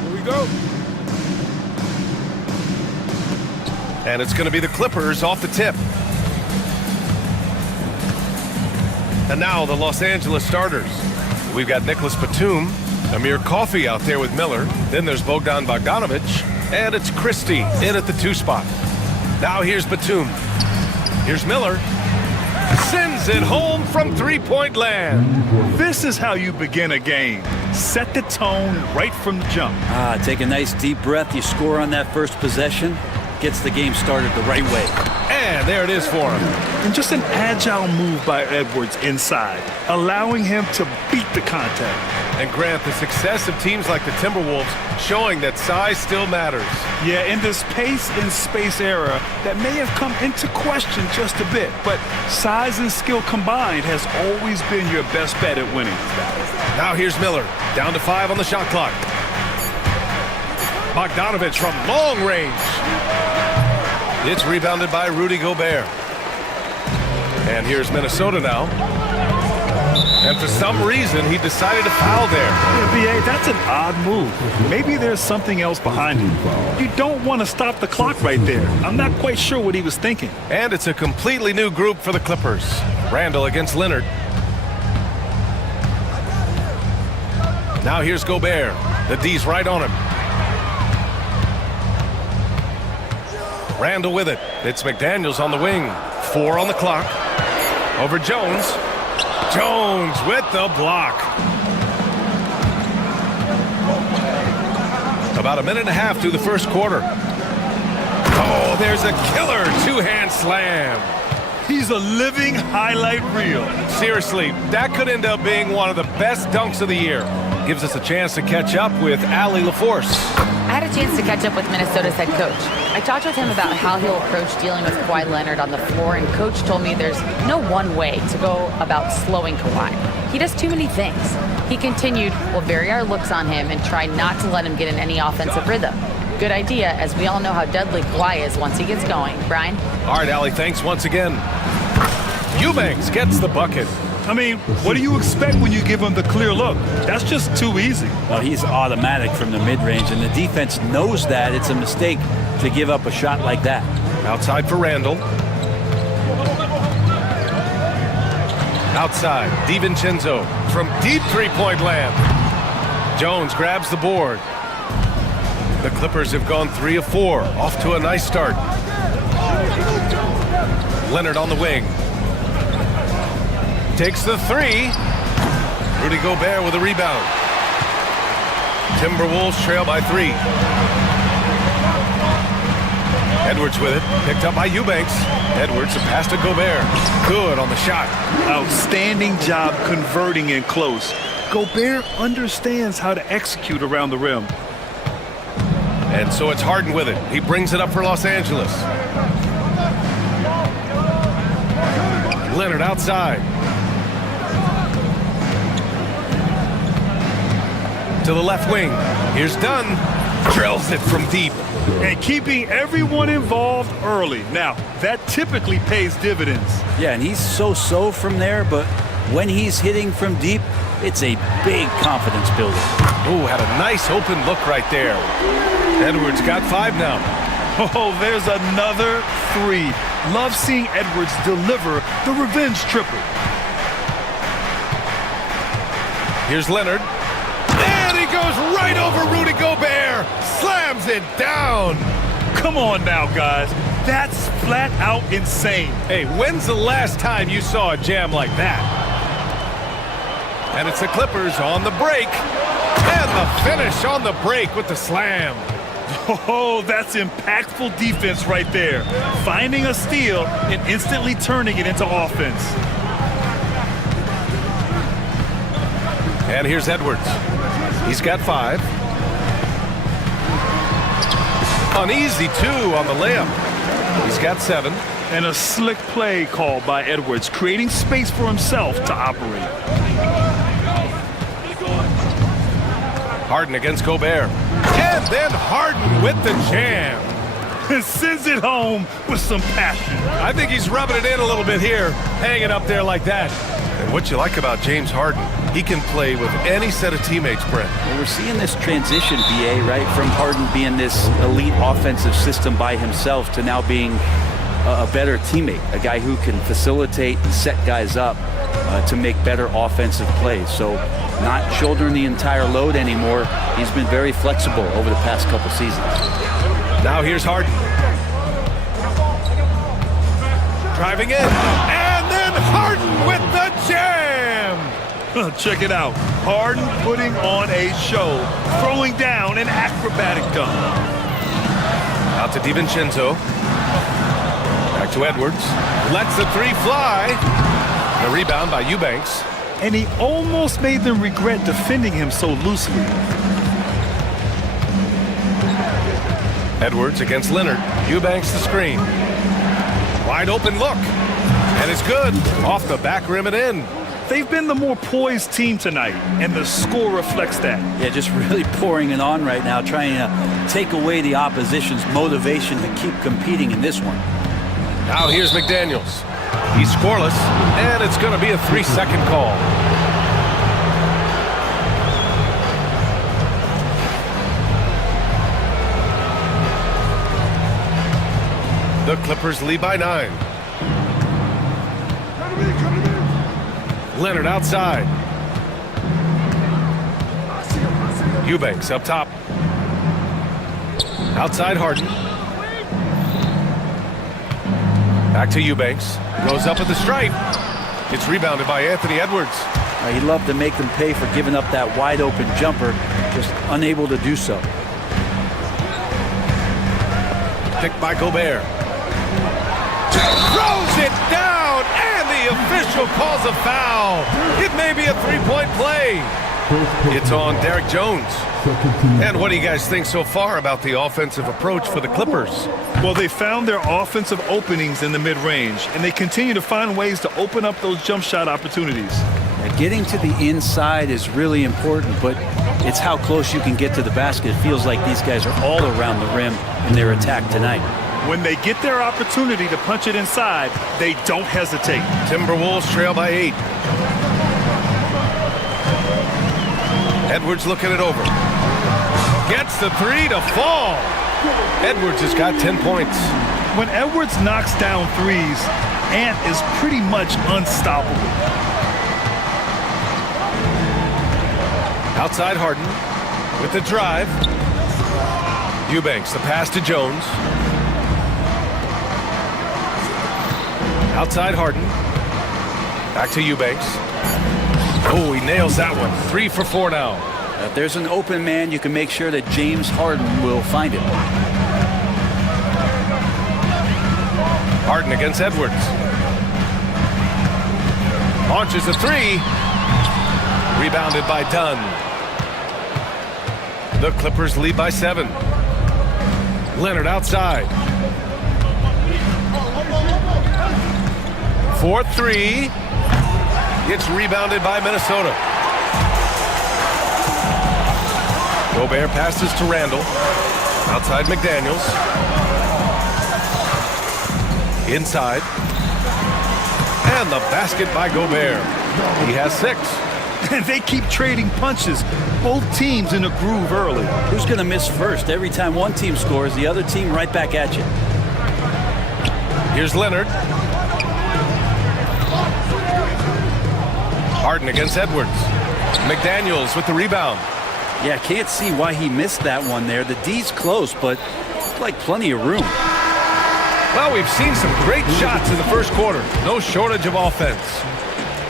Here we go. And it's going to be the Clippers off the tip. And now the Los Angeles starters. We've got Nicholas Batum, Amir Coffey out there with Miller. Then there's Bogdan Bogdanovic. And it's Christie in at the 2 spot. Now here's Batum. Here's Miller. Sends it home from three-point land. This is how you begin a game. Set the tone right from the jump. Take a nice deep breath. You score on that first possession. Gets the game started the right way. And there it is for him. And just an agile move by Edwards inside, allowing him to beat the contact. And Grant, the success of teams like the Timberwolves showing that size still matters. Yeah, in this pace and space era, that may have come into question just a bit, but size and skill combined has always been your best bet at winning. Now here's Miller, down to 5 on the shot clock. Bogdanovic from long range. It's rebounded by Rudy Gobert. And here's Minnesota now. And for some reason, he decided to foul there. Yeah, B.A., that's an odd move. Maybe there's something else behind it. You don't want to stop the clock right there. I'm not quite sure what he was thinking. And it's a completely new group for the Clippers. Randall against Leonard. Now here's Gobert. The D's right on him. Randall with it. It's McDaniels on the wing. 4 on the clock. Over Jones. Jones with the block. About a minute and a half through the first quarter. Oh, there's a killer two-hand slam. He's a living highlight reel. Seriously, that could end up being one of the best dunks of the year. Gives us a chance to catch up with Allie LaForce. I had a chance to catch up with Minnesota's head coach. I talked with him about how he'll approach dealing with Kawhi Leonard on the floor, and coach told me there's no one way to go about slowing Kawhi. He does too many things. He continued, we'll vary our looks on him and try not to let him get in any offensive rhythm. Good idea, as we all know how deadly Kawhi is once he gets going. Brian? All right, Allie, thanks once again. Eubanks gets the bucket. I mean, what do you expect when you give him the clear look? That's just too easy. Well, he's automatic from the mid-range, and the defense knows that. It's a mistake to give up a shot like that. Outside for Randall. Outside, DiVincenzo from deep three-point land. Jones grabs the board. The Clippers have gone 3 of 4, off to a nice start. Leonard on the wing. Takes the 3. Rudy Gobert with a rebound. Timberwolves trail by 3. Edwards with it, picked up by Eubanks. Edwards, a pass to Gobert. Good on the shot. Outstanding job converting in close. Gobert understands how to execute around the rim. And so it's Harden with it. He brings it up for Los Angeles. Leonard outside. To the left wing. Here's Dunn. Drills it from deep. And keeping everyone involved early. Now, that typically pays dividends. Yeah, and he's so-so from there, but when he's hitting from deep, it's a big confidence builder. Ooh, had a nice open look right there. Edwards got 5 now. Oh, there's another 3. Love seeing Edwards deliver the revenge triple. Here's Leonard. And he goes right over Rudy Gobert. Slams it down. Come on now, guys. That's flat out insane. Hey, when's the last time you saw a jam like that? And it's the Clippers on the break. And the finish on the break with the slam. Oh, that's impactful defense right there. Finding a steal and instantly turning it into offense. And here's Edwards. He's got 5. An easy 2 on the layup. He's got 7. And a slick play called by Edwards, creating space for himself to operate. Harden against Gobert. And then Harden with the jam. And sends it home with some passion. I think he's rubbing it in a little bit here, hanging up there like that. And what you like about James Harden, he can play with any set of teammates, Brent. Well, we're seeing this transition, BA, right, from Harden being this elite offensive system by himself to now being a better teammate, a guy who can facilitate and set guys up to make better offensive plays. So not shouldering the entire load anymore. He's been very flexible over the past couple seasons. Now here's Harden. Driving in, and then Harden with the jam! Check it out. Harden putting on a show, throwing down an acrobatic dunk. Out to DiVincenzo. Back to Edwards. Lets the three fly. The rebound by Eubanks. And he almost made them regret defending him so loosely. Edwards against Leonard. Eubanks the screen. Wide open look. And it's good. Off the back rim and in. They've been the more poised team tonight, and the score reflects that. Yeah, just really pouring it on right now, trying to take away the opposition's motivation to keep competing in this one. Now here's McDaniels. He's scoreless, and it's going to be a 3-second call. The Clippers lead by 9. Leonard outside. Eubanks up top. Outside Harden. Back to Eubanks. Goes up at the stripe. It's rebounded by Anthony Edwards. He'd love to make them pay for giving up that wide open jumper, just unable to do so. Picked by Gobert. Throws it down, and the official calls a foul. It may be a three-point play. It's on Derek Jones. And what do you guys think so far about the offensive approach for the Clippers? Well, they found their offensive openings in the mid-range, and they continue to find ways to open up those jump shot opportunities. Getting to the inside is really important, but it's how close you can get to the basket. It feels like these guys are all around the rim in their attack tonight. When they get their opportunity to punch it inside, they don't hesitate. Timberwolves trail by 8. Edwards looking it over. Gets the three to fall. Edwards has got 10 points. When Edwards knocks down threes, Ant is pretty much unstoppable. Outside Harden with the drive. Eubanks, the pass to Jones. Outside Harden. Back to Eubanks. Oh, he nails that one. 3 for 4 now. If there's an open man, you can make sure that James Harden will find it. Harden against Edwards. Launches a three. Rebounded by Dunn. The Clippers lead by 7. Leonard outside. 4-3. It's rebounded by Minnesota. Gobert passes to Randall. Outside McDaniels. Inside. And the basket by Gobert. He has 6. And they keep trading punches. Both teams in a groove early. Who's going to miss first? Every time one team scores, the other team right back at you. Here's Leonard. Harden against Edwards. McDaniels with the rebound. Yeah, can't see why he missed that one there. The D's close, but like plenty of room. Well, we've seen some great shots in the first quarter. No shortage of offense.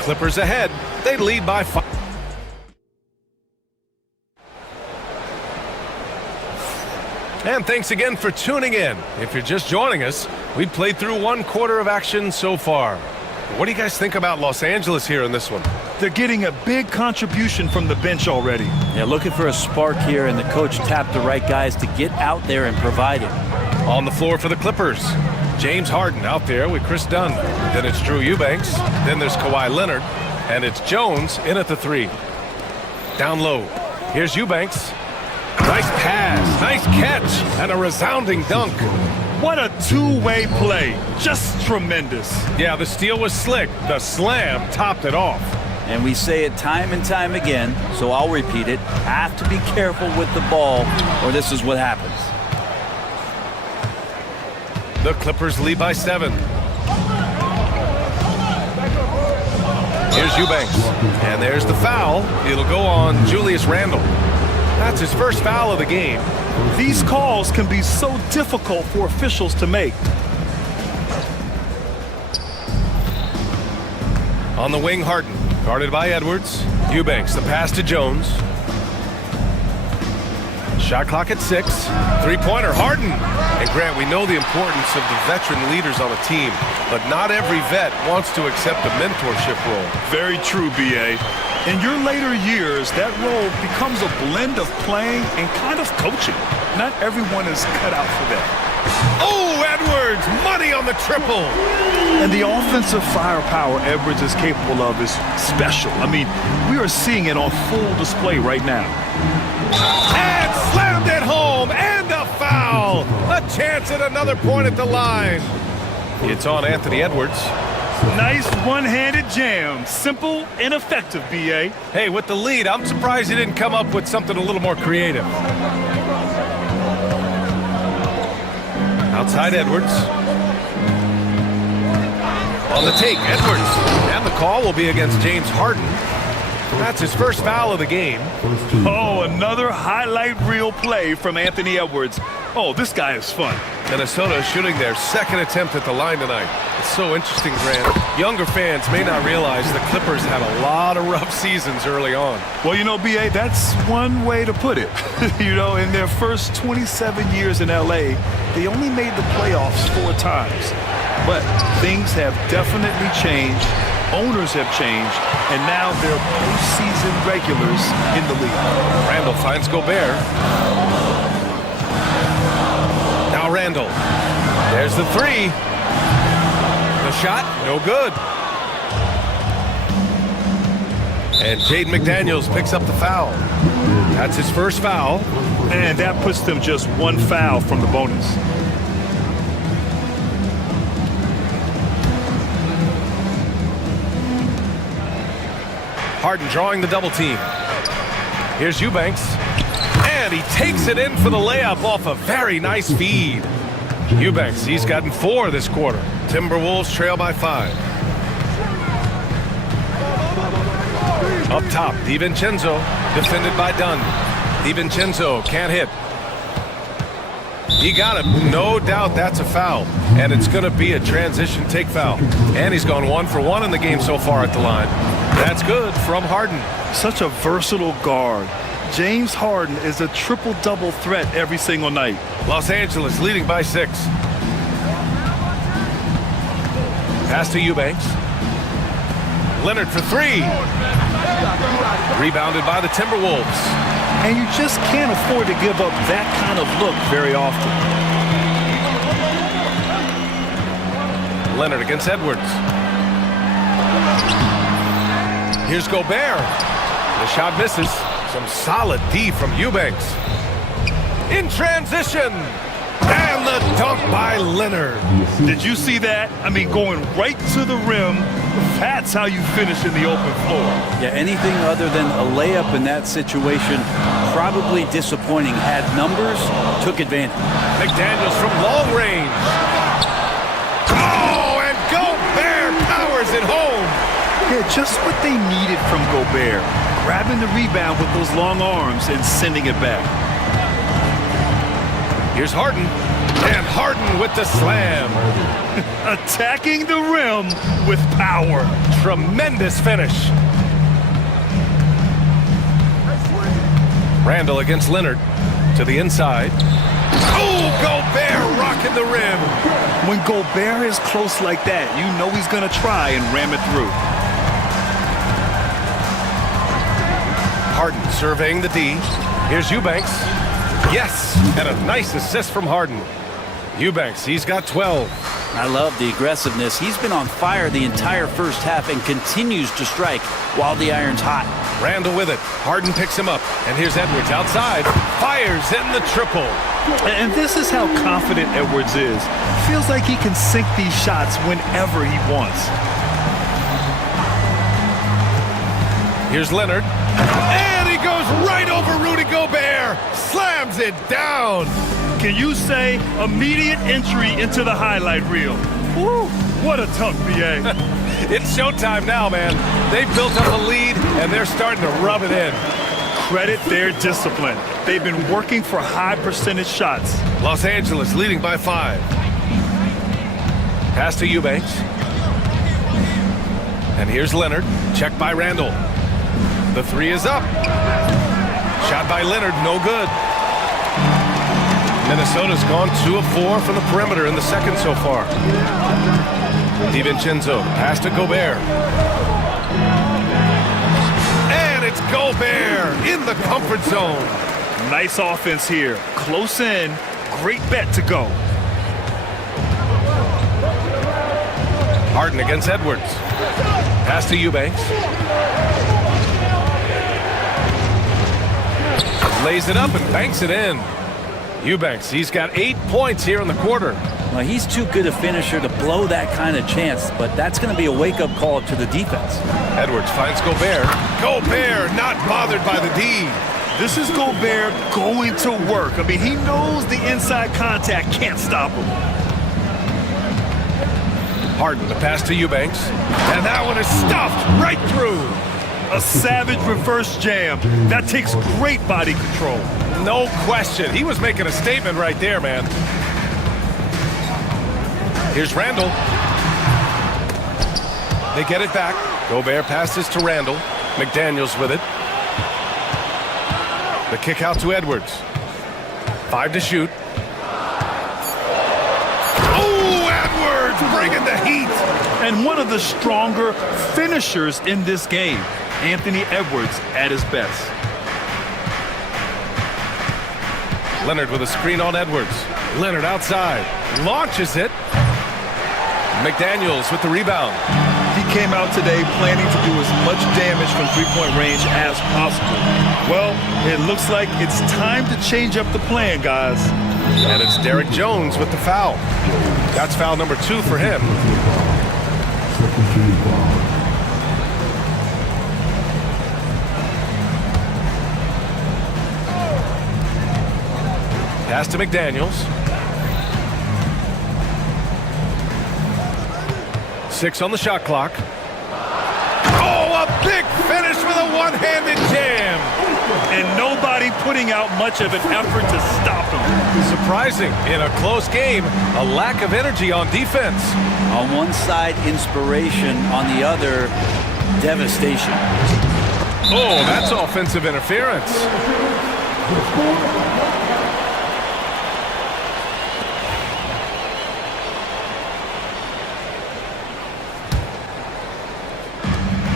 Clippers ahead. They lead by 5. And thanks again for tuning in. If you're just joining us, we've played through 1 quarter of action so far. What do you guys think about Los Angeles here in this one? They're getting a big contribution from the bench already. Yeah, looking for a spark here, and the coach tapped the right guys to get out there and provide it. On the floor for the Clippers, James Harden out there with Chris Dunn. Then it's Drew Eubanks. Then there's Kawhi Leonard. And it's Jones in at the 3. Down low. Here's Eubanks. Nice pass, nice catch, and a resounding dunk. What a two-way play. Just tremendous. Yeah, the steal was slick. The slam topped it off. And we say it time and time again, so I'll repeat it. Have to be careful with the ball, or this is what happens. The Clippers lead by 7. Here's Eubanks. And there's the foul. It'll go on Julius Randle. That's his first foul of the game. These calls can be so difficult for officials to make. On the wing, Harden. Guarded by Edwards. Eubanks, the pass to Jones. Shot clock at 6. Three-pointer, Harden. And Grant, we know the importance of the veteran leaders on a team, but not every vet wants to accept a mentorship role. Very true, B.A. In your later years, that role becomes a blend of playing and kind of coaching. Not everyone is cut out for that. Oh, Edwards! Money on the triple! And the offensive firepower Edwards is capable of is special. I mean, we are seeing it on full display right now. And slammed it home! And a foul! A chance at another point at the line. It's on Anthony Edwards. Nice one-handed jam. Simple and effective, B.A. Hey, with the lead, I'm surprised he didn't come up with something a little more creative. Outside Edwards. On the take, Edwards. And the call will be against James Harden. That's his first foul of the game. Oh, another highlight reel play from Anthony Edwards. Oh, this guy is fun. Minnesota shooting their second attempt at the line tonight. It's so interesting, Grant. Younger fans may not realize the Clippers had a lot of rough seasons early on. Well, you know, B.A., that's one way to put it. You know, in their first 27 years in L.A., they only made the playoffs 4 times. But things have definitely changed. Owners have changed, and now they're postseason regulars in the league. Randle finds Gobert. Now Randle. There's the 3. The shot, no good. And Jaden McDaniels picks up the foul. That's his first foul. And that puts them just 1 foul from the bonus. Harden drawing the double team. Here's Eubanks. And he takes it in for the layup off a very nice feed. Eubanks, he's gotten 4 this quarter. Timberwolves trail by 5. Up top, DiVincenzo, defended by Dunn. DiVincenzo can't hit. He got it. No doubt that's a foul. And it's going to be a transition take foul. And he's gone 1 for 1 in the game so far at the line. That's good from Harden. Such a versatile guard. James Harden is a triple-double threat every single night. Los Angeles leading by 6. Pass to Eubanks. Leonard for 3. Rebounded by the Timberwolves. And you just can't afford to give up that kind of look very often. Leonard against Edwards. Here's Gobert. The shot misses. Some solid D from Eubanks. In transition. And the dunk by Leonard. Did you see that? I mean, going right to the rim. That's how you finish in the open floor. Yeah, anything other than a layup in that situation, probably disappointing. Had numbers, took advantage. McDaniels from long range. Oh, and Gobert powers it home. Yeah, just what they needed from Gobert. Grabbing the rebound with those long arms and sending it back. Here's Harden. And Harden with the slam. Attacking the rim with power. Tremendous finish. Randle against Leonard. To the inside. Oh, Gobert rocking the rim. When Gobert is close like that, you know he's going to try and ram it through. Harden surveying the D. Here's Eubanks. Yes, and a nice assist from Harden. Eubanks, he's got 12. I love the aggressiveness. He's been on fire the entire first half and continues to strike while the iron's hot. Randall with it. Harden picks him up. And here's Edwards outside. Fires in the triple. And this is how confident Edwards is. Feels like he can sink these shots whenever he wants. Here's Leonard. And he goes right over Rudy Gobert. Slams it down. Can you say immediate entry into the highlight reel? Woo, what a tough BA. It's showtime now, man. They've built up a lead, and they're starting to rub it in. Credit their discipline. They've been working for high percentage shots. Los Angeles leading by 5. Pass to Eubanks. And here's Leonard. Checked by Randall. The 3 is up. Shot by Leonard, no good. Minnesota's gone 2 of 4 from the perimeter in the second so far. DiVincenzo, pass to Gobert. And it's Gobert in the comfort zone. Nice offense here. Close in. Great bet to go. Harden against Edwards. Pass to Eubanks. Lays it up and banks it in. Eubanks, he's got 8 points here in the quarter. Well, he's too good a finisher to blow that kind of chance, but that's going to be a wake-up call to the defense. Edwards finds Gobert. Gobert not bothered by the D. This is Gobert going to work. I mean, he knows the inside contact can't stop him. Harden, the pass to Eubanks. And that one is stuffed right through. A savage reverse jam. That takes great body control. No question. He was making a statement right there, man. Here's Randall. They get it back. Gobert passes to Randall. McDaniels with it. The kick out to Edwards. 5 to shoot. Oh, Edwards bringing the heat. And one of the stronger finishers in this game. Anthony Edwards at his best. Leonard with a screen on Edwards. Leonard outside. Launches it. McDaniels with the rebound. He came out today planning to do as much damage from three-point range as possible. Well, it looks like it's time to change up the plan, guys. And it's Derek Jones with the foul. That's foul number 2 for him. Pass to McDaniels. 6 on the shot clock. Oh, a big finish with a one-handed jam. And nobody putting out much of an effort to stop him. Surprising. In a close game, a lack of energy on defense. On one side, inspiration. On the other, devastation. Oh, that's offensive interference.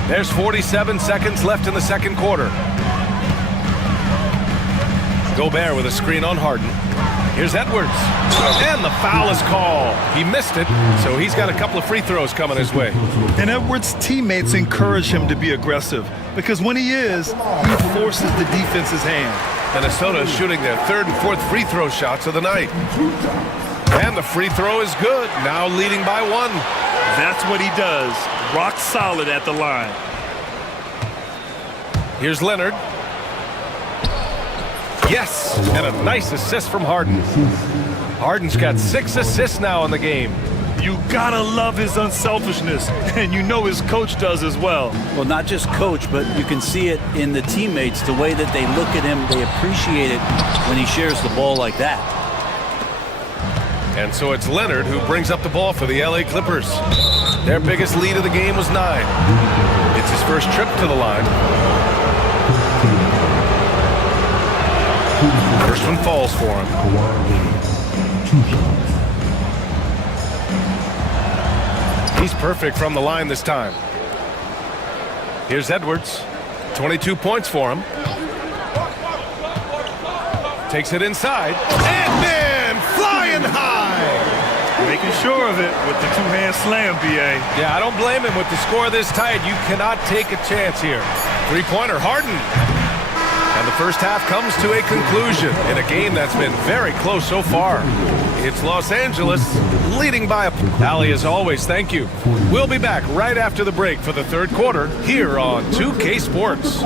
There's 47 seconds left in the second quarter. Gobert with a screen on Harden. Here's Edwards. And the foul is called. He missed it, so he's got a couple of free throws coming his way. And Edwards' teammates encourage him to be aggressive because when he is, he forces the defense's hand. Minnesota is shooting their 3rd and 4th free throw shots of the night. And the free throw is good, now leading by 1. That's what he does. Rock solid at the line. Here's Leonard. Yes, and a nice assist from Harden. Harden's got 6 assists now in the game. You gotta love his unselfishness, and you know his coach does as well. Well, not just coach, but you can see it in the teammates, the way that they look at him. They appreciate it when he shares the ball like that. And so it's Leonard who brings up the ball for the LA Clippers. Their biggest lead of the game was 9. It's his first trip to the line. First one falls for him. He's perfect from the line this time. Here's Edwards. 22 points for him. Takes it inside. And man, flying high. They Making sure of it with the two-hand slam, B.A. Yeah, I don't blame him. With the score this tight, you cannot take a chance here. Three-pointer, Harden. And the first half comes to a conclusion in a game that's been very close so far. It's Los Angeles leading by a... Ali, as always, thank you. We'll be back right after the break for the third quarter here on 2K Sports.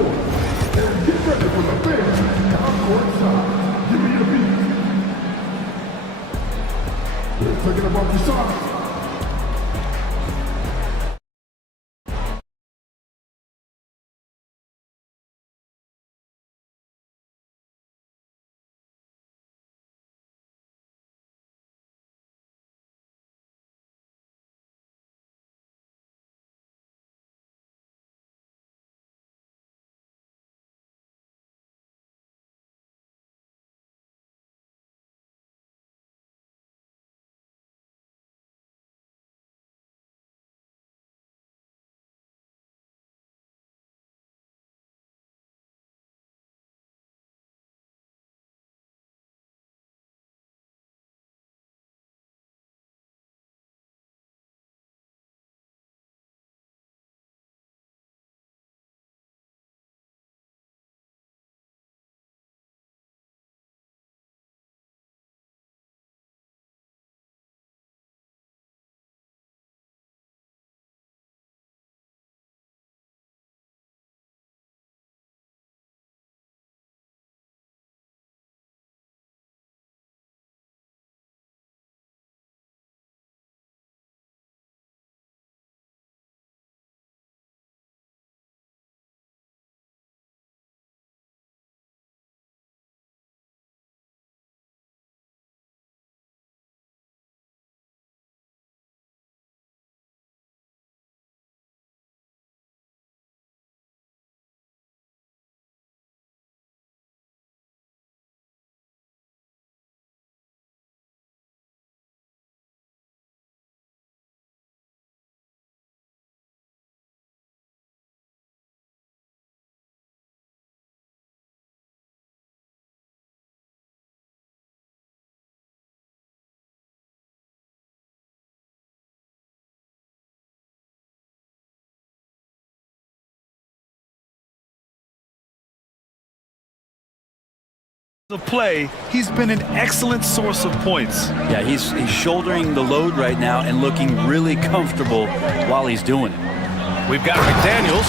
The play, he's been an excellent source of points. Yeah, he's shouldering the load right now and looking really comfortable while he's doing it. We've got McDaniels,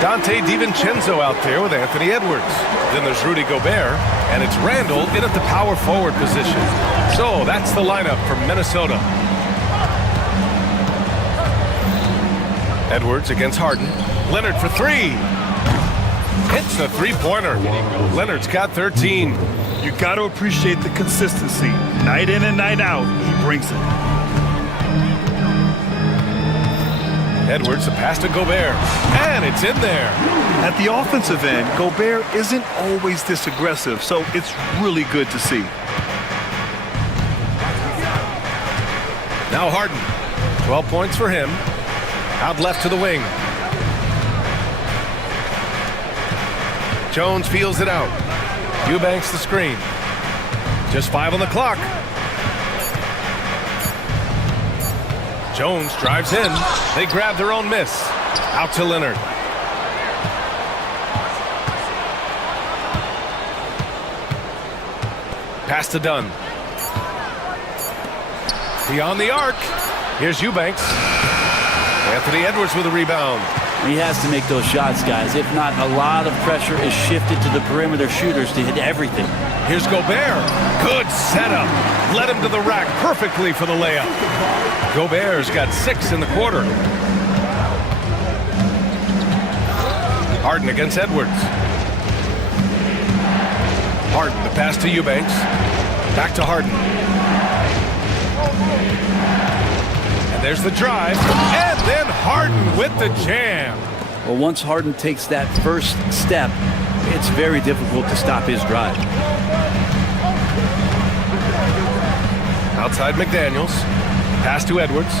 Dante DiVincenzo out there with Anthony Edwards. Then there's Rudy Gobert, and it's Randall in at the power forward position. So that's the lineup for Minnesota. Edwards against Harden. Leonard for three. Hits the three-pointer. Leonard's got 13. You got to appreciate the consistency. Night in and night out, he brings it. Edwards, the pass to Gobert, and it's in there. At the offensive end, Gobert isn't always this aggressive, so it's really good to see. Now Harden, 12 points for him. Out left to the wing. Jones feels it out. Eubanks the screen. Just 5 on the clock. Jones drives in. They grab their own miss. Out to Leonard. Pass to Dunn. Beyond the arc. Here's Eubanks. Anthony Edwards with a rebound. He has to make those shots, guys. If not, a lot of pressure is shifted to the perimeter shooters to hit everything. Here's Gobert. Good setup. Led him to the rack perfectly for the layup. Gobert's got 6 in the quarter. Harden against Edwards. Harden, the pass to Eubanks. Back to Harden. And there's the drive. And then Harden with the jam. Well, once Harden takes that first step, it's very difficult to stop his drive. Outside McDaniels. Pass to Edwards.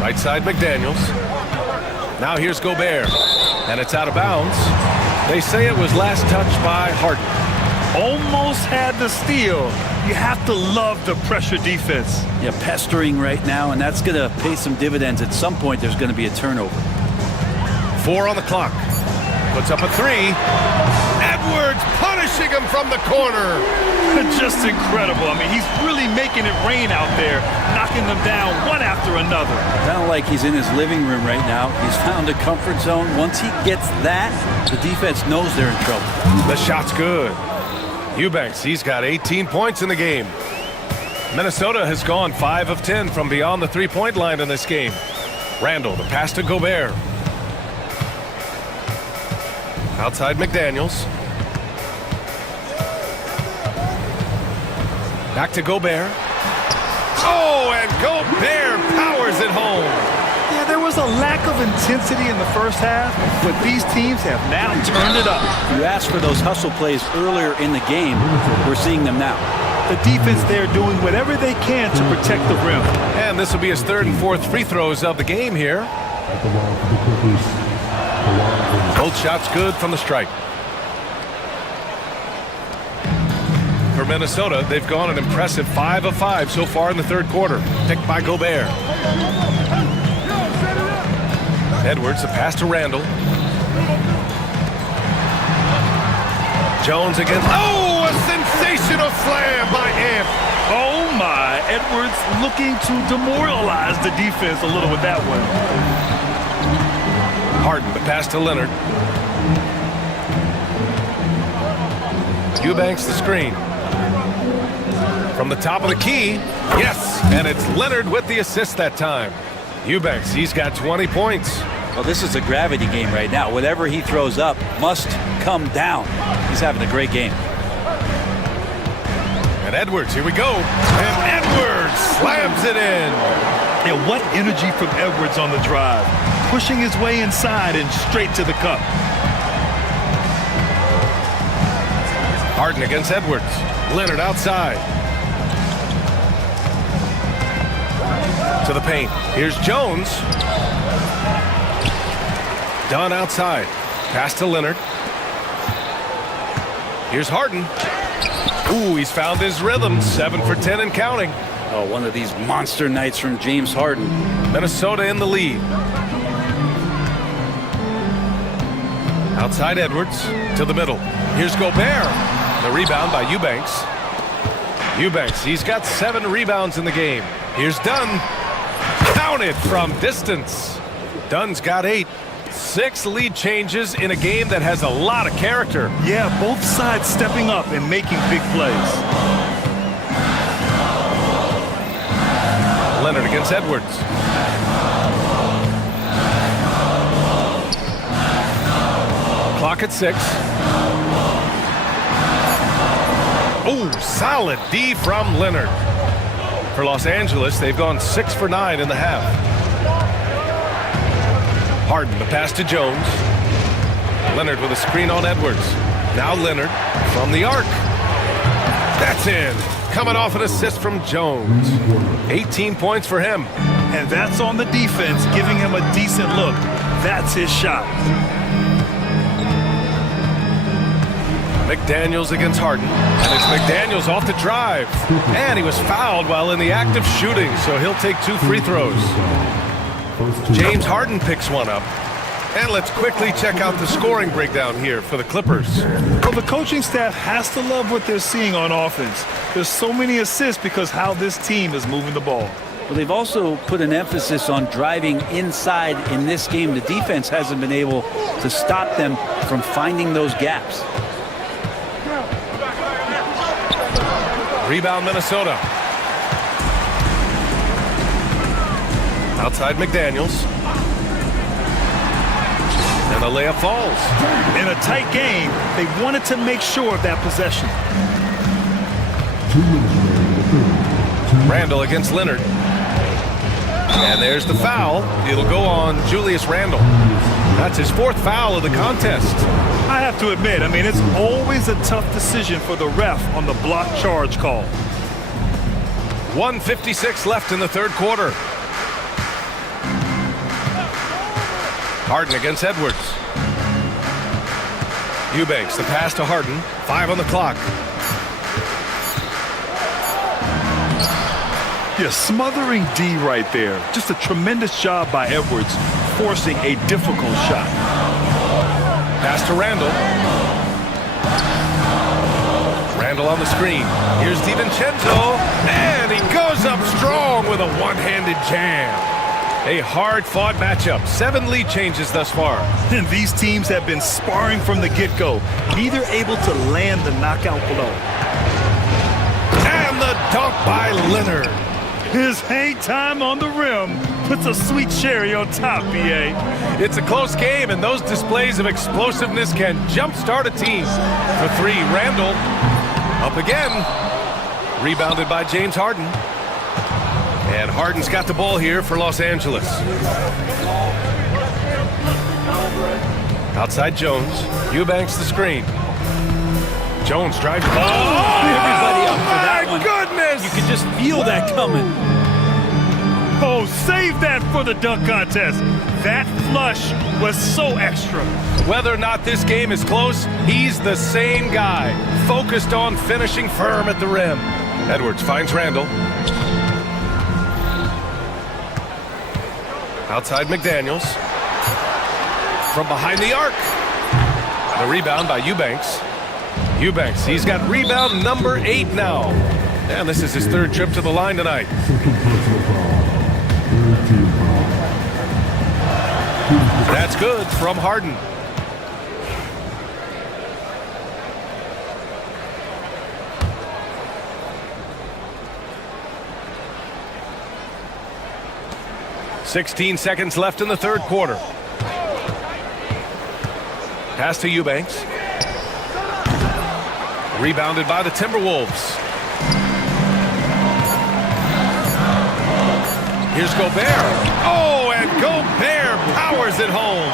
Right side McDaniels. Now here's Gobert. And it's out of bounds. They say it was last touched by Harden. Almost had the steal. You have to love the pressure defense. Yeah, pestering right now, and that's going to pay some dividends. At some point, there's going to be a turnover. 4 on the clock. Puts up a 3. Edwards punishing him from the corner. Just incredible. I mean, he's really making it rain out there, knocking them down one after another. Kind of like he's in his living room right now. He's found a comfort zone. Once he gets that, the defense knows they're in trouble. The shot's good. Eubanks, he's got 18 points in the game. Minnesota has gone 5 of 10 from beyond the three-point line in this game. Randall, the pass to Gobert. Outside McDaniels. Back to Gobert. Oh, and Gobert powers it home. Yeah, there was a lack of intensity in the first half, but these teams have now turned it up. You asked for those hustle plays earlier in the game. We're seeing them now. The defense there doing whatever they can to protect the rim. And this will be his 3rd and 4th free throws of the game here. Both shots good from the stripe. For Minnesota, they've gone an impressive 5 of 5 so far in the 3rd quarter. Picked by Gobert. Edwards, the pass to Randall. Jones again. Oh, a sensational slam by Amp. Oh my, Edwards looking to demoralize the defense a little with that one. Harden, the pass to Leonard. Eubanks, the screen. From the top of the key. Yes, and it's Leonard with the assist that time. Eubanks, he's got 20 points. Well, this is a gravity game right now. Whatever he throws up must come down. He's having a great game. And Edwards, here we go. And Edwards slams it in. And what energy from Edwards on the drive. Pushing his way inside and straight to the cup. Harden against Edwards. Leonard outside. To the paint. Here's Jones. Dunn outside. Pass to Leonard. Here's Harden. Ooh, he's found his rhythm. 7 for 10 and counting. Oh, one of these monster nights from James Harden. Minnesota in the lead. Outside Edwards to the middle. Here's Gobert. The rebound by Eubanks. Eubanks, he's got 7 rebounds in the game. Here's Dunn. Counted from distance. Dunn's got 8. 6 lead changes in a game that has a lot of character. Yeah, both sides stepping up and making big plays. Leonard against Edwards. Clock at 6. Oh, solid D from Leonard. For Los Angeles, they've gone 6 for 9 in the half. Harden, the pass to Jones. Leonard with a screen on Edwards. Now Leonard from the arc. That's in. Coming off an assist from Jones. 18 points for him. And that's on the defense, giving him a decent look. That's his shot. McDaniels against Harden. And it's McDaniels off the drive. And he was fouled while in the act of shooting, so he'll take 2 free throws. James Harden picks one up. And let's quickly check out the scoring breakdown here for the Clippers. Well, the coaching staff has to love what they're seeing on offense. There's so many assists because how this team is moving the ball. Well, they've also put an emphasis on driving inside in this game. The defense hasn't been able to stop them from finding those gaps. Rebound Minnesota. Outside McDaniels. And the layup falls. In a tight game, they wanted to make sure of that possession. Randall against Leonard. And there's the foul. It'll go on Julius Randle. That's his 4th foul of the contest. I have to admit, I mean, it's always a tough decision for the ref on the block charge call. 1:56 left in the 3rd quarter. Harden against Edwards. Eubanks, the pass to Harden. 5 on the clock. Yeah, smothering D right there. Just a tremendous job by Edwards, forcing a difficult shot. Pass to Randall. Randall on the screen. Here's DiVincenzo, and he goes up strong with a one-handed jam. A hard-fought matchup. 7 lead changes thus far. And these teams have been sparring from the get-go, neither able to land the knockout blow. And the dunk by Leonard. His hang time on the rim puts a sweet cherry on top, B.A. It's a close game, and those displays of explosiveness can jumpstart a team. For 3, Randall. Up again. Rebounded by James Harden. And Harden's got the ball here for Los Angeles. Outside Jones. Eubanks the screen. Jones drives. Everybody up for that one. Goodness! You could just feel that coming. Oh, save that for the dunk contest. That flush was so extra. Whether or not this game is close, he's the same guy, focused on finishing firm at the rim. Edwards finds Randall. Outside McDaniels. From behind the arc. The rebound by Eubanks. Eubanks, he's got rebound number 8 now. And this is his 3rd trip to the line tonight. That's good from Harden. "16 seconds left in the 3rd quarter. Pass to Eubanks. Rebounded by the Timberwolves. Here's Gobert. Oh, and Gobert powers it home.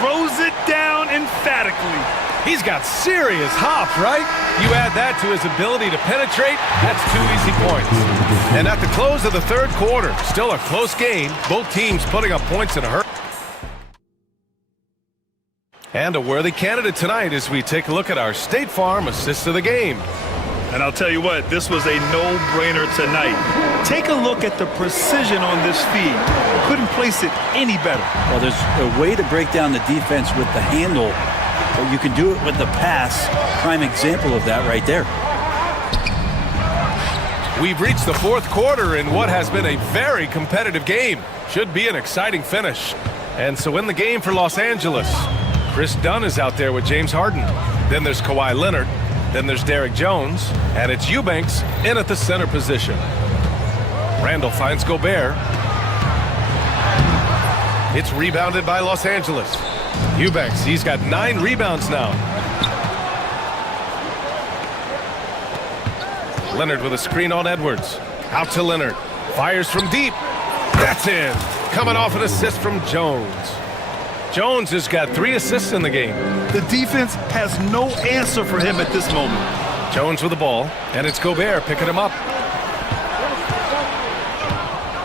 Throws it down emphatically. He's got serious hop, right? You add that to his ability to penetrate, that's 2 easy points. And at the close of the 3rd quarter, still a close game, both teams putting up points in a hurry. And a worthy candidate tonight as we take a look at our State Farm assist of the game. And I'll tell you what, this was a no-brainer tonight. Take a look at the precision on this feed. Couldn't place it any better. Well, there's a way to break down the defense with the handle, but you can do it with the pass. Prime example of that right there. We've reached the 4th quarter in what has been a very competitive game. Should be an exciting finish. And so in the game for Los Angeles, Chris Dunn is out there with James Harden. Then there's Kawhi Leonard. Then there's Derek Jones. And it's Eubanks in at the center position. Randall finds Gobert. It's rebounded by Los Angeles. Eubanks, he's got 9 rebounds now. Leonard with a screen on Edwards. Out to Leonard. Fires from deep. That's in. Coming off an assist from Jones. Jones has got 3 assists in the game. The defense has no answer for him at this moment. Jones with the ball, and it's Gobert picking him up.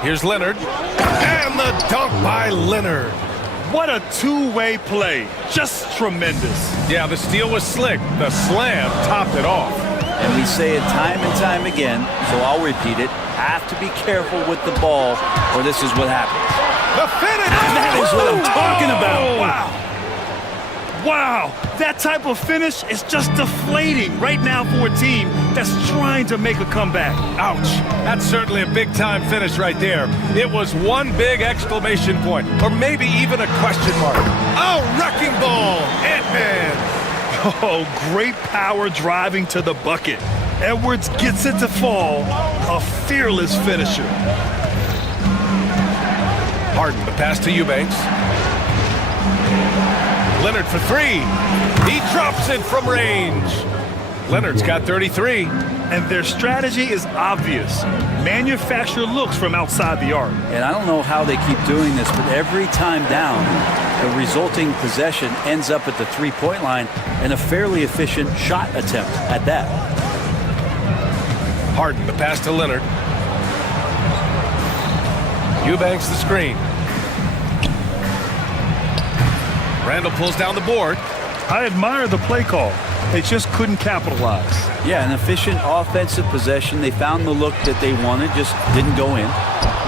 Here's Leonard, and the dunk by Leonard. What a two-way play. Just tremendous. Yeah, the steal was slick. The slam topped it off. And we say it time and time again, so I'll repeat it. Have to be careful with the ball, or this is what happens. The finish! That is what I'm talking about. Wow. Wow. That type of finish is just deflating right now for a team that's trying to make a comeback. Ouch. That's certainly a big-time finish right there. It was one big exclamation point, or maybe even a question mark. Oh, wrecking ball. Ant-Man. Oh, great power driving to the bucket. Edwards gets it to fall. A fearless finisher. Harden, the pass to Eubanks. Leonard for 3. He drops it from range. Leonard's got 33. And their strategy is obvious. Manufacture looks from outside the arc. And I don't know how they keep doing this, but every time down, the resulting possession ends up at the three-point line and a fairly efficient shot attempt at that. Harden, the pass to Leonard. Eubanks the screen. Randall pulls down the board. I admire the play call. They just couldn't capitalize. Yeah, an efficient offensive possession. They found the look that they wanted, just didn't go in.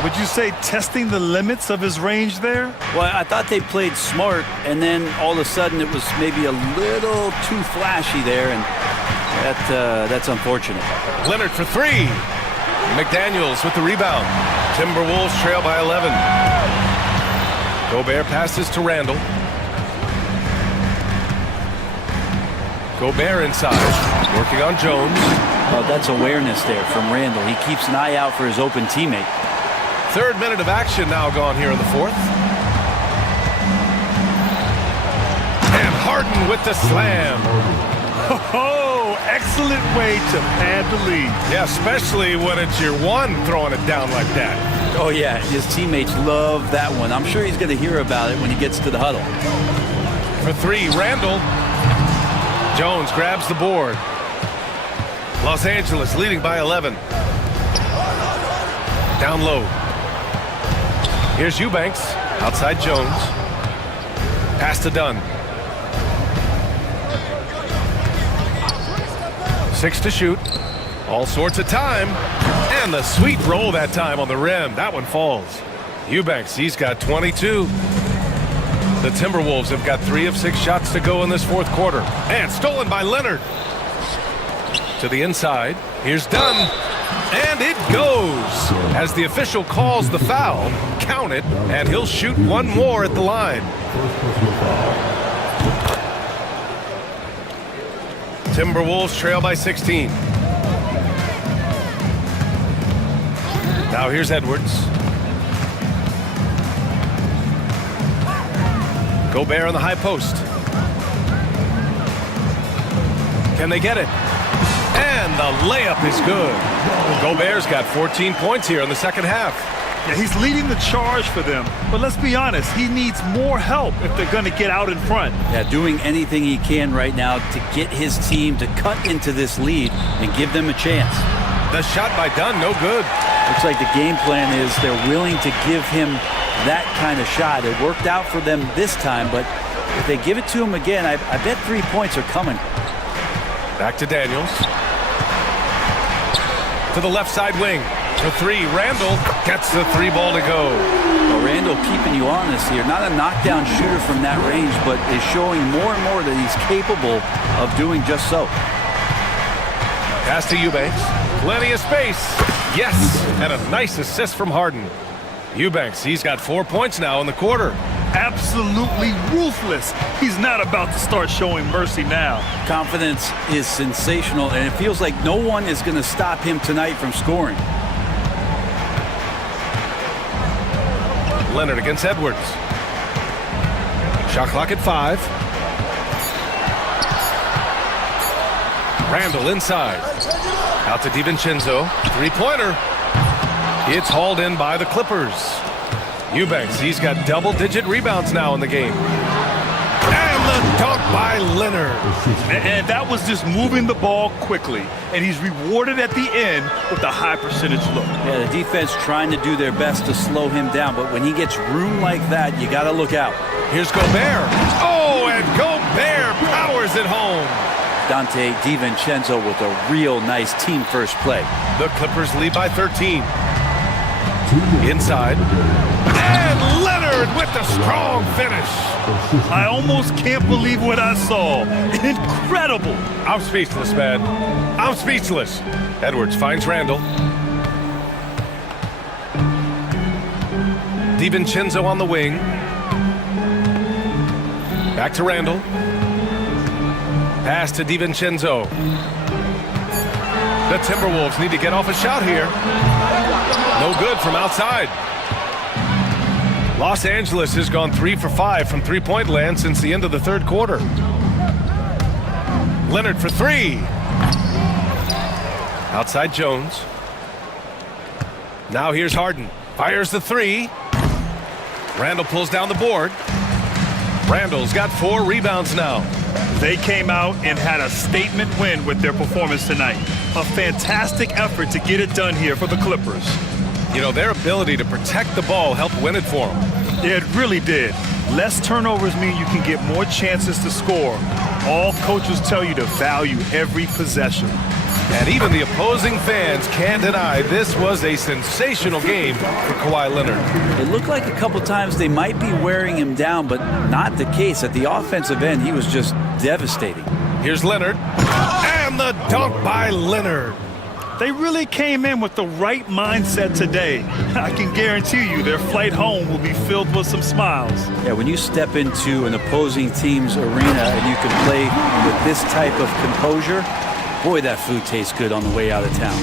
Would you say testing the limits of his range there? Well, I thought they played smart, and then all of a sudden it was maybe a little too flashy there, and that's unfortunate. Leonard for three. McDaniels with the rebound. Timberwolves trail by 11. Gobert passes to Randall. Gobert inside, working on Jones. Oh, that's awareness there from Randall. He keeps an eye out for his open teammate. Third minute of action now gone here in the fourth. And Harden with the slam. Oh, excellent way to pad the lead. Yeah, especially when it's your one throwing it down like that. Oh, yeah, his teammates love that one. I'm sure he's going to hear about it when he gets to the huddle. For three, Randall. Jones grabs the board. Los Angeles leading by 11. Down low. Here's Eubanks, outside Jones. Pass to Dunn. 6 to shoot. All sorts of time. And the sweet roll that time on the rim. That one falls. Eubanks, he's got 22. The Timberwolves have got 3 of 6 shots to go in this fourth quarter. And stolen by Leonard. To the inside. Here's Dunn. And it goes. As the official calls the foul, count it, and he'll shoot one more at the line. Timberwolves trail by 16. Now here's Edwards. Gobert on the high post. Can they get it? And the layup is good. Gobert's got 14 points here in the second half. Yeah, he's leading the charge for them. But let's be honest, he needs more help if they're going to get out in front. Yeah, doing anything he can right now to get his team to cut into this lead and give them a chance. The shot by Dunn, no good. Looks like the game plan is they're willing to give him that kind of shot. It worked out for them this time, but if they give it to him again, I bet 3 points are coming. Back to Daniels. To the left side wing. For three, Randall gets the 3 ball to go. Well, Randall keeping you honest here. Not a knockdown shooter from that range, but is showing more and more that he's capable of doing just so. Pass to Eubanks. Plenty of space. Yes, and a nice assist from Harden. Eubanks, he's got 4 points now in the quarter. Absolutely ruthless. He's not about to start showing mercy now. Confidence is sensational, and it feels like no one is going to stop him tonight from scoring. Leonard against Edwards. Shot clock at 5. Randall inside. Out to DiVincenzo. 3-pointer. It's hauled in by the Clippers. Eubanks, he's got double-digit rebounds now in the game. And the dunk by Leonard. And that was just moving the ball quickly. And he's rewarded at the end with a high percentage look. Yeah, the defense trying to do their best to slow him down, but when he gets room like that, you got to look out. Here's Gobert. Oh, and Gobert powers it home. Dante DiVincenzo with a real nice team first play. The Clippers lead by 13. Inside. And Leonard with the strong finish. I almost can't believe what I saw. Incredible. I'm speechless, man. I'm speechless. Edwards finds Randall. DiVincenzo on the wing. Back to Randall. Pass to DiVincenzo. The Timberwolves need to get off a shot here. No good from outside. Los Angeles has gone 3 for 5 from three-point land since the end of the third quarter. Leonard for 3. Outside Jones. Now here's Harden. Fires the 3. Randall pulls down the board. Randall's got 4 rebounds now. They came out and had a statement win with their performance tonight. A fantastic effort to get it done here for the Clippers. You know, their ability to protect the ball helped win it for them. Yeah, it really did. Less turnovers mean you can get more chances to score. All coaches tell you to value every possession. And even the opposing fans can't deny this was a sensational game for Kawhi Leonard. It looked like a couple times they might be wearing him down, but not the case. At the offensive end, he was just devastating. Here's Leonard. And the dunk by Leonard. They really came in with the right mindset today. I can guarantee you their flight home will be filled with some smiles. Yeah, when you step into an opposing team's arena and you can play with this type of composure, boy, that food tastes good on the way out of town.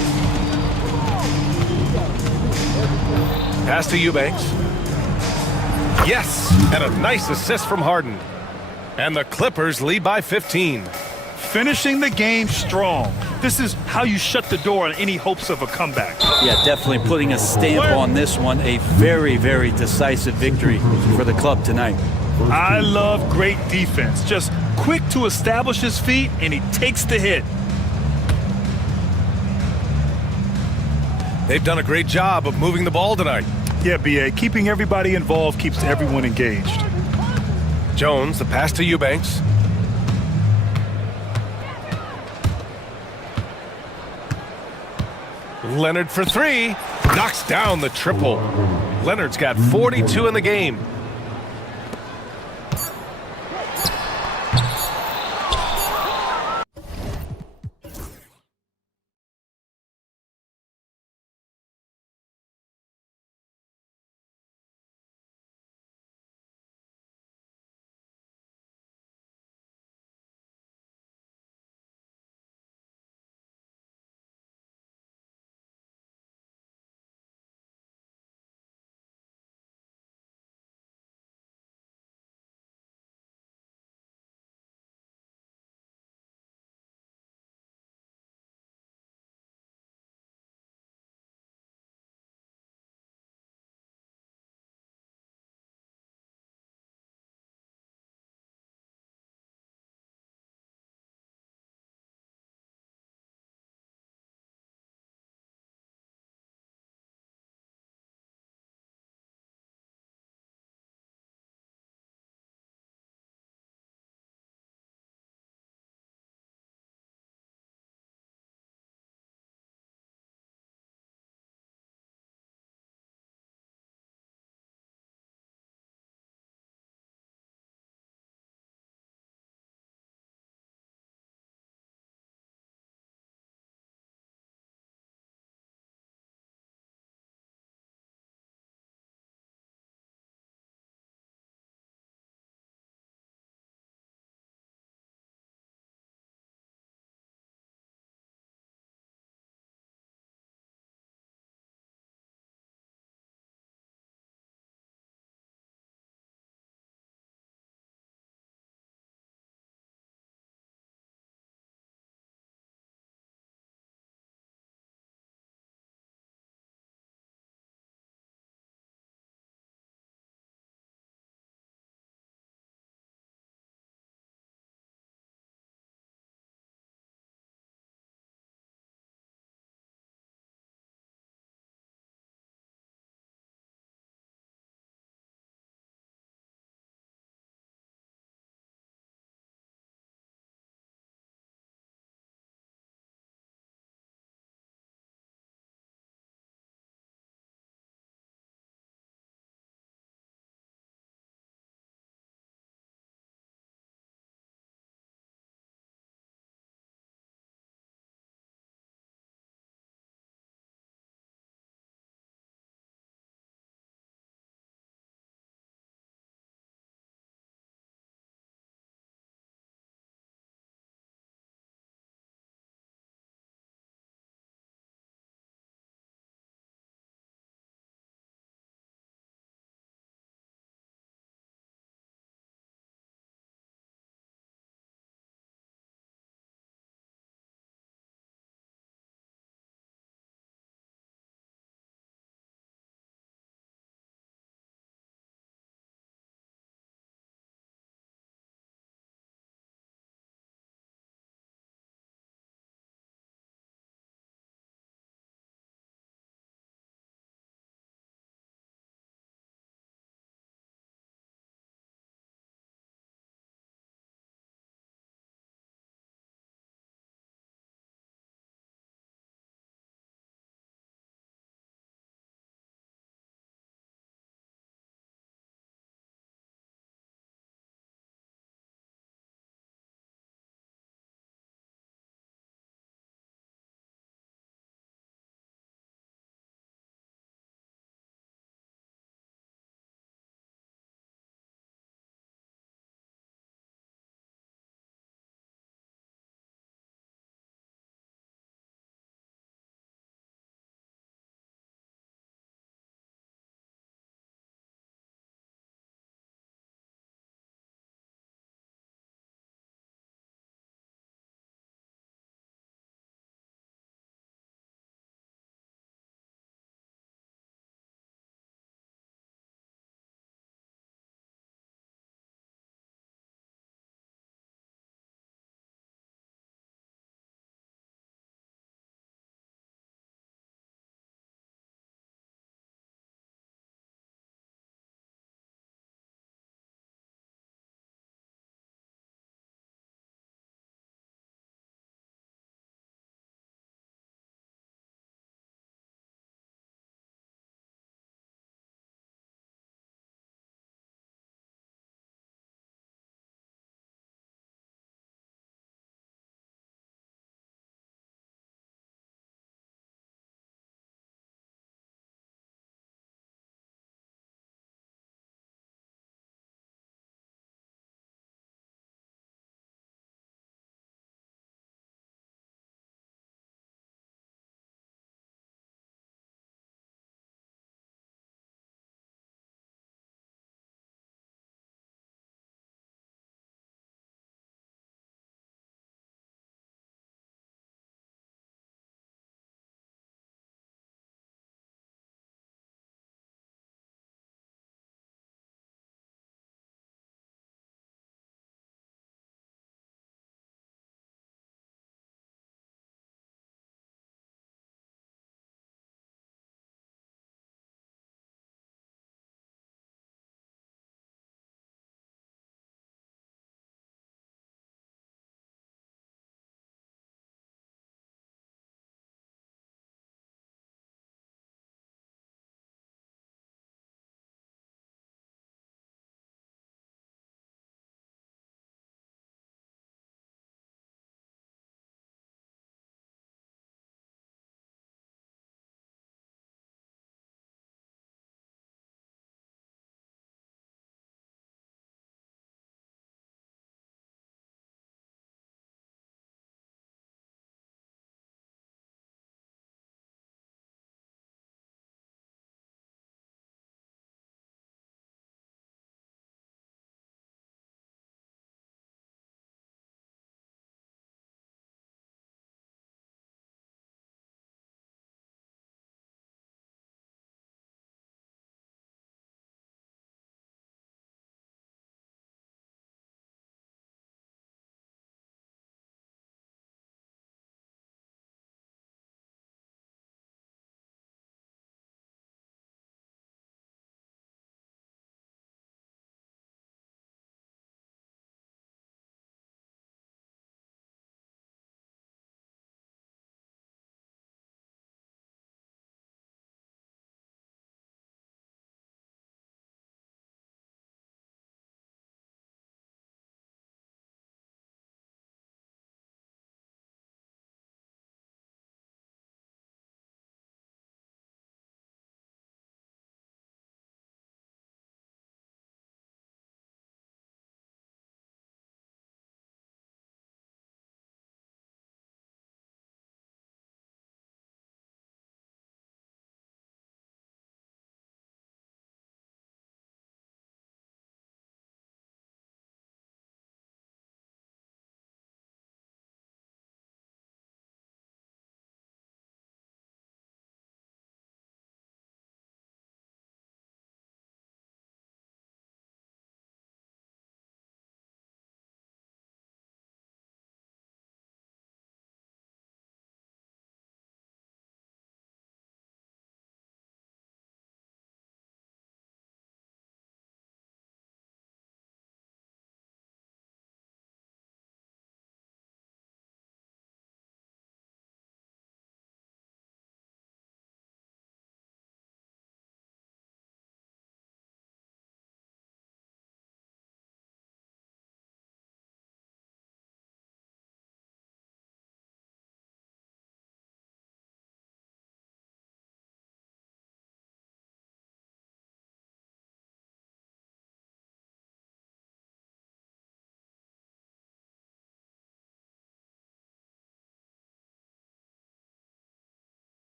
Pass to Eubanks. Yes, and a nice assist from Harden. And the Clippers lead by 15. Finishing the game strong. This is how you shut the door on any hopes of a comeback. Yeah, definitely putting a stamp on this one. A very, very decisive victory for the club tonight. I love great defense. Just quick to establish his feet, and he takes the hit. They've done a great job of moving the ball tonight. Yeah, B.A., keeping everybody involved keeps everyone engaged. Jones, the pass to Eubanks. Leonard for three. Knocks down the triple. Leonard's got 42 in the game.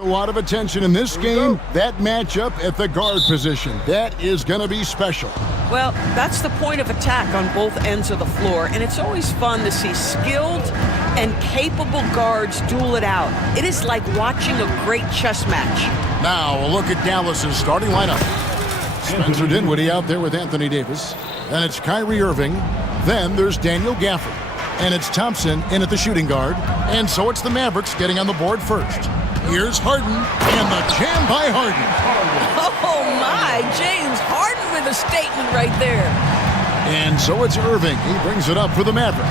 A lot of attention in this game. That matchup at the guard position. That is going to be special. Well, that's the point of attack on both ends of the floor, and it's always fun to see skilled and capable guards duel it out. It is like watching a great chess match. Now, a look at Dallas's starting lineup. Spencer Dinwiddie out there with Anthony Davis. Then it's Kyrie Irving. Then there's Daniel Gafford. And it's Thompson in at the shooting guard. And so it's the Mavericks getting on the board first. Here's Harden, and the jam by Harden. Oh my, James Harden with a statement right there. And so it's Irving. He brings it up for the Mavericks.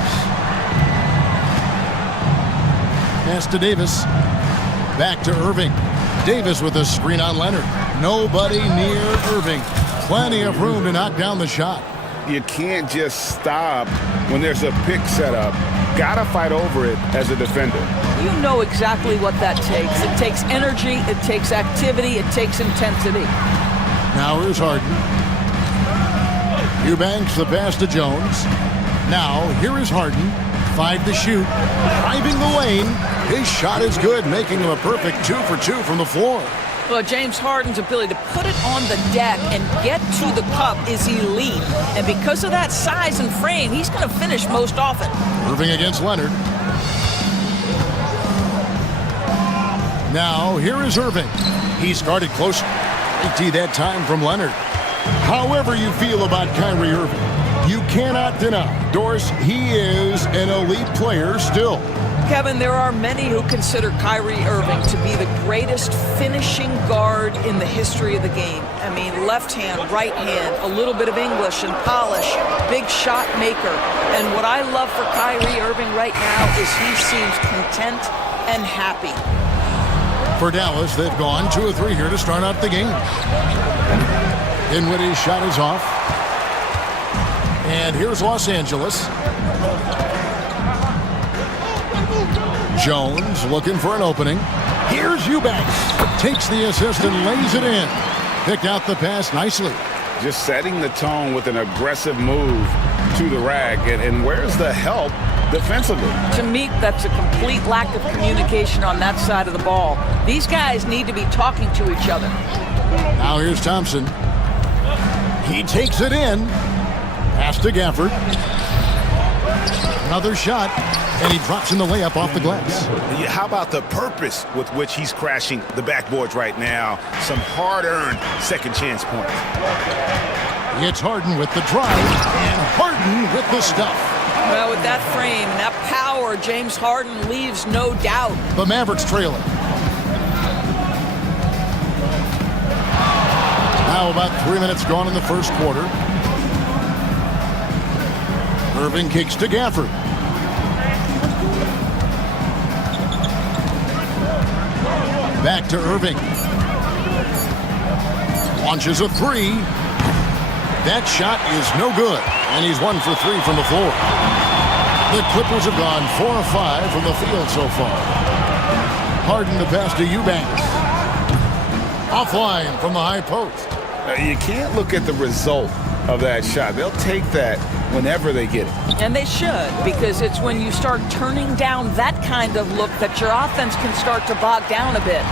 Pass to Davis. Back to Irving. Davis with a screen on Leonard. Nobody near Irving. Plenty of room to knock down the shot. You can't just stop when there's a pick set up. Gotta fight over it as a defender. You know exactly what that takes. It takes energy, it takes activity, it takes intensity. Now here's Harden. Eubanks the pass to Jones. Now here is Harden. 5 to shoot. Driving the lane. His shot is good, making him a perfect 2 for 2 from the floor. Well, James Harden's ability to put it on the deck and get to the cup is elite. And because of that size and frame, he's going to finish most often. Irving against Leonard. Now, here is Irving. He's guarded close. AT that time from Leonard. However you feel about Kyrie Irving, you cannot deny, Doris, he is an elite player still. Kevin, there are many who consider Kyrie Irving to be the greatest finishing guard in the history of the game. I mean, left hand, right hand, a little bit of English and polish, big shot maker. And what I love for Kyrie Irving right now is he seems content and happy. For Dallas, they've gone 2 of 3 here to start out the game. Dinwiddie's shot is off. And here's Los Angeles. Jones looking for an opening. Here's Eubanks. Takes the assist and lays it in. Picked out the pass nicely. Just setting the tone with an aggressive move to the rack. And where's the help defensively? To me, that's a complete lack of communication on that side of the ball. These guys need to be talking to each other. Now here's Thompson. He takes it in. Pass to Gafford. Another shot, and he drops in the layup off the glass. Yeah, how about the purpose with which he's crashing the backboards right now? Some hard-earned second chance points. It's Harden with the drive, and Harden with the stuff. Well, with that frame and that power, James Harden leaves no doubt. The Mavericks trailing. Now about 3 minutes gone in the first quarter. Irving kicks to Gafford. Back to Irving. Launches a 3. That shot is no good, and he's 1 for 3 from the floor. The Clippers have gone 4 of 5 from the field so far. Harden the pass to Eubanks. Offline from the high post. You can't look at the result of that shot. They'll take that whenever they get it. And they should, because it's when you start turning down that kind of look that your offense can start to bog down a bit.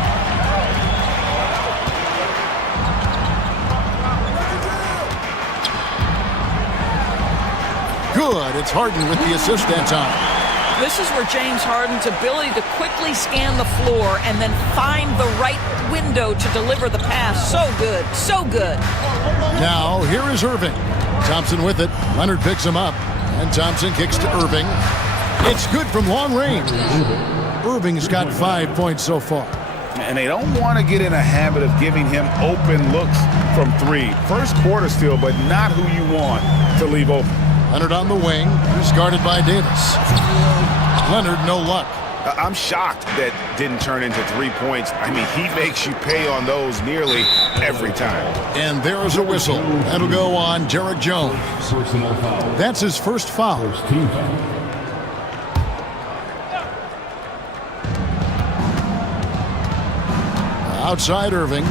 Good. It's Harden with the assist that time. This is where James Harden's ability to quickly scan the floor and then find the right window to deliver the pass. So good. So good. Now, here is Irving. Thompson with it. Leonard picks him up. And Thompson kicks to Irving. It's good from long range. Irving's got 5 points so far. And they don't want to get in a habit of giving him open looks from 3. First quarter still, but not who you want to leave open. Leonard on the wing. He's guarded by Davis. Leonard, no luck. I'm shocked that didn't turn into 3 points. I mean, he makes you pay on those nearly every time. And there's a whistle. That'll go on Derek Jones. That's his first foul. Outside Irving.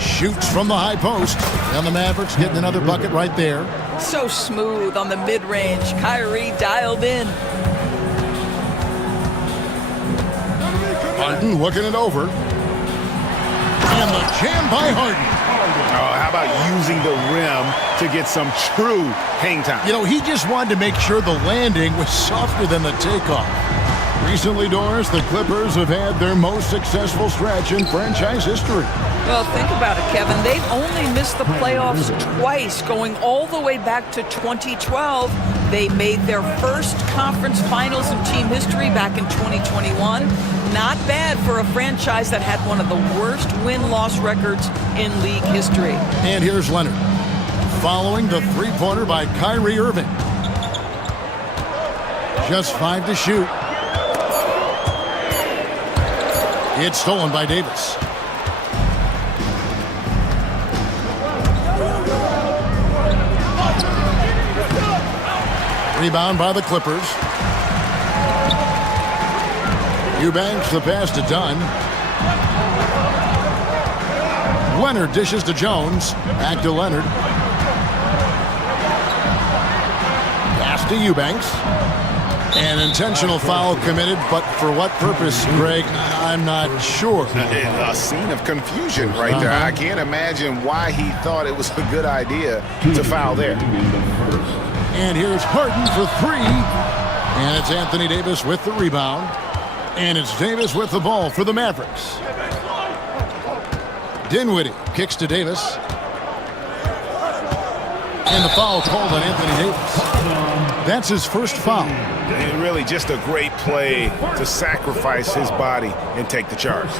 Shoots from the high post. And the Mavericks getting another bucket right there. So smooth on the mid-range. Kyrie dialed in. Harden looking it over. And the jam by Harden. Oh, how about using the rim to get some true hang time? You know, he just wanted to make sure the landing was softer than the takeoff. Recently, Doris, the Clippers have had their most successful stretch in franchise history. Well, think about it, Kevin. They've only missed the playoffs twice, going all the way back to 2012. They made their first conference finals in team history back in 2021. Not bad for a franchise that had one of the worst win-loss records in league history. And here's Leonard, following the three-pointer by Kyrie Irving. Just 5 to shoot. It's stolen by Davis. Rebound by the Clippers. Eubanks the pass to Dunn. Leonard dishes to Jones. Back to Leonard. Pass to Eubanks. An intentional foul committed, but for what purpose, Greg? I'm not sure. A scene of confusion right there. I can't imagine why he thought it was a good idea to foul there. And here's Harden for 3. And it's Anthony Davis with the rebound. And it's Davis with the ball for the Mavericks. Dinwiddie kicks to Davis. And the foul called on Anthony Davis. That's his first foul. And really just a great play to sacrifice his body and take the charge.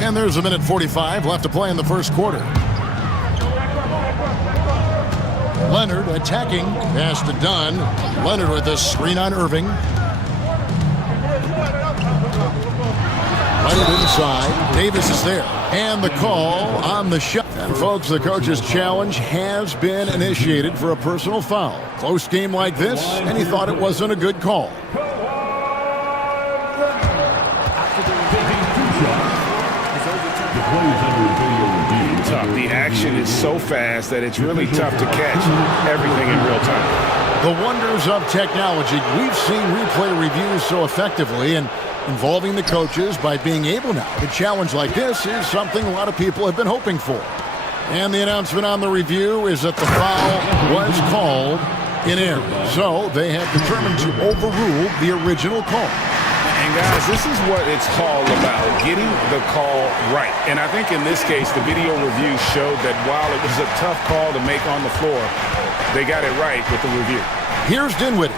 And there's 1:45 left to play in the first quarter. Leonard attacking. Pass to Dunn. Leonard with a screen on Irving. Leonard inside. Davis is there. And the call on the shot. And folks, the coach's challenge has been initiated for a personal foul. Close game like this, and he thought it wasn't a good call. The action is so fast that it's really tough to catch everything in real time. The wonders of technology. We've seen replay reviews so effectively, and involving the coaches by being able now to challenge like this is something a lot of people have been hoping for. And the announcement on the review is that the foul was called in error. So they have determined to overrule the original call. And guys, this is what it's all about, getting the call right. And I think in this case, the video review showed that while it was a tough call to make on the floor, they got it right with the review. Here's Dinwiddie.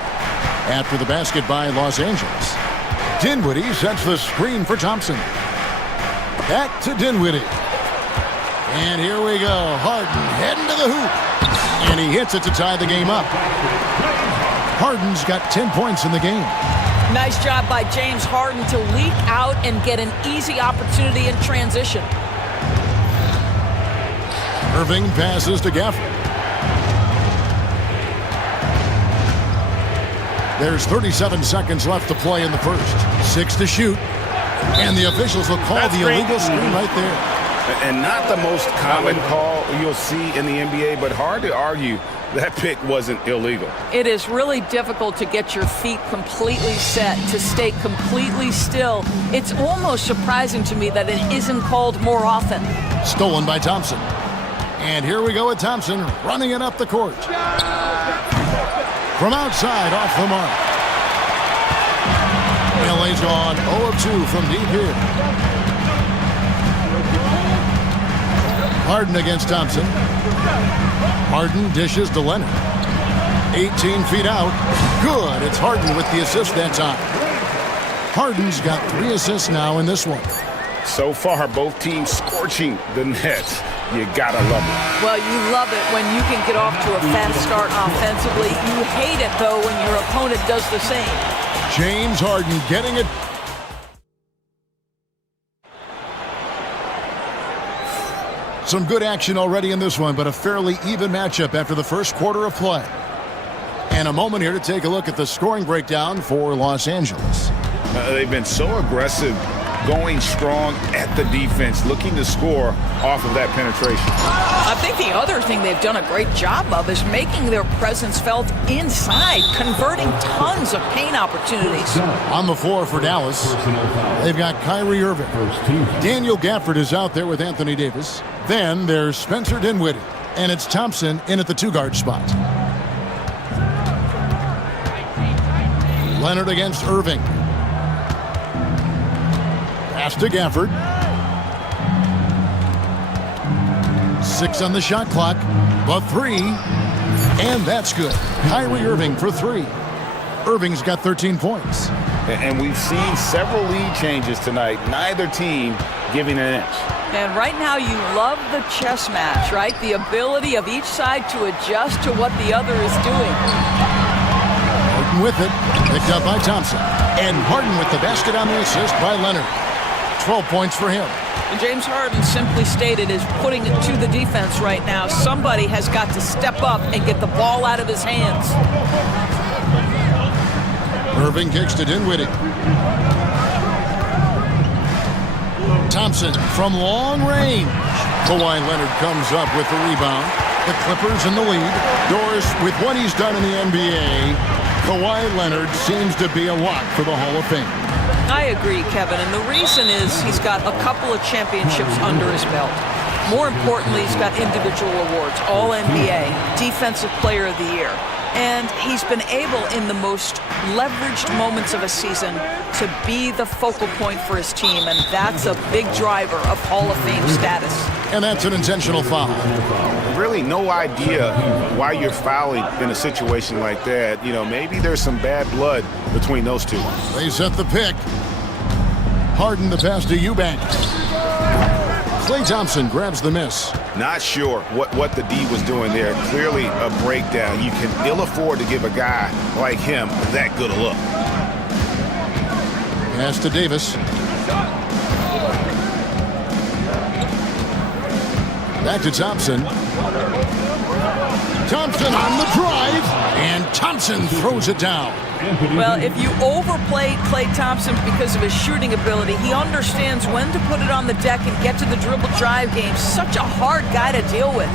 After the basket by Los Angeles. Dinwiddie sets the screen for Thompson. Back to Dinwiddie. And here we go. Harden heading to the hoop. And he hits it to tie the game up. Harden's got 10 points in the game. Nice job by James Harden to leak out and get an easy opportunity in transition. Irving passes to Gafford. There's 37 seconds left to play in the first. 6 to shoot. And the officials will call the illegal screen right there. And not the most common call you'll see in the NBA, but hard to argue that pick wasn't illegal. It is really difficult to get your feet completely set, to stay completely still. It's almost surprising to me that it isn't called more often. Stolen by Thompson. And here we go with Thompson running it up the court. From outside, off the mark. LA's gone 0 of 2 from deep here. Harden against Thompson. Harden dishes to Leonard. 18 feet out. Good. It's Harden with the assist that time. Harden's got 3 assists now in this one. So far, both teams scorching the Nets. You gotta love it. Well, you love it when you can get off to a fast start offensively. You hate it, though, when your opponent does the same. James Harden getting it. Some good action already in this one, but a fairly even matchup after the first quarter of play. And a moment here to take a look at the scoring breakdown for Los Angeles. They've been so aggressive going strong at the defense, looking to score off of that penetration. I think the other thing they've done a great job of is making their presence felt inside, converting tons of paint opportunities. On the floor for Dallas, they've got Kyrie Irving. Daniel Gafford is out there with Anthony Davis. Then there's Spencer Dinwiddie, and it's Thompson in at the two-guard spot. Leonard against Irving. Pass to Gafford. 6 on the shot clock, but 3, and that's good. Kyrie Irving for 3. Irving's got 13 points. And we've seen several lead changes tonight, neither team giving an inch. And right now you love the chess match, right? The ability of each side to adjust to what the other is doing. Harden with it, picked up by Thompson. And Harden with the basket on the assist by Leonard. 12 points for him. And James Harden simply stated is putting it to the defense right now. Somebody has got to step up and get the ball out of his hands. Irving kicks to Dinwiddie. Thompson from long range. Kawhi Leonard comes up with the rebound. The Clippers in the lead. Doris, with what he's done in the NBA, Kawhi Leonard seems to be a lock for the Hall of Fame. I agree, Kevin, and the reason is he's got a couple of championships under his belt. More importantly, he's got individual awards, All-NBA, Defensive Player of the Year. And he's been able, in the most leveraged moments of a season, to be the focal point for his team, and that's a big driver of Hall of Fame status. And that's an intentional foul. Really no idea why you're fouling in a situation like that. You know, maybe there's some bad blood between those two. They set the pick. Harden the pass to Eubanks. Klay Thompson grabs the miss. Not sure what the D was doing there. Clearly a breakdown. You can ill afford to give a guy like him that good a look. Pass to Davis. Back to Thompson. Thompson on the drive, and Thompson throws it down. Well, if you overplay Klay Thompson because of his shooting ability, he understands when to put it on the deck and get to the dribble drive game. Such a hard guy to deal with.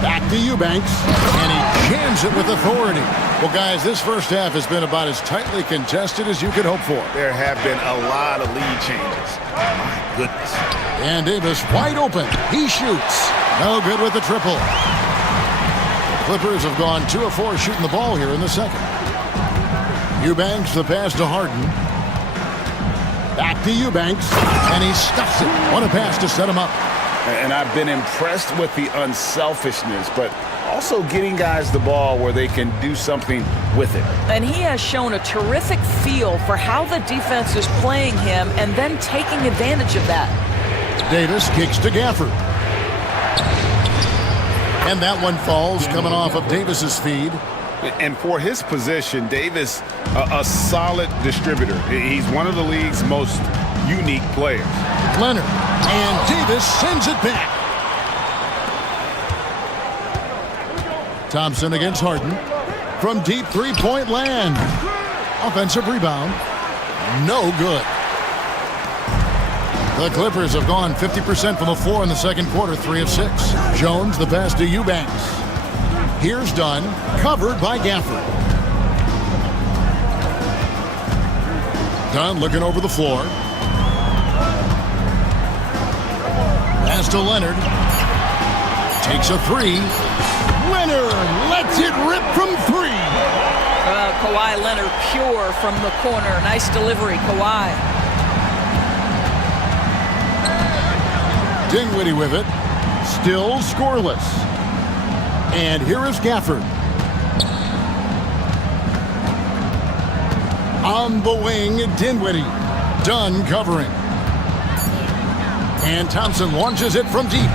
Back to Eubanks, and he jams it with authority. Well, guys, this first half has been about as tightly contested as you could hope for. There have been a lot of lead changes. My goodness. And Davis wide open. He shoots. No good with the triple. Clippers have gone 2 of 4 shooting the ball here in the second. Eubanks the pass to Harden. Back to Eubanks, and he stuffs it. What a pass to set him up. And I've been impressed with the unselfishness, but also getting guys the ball where they can do something with it. And he has shown a terrific feel for how the defense is playing him and then taking advantage of that. Davis kicks to Gafford. And that one falls, coming off of Davis's feed. And for his position, Davis, a solid distributor. He's one of the league's most unique players. Leonard, and Davis sends it back. Thompson against Harden. From deep three-point land. Offensive rebound. No good. The Clippers have gone 50% from the floor in the second quarter, 3 of 6. Jones, the pass to Eubanks. Here's Dunn, covered by Gafford. Dunn looking over the floor. Pass to Leonard. Takes a 3. Leonard lets it rip from 3. Kawhi Leonard pure from the corner. Nice delivery, Kawhi. Dinwiddie with it. Still scoreless. And here is Gafford. On the wing, Dinwiddie. Dunn covering. And Thompson launches it from deep.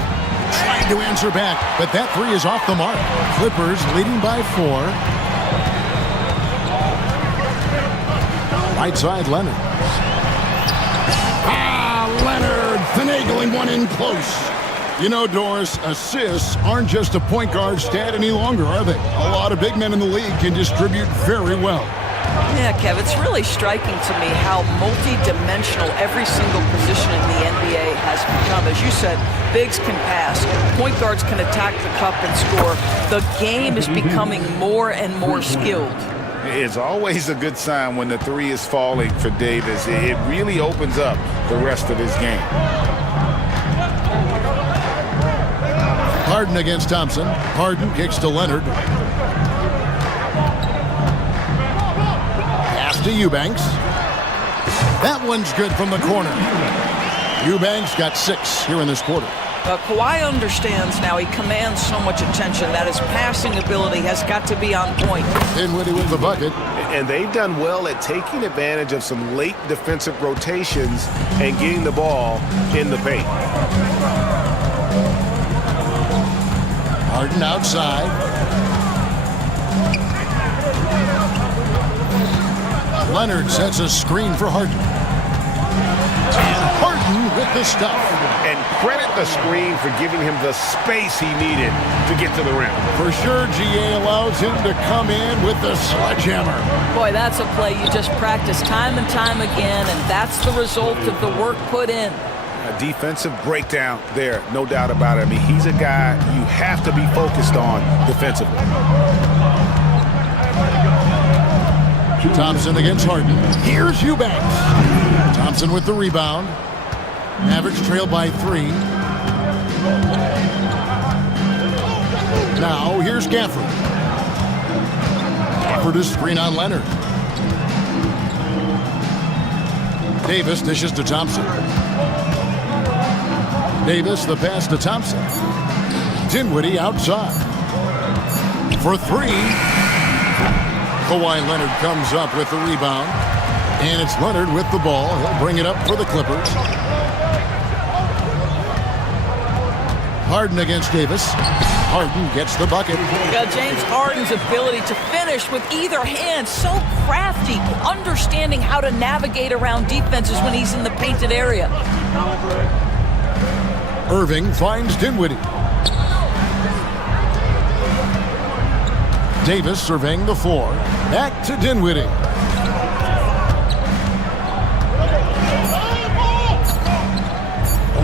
Trying to answer back, but that 3 is off the mark. Clippers leading by 4. Right side, Leonard. Leonard finagling one in close. You know, Doris, assists aren't just a point guard stat any longer, are they? A lot of big men in the league can distribute very well. Yeah, Kev, it's really striking to me how multi-dimensional every single position in the NBA has become. As you said, bigs can pass, point guards can attack the cup and score. The game is becoming more and more skilled. It's always a good sign when the three is falling for Davis. It really opens up the rest of his game. Harden against Thompson. Harden kicks to Leonard. Pass to Eubanks. That one's good from the corner. Eubanks got 6 here in this quarter. Kawhi understands now. He commands so much attention that his passing ability has got to be on point. Dinwiddie with the bucket. And they've done well at taking advantage of some late defensive rotations and getting the ball in the paint. Harden outside. Leonard sets a screen for Harden. And Harden with the stuff. And credit the screen for giving him the space he needed to get to the rim. For sure, GA allows him to come in with the sledgehammer. Boy, that's a play you just practice time and time again, and that's the result of the work put in. A defensive breakdown there, no doubt about it. I mean, he's a guy you have to be focused on defensively. Thompson against Harden. Here's Eubanks. Thompson with the rebound. Mavericks trail by 3. Now here's Gafford. Gafford is screen on Leonard. Davis dishes to Thompson. Davis the pass to Thompson. Dinwiddie outside. For 3. Kawhi Leonard comes up with the rebound. And it's Leonard with the ball. He'll bring it up for the Clippers. Harden against Davis. Harden gets the bucket. James Harden's ability to finish with either hand, so crafty, understanding how to navigate around defenses when he's in the painted area. Irving finds Dinwiddie. Davis surveying the floor. Back to Dinwiddie.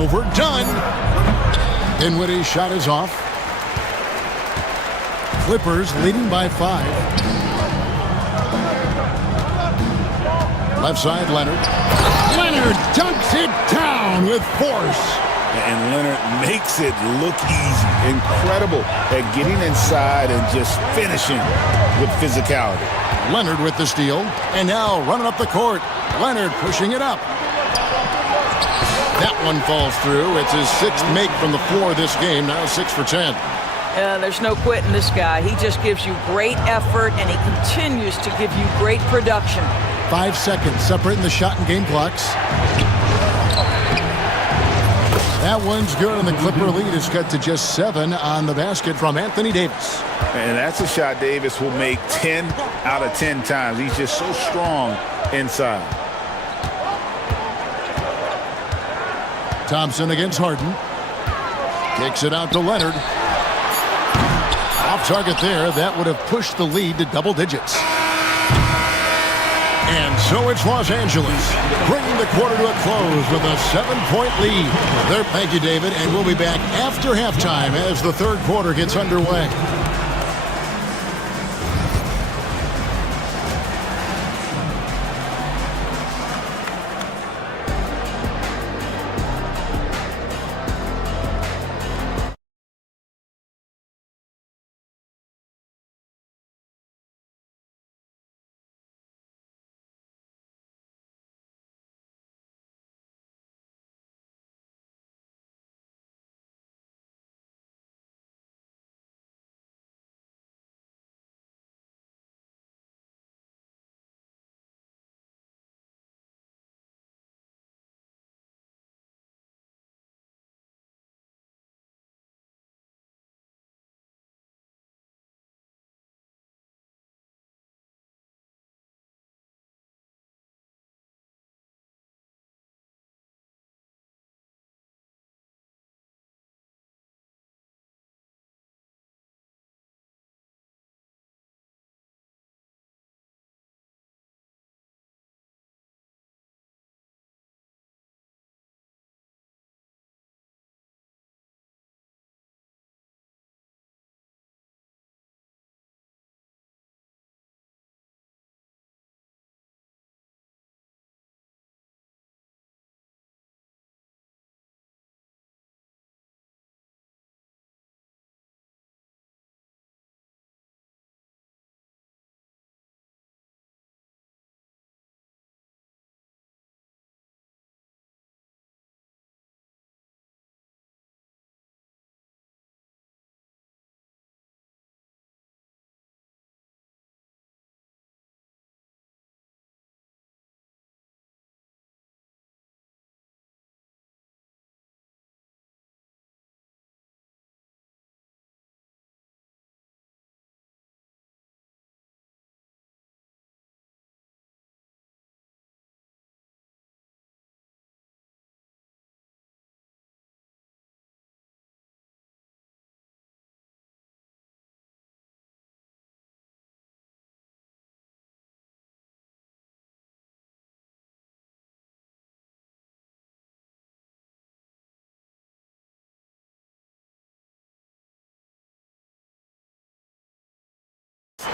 Overdone. Dinwiddie's shot is off. Clippers leading by 5. Left side, Leonard. Leonard dunks it down with force. And Leonard makes it look easy. Incredible at getting inside and just finishing with physicality. Leonard with the steal. And now running up the court. Leonard pushing it up. That one falls through. It's his 6th make from the floor this game. Now 6 for 10. There's no quitting this guy. He just gives you great effort, and he continues to give you great production. 5 seconds separating the shot and game clocks. That one's good, and the Clipper lead is cut to just 7 on the basket from Anthony Davis. And that's a shot Davis will make 10 out of 10 times. He's just so strong inside. Thompson against Harden. Kicks it out to Leonard. Off target there. That would have pushed the lead to double digits. And so it's Los Angeles, bringing the quarter to a close with a 7-point lead. Thank you, David, and we'll be back after halftime as the third quarter gets underway.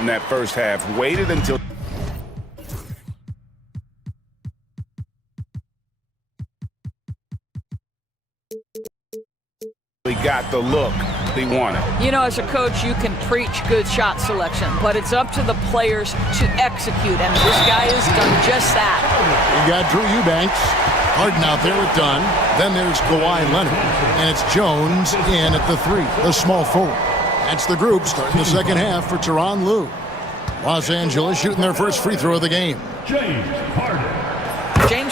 in that first half. Waited until he got the look they wanted. You know, as a coach, you can preach good shot selection, but it's up to the players to execute, and this guy has done just that. You got Drew Eubanks. Harden out there with Dunn. Then there's Kawhi Leonard. And it's Jones in at the 3, the small forward. That's the group starting the second half for Tyronn Lue. Los Angeles shooting their first free throw of the game. James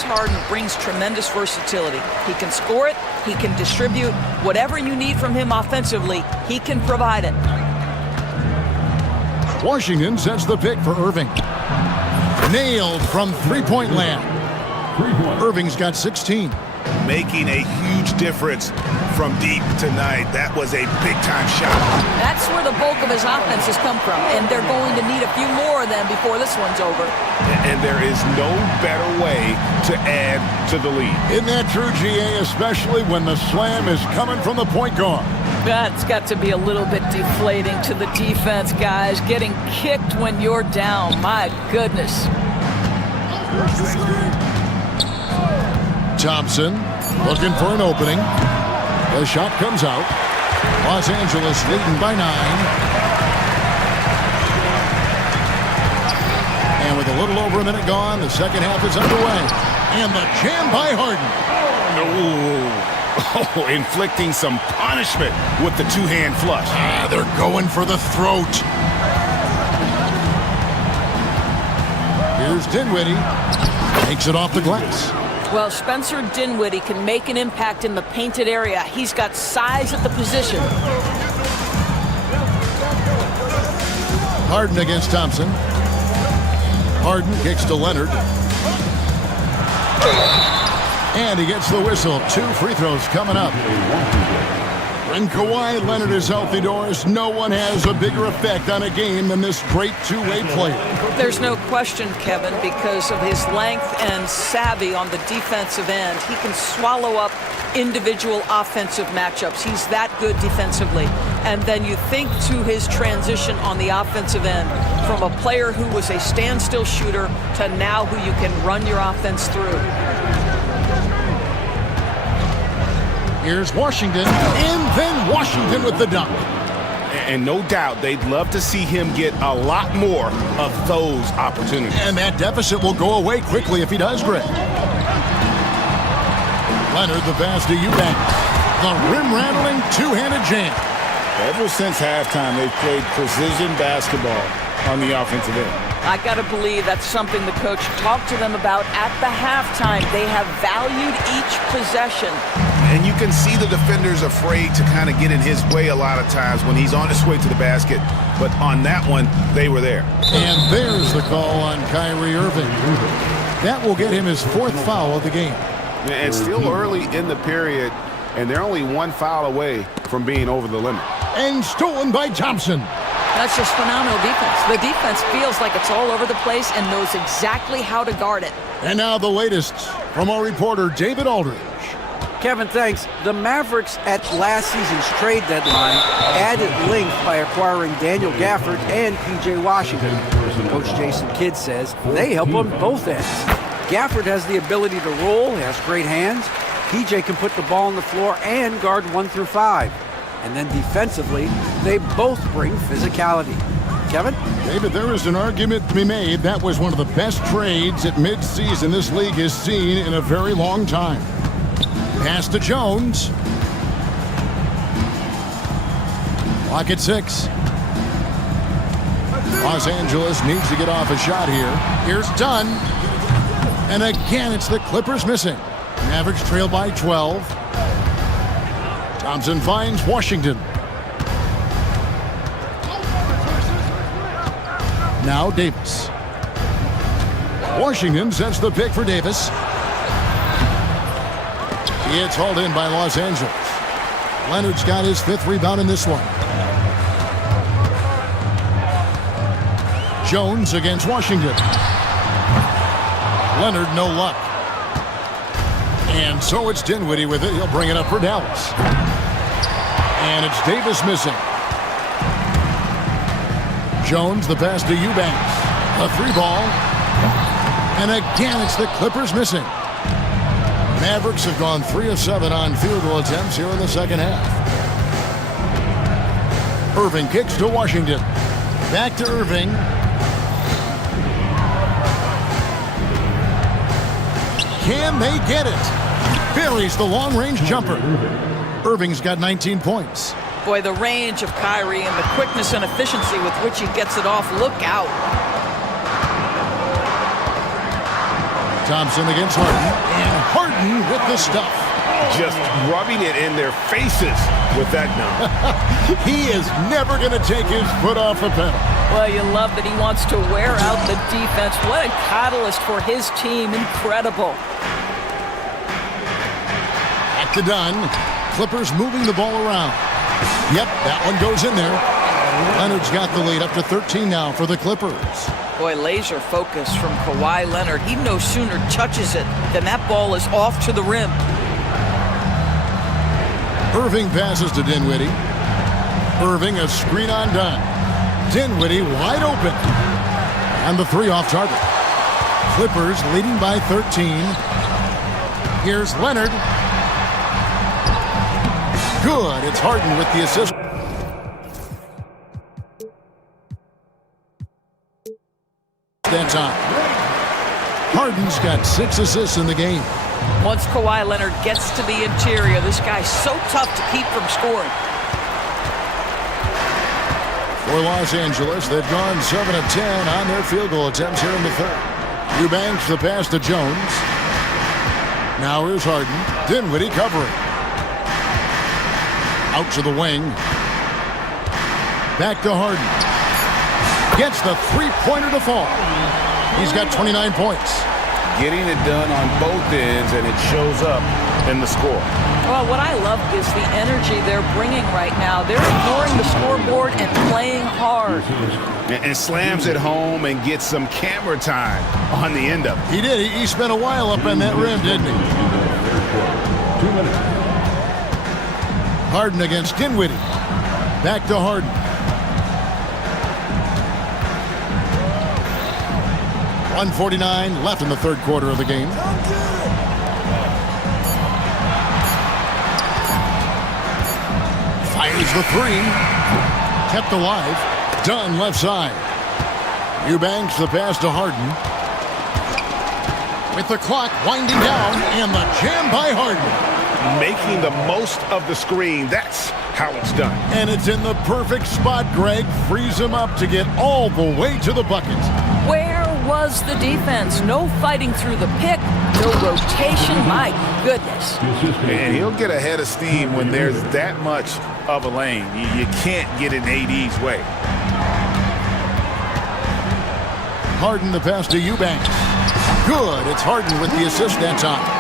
Harden brings tremendous versatility. He can score it, he can distribute. Whatever you need from him offensively, he can provide it. Washington sets the pick for Irving. Nailed from three-point land. Irving's got 16. Making a huge difference from deep tonight. That was a big-time shot. That's where the bulk of his offense has come from, and they're going to need a few more of them before this one's over. And there is no better way to add to the lead. Isn't that true, GA, especially when the slam is coming from the point guard? That's got to be a little bit deflating to the defense, guys. Getting kicked when you're down. My goodness. Thompson looking for an opening. The shot comes out. Los Angeles leading by 9. And with a little over a minute gone, the second half is underway. And the jam by Harden. Oh, inflicting some punishment with the two-hand flush. They're going for the throat. Here's Dinwiddie. Takes it off the glass. Well, Spencer Dinwiddie can make an impact in the painted area. He's got size at the position. Harden against Thompson. Harden kicks to Leonard. And he gets the whistle. 2 free throws coming up. When Kawhi Leonard is healthy, Doris, no one has a bigger effect on a game than this great two-way player. There's no question, Kevin, because of his length and savvy on the defensive end. He can swallow up individual offensive matchups. He's that good defensively. And then you think to his transition on the offensive end from a player who was a standstill shooter to now who you can run your offense through. Here's Washington, and then Washington with the dunk. And no doubt they'd love to see him get a lot more of those opportunities. And that deficit will go away quickly if he does, Greg. Leonard, the pass to Eubanks. The rim-rattling two-handed jam. Ever since halftime, they've played precision basketball on the offensive end. I got to believe that's something the coach talked to them about at the halftime. They have valued each possession. And you can see the defenders afraid to kind of get in his way a lot of times when he's on his way to the basket. But on that one, they were there. And there's the call on Kyrie Irving. That will get him his 4th foul of the game. And still early in the period, and they're only 1 foul away from being over the limit. And stolen by Thompson. That's just phenomenal defense. The defense feels like it's all over the place and knows exactly how to guard it. And now the latest from our reporter, David Aldridge. Kevin, thanks. The Mavericks at last season's trade deadline added length by acquiring Daniel Gafford and P.J. Washington. Coach Jason Kidd says they help on both ends. Gafford has the ability to roll, he has great hands. P.J. can put the ball on the floor and guard 1 through 5. And then defensively, they both bring physicality. Kevin? David, there is an argument to be made. That was one of the best trades at midseason this league has seen in a very long time. Pass to Jones. Clock at 6. Los Angeles needs to get off a shot here. Here's Dunn. And again, it's the Clippers missing. Mavericks trail by 12. Thompson finds Washington. Now Davis. Washington sets the pick for Davis. It's hauled in by Los Angeles. Leonard's got his 5th rebound in this one. Jones against Washington. Leonard, no luck. And so it's Dinwiddie with it. He'll bring it up for Dallas. And it's Davis missing. Jones, the pass to Eubanks. A three ball. And again, it's the Clippers missing. Mavericks have gone 3 of 7 on field goal attempts here in the second half. Irving kicks to Washington. Back to Irving. Can they get it? Buries the long-range jumper. Irving's got 19 points. Boy, the range of Kyrie and the quickness and efficiency with which he gets it off. Look out. Thompson against Harden. And Harden with the stuff. Just rubbing it in their faces with that dunk. He is never going to take his foot off the pedal. Well, you love that he wants to wear out the defense. What a catalyst for his team. Incredible. Back to Dunn. Clippers moving the ball around. Yep, that one goes in there. Leonard's got the lead up to 13 now for the Clippers. Boy, laser focus from Kawhi Leonard. He no sooner touches it than that ball is off to the rim. Irving passes to Dinwiddie. Irving a screen on Dunn. Dinwiddie wide open. And the three off target. Clippers leading by 13. Here's Leonard. Good. It's Harden with the assist. That time. Harden's got 6 assists in the game. Once Kawhi Leonard gets to the interior, this guy's so tough to keep from scoring. For Los Angeles, they've gone 7 of 10 on their field goal attempts here in the third. Eubanks the pass to Jones. Now here's Harden. Dinwiddie covering. Out to the wing. Back to Harden. Gets the three-pointer to fall. He's got 29 points. Getting it done on both ends, and it shows up in the score. Well, what I love is the energy they're bringing right now. They're ignoring the scoreboard and playing hard. And slams it home and gets some camera time on the end of it. He did. He spent a while up on that rim, didn't he? 2 minutes. Harden against Dinwiddie. Back to Harden. .149 left in the third quarter of the game. Fires the three. Kept alive. Dunn left side. Eubanks the pass to Harden. With the clock winding down and the jam by Harden. Making the most of the screen. That's how it's done. And it's in the perfect spot. Greg frees him up to get all the way to the bucket. Where was the defense? No fighting through the pick, no rotation. My goodness. And he'll get a head of steam when there's that much of a lane. You can't get in AD's way. Harden the pass to Eubanks. Good. It's Harden with the assist that time.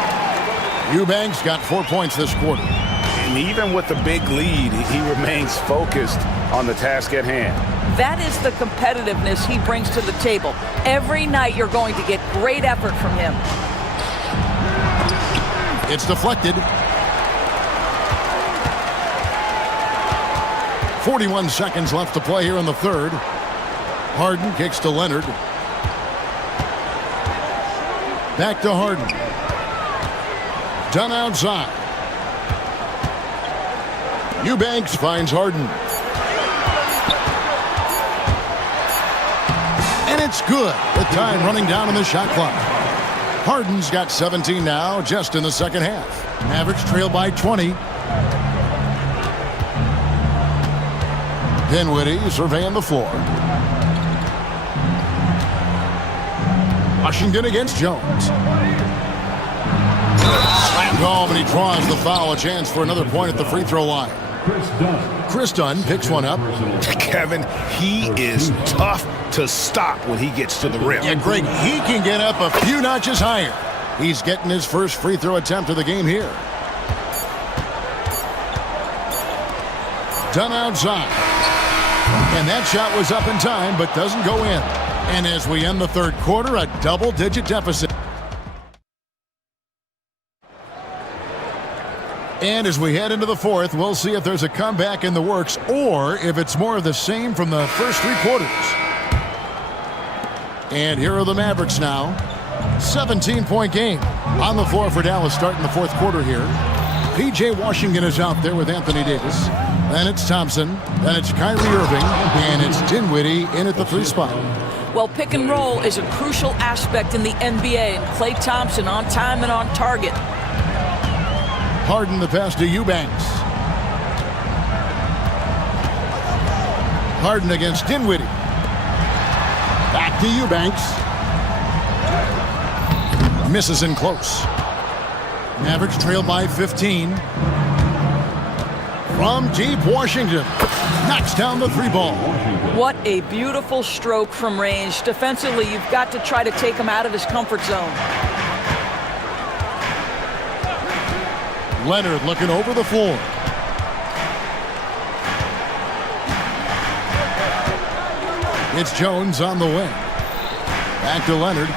Eubanks got 4 points this quarter. And even with the big lead, he remains focused on the task at hand. That is the competitiveness he brings to the table. Every night you're going to get great effort from him. It's deflected. 41 seconds left to play here in the third. Harden kicks to Leonard. Back to Harden. Dunn outside. Eubanks finds Harden. And it's good. With time running down on the shot clock. Harden's got 17 now, just in the second half. Mavericks trail by 20. Dinwiddie surveying the floor. Washington against Jones. Slammed home, and he draws the foul. A chance for another point at the free throw line. Chris Dunn picks one up. Kevin, he is tough to stop when he gets to the rim. Yeah, Greg, he can get up a few notches higher. He's getting his first free throw attempt of the game here. Dunn outside. And that shot was up in time, but doesn't go in. And as we end the third quarter, a double-digit deficit. And as we head into the fourth, we'll see if there's a comeback in the works or if it's more of the same from the first three quarters. And here are the Mavericks now. 17-point game on the floor for Dallas starting the fourth quarter here. P.J. Washington is out there with Anthony Davis. Then it's Thompson. Then it's Kyrie Irving. And it's Dinwiddie in at the three spot. Well, pick and roll is a crucial aspect in the NBA, and Klay Thompson on time and on target. Harden the pass to Eubanks. Harden against Dinwiddie. Back to Eubanks. Misses in close. Mavericks trail by 15. From deep, Washington knocks down the three ball. What a beautiful stroke from range. Defensively, you've got to try to take him out of his comfort zone. Leonard looking over the floor. It's Jones on the wing. Back to Leonard.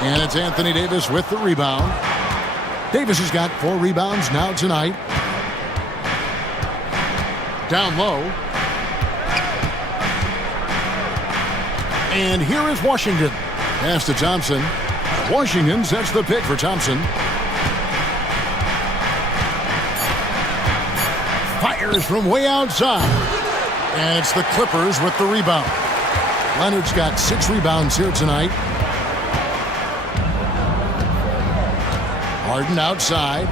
And it's Anthony Davis with the rebound. Davis has got 4 rebounds now tonight. Down low. And here is Washington. Pass to Thompson. Washington sets the pick for Thompson. Fires from way outside. And it's the Clippers with the rebound. Leonard's got 6 rebounds here tonight. Harden outside.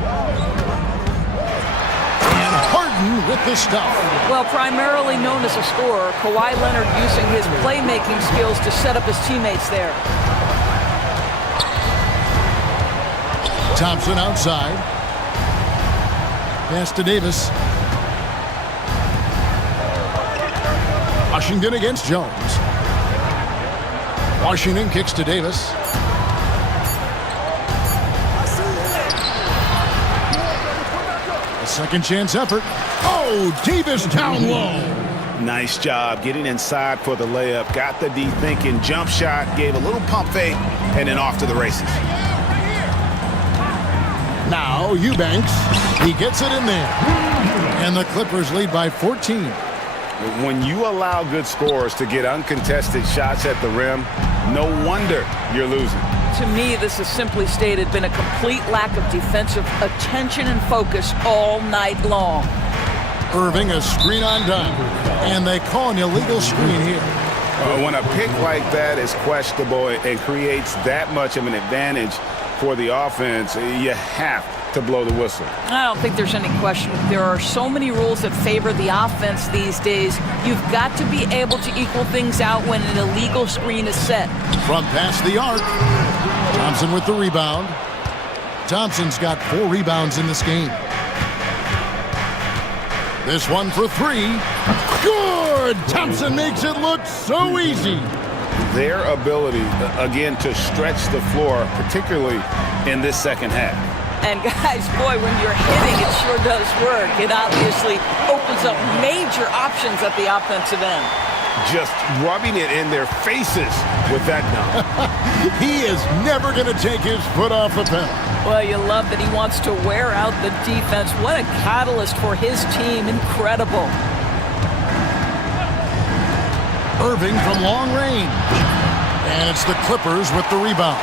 And Harden with the stuff. Well, primarily known as a scorer, Kawhi Leonard using his playmaking skills to set up his teammates there. Thompson outside. Pass to Davis. Washington against Jones. Washington kicks to Davis. A second chance effort. Oh, Davis down low. Nice job getting inside for the layup. Got the D thinking. Jump shot. Gave a little pump fake. And then off to the races. Now Eubanks. He gets it in there. And the Clippers lead by 14. When you allow good scorers to get uncontested shots at the rim, no wonder you're losing. To me, this has simply stated been a complete lack of defensive attention and focus all night long. Irving, a screen on dime. And they call an illegal screen here. When a pick like that is questionable and creates that much of an advantage for the offense, you have to blow the whistle. I don't think there's any question. There are so many rules that favor the offense these days. You've got to be able to equal things out when an illegal screen is set. From past the arc. Thompson with the rebound. Thompson's got 4 rebounds in this game. This one for 3. Good! Thompson makes it look so easy. Their ability, again, to stretch the floor, particularly in this second half. And guys, boy, when you're hitting, it sure does work. It obviously opens up major options at the offensive end. Just rubbing it in their faces with that dunk. He is never going to take his foot off the pedal. Well, you love that he wants to wear out the defense. What a catalyst for his team. Incredible. Irving from long range. And it's the Clippers with the rebound.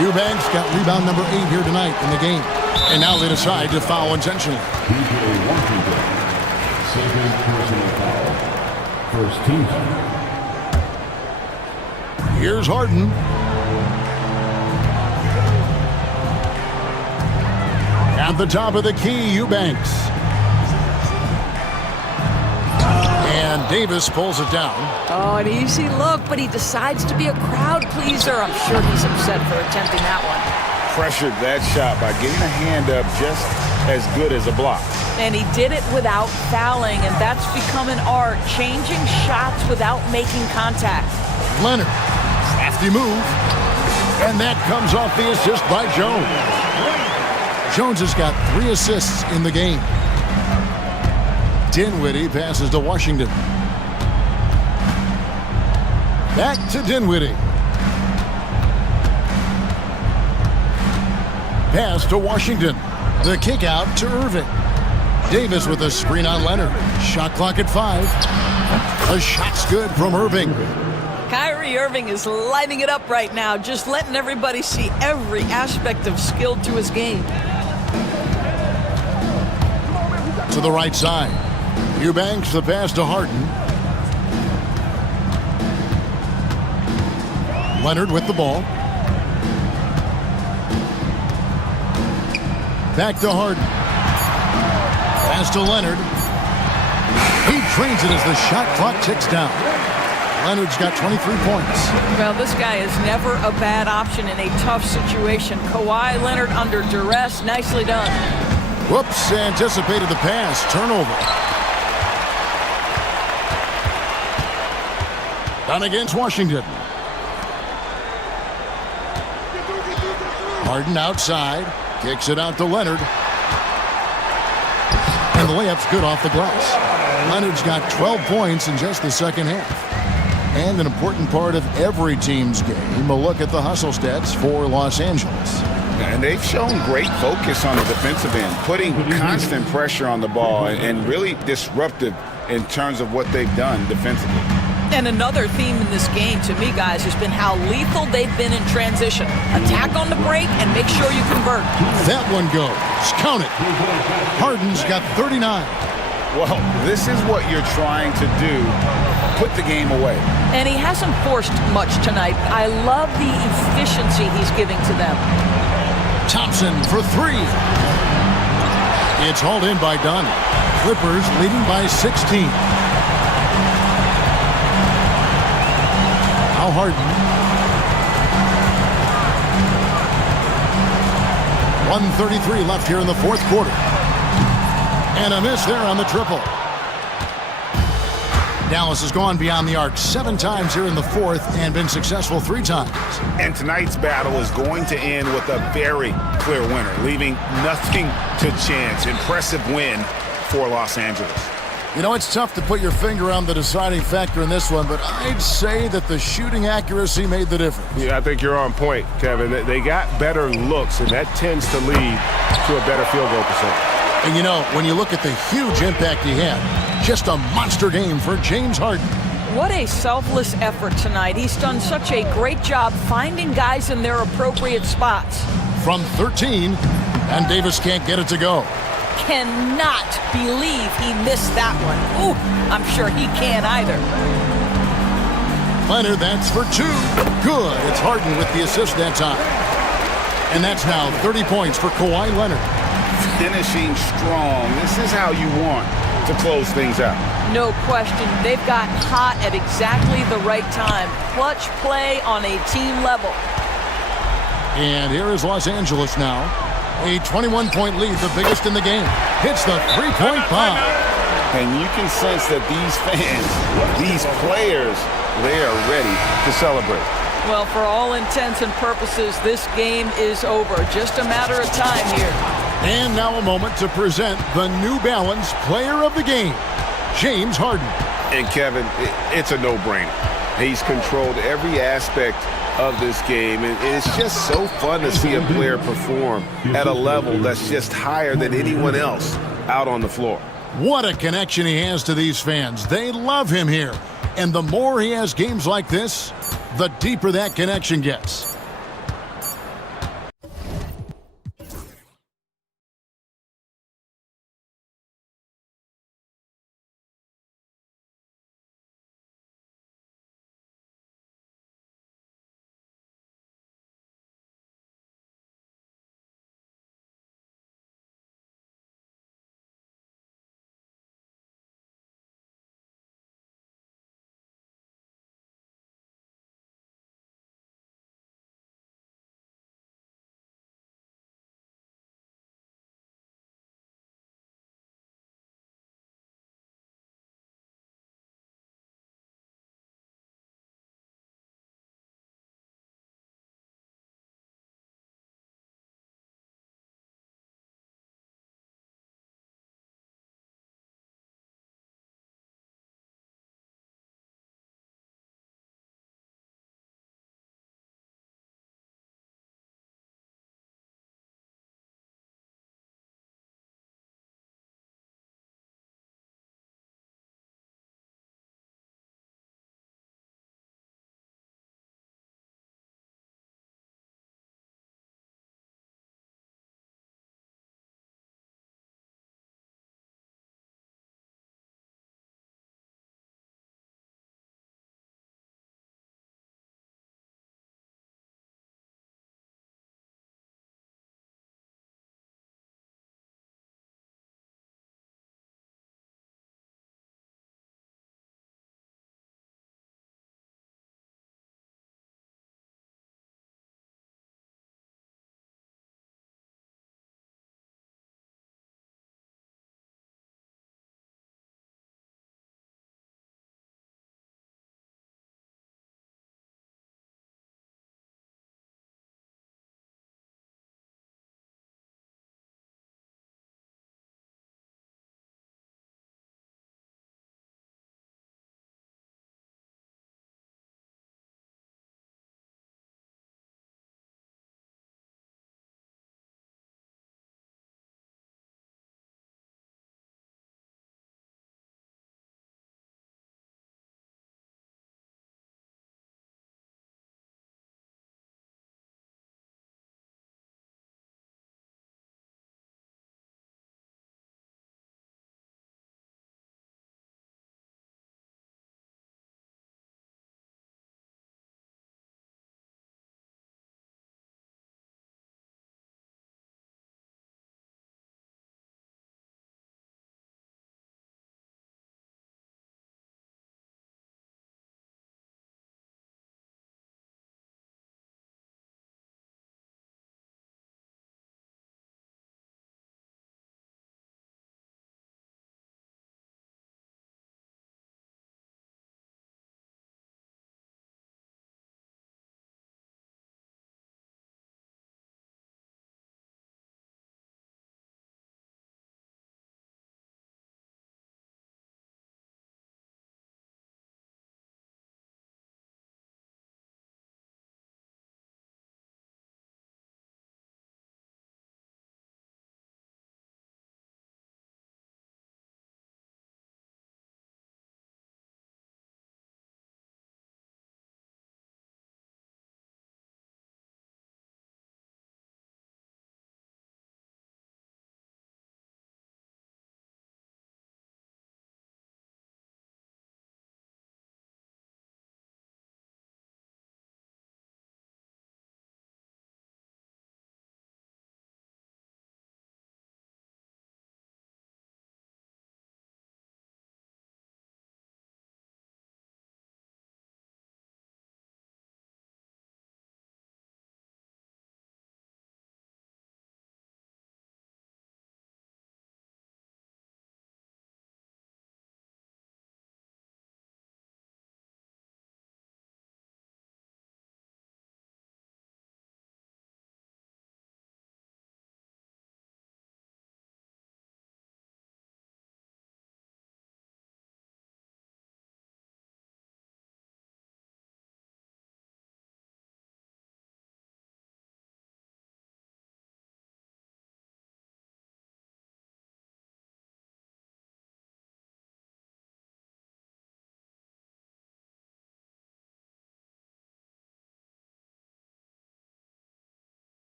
Eubanks got rebound number 8 here tonight in the game. And now they decide to foul intentionally. P.J. Washington, second personal foul. First team. Here's Harden. At the top of the key, Eubanks. And Davis pulls it down. Oh, an easy look, but he decides to be a crowd pleaser. I'm sure he's upset for attempting that one. Pressured that shot by getting a hand up just as good as a block. And he did it without fouling, and that's become an art, changing shots without making contact. Leonard, crafty move. And that comes off the assist by Jones. Jones has got 3 assists in the game. Dinwiddie passes to Washington. Back to Dinwiddie. Pass to Washington. The kick out to Irving. Davis with a screen on Leonard. Shot clock at 5. The shot's good from Irving. Kyrie Irving is lighting it up right now, just letting everybody see every aspect of skill to his game. To the right side. Eubanks the pass to Harden. Leonard with the ball. Back to Harden. Pass to Leonard. He trains it as the shot clock ticks down. Leonard's got 23 points. Well, this guy is never a bad option in a tough situation. Kawhi Leonard under duress. Nicely done. Whoops, anticipated the pass. Turnover. Done against Washington. Harden outside. Kicks it out to Leonard. And the layup's good off the glass. Leonard's got 12 points in just the second half. And an important part of every team's game, a look at the hustle stats for Los Angeles. And they've shown great focus on the defensive end, putting constant pressure on the ball and really disruptive in terms of what they've done defensively. And another theme in this game, to me, guys, has been how lethal they've been in transition. Attack on the break and make sure you convert. That one goes. Count it. Harden's got 39. Well, this is what you're trying to do. Put the game away. And he hasn't forced much tonight. I love the efficiency he's giving to them. Thompson for 3. It's hauled in by Dunn. Clippers leading by 16. Now Harden. 1:33 left here in the fourth quarter. And a miss there on the triple. Dallas has gone beyond the arc 7 times here in the fourth and been successful 3 times. And tonight's battle is going to end with a very clear winner, leaving nothing to chance. Impressive win for Los Angeles. You know, it's tough to put your finger on the deciding factor in this one, but I'd say that the shooting accuracy made the difference. Yeah, I think you're on point, Kevin. They got better looks, and that tends to lead to a better field goal percentage. And you know, when you look at the huge impact he had, just a monster game for James Harden. What a selfless effort tonight. He's done such a great job finding guys in their appropriate spots. From 13, and Davis can't get it to go. Cannot believe he missed that one. Ooh, I'm sure he can't either. Leonard, that's for 2. Good. It's Harden with the assist that time. And that's now 30 points for Kawhi Leonard. Finishing strong. This is how you want to close things out. No question. They've got hot at exactly the right time. Clutch play on a team level. And here is Los Angeles now. A 21-point lead, the biggest in the game. Hits the 3-point bomb. And you can sense that these fans, these players, they are ready to celebrate. Well, for all intents and purposes, this game is over. Just a matter of time here. And now a moment to present the New Balance Player of the Game, James Harden. And Kevin, it's a no-brainer. He's controlled every aspect of this game, and it's just so fun to see a player perform at a level that's just higher than anyone else out on the floor. What a connection he has to these fans. They love him here. And the more he has games like this, the deeper that connection gets.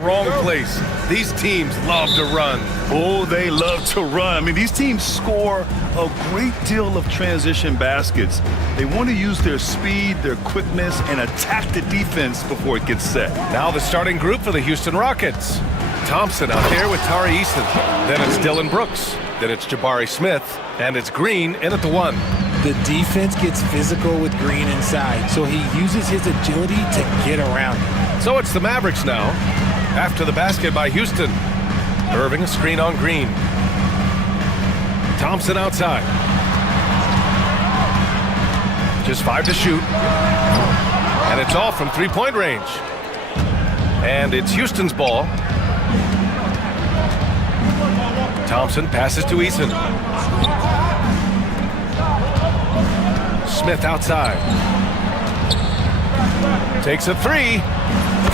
Wrong place. These teams love to run. Oh, they love to run. I mean, these teams score a great deal of transition baskets. They want to use their speed, their quickness, and attack the defense before it gets set. Now the starting group for the Houston Rockets. Thompson out there with Tari Eason. Then it's Dylan Brooks. Then it's Jabari Smith. And it's Green in at the 1. The defense gets physical with Green inside, so he uses his agility to get around it. So it's the Mavericks now. After the basket by Houston. Irving a screen on Green. Thompson outside. Just 5 to shoot. And it's off from three-point range. And it's Houston's ball. Thompson passes to Eason. Smith outside. Takes a 3.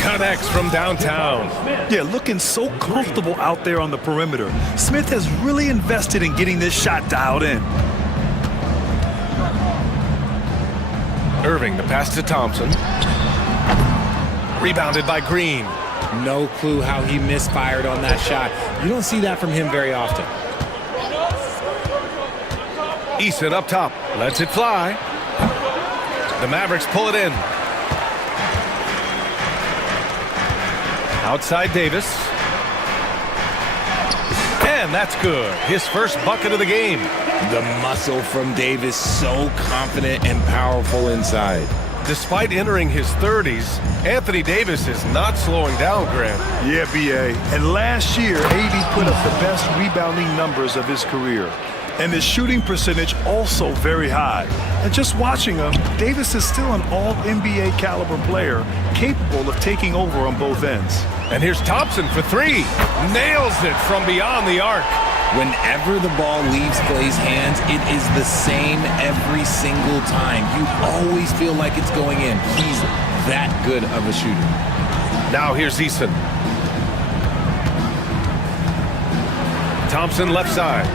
Connects from downtown. Yeah, looking so comfortable out there on the perimeter. Smith has really invested in getting this shot dialed in. Irving, the pass to Thompson. Rebounded by Green. No clue how he misfired on that shot. You don't see that from him very often. Eason up top. Lets it fly. The Mavericks pull it in. Outside Davis. And that's good. His first bucket of the game. The muscle from Davis, so confident and powerful inside. Despite entering his 30s, Anthony Davis is not slowing down, Grant. Yeah, B.A. And last year, AD put up the best rebounding numbers of his career. And his shooting percentage also very high. And just watching him, Davis is still an all-NBA caliber player, capable of taking over on both ends. And here's Thompson for 3. Nails it from beyond the arc. Whenever the ball leaves Clay's hands, it is the same every single time. You always feel like it's going in. He's that good of a shooter. Now here's Eason. Thompson left side.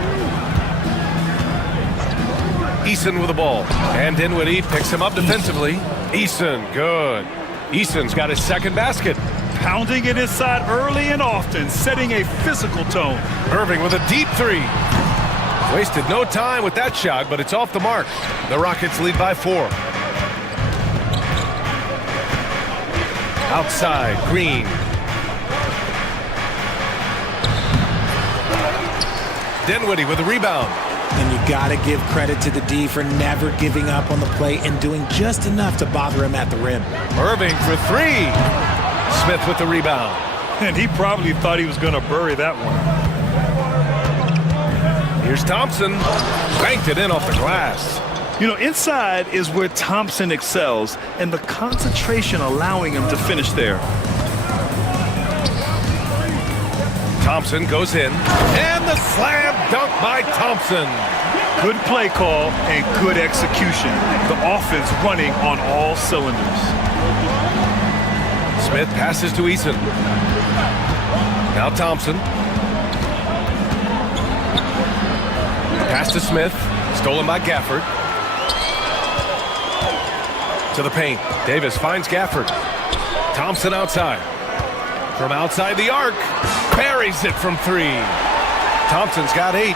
Eason with the ball. And Dinwiddie picks him up defensively. Eason, good. Eason's got his second basket. Pounding it inside early and often, setting a physical tone. Irving with a deep 3. Wasted no time with that shot, but it's off the mark. The Rockets lead by 4. Outside, Green. Dinwiddie with a rebound. And you got to give credit to the D for never giving up on the play and doing just enough to bother him at the rim. Irving for 3. Smith with the rebound. And he probably thought he was going to bury that one. Here's Thompson. Banked it in off the glass. You know, inside is where Thompson excels, and the concentration allowing him to finish there. Thompson goes in. And the slam dunk by Thompson. Good play call and good execution. The offense running on all cylinders. Smith passes to Eason. Now Thompson. Pass to Smith. Stolen by Gafford. To the paint. Davis finds Gafford. Thompson outside. From outside the arc. Buries it from 3. Thompson's got 8.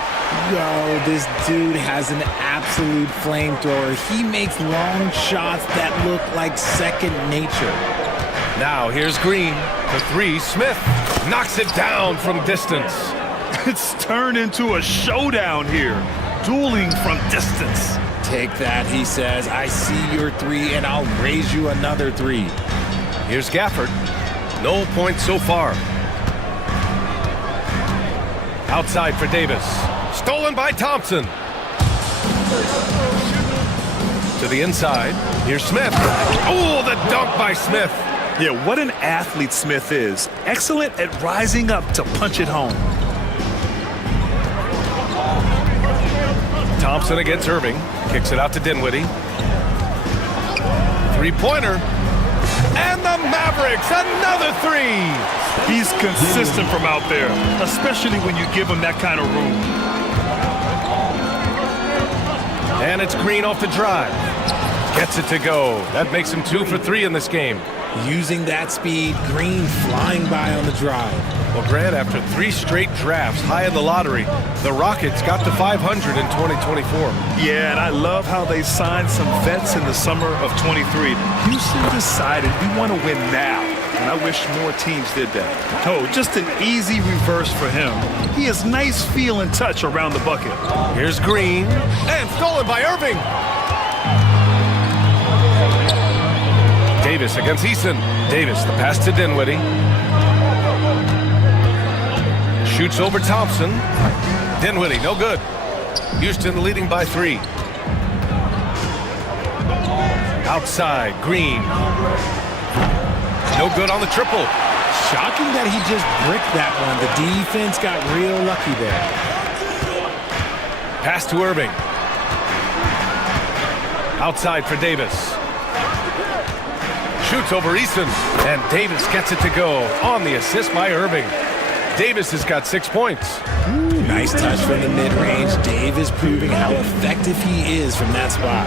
Yo, this dude has an absolute flamethrower. He makes long shots that look like second nature. Now here's Green. For 3, Smith knocks it down from distance. It's turned into a showdown here. Dueling from distance. Take that, he says. I see your 3, and I'll raise you another 3. Here's Gafford. No points so far. Outside for Davis. Stolen by Thompson. To the inside. Here's Smith. Oh, the dunk by Smith. Yeah, what an athlete Smith is. Excellent at rising up to punch it home. Thompson against Irving. Kicks it out to Dinwiddie. 3-pointer. And the Mavericks, another 3. He's consistent from out there, especially when you give him that kind of room. And it's Green off the drive. Gets it to go. That makes him 2 for 3 in this game. using that speed. Green flying by on the drive. Well, Grant, after 3 straight drafts high in the lottery, the Rockets got to 500 in 2024. Yeah, and I love how they signed some vets in the summer of 23. Houston decided we want to win now, and I wish more teams did that. Oh, just an easy reverse for him. He has nice feel and touch around the bucket. Here's Green, and stolen by Irving. Davis against Eason. Davis, the pass to Dinwiddie. Shoots over Thompson. Dinwiddie, no good. Houston leading by 3. Outside, Green. No good on the triple. Shocking that he just bricked that one. The defense got real lucky there. Pass to Irving. Outside for Davis. Shoots over Eason, and Davis gets it to go on the assist by Irving. Davis has got 6 points. Ooh, nice touch from the mid-range. Davis proving how effective he is from that spot.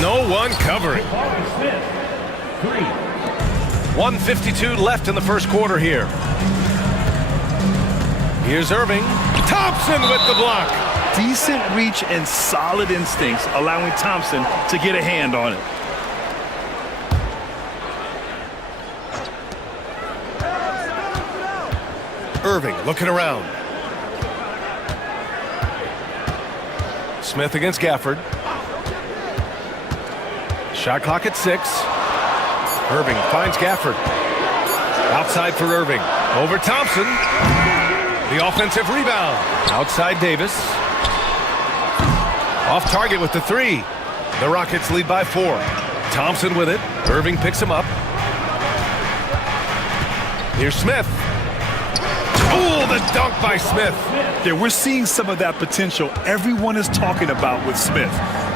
No one covering. 1:52 left in the first quarter here. Here's Irving. Thompson with the block. Decent reach and solid instincts, allowing Thompson to get a hand on it. Irving looking around. Smith against Gafford. Shot clock at 6. Irving finds Gafford. Outside for Irving. Over Thompson. The offensive rebound. Outside Davis. Off target with the 3. The Rockets lead by 4. Thompson with it. Irving picks him up. Here's Smith. Oh, the dunk by Smith. Yeah, we're seeing some of that potential everyone is talking about with Smith.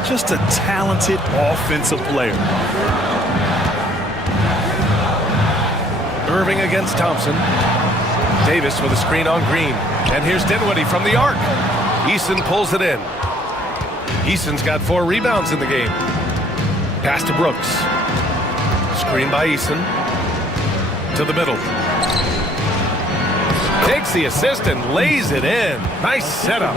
Just a talented offensive player. Irving against Thompson. Davis with a screen on Green. And here's Dinwiddie from the arc. Eason pulls it in. Eason's got 4 rebounds in the game. Pass to Brooks. Screen by Eason. To the middle. Takes the assist and lays it in. Nice setup.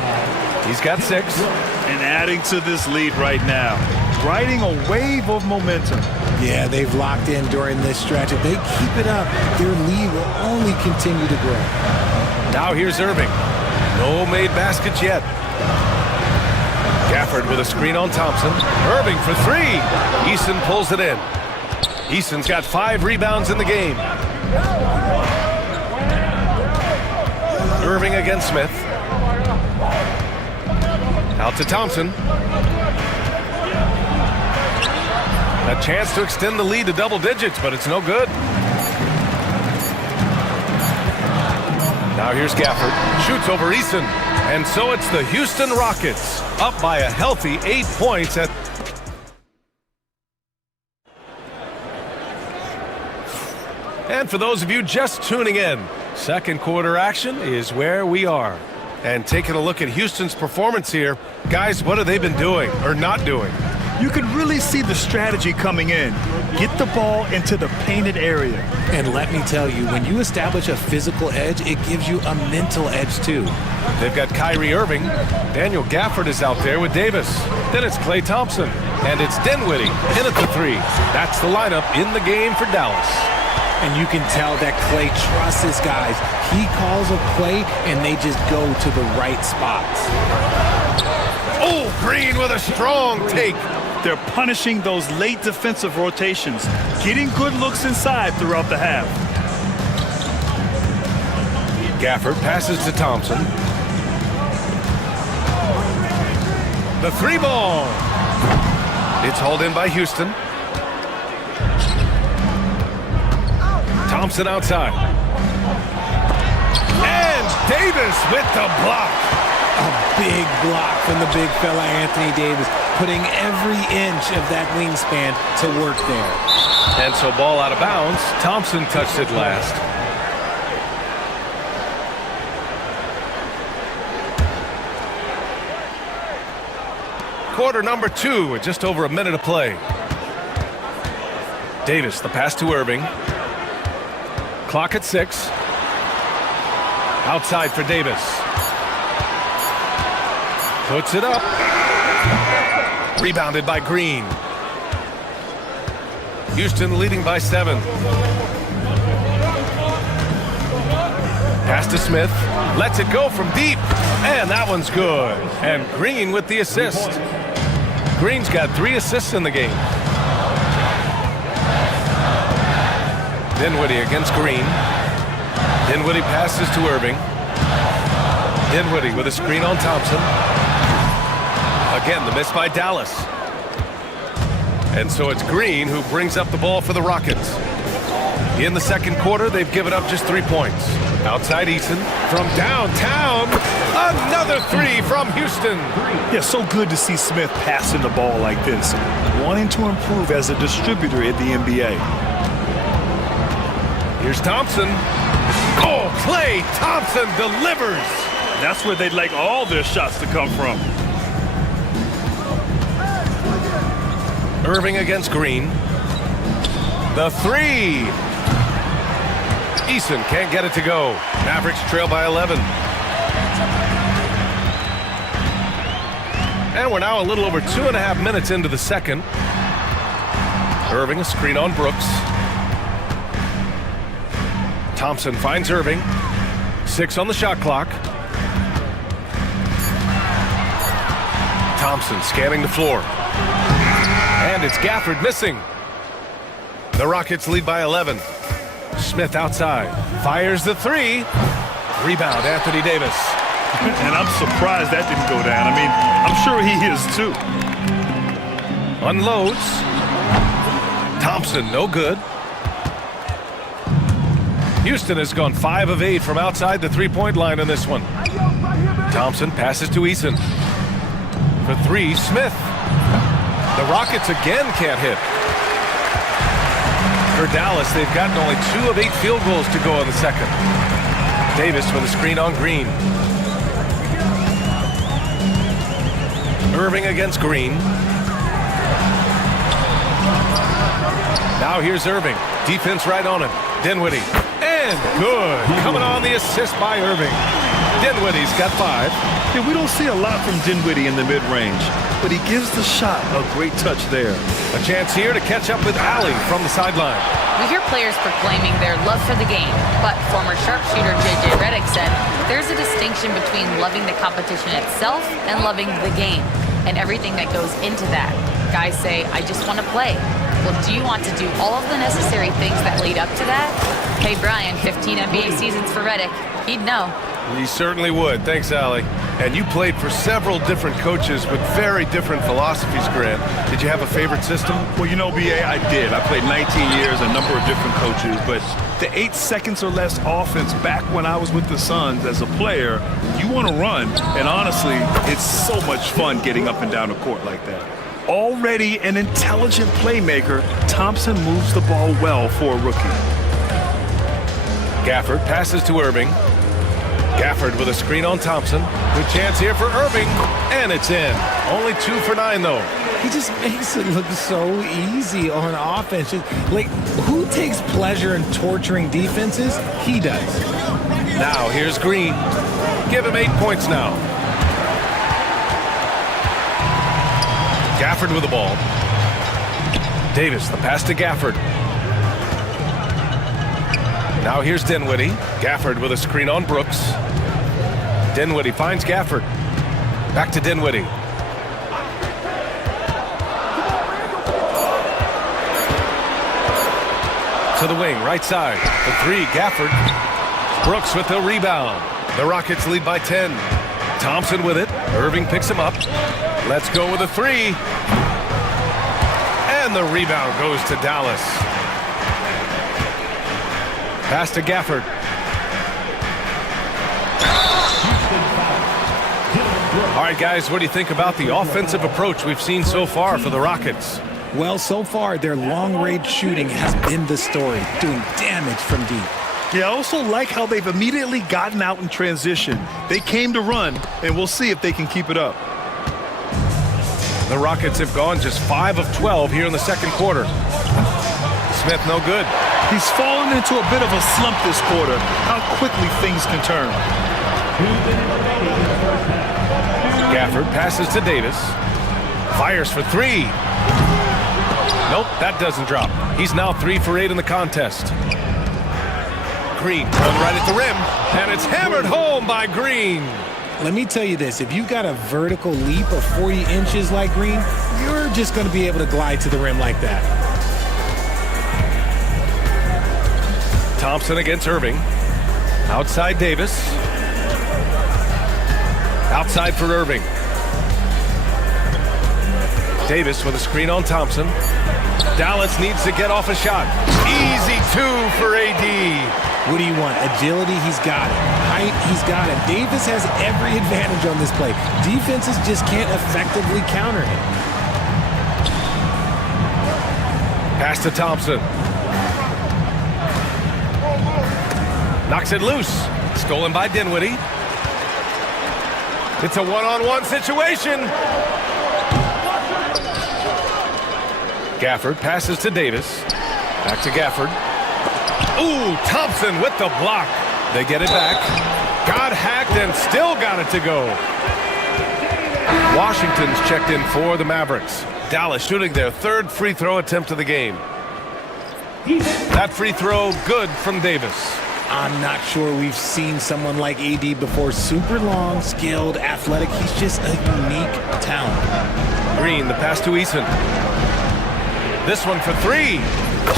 He's got 6. And adding to this lead right now. Riding a wave of momentum. Yeah, they've locked in during this stretch. If they keep it up, their lead will only continue to grow. Now here's Irving. No made baskets yet. Gafford with a screen on Thompson. Irving for 3. Eason pulls it in. Eason's got 5 rebounds in the game. Irving against Smith. Out to Thompson. A chance to extend the lead to double digits, but it's no good. Now here's Gafford. Shoots over Eason. And so it's the Houston Rockets up by a healthy 8 points at... And for those of you just tuning in, second quarter action is where we are. And taking a look at Houston's performance here, guys, what have they been doing or not doing? You can really see the strategy coming in. Get the ball into the painted area. And let me tell you, when you establish a physical edge, it gives you a mental edge too. They've got Kyrie Irving. Daniel Gafford is out there with Davis. Then it's Klay Thompson. And it's Dinwiddie in at the 3. That's the lineup in the game for Dallas. And you can tell that Klay trusts his guys. He calls a play, and they just go to the right spots. Oh, Green with a strong take. They're punishing those late defensive rotations, getting good looks inside throughout the half. Gafford passes to Thompson. The 3 ball. It's hauled in by Houston. Thompson outside. And Davis with the block. A big block from the big fella Anthony Davis, putting every inch of that wingspan to work there. And so ball out of bounds. Thompson touched it last. Quarter number 2 with just over a minute to play. Davis, the pass to Irving. Clock at 6. Outside for Davis. Puts it up. Rebounded by Green. Houston leading by 7. Pass to Smith. Lets it go from deep. And that one's good. And Green with the assist. Green's got 3 assists in the game. Dinwiddie against Green. Dinwiddie passes to Irving. Dinwiddie with a screen on Thompson. Again, the miss by Dallas. And so it's Green who brings up the ball for the Rockets. In the second quarter, they've given up just 3 points. Outside Eason from downtown. Another 3 from Houston. Yeah, so good to see Smith passing the ball like this. Wanting to improve as a distributor in the NBA. Here's Thompson. Oh, Klay Thompson delivers. That's where they'd like all their shots to come from. Irving against Green. The 3. Eason can't get it to go. Mavericks trail by 11. And we're now a little over 2.5 minutes into the second. Irving, a screen on Brooks. Thompson finds Irving. 6 on the shot clock. Thompson scanning the floor. And it's Gafford missing. The Rockets lead by 11. Smith outside. Fires the 3. Rebound, Anthony Davis. And I'm surprised that didn't go down. I mean, I'm sure he is too. Unloads. Thompson, no good. Houston has gone 5 of 8 from outside the three-point line in this one. Thompson passes to Eason. For 3, Smith. The Rockets again can't hit. For Dallas, they've gotten only 2 of 8 field goals to go in the second. Davis with a screen on Green. Irving against Green. Now here's Irving. Defense right on him. Dinwiddie. And good. Coming on the assist by Irving. Dinwiddie's got 5. Yeah, we don't see a lot from Dinwiddie in the mid-range, but he gives the shot a great touch there. A chance here to catch up with Allie from the sideline. We hear players proclaiming their love for the game, but former sharpshooter J.J. Redick said there's a distinction between loving the competition itself and loving the game and everything that goes into that. Guys say, I just want to play. Well, do you want to do all of the necessary things that lead up to that? Hey, Brian, 15 NBA seasons for Redick. He'd know. He certainly would. Thanks, Allie. And you played for several different coaches with very different philosophies, Grant. Did you have a favorite system? Well, you know, B.A., I did. I played 19 years, a number of different coaches, but the 8 seconds or less offense back when I was with the Suns as a player, you want to run. And honestly, it's so much fun getting up and down the court like that. Already an intelligent playmaker, Thompson moves the ball well for a rookie. Gafford passes to Irving. Gafford with a screen on Thompson. Good chance here for Irving, and it's in. Only 2 for 9, though. He just makes it look so easy on offense. Like, who takes pleasure in torturing defenses? He does. Now, here's Green. Give him 8 points now. Gafford with the ball. Davis, the pass to Gafford. Now here's Dinwiddie. Gafford with a screen on Brooks. Dinwiddie finds Gafford. Back to Dinwiddie. To the wing, right side. The 3, Gafford. Brooks with the rebound. The Rockets lead by 10. Thompson with it. Irving picks him up. Let's go with a 3. And the rebound goes to Dallas. Pass to Gafford. All right, guys, what do you think about the offensive approach we've seen so far for the Rockets? Well, so far, their long-range shooting has been the story, doing damage from deep. Yeah, I also like how they've immediately gotten out in transition. They came to run, and we'll see if they can keep it up. The Rockets have gone just 5 of 12 here in the second quarter. Smith no good. He's fallen into a bit of a slump this quarter. How quickly things can turn. Gafford passes to Davis. Fires for three. Nope, that doesn't drop. He's now 3 for 8 in the contest. Green run right at the rim, and it's hammered home by Green. Let me tell you this, if you got a vertical leap of 40 inches like Green, you're just going to be able to glide to the rim like that. Thompson against Irving. Outside Davis. Outside for Irving. Davis with a screen on Thompson. Dallas needs to get off a shot. Easy 2 for AD. What do you want? Agility, he's got it. Height, he's got it. Davis has every advantage on this play. Defenses just can't effectively counter him. Pass to Thompson. Knocks it loose. Stolen by Dinwiddie. It's a one-on-one situation. Gafford passes to Davis. Back to Gafford. Ooh, Thompson with the block. They get it back. Got hacked and still got it to go. Washington's checked in for the Mavericks. Dallas shooting their 3rd free throw attempt of the game. That free throw good from Davis. I'm not sure we've seen someone like AD before. Super long, skilled, athletic. He's just a unique talent. Green, the pass to Eason. This one for 3.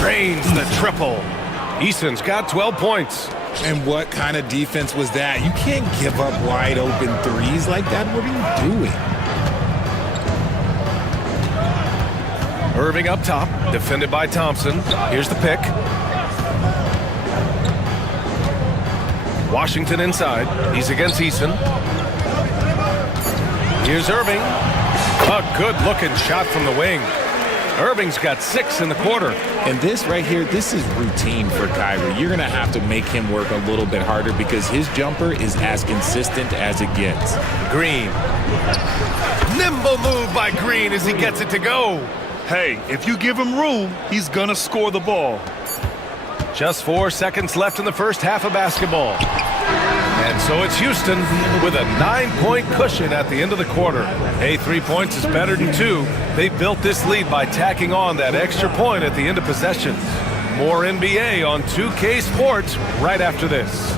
Drains the triple. Eason's got 12 points. And what kind of defense was that? You can't give up wide open threes like that. What are you doing? Irving up top, defended by Thompson. Here's the pick. Washington inside. He's against Eason. Here's Irving. A good-looking shot from the wing. Irving's got 6 in the quarter. And this right here, this is routine for Kyrie. You're going to have to make him work a little bit harder because his jumper is as consistent as it gets. Green. Nimble move by Green as he gets it to go. Hey, if you give him room, he's gonna score the ball. Just 4 seconds left in the first half of basketball. And so it's Houston with a 9-point cushion at the end of the quarter. Hey, 3 points is better than 2. They built this lead by tacking on that extra point at the end of possession. More NBA on 2K Sports right after this.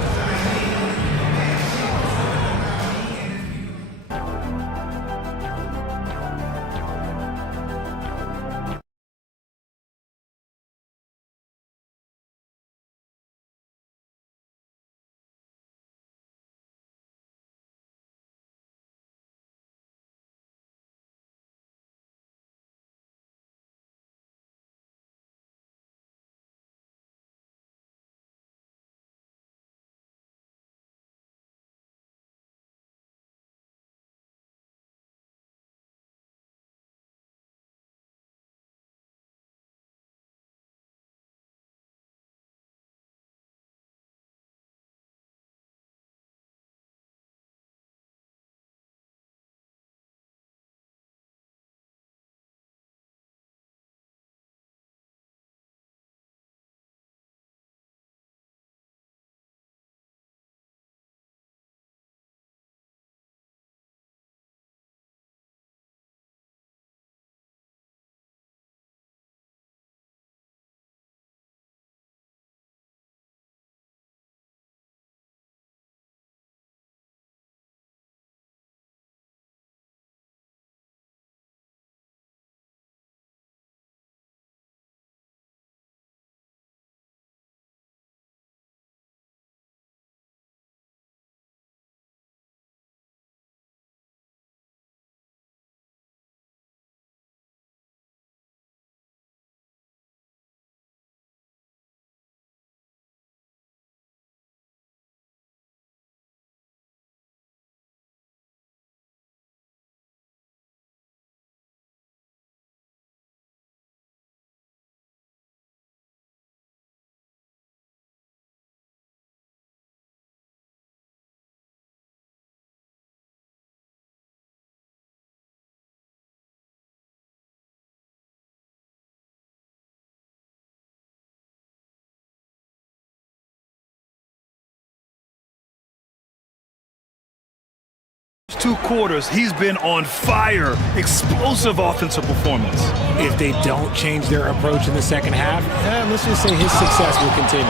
2 quarters, he's been on fire. Explosive offensive performance. If they don't change their approach in the second half, let's just say his success will continue.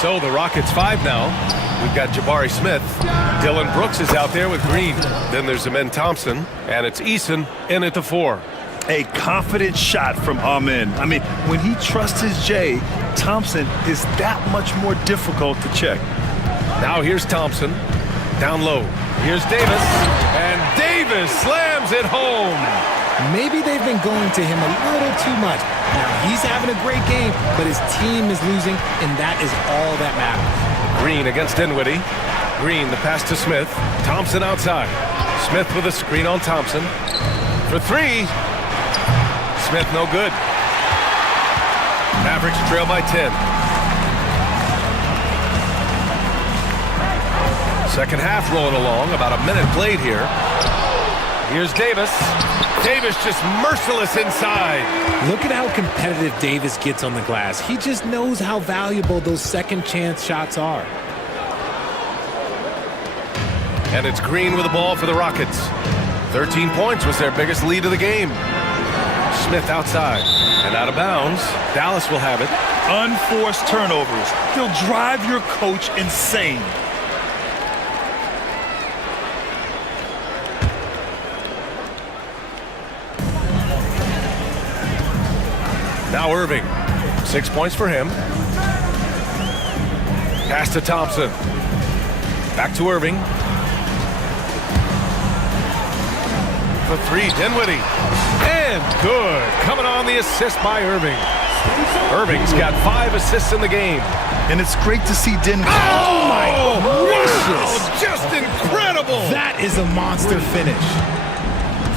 So the Rockets 5 now. We've got Jabari Smith. Dylan Brooks is out there with Green. Then there's Amen Thompson, and it's Eason in at the 4. A confident shot from Amen. I mean, when he trusts his J, Thompson is that much more difficult to check. Now here's Thompson. Down low. Here's Davis. And Davis slams it home. Maybe they've been going to him a little too much. Now, he's having a great game, but his team is losing, and that is all that matters. Green against Dinwiddie. Green, the pass to Smith. Thompson outside. Smith with a screen on Thompson. For 3. Smith no good. Mavericks trail by 10. Second half rolling along, about a minute played here. Here's Davis. Davis just merciless inside. Look at how competitive Davis gets on the glass. He just knows how valuable those second chance shots are. And it's Green with the ball for the Rockets. 13 points was their biggest lead of the game. Smith outside and out of bounds. Dallas will have it. Unforced turnovers. They'll drive your coach insane. Now Irving. 6 points for him. Pass to Thompson. Back to Irving. For 3, Dinwiddie. And good. Coming on the assist by Irving. Irving's got 5 assists in the game. And it's great to see Dinwiddie. Oh, my gracious. Just incredible. That is a monster finish.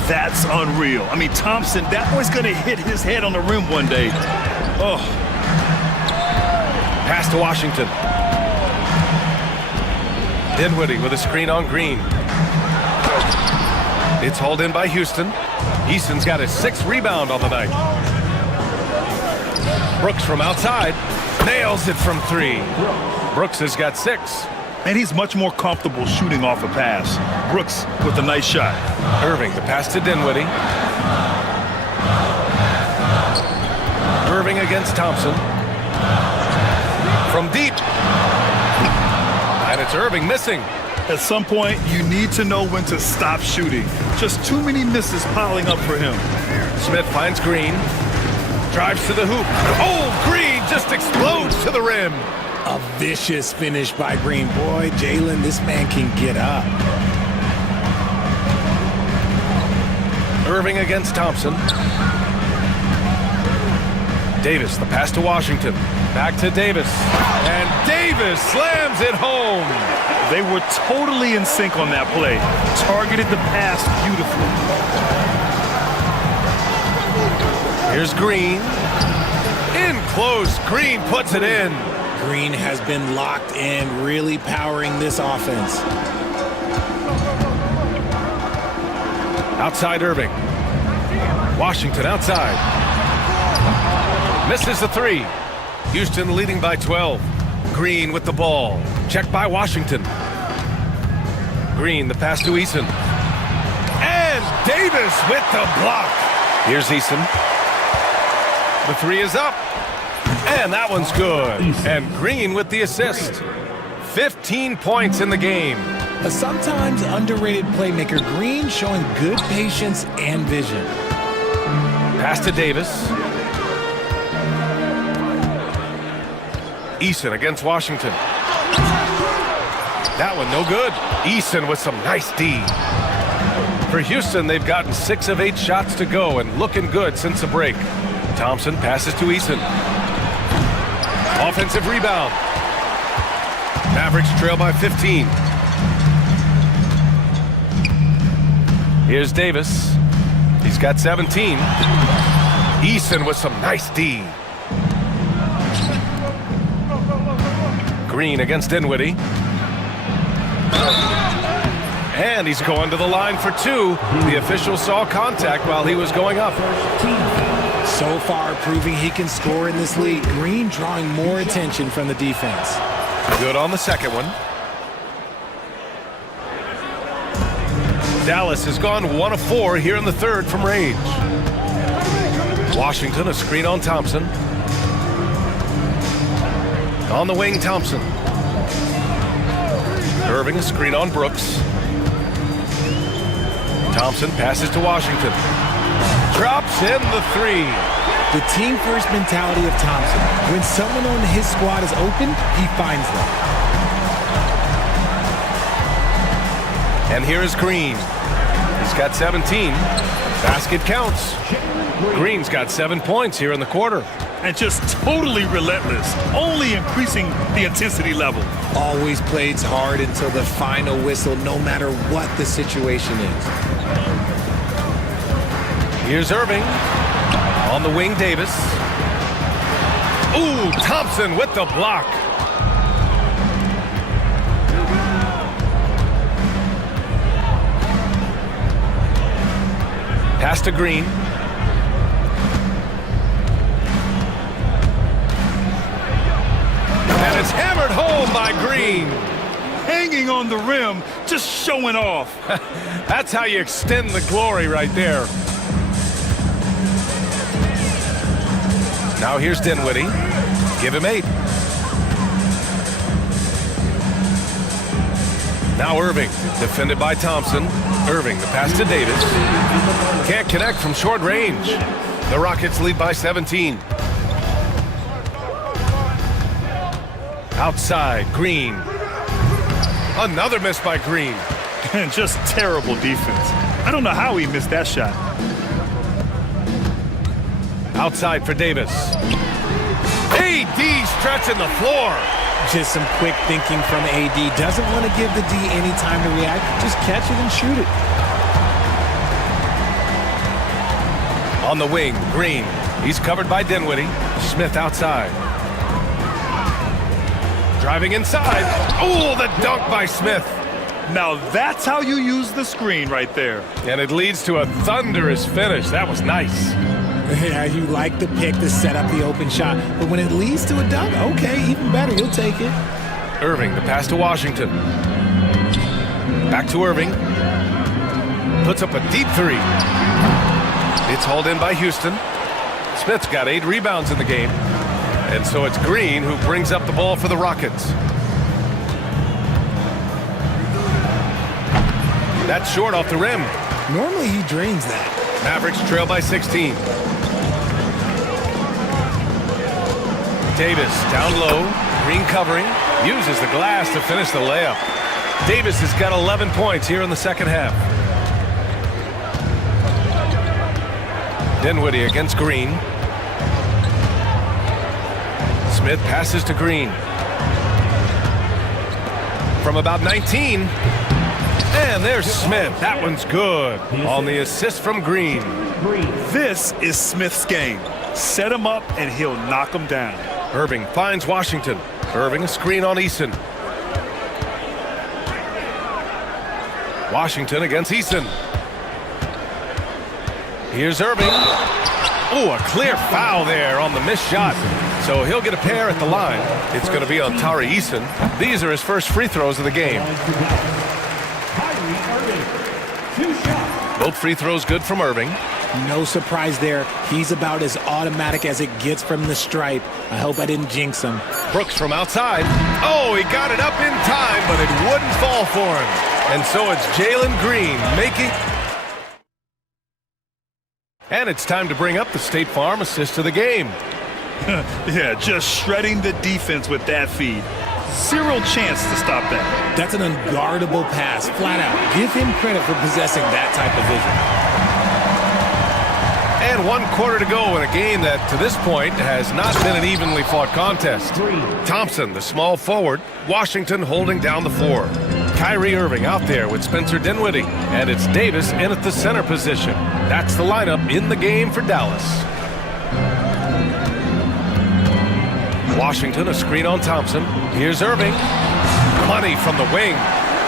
That's unreal. I mean, Thompson, that boy's going to hit his head on the rim one day. Oh. Pass to Washington. Dinwiddie with a screen on Green. It's hauled in by Houston. Eason's got his 6th rebound on the night. Brooks from outside. Nails it from 3. Brooks has got 6. And he's much more comfortable shooting off a pass. Brooks with a nice shot. Irving, the pass to Dinwiddie. Irving against Thompson. From deep. And it's Irving missing. At some point, you need to know when to stop shooting. Just too many misses piling up for him. Smith finds Green. Drives to the hoop. Oh, Green just explodes to the rim. A vicious finish by Green. Boy, Jalen, this man can get up. Irving against Thompson. Davis, the pass to Washington. Back to Davis. And Davis slams it home. They were totally in sync on that play. Targeted the pass beautifully. Here's Green. In close. Green puts it in. Green has been locked in, really powering this offense. Outside Irving. Washington outside. Misses the 3. Houston leading by 12. Green with the ball. Checked by Washington. Green, the pass to Eason. And Davis with the block. Here's Eason. The 3 is up. And that one's good. And Green with the assist. 15 points in the game. A sometimes underrated playmaker, Green showing good patience and vision. Pass to Davis. Eason against Washington. That one no good. Eason with some nice D. For Houston, they've gotten 6 of 8 shots to go and looking good since the break. Thompson passes to Eason. Offensive rebound. Mavericks trail by 15. Here's Davis. He's got 17. Eason with some nice D. Green against Dinwiddie. And he's going to the line for 2. The official saw contact while he was going up. So far, proving he can score in this league. Green drawing more attention from the defense. Good on the second one. Dallas has gone 1 of 4 here in the third from range. Washington, a screen on Thompson. On the wing, Thompson. Irving, a screen on Brooks. Thompson passes to Washington. Drops in the 3. The team-first mentality of Thompson. When someone on his squad is open, he finds them. And here is Green. He's got 17. Basket counts. Green's got 7 points here in the quarter. And just totally relentless, only increasing the intensity level. Always plays hard until the final whistle, no matter what the situation is. Here's Irving. On the wing, Davis. Ooh, Thompson with the block. Pass to Green. And it's hammered home by Green. Hanging on the rim, just showing off. That's how you extend the glory right there. Now here's Dinwiddie. Give him 8. Now Irving, defended by Thompson. Irving, the pass to Davis. Can't connect from short range. The Rockets lead by 17. Outside, Green. Another miss by Green. And just terrible defense. I don't know how he missed that shot. Outside for Davis. AD stretching the floor. Just some quick thinking from AD. Doesn't want to give the D any time to react. Just catch it and shoot it. On the wing, Green. He's covered by Dinwiddie. Smith outside. Driving inside. Oh, the dunk by Smith. Now that's how you use the screen right there. And it leads to a thunderous finish. That was nice. Yeah, you like the pick to set up the open shot. But when it leads to a dunk, okay, even better. He'll take it. Irving, the pass to Washington. Back to Irving. Puts up a deep 3. It's hauled in by Houston. Smith's got 8 rebounds in the game. And so it's Green who brings up the ball for the Rockets. That's short off the rim. Normally he drains that. Mavericks trail by 16. Davis down low. Green covering. Uses the glass to finish the layup. Davis has got 11 points here in the second half. Dinwiddie against Green. Smith passes to Green. From about 19. And there's Smith. That one's good. On the assist from Green. This is Smith's game. Set him up and he'll knock him down. Irving finds Washington. Irving a screen on Eason. Washington against Eason. Here's Irving. Oh, a clear foul there on the missed shot. So he'll get a pair at the line. It's going to be on Tari Eason. These are his first free throws of the game. Both free throws good from Irving. No surprise there. He's about as automatic as it gets from the stripe. I hope I didn't jinx him. Brooks from outside. Oh, he got it up in time, but it wouldn't fall for him. And so it's Jalen Green making... And it's time to bring up the State Farm assist of the game. Yeah, just shredding the defense with that feed. Zero chance to stop that. That's an unguardable pass, flat out. Give him credit for possessing that type of vision. And 1 quarter to go in a game that, to this point, has not been an evenly fought contest. Thompson, the small forward. Washington holding down the floor. Kyrie Irving out there with Spencer Dinwiddie. And it's Davis in at the center position. That's the lineup in the game for Dallas. Washington, a screen on Thompson. Here's Irving. Money from the wing.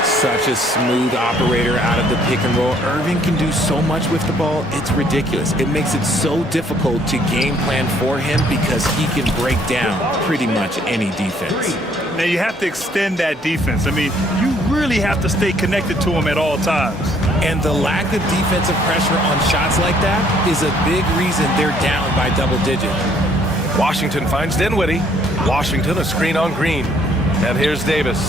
Such a smooth operator out of the pick and roll. Irving can do so much with the ball. It's ridiculous. It makes it so difficult to game plan for him because he can break down pretty much any defense. Now you have to extend that defense. I mean, you really have to stay connected to him at all times. And the lack of defensive pressure on shots like that is a big reason they're down by double digits. Washington finds Dinwiddie. Washington a screen on Green. And here's Davis.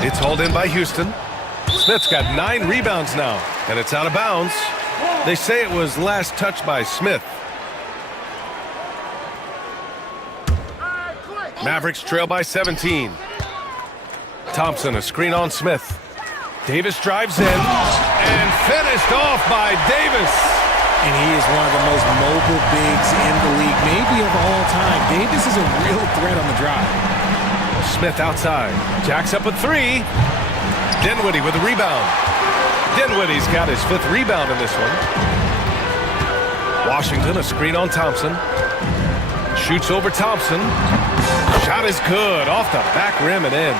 It's hauled in by Houston. Smith's got 9 rebounds now, and it's out of bounds. They say it was last touched by Smith. Mavericks trail by 17. Thompson a screen on Smith. Davis drives in and finished off by Davis. And he is one of the most mobile bigs in the league, maybe of all time. Davis is a real threat on the drive. Smith outside. Jacks up a 3. Dinwiddie with a rebound. Dinwiddie's got his 5th rebound in this one. Washington a screen on Thompson. Shoots over Thompson. Shot is good. Off the back rim and in.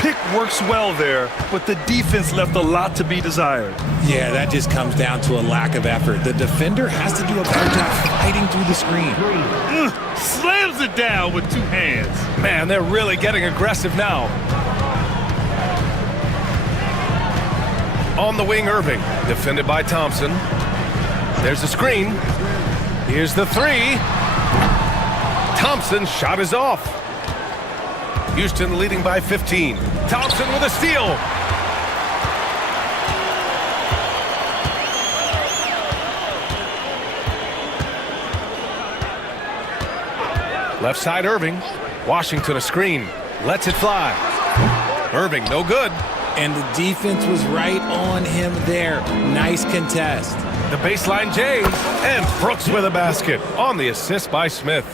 Pick works well there, but the defense left a lot to be desired. Yeah, that just comes down to a lack of effort. The defender has to do a better job fighting through the screen. Slams it down with 2 hands. Man, they're really getting aggressive now. On the wing, Irving. Defended by Thompson. There's the screen. Here's the 3. Thompson's shot is off. Houston leading by 15. Thompson with a steal. Left side, Irving. Washington a screen. Lets it fly. Irving, no good. And the defense was right on him there. Nice contest. The baseline James. And Brooks with a basket on the assist by Smith.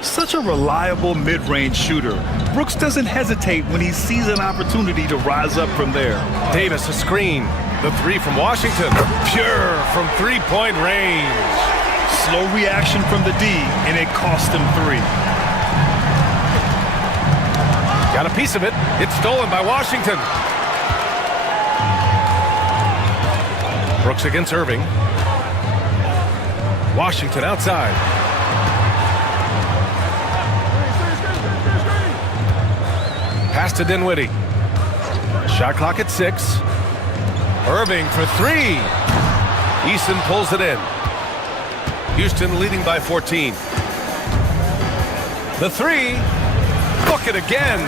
Such a reliable mid-range shooter. Brooks doesn't hesitate when he sees an opportunity to rise up from there. Davis a screen. The 3 from Washington. Pure from 3-point range. Slow reaction from the D, and it cost him 3. Got a piece of it. It's stolen by Washington. Brooks against Irving. Washington outside. Pass to Dinwiddie. Shot clock at 6. Irving for 3. Eason pulls it in. Houston leading by 14. The 3. Book it again.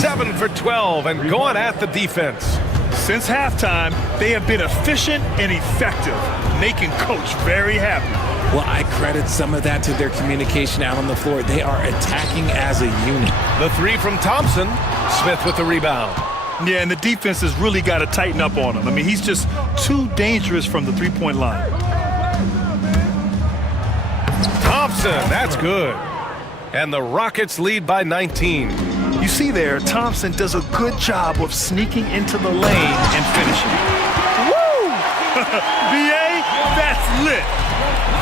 7 for 12 and going at the defense. Since halftime, they have been efficient and effective, making Coach very happy. Well, I credit some of that to their communication out on the floor. They are attacking as a unit. The 3 from Thompson. Smith with the rebound. Yeah, and the defense has really got to tighten up on him. I mean, he's just too dangerous from the 3-point line. Thompson, that's good. And the Rockets lead by 19. You see there, Thompson does a good job of sneaking into the lane and finishing. Woo! BA, that's lit.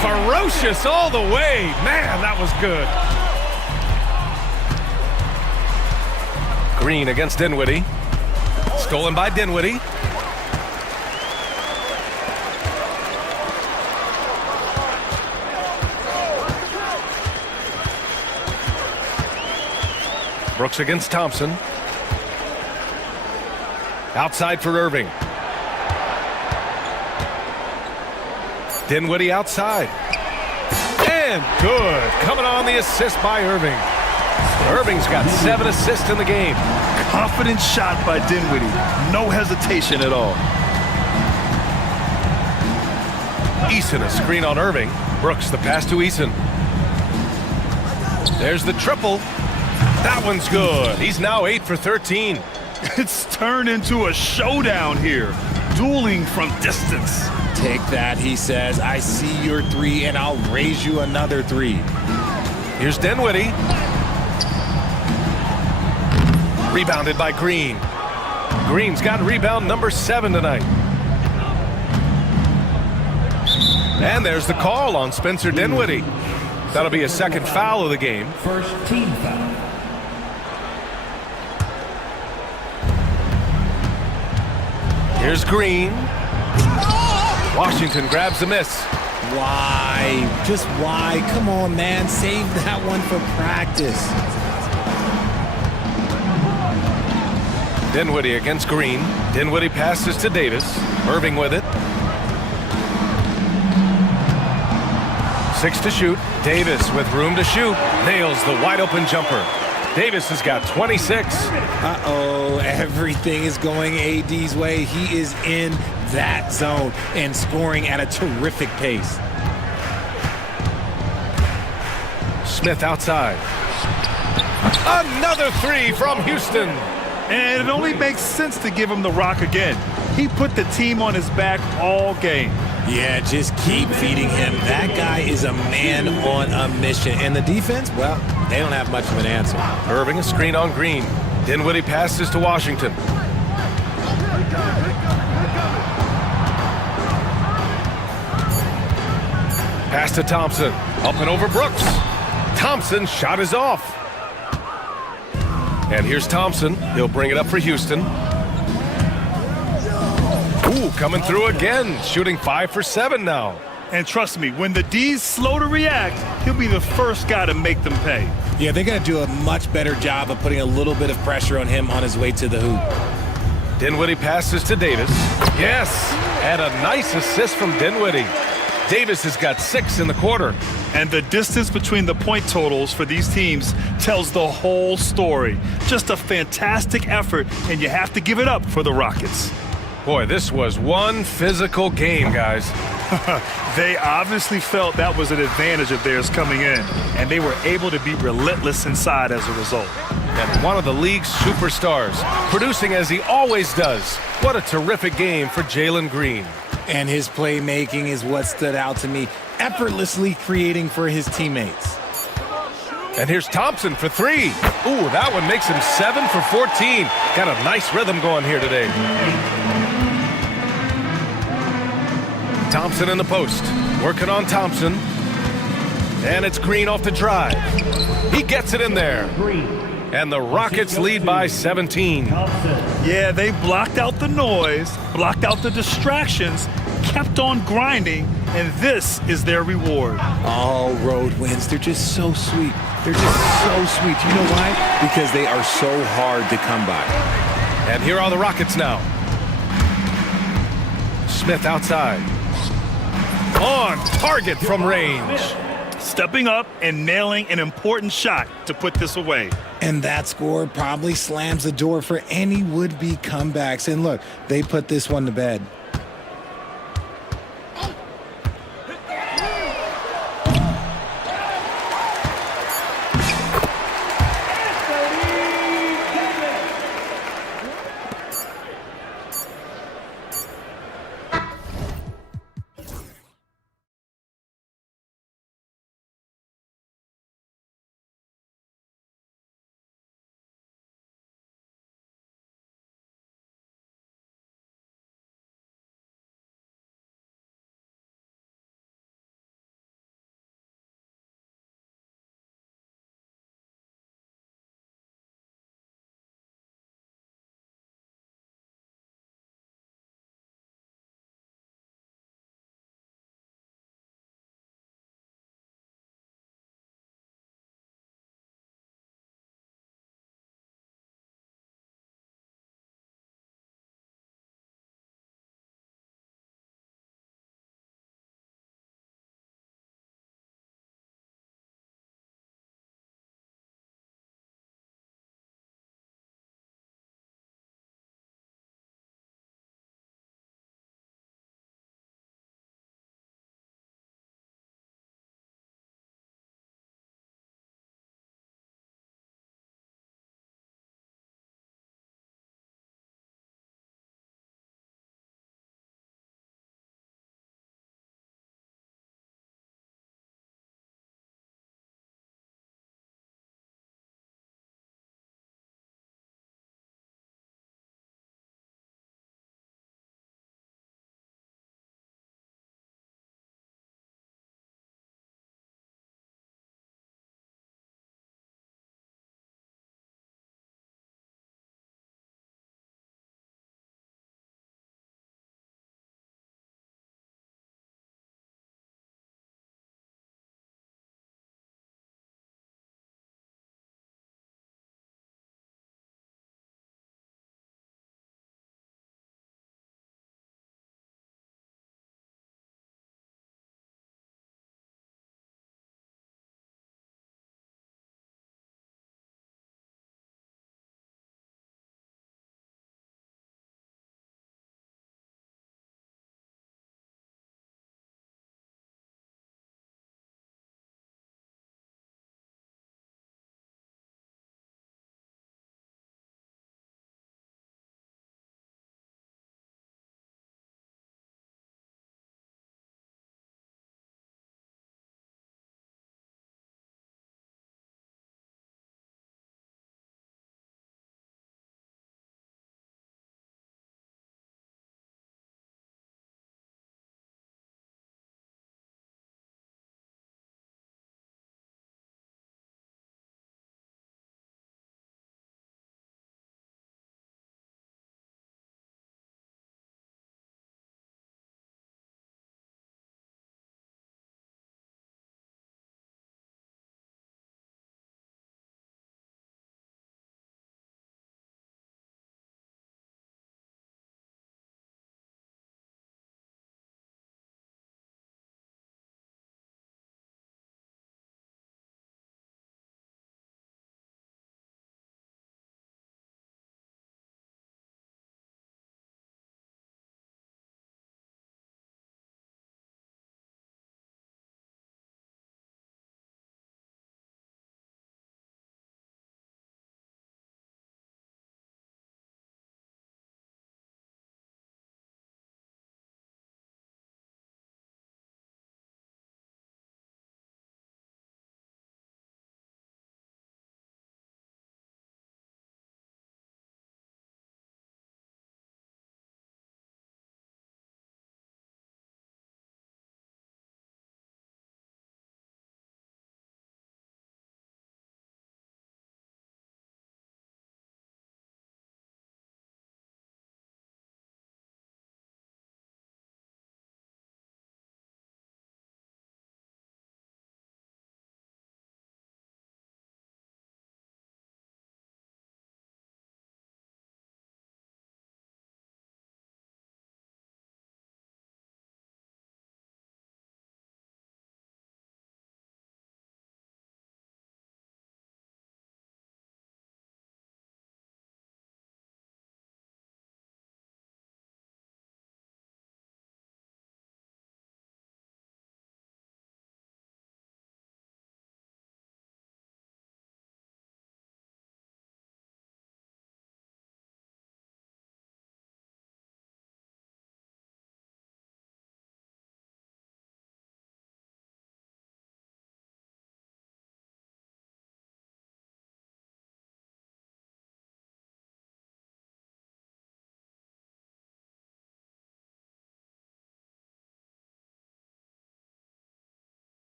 Ferocious all the way. Man, that was good. Green against Dinwiddie. Stolen by Dinwiddie. Brooks against Thompson. Outside for Irving. Dinwiddie outside. And good. Coming on the assist by Irving. Irving's got 7 assists in the game. Confident shot by Dinwiddie. No hesitation at all. Eason a screen on Irving. Brooks the pass to Eason. There's the triple. That one's good. He's now 8 for 13. It's turned into a showdown here. Dueling from distance. Take that, he says. I see your 3, and I'll raise you another 3. Here's Dinwiddie. Rebounded by Green. Green's got rebound number 7 tonight. And there's the call on Spencer Dinwiddie. That'll be a second foul of the game. First team foul. Here's Green. Washington grabs the miss. Why? Just why? Come on, man. Save that one for practice. Dinwiddie against Green. Dinwiddie passes to Davis. Irving with it. 6 to shoot. Davis with room to shoot. Nails the wide open jumper. Davis has got 26. Uh-oh, everything is going AD's way. He is in that zone and scoring at a terrific pace. Smith outside. Another three from Houston. And it only makes sense to give him the rock again. He put the team on his back all game. Yeah, just keep feeding him. That guy is a man on a mission. And the defense, well, they don't have much of an answer. Irving a screen on Green. Dinwiddie passes to Washington. Pass to Thompson. Up and over Brooks. Thompson's shot is off. And here's Thompson. He'll bring it up for Houston. Ooh, coming through again. Shooting 5 for 7 now. And trust me, when the D's slow to react, he'll be the first guy to make them pay. Yeah, they're going to do a much better job of putting a little bit of pressure on him on his way to the hoop. Dinwiddie passes to Davis. Yes, and a nice assist from Dinwiddie. Davis has got 6 in the quarter. And the distance between the point totals for these teams tells the whole story. Just a fantastic effort, and you have to give it up for the Rockets. Boy, this was one physical game, guys. They obviously felt that was an advantage of theirs coming in, and they were able to be relentless inside as a result. And one of the league's superstars, producing as he always does. What a terrific game for Jalen Green. And his playmaking is what stood out to me, effortlessly creating for his teammates. And here's Thompson for 3. Ooh, that one makes him 7 for 14. Got a nice rhythm going here today. Thompson in the post. Working on Thompson. And it's Green off the drive. He gets it in there. And the Rockets lead by 17. Yeah, they blocked out the noise, blocked out the distractions, kept on grinding, and this is their reward. All road wins. They're just so sweet. They're just so sweet. You know why? Because they are so hard to come by. And here are the Rockets now. Smith outside. On target from range. Stepping up and nailing an important shot to put this away. And that score probably slams the door for any would-be comebacks. And look, they put this one to bed.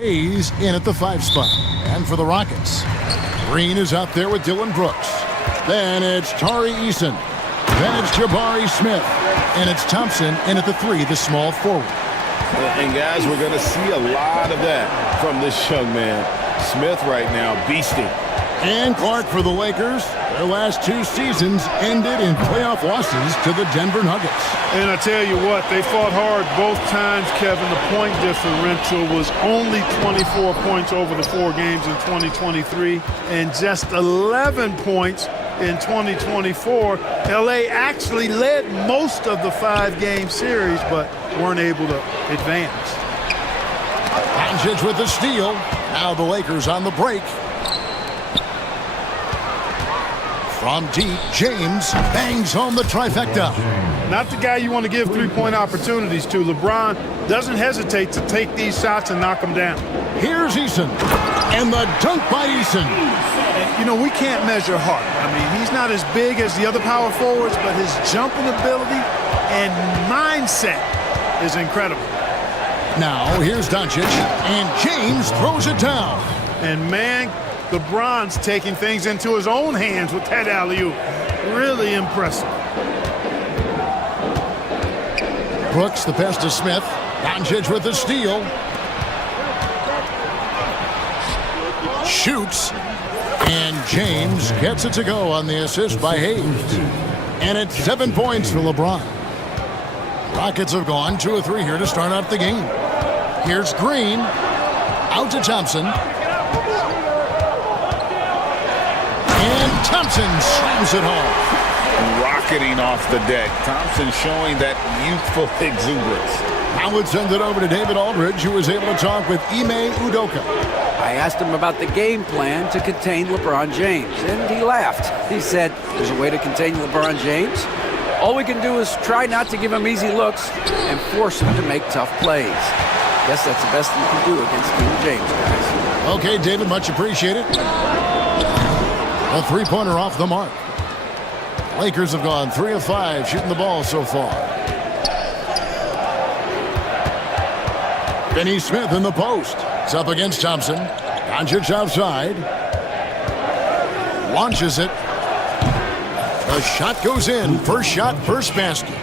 He's in at the 5 spot. And for the Rockets, Green is out there with Dylan Brooks. Then it's Tari Eason. Then it's Jabari Smith. And it's Thompson in at the 3, the small forward. And guys, we're going to see a lot of that from this young man. Smith right now, beasting. And Clark for the Lakers. Their last 2 seasons ended in playoff losses to the Denver Nuggets. And I tell you what, they fought hard both times, Kevin. The point differential was only 24 points over the 4 games in 2023 and just 11 points in 2024. LA actually led most of the 5-game series, but weren't able to advance. Doncic with the steal. Now the Lakers on the break. From deep, James bangs home the trifecta. Not the guy you want to give 3-point opportunities to. LeBron doesn't hesitate to take these shots and knock them down. Here's Eason. And the dunk by Eason. You know, we can't measure heart. I mean, he's not as big as the other power forwards, but his jumping ability and mindset is incredible. Now, here's Doncic. And James throws it down. And, man, LeBron's taking things into his own hands with that alley-oop. Really impressive. Brooks, the pass to Smith. Doncic with the steal. Shoots. And James gets it to go on the assist by Hayes. And it's 7 points for LeBron. Rockets have gone 2 of 3 here to start out the game. Here's Green. Out to Thompson. And Thompson slams it home. Rocketing off the deck. Thompson showing that youthful exuberance. Now let's send it over to David Aldridge, who was able to talk with Ime Udoka. I asked him about the game plan to contain LeBron James, and he laughed. He said, there's a way to contain LeBron James. All we can do is try not to give him easy looks and force him to make tough plays. Guess that's the best you can do against King James, guys. Okay, David, much appreciated. A 3-pointer off the mark. Lakers have gone 3 of 5 shooting the ball so far. Finney Smith in the post. It's up against Thompson. Doncic outside. Launches it. The shot goes in. First shot, first basket.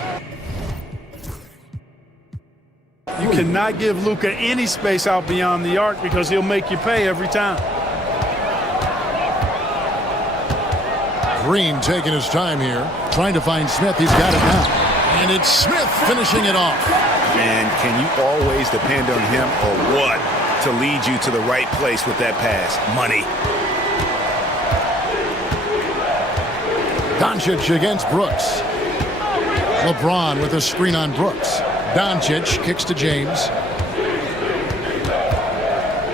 You cannot give Luka any space out beyond the arc because he'll make you pay every time. Green taking his time here. Trying to find Smith. He's got it now. And it's Smith finishing it off. And can you always depend on him or what to lead you to the right place with that pass? Money. Doncic against Brooks. LeBron with a screen on Brooks. Doncic kicks to James.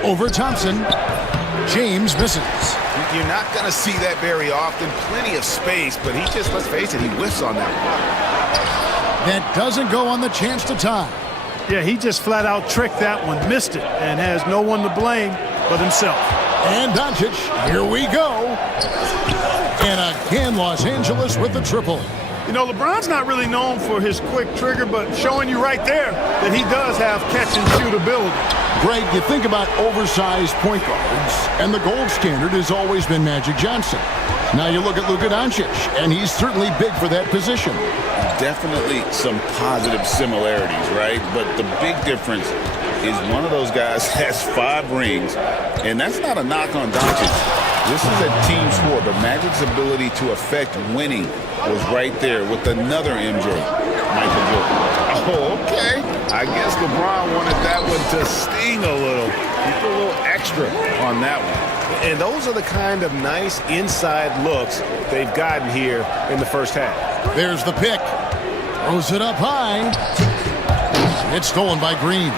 Over Thompson. James misses. You're not going to see that very often. Plenty of space, but he just, let's face it, he whiffs on that one. That doesn't go on the chance to tie. Yeah, he just flat out tricked that one, missed it, and has no one to blame but himself. And Doncic, here we go. And again, Los Angeles with the triple. You know, LeBron's not really known for his quick trigger, but showing you right there that he does have catch-and-shoot ability. Greg, you think about oversized point guards, and the gold standard has always been Magic Johnson. Now you look at Luka Doncic, and he's certainly big for that position. Definitely some positive similarities, right? But the big difference is one of those guys has 5 rings, and that's not a knock on Doncic. This is a team sport, but Magic's ability to affect winning was right there with another MJ, Michael Jordan. Oh, okay. I guess LeBron wanted that one to sting a little. He put a little extra on that one. And those are the kind of nice inside looks they've gotten here in the first half. There's the pick. Throws it up high. It's stolen by Green.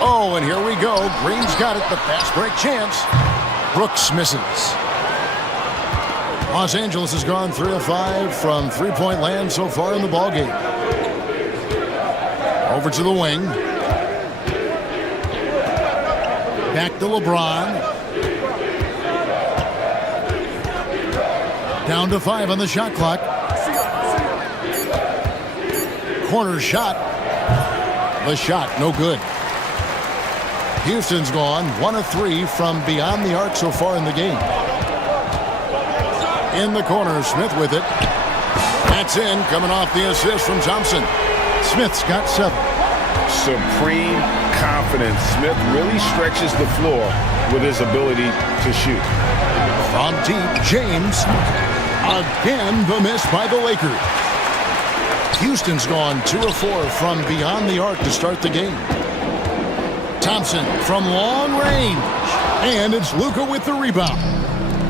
Oh, and here we go. Green's got it. The fast break chance. Brooks misses. Los Angeles has gone 3 of 5 from 3-point land so far in the ballgame. Over to the wing. Back to LeBron. Down to 5 on the shot clock. Corner shot. The shot, no good. Houston's gone 1 of 3 from beyond the arc so far in the game. In the corner, Smith with it. That's in, coming off the assist from Thompson. Smith's got 7. Supreme confidence. Smith really stretches the floor with his ability to shoot. From deep, James. Again, the miss by the Lakers. Houston's gone 2 of 4 from beyond the arc to start the game. Thompson from long range. And it's Luka with the rebound.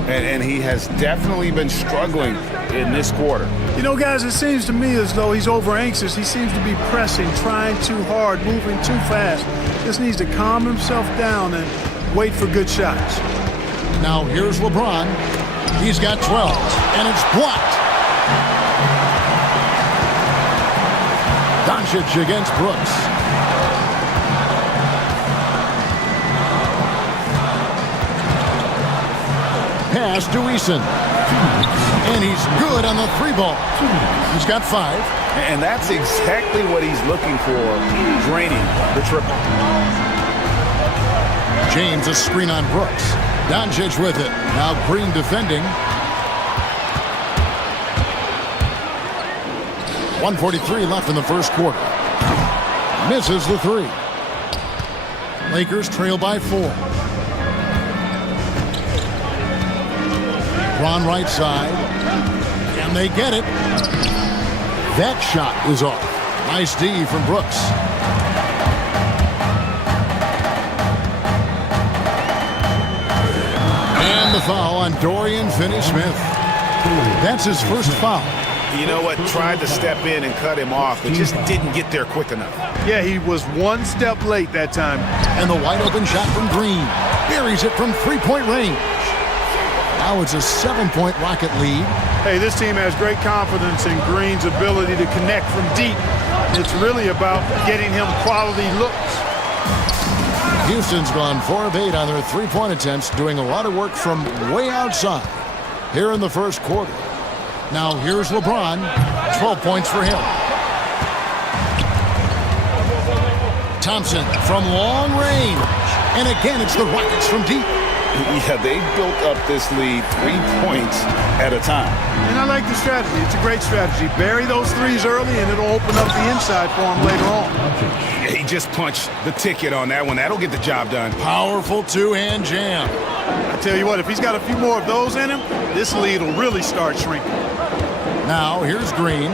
And he has definitely been struggling in this quarter. You know, guys, it seems to me as though he's over anxious. He seems to be pressing, trying too hard, moving too fast. Just needs to calm himself down and wait for good shots. Now here's LeBron. He's got 12, and it's blocked. Doncic against Brooks. Pass to Eason. And he's good on the 3 ball. He's got 5. And that's exactly what he's looking for, draining the triple. James, a screen on Brooks. Doncic with it. Now Green defending. 1:43 left in the first quarter. Misses the 3. Lakers trail by 4. Ron right side. And they get it. That shot is off. Nice D from Brooks. And the foul on Dorian Finney-Smith. That's his first foul. You know what? Tried to step in and cut him off, but just didn't get there quick enough. Yeah, he was 1 step late that time. And the wide open shot from Green. Buries it from 3-point range. Now it's a 7-point Rocket lead. Hey, this team has great confidence in Green's ability to connect from deep. It's really about getting him quality looks. Houston's gone 4 of 8 on their 3-point attempts, doing a lot of work from way outside here in the first quarter. Now here's LeBron. 12 points for him. Thompson from long range. And again, it's the Rockets from deep. Yeah, they built up this lead 3 points at a time. And I like the strategy. It's a great strategy. Bury those threes early, and it'll open up the inside for him later on. Yeah, he just punched the ticket on that one. That'll get the job done. Powerful 2-hand jam. I tell you what, if he's got a few more of those in him, this lead will really start shrinking. Now here's Green.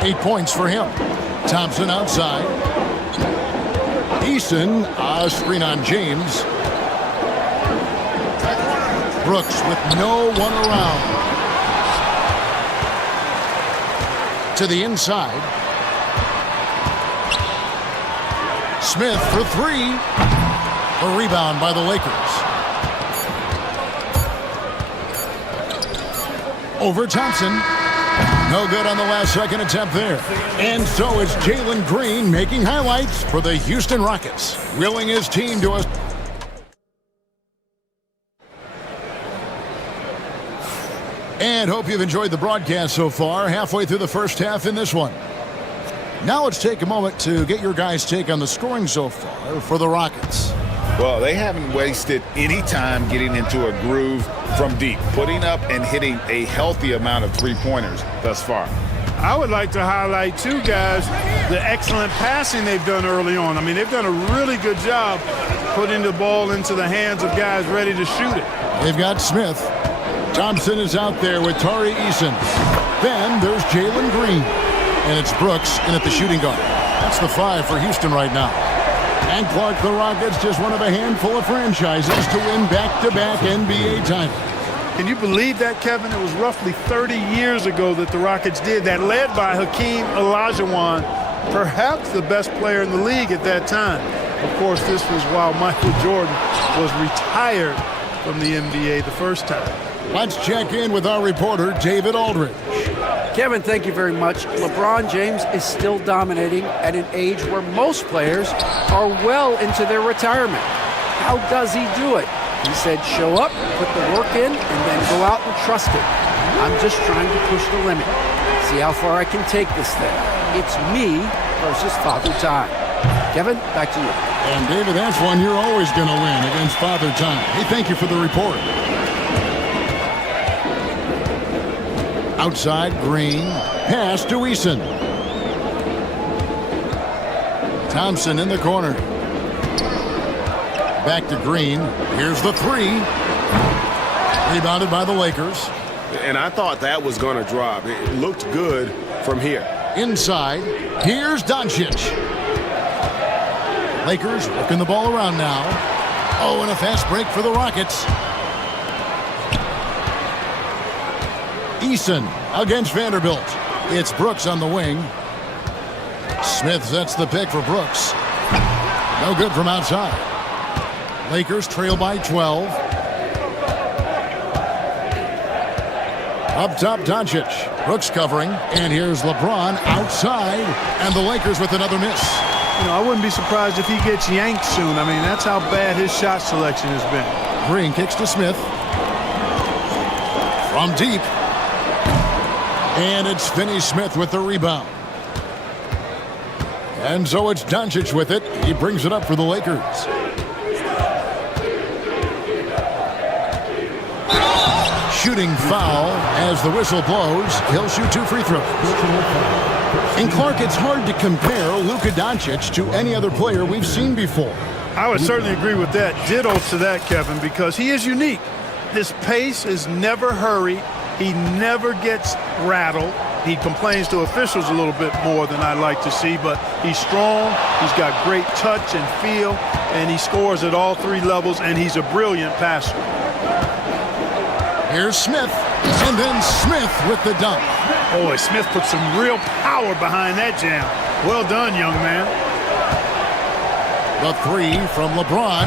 8 points for him. Thompson outside. Eason, a screen on James. Brooks with no one around. To the inside. Smith for 3. A rebound by the Lakers. Over Thompson. No good on the last second attempt there. And so it's Jalen Green making highlights for the Houston Rockets, willing his team to a... And hope you've enjoyed the broadcast so far, halfway through the first half in this one. Now let's take a moment to get your guys' take on the scoring so far for the Rockets. Well, they haven't wasted any time getting into a groove from deep, putting up and hitting a healthy amount of 3-pointers thus far. I would like to highlight, too, guys, the excellent passing they've done early on. I mean, they've done a really good job putting the ball into the hands of guys ready to shoot it. They've got Smith. Thompson is out there with Tari Eason. Then there's Jalen Green. And it's Brooks in at the shooting guard. That's the 5 for Houston right now. And Clark, the Rockets, just one of a handful of franchises to win back-to-back NBA titles. Can you believe that, Kevin? It was roughly 30 years ago that the Rockets did that, led by Hakeem Olajuwon, perhaps the best player in the league at that time. Of course, this was while Michael Jordan was retired from the NBA the first time. Let's check in with our reporter, David Aldridge. Kevin, thank you very much. LeBron James is still dominating at an age where most players are well into their retirement. How does he do it? He said, show up, put the work in, and then go out and trust it. I'm just trying to push the limit. See how far I can take this thing. It's me versus Father Time. Kevin, back to you. And David, that's one you're always going to win against Father Time. Hey, thank you for the report. Outside, Green. Pass to Eason. Thompson in the corner. Back to Green. Here's the three. Rebounded by the Lakers. And I thought that was going to drop. It looked good from here. Inside. Here's Doncic. Lakers working the ball around now. Oh, and a fast break for the Rockets. Eason against Vanderbilt. It's Brooks on the wing. Smith sets the pick for Brooks. No good from outside. Lakers trail by 12. Up top, Doncic. Brooks covering. And here's LeBron outside. And the Lakers with another miss. You know, I wouldn't be surprised if he gets yanked soon. I mean, that's how bad his shot selection has been. Green kicks to Smith. From deep. And it's Finney-Smith with the rebound. And so it's Doncic with it. He brings it up for the Lakers. Shooting foul as the whistle blows. He'll shoot 2 free throws. And Clark, it's hard to compare Luka Doncic to any other player we've seen before. I would certainly agree with that. Ditto to that, Kevin, because he is unique. His pace is never hurried. He never gets rattled. He complains to officials a little bit more than I'd like to see, but he's strong. He's got great touch and feel, and he scores at all 3 levels, and he's a brilliant passer. Here's Smith, and then Smith with the dunk. Boy, Smith put some real power behind that jam. Well done, young man. The three from LeBron,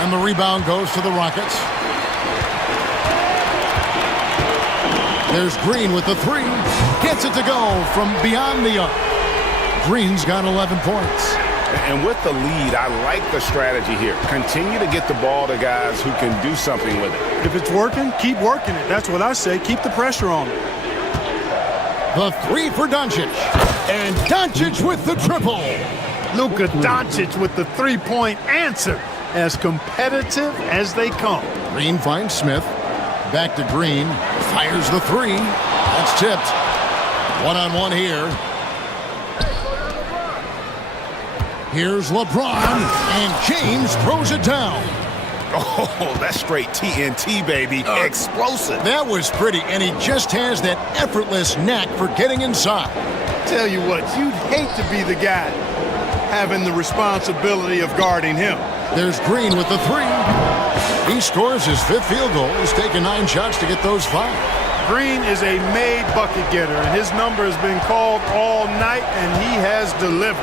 and the rebound goes to the Rockets. There's Green with the three. Gets it to go from beyond the arc. Green's got 11 points. And with the lead, I like the strategy here. Continue to get the ball to guys who can do something with it. If it's working, keep working it. That's what I say. Keep the pressure on it. The three for Doncic. And Doncic with the triple. Luka Doncic with the three-point answer. As competitive as they come. Green finds Smith. Back to Green. Fires the three. That's tipped. One-on-one here. Here's LeBron. And James throws it down. Oh, that's straight TNT, baby. Explosive. That was pretty, and he just has that effortless knack for getting inside. Tell you what, you'd hate to be the guy having the responsibility of guarding him. There's Green with the three. He scores his 5th field goal. He's taken 9 shots to get those 5. Green is a made bucket getter, and his number has been called all night, and he has delivered.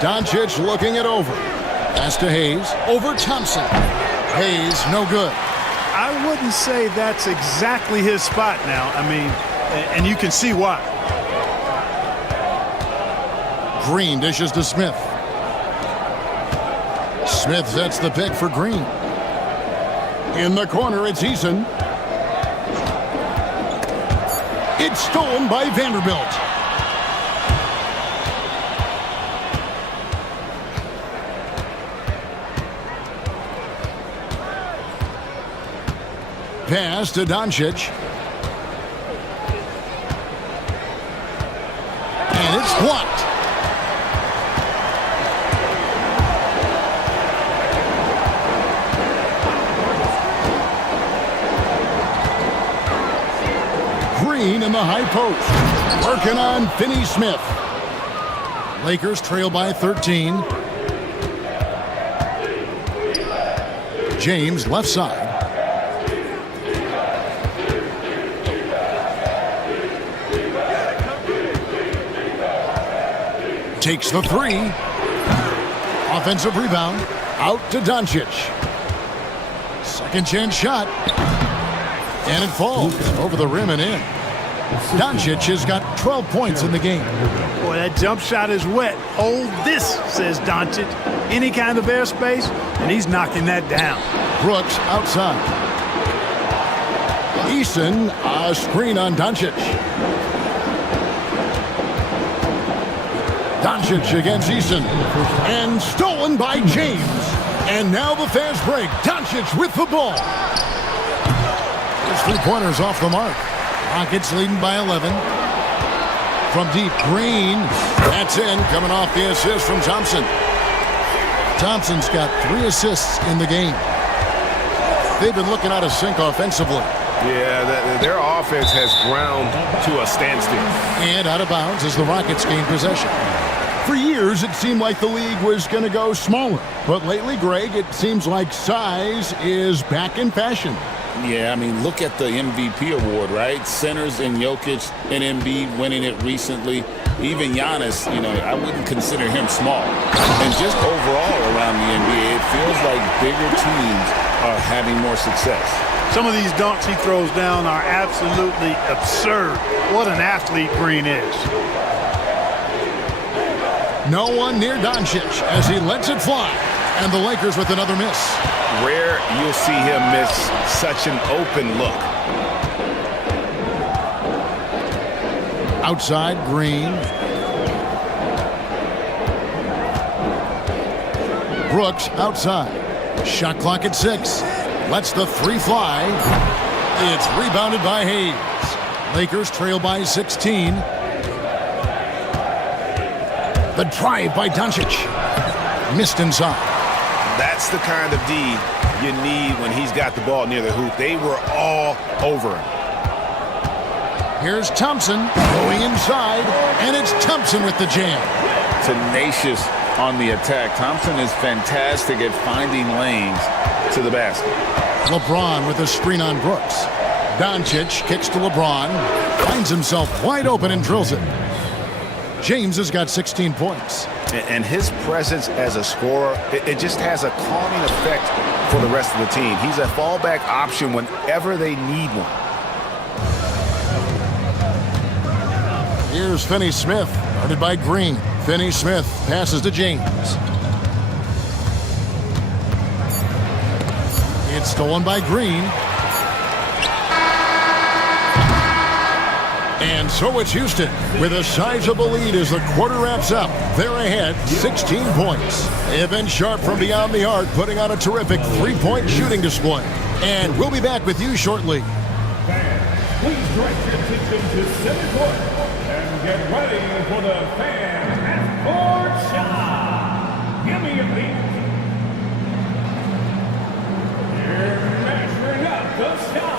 Doncic looking it over. Pass to Hayes. Over Thompson. Hayes, no good. I wouldn't say that's exactly his spot now. I mean, and you can see why. Green dishes to Smith. Smith sets the pick for Green. In the corner, it's Eason. It's stolen by Vanderbilt. Pass to Doncic. And it's blocked. Green in the high post. Working on Finney-Smith. Lakers trail by 13. James left side. Takes the three. Offensive rebound. Out to Doncic. Second chance shot. And it falls over the rim and in. Doncic has got 12 points in the game. Boy, that jump shot is wet. Hold this, says Doncic. Any kind of airspace, and he's knocking that down. Brooks outside. Eason, a screen on Doncic. Doncic against Eason. And stolen by James. And now the fast break. Doncic with the ball. His three-pointers off the mark. Rockets leading by 11. From deep, Green. That's in, coming off the assist from Thompson. Thompson's got 3 assists in the game. They've been looking out of sync offensively. Yeah, their offense has ground to a standstill. And out of bounds as the Rockets gain possession. For years, it seemed like the league was going to go smaller. But lately, Greg, it seems like size is back in fashion. Yeah, I mean, look at the MVP award, right? Centers and Jokic and Embiid winning it recently. Even Giannis, I wouldn't consider him small. And just overall around the NBA, it feels like bigger teams are having more success. Some of these dunks he throws down are absolutely absurd. What an athlete Green is. No one near Doncic as he lets it fly. And the Lakers with another miss. Rare you'll see him miss such an open look. Outside, Green. Brooks outside. Shot clock at 6. Lets the 3 fly. It's rebounded by Hayes. Lakers trail by 16. The drive by Doncic. Missed inside. That's the kind of D you need when he's got the ball near the hoop. They were all over him. Here's Thompson going inside, and it's Thompson with the jam. Tenacious on the attack. Thompson is fantastic at finding lanes to the basket. LeBron with a screen on Brooks. Doncic kicks to LeBron, finds himself wide open and drills it. James has got 16 points. And his presence as a scorer, it just has a calming effect for the rest of the team. He's a fallback option whenever they need one. Here's Finney-Smith, guarded by Green. Finney-Smith passes to James. It's stolen by Green. And so it's Houston with a sizable lead as the quarter wraps up. They're ahead 16 points. They've been sharp from beyond the arc, putting on a terrific three-point shooting display. And we'll be back with you shortly. Fans, please direct your attention to center court and get ready for the fan half-court shot. Give me a beat. They're measuring up the shot.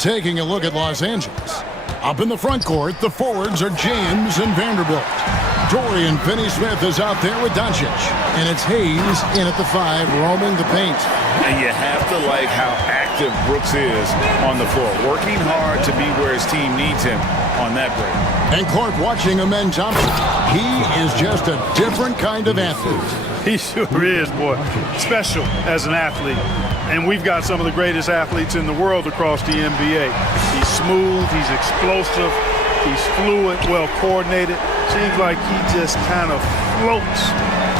Taking a look at Los Angeles. Up in the front court, the forwards are James and Vanderbilt. Dorian Finney-Smith is out there with Doncic. And it's Hayes in at the 5, roaming the paint. And you have to like how active Brooks is on the floor, working hard to be where his team needs him on that break. And Clark watching Amen Thompson. He is just a different kind of athlete. He sure is, boy. Special as an athlete. And we've got some of the greatest athletes in the world across the NBA. He's smooth, he's explosive, he's fluid, well coordinated. Seems like he just kind of floats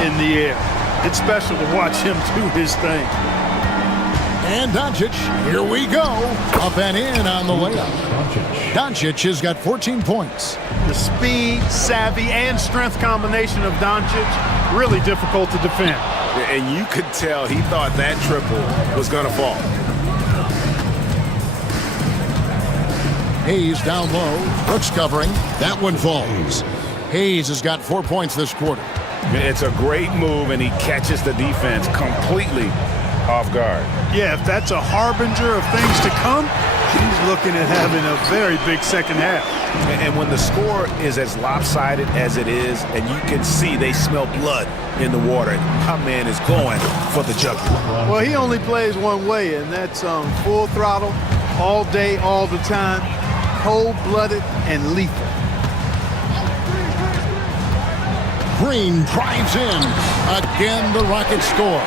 in the air. It's special to watch him do his thing. And Doncic, here we go. Up and in on the layup. Doncic has got 14 points. The speed, savvy, and strength combination of Doncic, really difficult to defend. And you could tell he thought that triple was going to fall. Hayes down low. Brooks covering. That one falls. Hayes has got 4 points this quarter. It's a great move, and he catches the defense completely off guard. Yeah, if that's a harbinger of things to come, he's looking at having a very big second half. And when the score is as lopsided as it is, and you can see they smell blood in the water, my man is going for the jugular. Well, he only plays one way, and that's full throttle, all day, all the time, cold-blooded and lethal. Green drives in. Again, the Rockets score.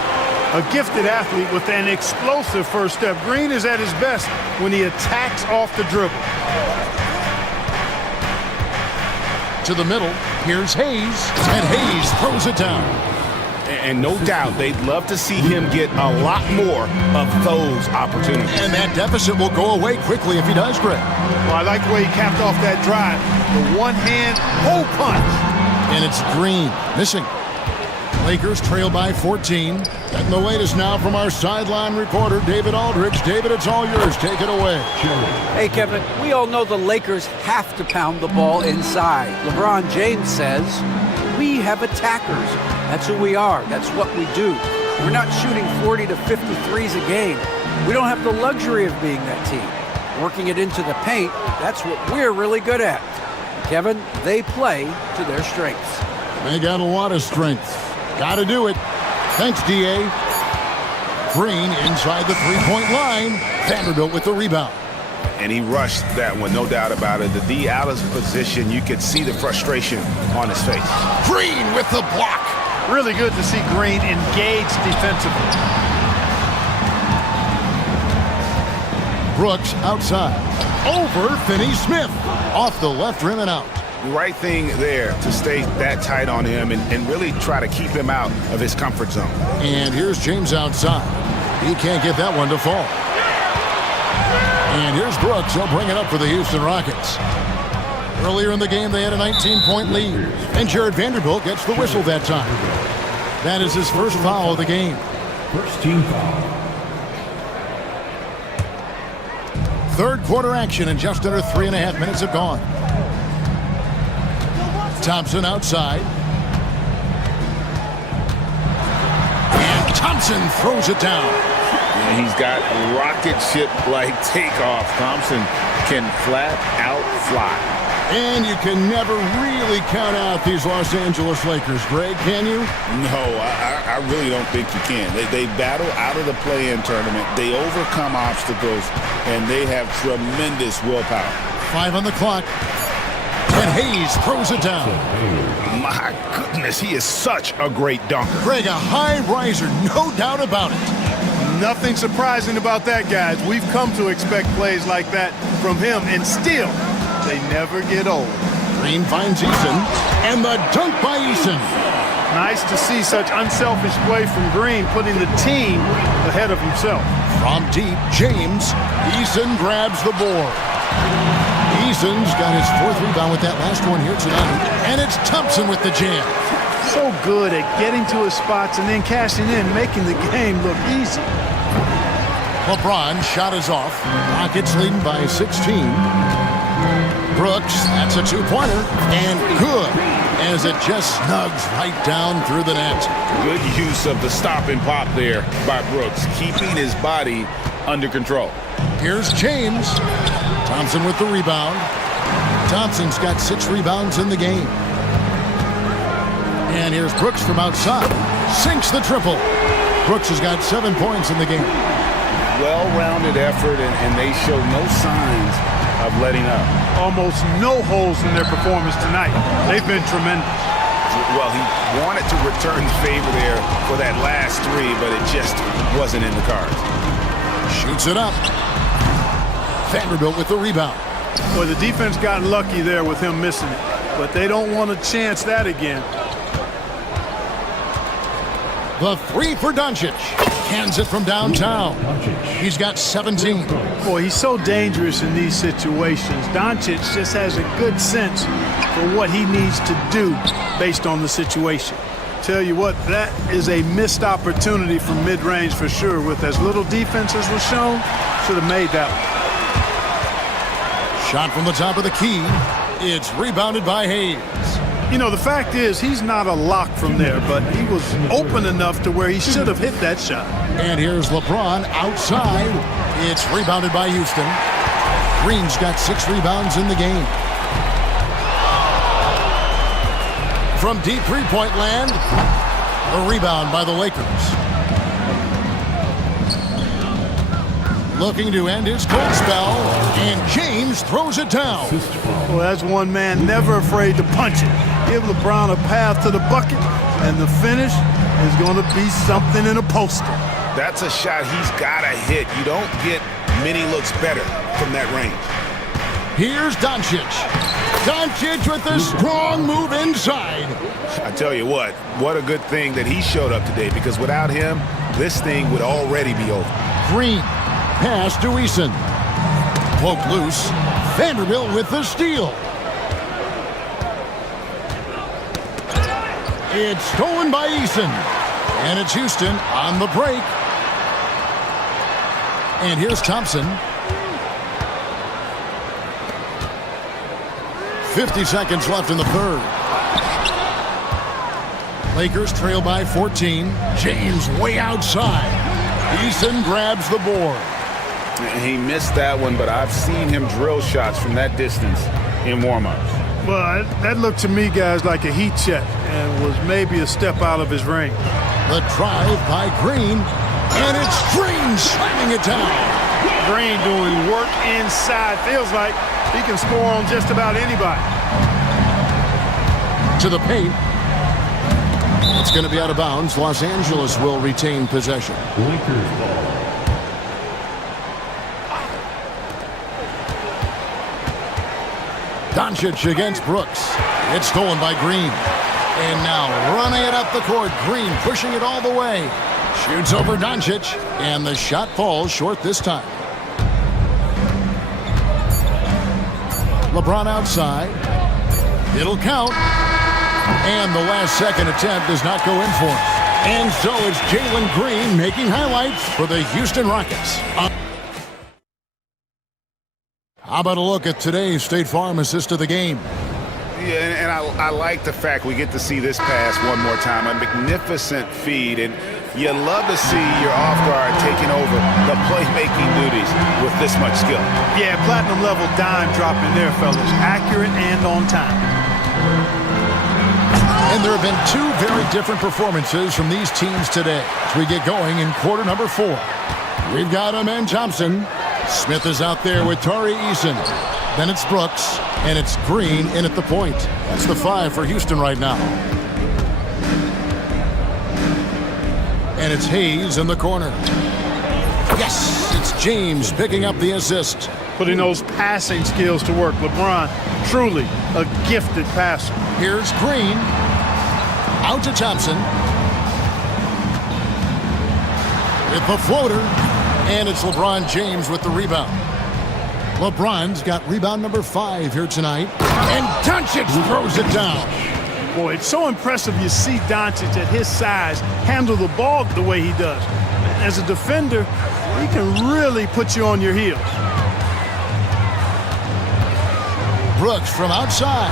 A gifted athlete with an explosive first step. Green is at his best when he attacks off the dribble. To the middle, here's Hayes, and Hayes throws it down. And no doubt they'd love to see him get a lot more of those opportunities. And that deficit will go away quickly if he does, Greg. Well, I like the way he capped off that drive. The one-hand hole punch. And it's Green, missing. Lakers trail by 14. Getting the latest now from our sideline reporter, David Aldridge. David, it's all yours. Take it away. Hey, Kevin, we all know the Lakers have to pound the ball inside. LeBron James says, we have attackers. That's who we are. That's what we do. We're not shooting 40 to 50 threes a game. We don't have the luxury of being that team. Working it into the paint, that's what we're really good at. Kevin, they play to their strengths. They got a lot of strength. Got to do it. Thanks, D.A. Green inside the three-point line. Vanderbilt with the rebound. And he rushed that one, no doubt about it. The D out of position, you could see the frustration on his face. Green with the block. Really good to see Green engaged defensively. Brooks outside. Over Finney-Smith. Off the left rim and out. The right thing there to stay that tight on him and really try to keep him out of his comfort zone. And here's James outside. He can't get that one to fall. And here's Brooks. He'll bring it up for the Houston Rockets. Earlier in the game, they had a 19-point lead. And Jared Vanderbilt gets the whistle that time. That is his first foul of the game. First team foul. Third quarter action, and just under 3.5 minutes have gone. Thompson outside. And Thompson throws it down. And he's got rocket ship-like takeoff. Thompson can flat out fly. And you can never really count out these Los Angeles Lakers, Greg, can you? No, I really don't think you can. They battle out of the play-in tournament. They overcome obstacles, and they have tremendous willpower. 5 on the clock. And Hayes throws it down. My goodness, he is such a great dunker. Greg, a high riser, no doubt about it. Nothing surprising about that, guys. We've come to expect plays like that from him, and still, they never get old. Green finds Eason, and the dunk by Eason. Nice to see such unselfish play from Green, putting the team ahead of himself. From deep, James. Eason grabs the board. Eason's got his 4th rebound with that last one here tonight. And it's Thompson with the jam. So good at getting to his spots and then cashing in, making the game look easy. LeBron shot is off. Rockets leading by 16. Brooks, that's a two-pointer. And good, as it just snugs right down through the net. Good use of the stop and pop there by Brooks, keeping his body under control. Here's James. Thompson with the rebound. Thompson's got 6 rebounds in the game. And here's Brooks from outside. Sinks the triple. Brooks has got 7 points in the game. Well-rounded effort, and they show no signs of letting up. Almost no holes in their performance tonight. They've been tremendous. Well, he wanted to return the favor there for that last 3, but it just wasn't in the cards. Shoots it up. Vanderbilt with the rebound. Well, the defense got lucky there with him missing it, but they don't want to chance that again. The 3 for Doncic. Hands it from downtown. He's got 17. Boy, he's so dangerous in these situations. Doncic just has a good sense for what he needs to do based on the situation. Tell you what, that is a missed opportunity from mid-range for sure. With as little defense as was shown, should have made that one. Shot from the top of the key. It's rebounded by Hayes. You know, the fact is, he's not a lock from there, but he was open enough to where he should have hit that shot. And here's LeBron outside. It's rebounded by Houston. Green's got 6 rebounds in the game. From deep three-point land, a rebound by the Lakers. Looking to end his cold spell, and James throws it down. Well, that's one man never afraid to punch it. Give LeBron a path to the bucket, and the finish is going to be something in a poster. That's a shot he's got to hit. You don't get many looks better from that range. Here's Doncic. Doncic with a strong move inside. I tell you what a good thing that he showed up today, because without him, this thing would already be over. Green. Pass to Eason. Poke loose. Vanderbilt with the steal. It's stolen by Eason. And it's Houston on the break. And here's Thompson. 50 seconds left in the third. Lakers trail by 14. James way outside. Eason grabs the board. He missed that one, but I've seen him drill shots from that distance in warm-ups. Well, that looked to me, guys, like a heat check and was maybe a step out of his range. The drive by Green, and it's Green slamming it down. Green doing work inside. Feels like he can score on just about anybody. To the paint. It's going to be out of bounds. Los Angeles will retain possession. Lakers ball. Doncic against Brooks. It's stolen by Green. And now running it up the court. Green pushing it all the way. Shoots over Doncic. And the shot falls short this time. LeBron outside. It'll count. And the last second attempt does not go in for him. And so it's Jalen Green making highlights for the Houston Rockets. How about a look at today's State Farm assist of the game? Yeah, and I like the fact we get to see this pass one more time. A magnificent feed, and you love to see your off guard taking over the playmaking duties with this much skill. Yeah, platinum level dime dropping there, fellas. Accurate and on time. And there have been 2 very different performances from these teams today as we get going in quarter number 4. We've got him and Thompson. Smith is out there with Tari Eason. Then it's Brooks, and it's Green in at the point. That's the 5 for Houston right now. And it's Hayes in the corner. Yes, it's James picking up the assist. Putting those passing skills to work. LeBron, truly a gifted passer. Here's Green. Out to Thompson. With the floater. And it's LeBron James with the rebound. LeBron's got rebound number 5 here tonight. And Doncic throws it down. Boy, it's so impressive you see Doncic at his size handle the ball the way he does. As a defender, he can really put you on your heels. Brooks from outside.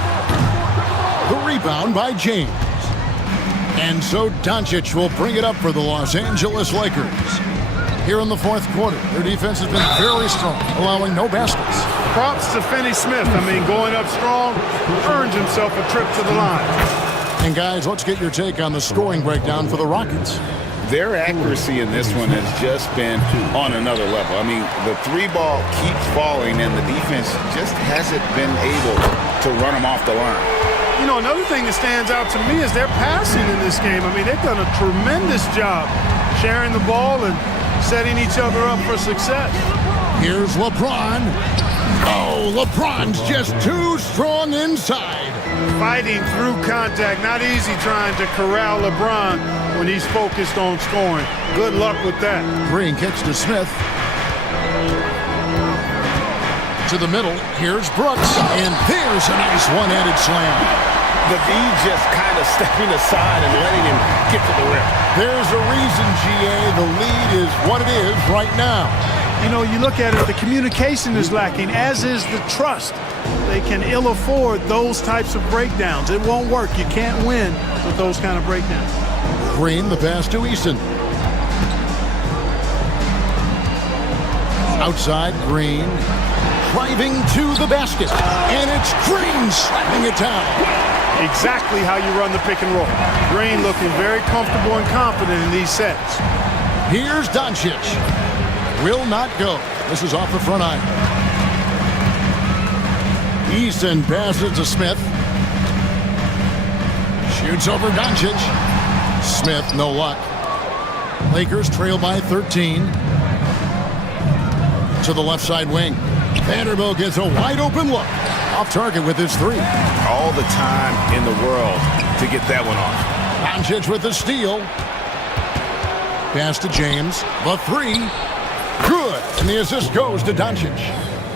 The rebound by James. And so Doncic will bring it up for the Los Angeles Lakers. Here in the fourth quarter, their defense has been very strong, allowing no baskets. Props to Finney Smith. I mean, going up strong, earns himself a trip to the line. And guys, let's get your take on the scoring breakdown for the Rockets. Their accuracy in this one has just been on another level. I mean, the three ball keeps falling, and the defense just hasn't been able to run them off the line. You know, another thing that stands out to me is their passing in this game. I mean, they've done a tremendous job sharing the ball and setting each other up for success. Here's LeBron. Oh, LeBron's just too strong inside. Fighting through contact. Not easy trying to corral LeBron when he's focused on scoring. Good luck with that. Green kicks to Smith. To the middle. Here's Brooks. And there's a nice one-handed slam. The D just kind of stepping aside and letting him get to the rim. There's a reason, GA, the lead is what it is right now. You know, you look at it, the communication is lacking, as is the trust. They can ill afford those types of breakdowns. It won't work. You can't win with those kind of breakdowns. Green, the pass to Easton. Outside, Green. Driving to the basket. And it's Green slamming it down. Exactly how you run the pick and roll. Green looking very comfortable and confident in these sets. Here's Doncic. Will not go. This is off the front iron. Easton passes to Smith. Shoots over Doncic. Smith, no luck. Lakers trail by 13. To the left side wing. Vanderbilt gets a wide open look. Off target with his three. All the time in the world to get that one off. Doncic with the steal. Pass to James. The three. Good. And the assist goes to Doncic.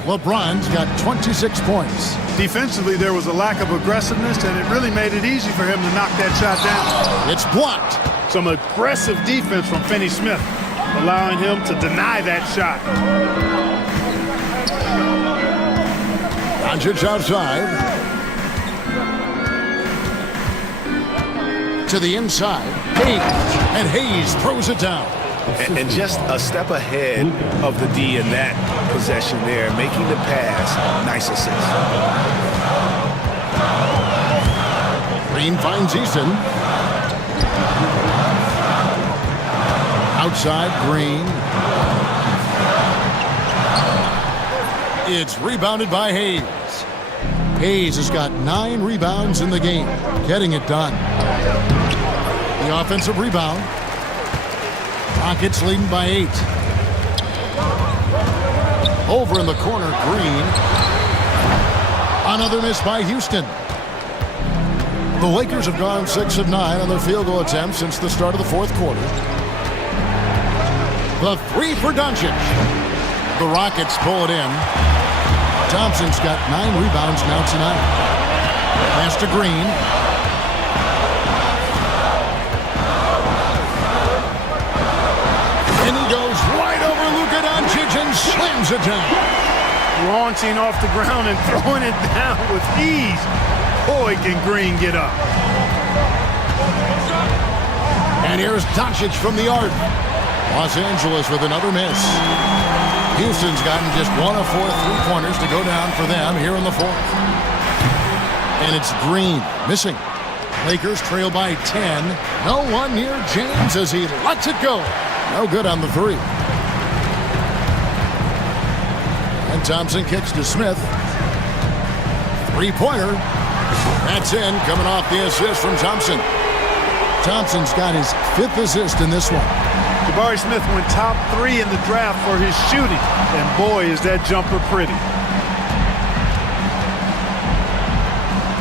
LeBron's got 26 points. Defensively, there was a lack of aggressiveness, and it really made it easy for him to knock that shot down. It's blocked. Some aggressive defense from Finney Smith, allowing him to deny that shot. Doncic outside. To the inside. Hayes. And Hayes throws it down. And just a step ahead of the D in that possession there, making the pass. Nice assist. Green finds Easton. Outside, Green. It's rebounded by Hayes. Hayes has got 9 rebounds in the game, getting it done. The offensive rebound. Rockets leading by 8. Over in the corner, Green. Another miss by Houston. The Lakers have gone 6 of 9 on their field goal attempts since the start of the fourth quarter. The three for Doncic. The Rockets pull it in. Thompson's got 9 rebounds now tonight. Pass to Green. And he goes right over Luka Doncic and slams it down. Launching off the ground and throwing it down with ease. Boy, can Green get up. And here's Doncic from the arc. Los Angeles with another miss. Houston's gotten just 1 of 4 3-pointers to go down for them here in the fourth. And it's Green missing. Lakers trail by 10. No one near James as he lets it go. No good on the three. And Thompson kicks to Smith. 3-pointer. That's in, coming off the assist from Thompson. Thompson's got his 5th assist in this one. Jabari Smith went top 3 in the draft for his shooting. And boy, is that jumper pretty.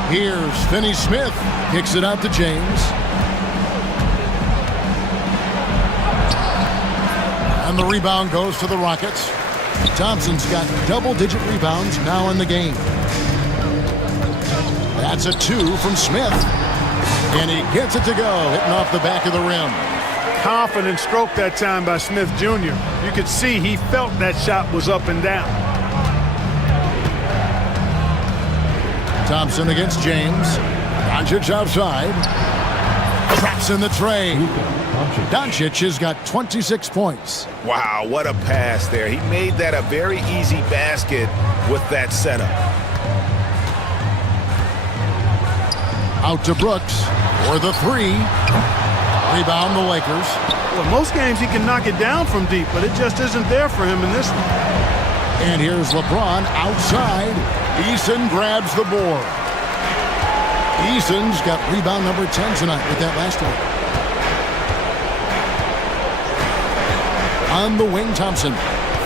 Here's Finney Smith. Kicks it out to James. And the rebound goes to the Rockets. Thompson's got double-digit rebounds now in the game. That's a 2 from Smith. And he gets it to go, hitting off the back of the rim. Confident stroke that time by Smith Jr. You could see he felt that shot was up and down. Thompson against James. Doncic outside. Drops in the tray. Doncic has got 26 points. Wow, what a pass there. He made that a very easy basket with that setup. Out to Brooks for the three. Rebound the Lakers. Well, most games he can knock it down from deep, but it just isn't there for him in this one. And here's LeBron outside. Eason grabs the board. Eason's got rebound number 10 tonight with that last one. On the wing, Thompson.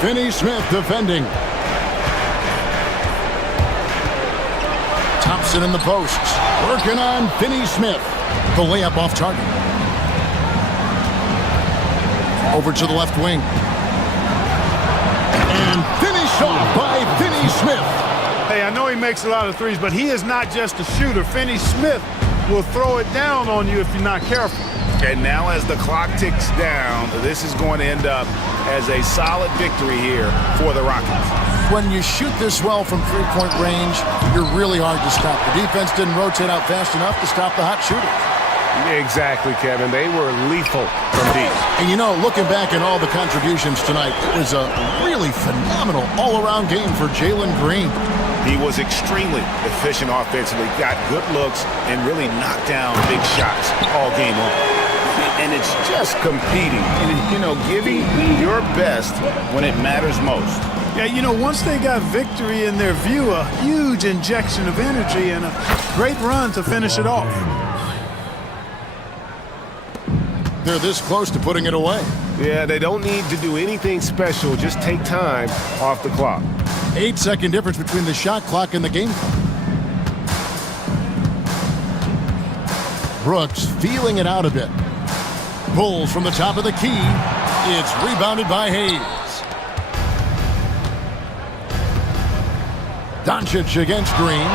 Finney Smith defending. Thompson in the posts. Working on Finney Smith. The layup off target. Over to the left wing. And finished off by Finney Smith. Hey, I know he makes a lot of threes, but he is not just a shooter. Finney Smith will throw it down on you if you're not careful. And now as the clock ticks down, this is going to end up as a solid victory here for the Rockets. When you shoot this well from three-point range, you're really hard to stop. The defense didn't rotate out fast enough to stop the hot shooters. Exactly, Kevin. They were lethal from deep. And you know, looking back at all the contributions tonight, it was a really phenomenal all-around game for Jalen Green. He was extremely efficient offensively, got good looks, and really knocked down big shots all game long. And it's just competing and, you know, giving your best when it matters most. Yeah, you know, once they got victory in their view, a huge injection of energy and a great run to finish it off. They're this close to putting it away. Yeah, they don't need to do anything special. Just take time off the clock. 8-second difference between the shot clock and the game clock. Brooks feeling it out a bit. Pulls from the top of the key. It's rebounded by Hayes. Doncic against Green.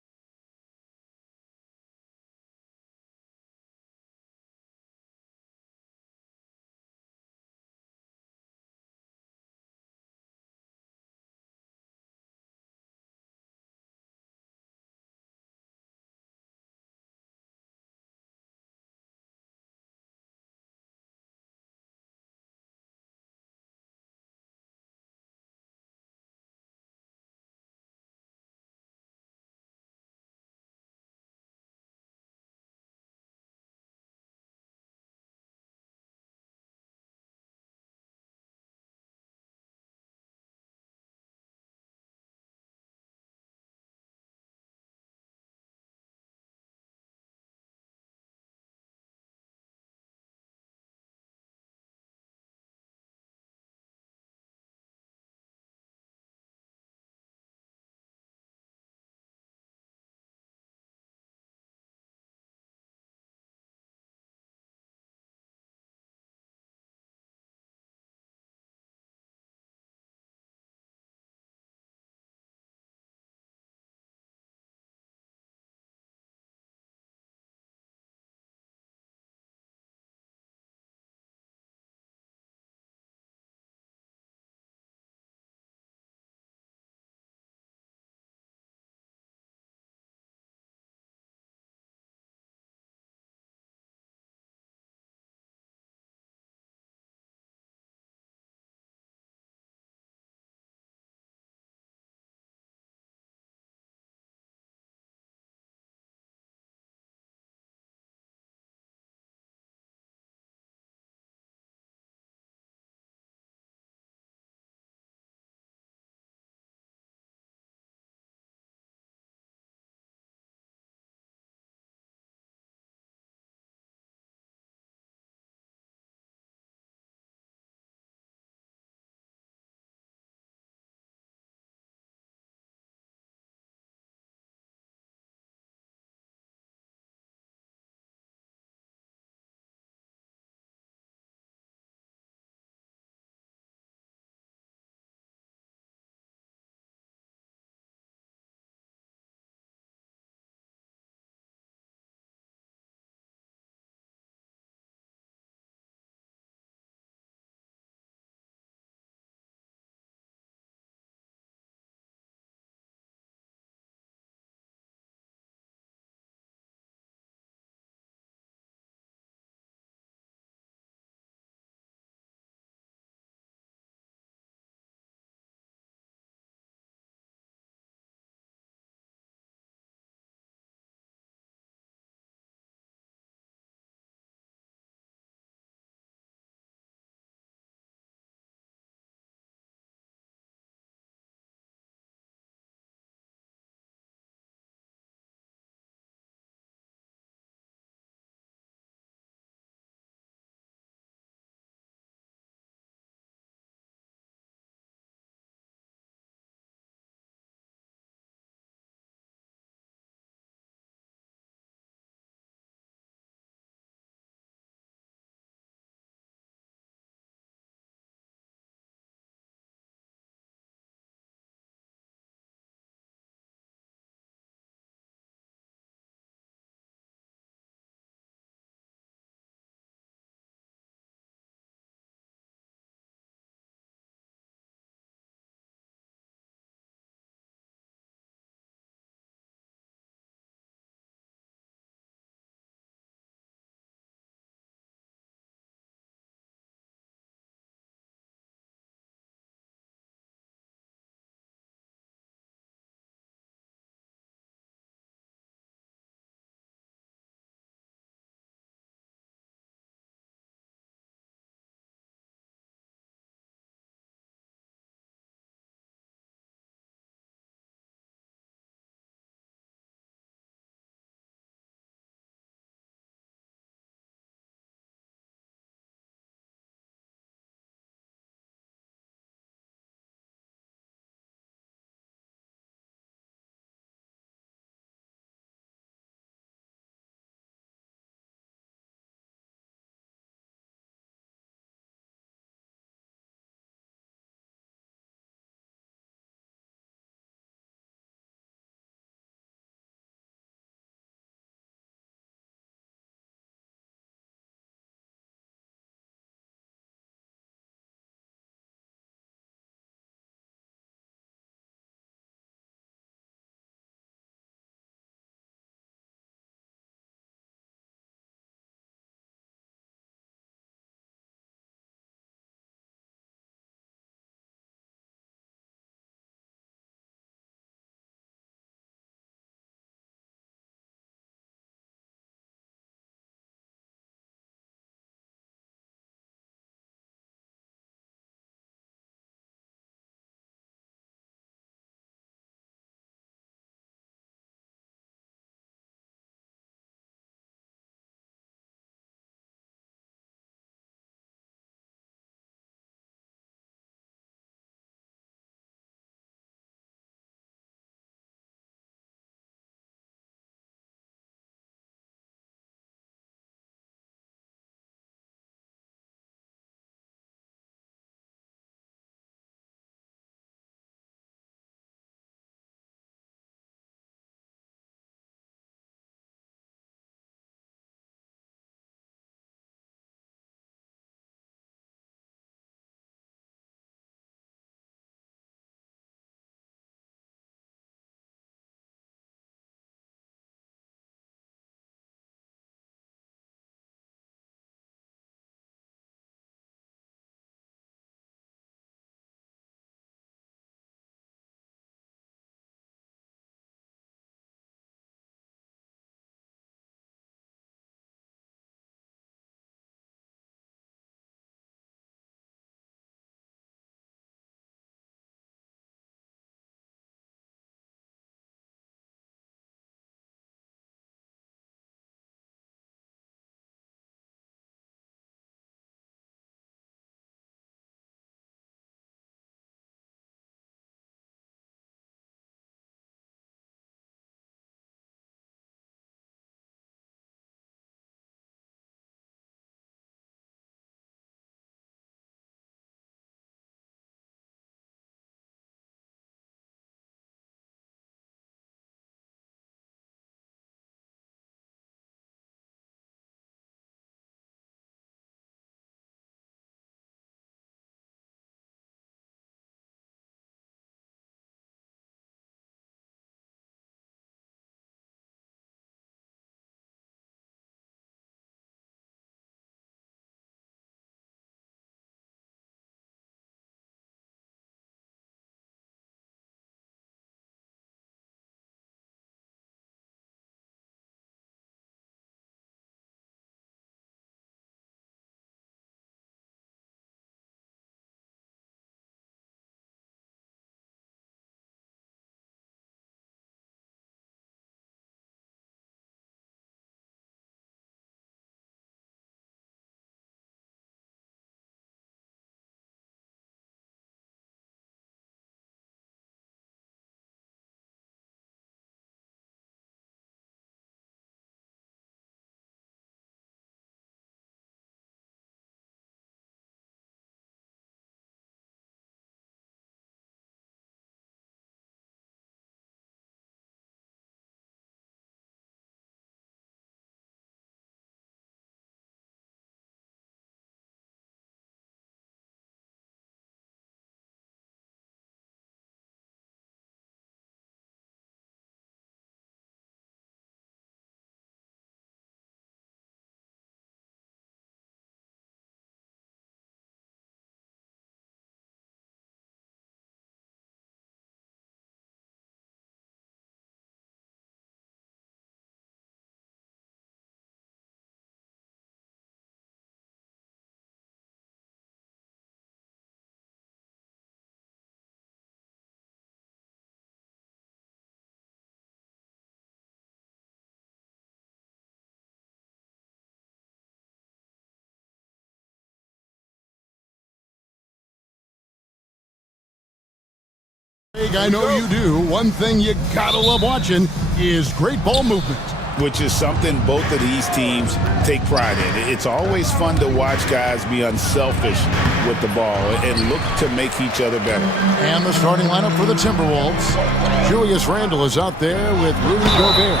I know you do. One thing you gotta love watching is great ball movement. Which is something both of these teams take pride in. It's always fun to watch guys be unselfish with the ball and look to make each other better. And the starting lineup for the Timberwolves. Julius Randle is out there with Rudy Gobert.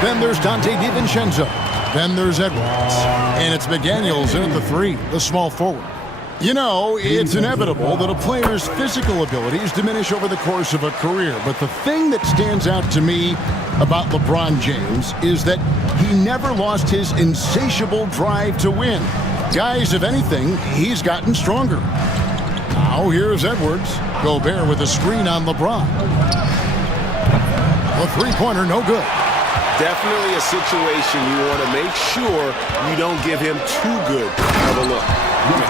Then there's Dante DiVincenzo. Then there's Edwards. And it's McDaniels in at the 3, the small forward. You know, it's inevitable that a player's physical abilities diminish over the course of a career. But the thing that stands out to me about LeBron James is that he never lost his insatiable drive to win. Guys, if anything, he's gotten stronger. Now here's Edwards. Gobert with a screen on LeBron. A three-pointer, no good. Definitely a situation you want to make sure you don't give him too good of a look.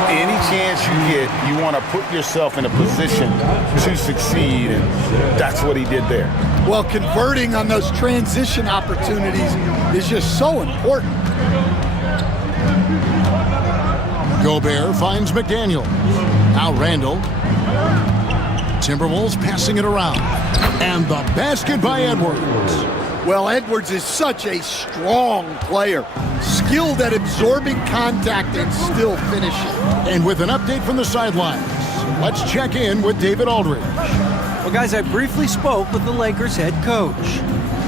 Any chance you get, you want to put yourself in a position to succeed, and that's what he did there. Well, converting on those transition opportunities is just so important. Gobert finds McDaniel. Now Randle. Timberwolves passing it around. And the basket by Edwards. Well, Edwards is such a strong player, skilled at absorbing contact and still finishing. And with an update from the sidelines, let's check in with David Aldridge. Well, guys, I briefly spoke with the Lakers head coach.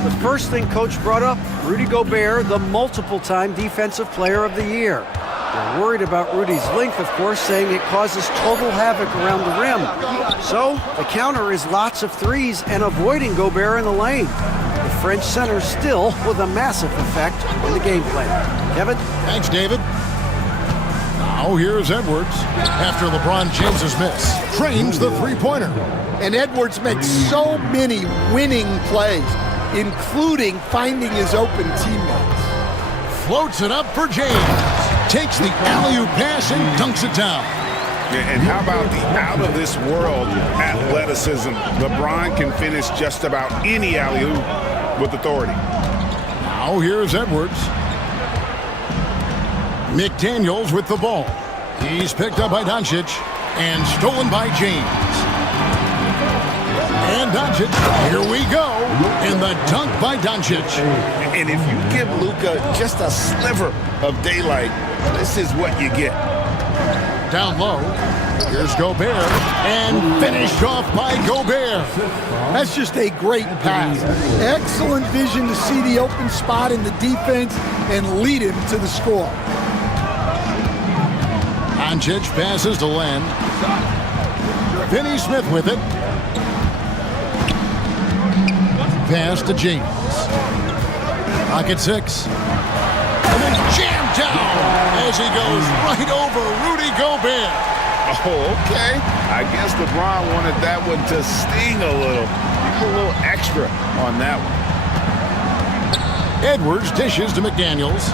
The first thing coach brought up, Rudy Gobert, the multiple-time defensive player of the year. They're worried about Rudy's length, of course, saying it causes total havoc around the rim. So the counter is lots of threes and avoiding Gobert in the lane. The French center still with a massive effect on the game plan. Kevin? Thanks, David. Now here's Edwards. After LeBron James's miss, trains the three-pointer. And Edwards makes so many winning plays, including finding his open teammates. Floats it up for James. Takes the alley-oop pass and dunks it down. And how about the out-of-this-world athleticism? LeBron can finish just about any alley-oop with authority. Now here's Edwards. McDaniels with the ball. He's picked up by Doncic and stolen by James. And Doncic, here we go, and the dunk by Doncic. And if you give Luka just a sliver of daylight, this is what you get. Down low, here's Gobert, and finished off by Gobert. That's just a great pass. Excellent vision to see the open spot in the defense and lead him to the score. Doncic passes to Len. Finney Smith with it. Pass to James. Pocket 6. And then jammed down as he goes right over Rudy Gobert. Oh, okay. I guess LeBron wanted that one to sting a little. Give a little extra on that one. Edwards dishes to McDaniels.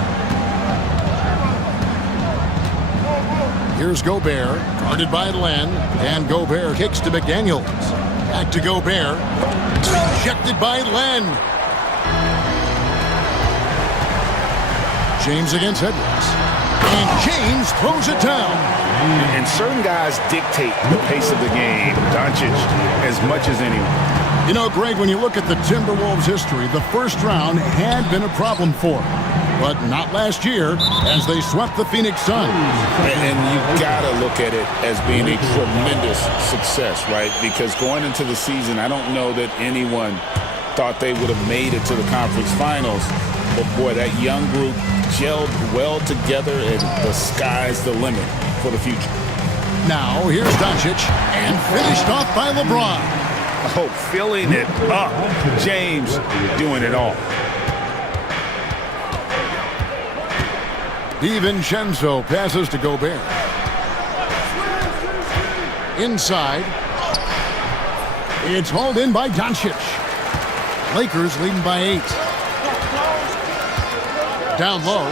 Here's Gobert, guarded by Len, and Gobert kicks to McDaniels. Back to Gobert. Rejected by Len. James against Edwards. And James throws it down. And certain guys dictate the pace of the game. Doncic as much as anyone. You know, Greg, when you look at the Timberwolves' history, the first round had been a problem for them. But not last year, as they swept the Phoenix Suns. And you gotta look at it as being a tremendous success, right? Because going into the season, I don't know that anyone thought they would have made it to the conference finals. But boy, that young group gelled well together, and the sky's the limit for the future. Now, here's Doncic, and finished off by LeBron. Oh, filling it up. James doing it all. DiVincenzo passes to Gobert. Inside. It's hauled in by Doncic. Lakers leading by 8. Down low.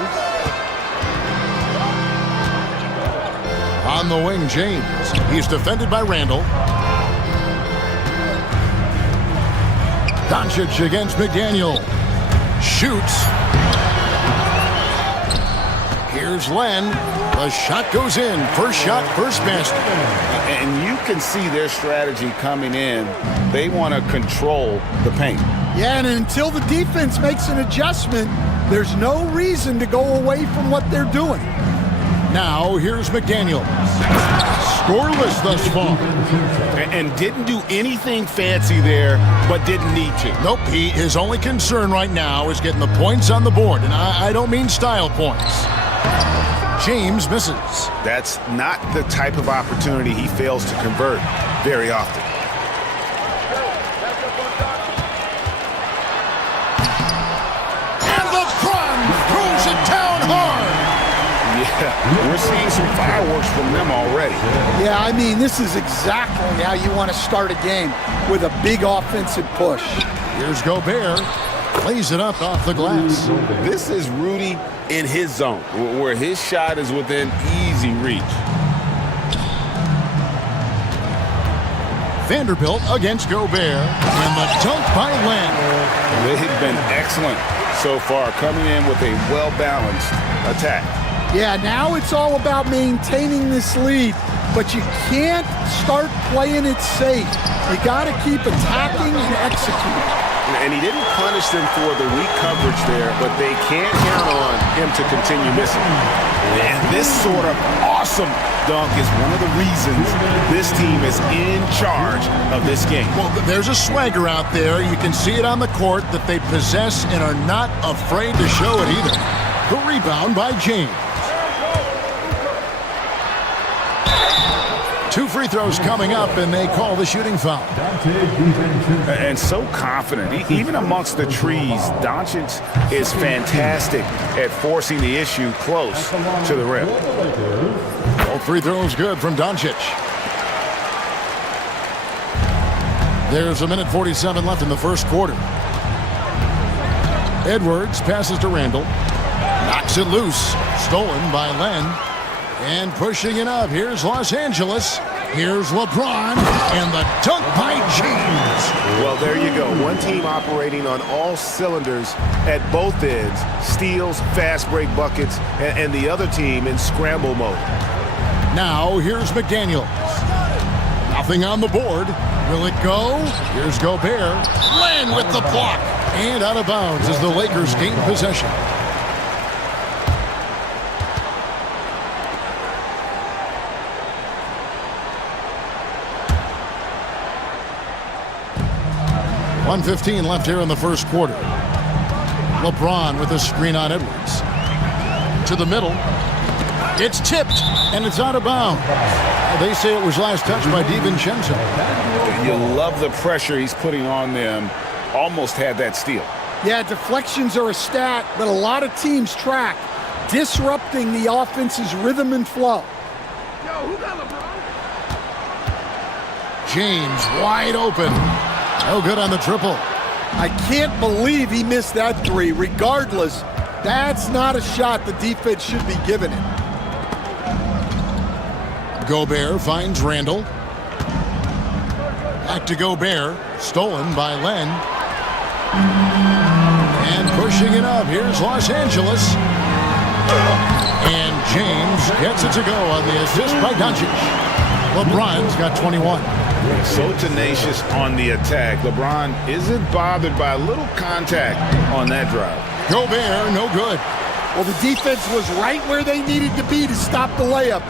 On the wing, James. He's defended by Randle. Doncic against McDaniel. Shoots. Here's Len. The shot goes in. First shot, first basket. And you can see their strategy coming in. They want to control the paint. Yeah, and until the defense makes an adjustment, there's no reason to go away from what they're doing. Now, here's McDaniel. Scoreless thus far. And didn't do anything fancy there, but didn't need to. Nope, his only concern right now is getting the points on the board. And I don't mean style points. James misses. That's not the type of opportunity he fails to convert very often. And LeBron throws it down hard. Yeah, we're seeing some fireworks from them already. Yeah, I mean, this is exactly how you want to start a game, with a big offensive push. Here's Gobert. Plays it up off the glass. This is Rudy in his zone, where his shot is within easy reach. Vanderbilt against Gobert, and the dunk by Len. They've been excellent so far, coming in with a well-balanced attack. Yeah, now it's all about maintaining this lead, but you can't start playing it safe. You got to keep attacking and executing. And he didn't punish them for the weak coverage there, but they can't count on him to continue missing. And this sort of awesome dunk is one of the reasons this team is in charge of this game. Well, there's a swagger out there. You can see it on the court that they possess and are not afraid to show it either. The rebound by James. 2 free throws coming up, and they call the shooting foul. And so confident. Even amongst the trees, Doncic is fantastic at forcing the issue close to the rim. All free throws good from Doncic. There's 1:47 left in the first quarter. Edwards passes to Randall. Knocks it loose. Stolen by Len. And pushing it up, here's Los Angeles. Here's LeBron, and the dunk by James. Well, there you go. One team operating on all cylinders at both ends. Steals, fast break buckets, and the other team in scramble mode. Now, here's McDaniel. Nothing on the board. Will it go? Here's Gobert. Len with the block. And out of bounds as the Lakers gain possession. .115 left here in the first quarter. LeBron with a screen on Edwards. To the middle. It's tipped, and it's out of bounds. They say it was last touched by DiVincenzo. You love the pressure he's putting on them. Almost had that steal. Yeah, deflections are a stat that a lot of teams track, disrupting the offense's rhythm and flow. James wide open. No good on the triple. I can't believe he missed that three. Regardless, that's not a shot the defense should be giving it. Gobert finds Randall. Back to Gobert. Stolen by Len. And pushing it up. Here's Los Angeles. And James gets it to go on the assist by Doncic. LeBron's got 21. So tenacious on the attack. LeBron isn't bothered by a little contact on that drive. Gobert, no good. Well, the defense was right where they needed to be to stop the layup.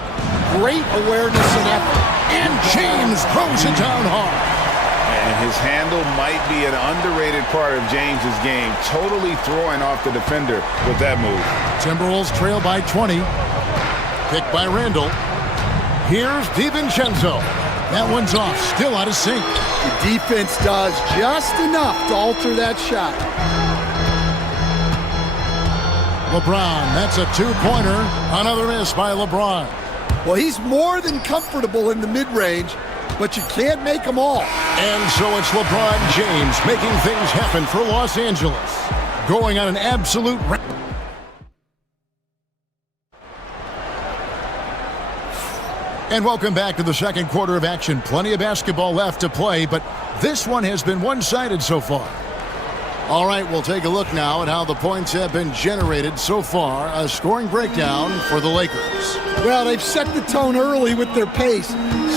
Great awareness and effort. And James throws it down hard. And his handle might be an underrated part of James's game. Totally throwing off the defender with that move. Timberwolves trail by 20. Picked by Randall. Here's DiVincenzo. That one's off, still out of sync. The defense does just enough to alter that shot. LeBron, that's a two-pointer. Another miss by LeBron. Well, he's more than comfortable in the mid-range, but you can't make them all. And so it's LeBron James making things happen for Los Angeles. Going on an absolute... And welcome back to the second quarter of action. Plenty of basketball left to play, but this one has been one-sided so far. All right, we'll take a look now at how the points have been generated so far. A scoring breakdown for the Lakers. Well, they've set the tone early with their pace.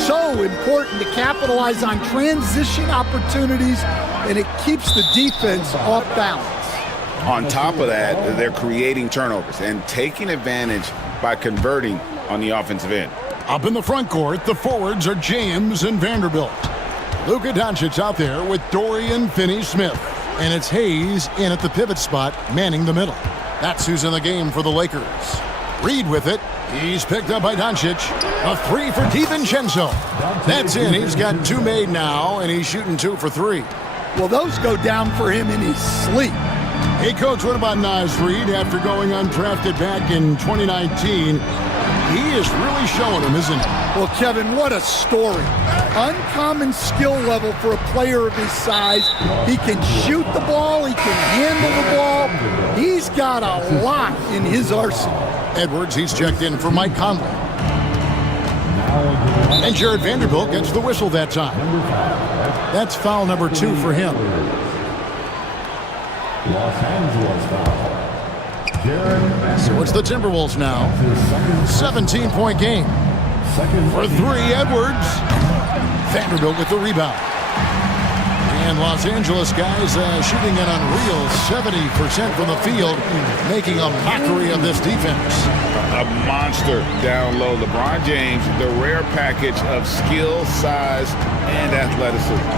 So important to capitalize on transition opportunities, and it keeps the defense off balance. On top of that, they're creating turnovers and taking advantage by converting on the offensive end. Up in the front court, the forwards are James and Vanderbilt. Luka Doncic out there with Dorian Finney-Smith. And it's Hayes in at the pivot spot, manning the middle. That's who's in the game for the Lakers. Reed with it. He's picked up by Doncic. A three for DiVincenzo. That's in. He's got two made now, and he's shooting 2 for 3. Well, those go down for him in his sleep. Hey, Coach, what about Naz Reid after going undrafted back in 2019? He is really showing him, isn't he? Well, Kevin, what a story. Uncommon skill level for a player of his size. He can shoot the ball. He can handle the ball. He's got a lot in his arsenal. Edwards, he's checked in for Mike Conley. And Jared Vanderbilt gets the whistle that time. That's foul number 2 for him. Los Angeles foul. So it's the Timberwolves now. 17-point game. For 3, Edwards. Vanderbilt with the rebound. And Los Angeles guys shooting an unreal 70% from the field, making a mockery of this defense. A monster down low. LeBron James, the rare package of skill, size, and athleticism.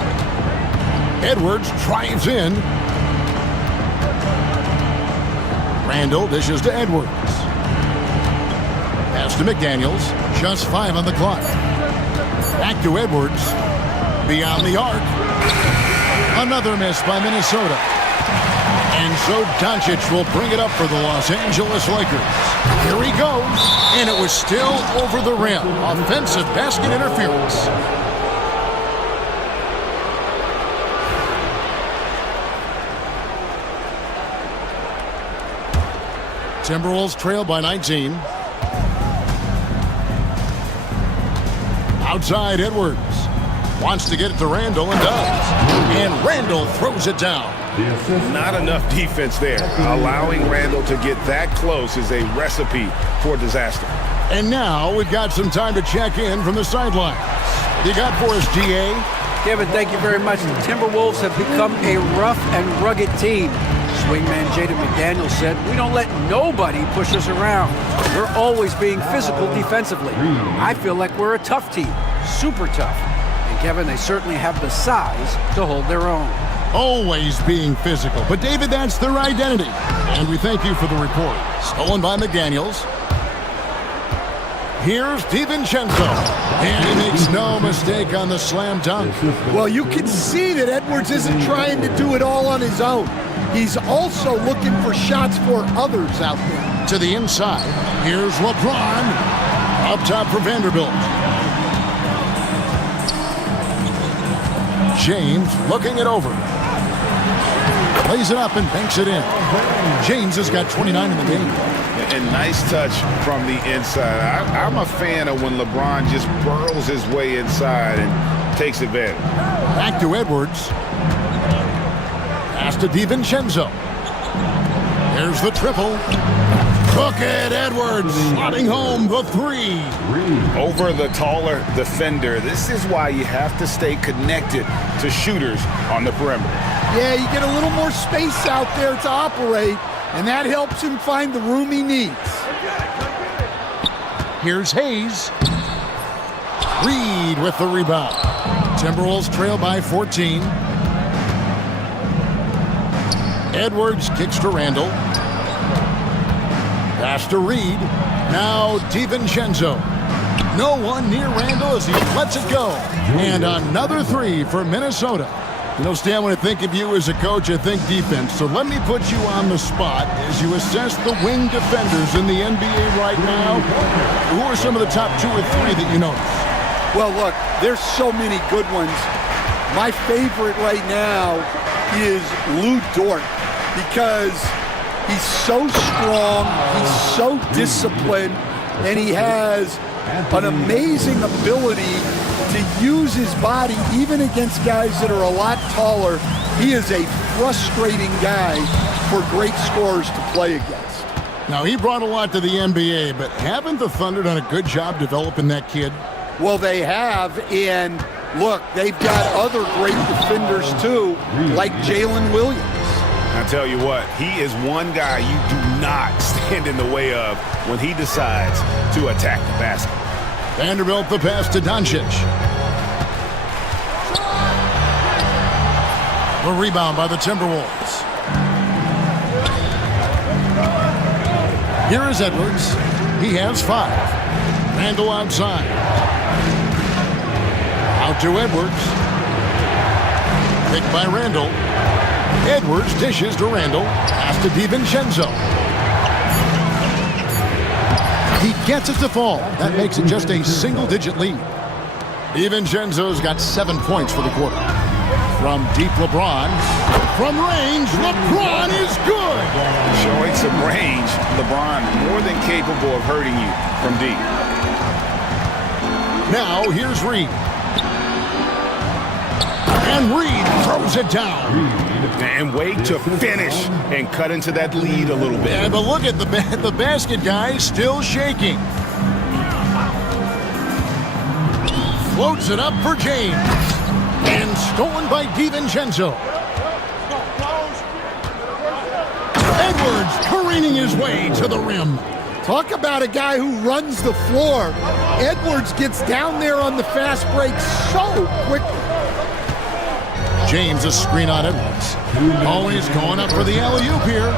Edwards drives in. Randall dishes to Edwards. Pass to McDaniels. Just 5 on the clock. Back to Edwards. Beyond the arc. Another miss by Minnesota. And so Doncic will bring it up for the Los Angeles Lakers. Here he goes. And it was still over the rim. Offensive basket interference. Timberwolves trail by 19. Outside, Edwards wants to get it to Randall and does. And Randall throws it down. Not enough defense there. Allowing Randall to get that close is a recipe for disaster. And now we've got some time to check in from the sidelines. You got for us, GA? Kevin, thank you very much. The Timberwolves have become a rough and rugged team. Swingman Jaden McDaniels said, "We don't let nobody push us around. We're always being physical defensively. I feel like we're a tough team, super tough." And Kevin, they certainly have the size to hold their own. Always being physical. But David, that's their identity. And we thank you for the report. Stolen by McDaniels. Here's DiVincenzo. And he makes no mistake on the slam dunk. Well, you can see that Edwards isn't trying to do it all on his own. He's also looking for shots for others out there. To the inside, here's LeBron. Up top for Vanderbilt. James looking it over. Plays it up and banks it in. James has got 29 in the game. And nice touch from the inside. I'm a fan of when LeBron just burrows his way inside and takes advantage. Back to Edwards. Pass to DiVincenzo. There's the triple. Look at Edwards slotting home the 3. Over the taller defender. This is why you have to stay connected to shooters on the perimeter. Yeah, you get a little more space out there to operate, and that helps him find the room he needs. Here's Hayes. Reed with the rebound. Timberwolves trail by 14. Edwards kicks to Randall. Pass to Reed. Now DiVincenzo. No one near Randall as he lets it go. And another 3 for Minnesota. You know, Stan, when I think of you as a coach, I think defense. So let me put you on the spot as you assess the wing defenders in the NBA right now. Who are some of the top 2 or 3 that you notice? Well, look, there's so many good ones. My favorite right now is Lou Dort because he's so strong, he's so disciplined, and he has an amazing ability to use his body, even against guys that are a lot taller, He is a frustrating guy for great scorers to play against. Now, he brought a lot to the NBA, but haven't the Thunder done a good job developing that kid? Well, they have, and look, they've got other great defenders too, like Jalen Williams. I tell you what, he is one guy you do not stand in the way of when he decides to attack the basket. Vanderbilt the pass to Doncic. The rebound by the Timberwolves. Here is Edwards. He has 5. Randall outside. Out to Edwards. Picked by Randall. Edwards dishes to Randall. Pass to DiVincenzo. He gets it to fall. That makes it just a single-digit lead. DiVincenzo's got 7 points for the quarter. From deep, LeBron. From range, LeBron is good. Showing some range, LeBron more than capable of hurting you from deep. Now here's Reed. And Reed throws it down. And wait to finish and cut into that lead a little bit. Yeah, but look at the basket guy still shaking. Floats it up for James. And stolen by DiVincenzo. Edwards careening his way to the rim. Talk about a guy who runs the floor. Edwards gets down there on the fast break so quickly. James, a screen on Edwards. Always going up for the alley-oop here.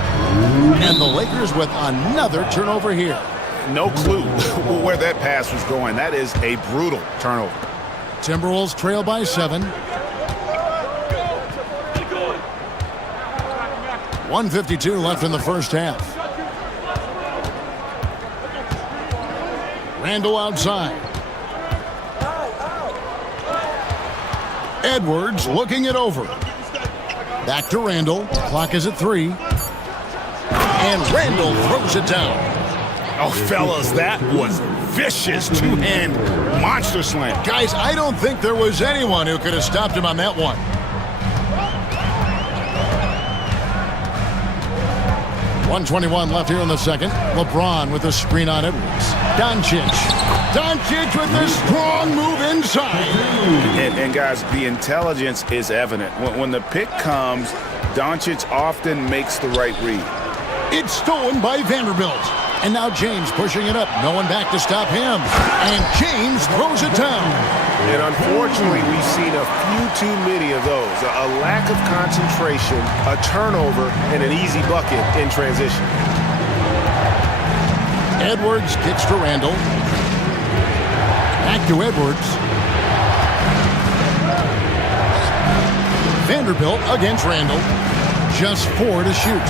And the Lakers with another turnover here. No clue where that pass was going. That is a brutal turnover. Timberwolves trail by 7. 1:52 left in the first half. Randall outside. Edwards looking it over. Back to Randall. Clock is at 3. And Randall throws it down. Oh, fellas, that was vicious two-hand monster slam. Guys, I don't think there was anyone who could have stopped him on that one. .121 left here in the second. LeBron with a screen on Edwards. Doncic. Doncic with a strong move inside. And guys, the intelligence is evident. When the pick comes, Doncic often makes the right read. It's stolen by Vanderbilt. And now James pushing it up. No one back to stop him. And James throws it down. And unfortunately, we've seen a few too many of those. A lack of concentration, a turnover, and an easy bucket in transition. Edwards kicks to Randall. Back to Edwards. Vanderbilt against Randall. Just 4 to shoot.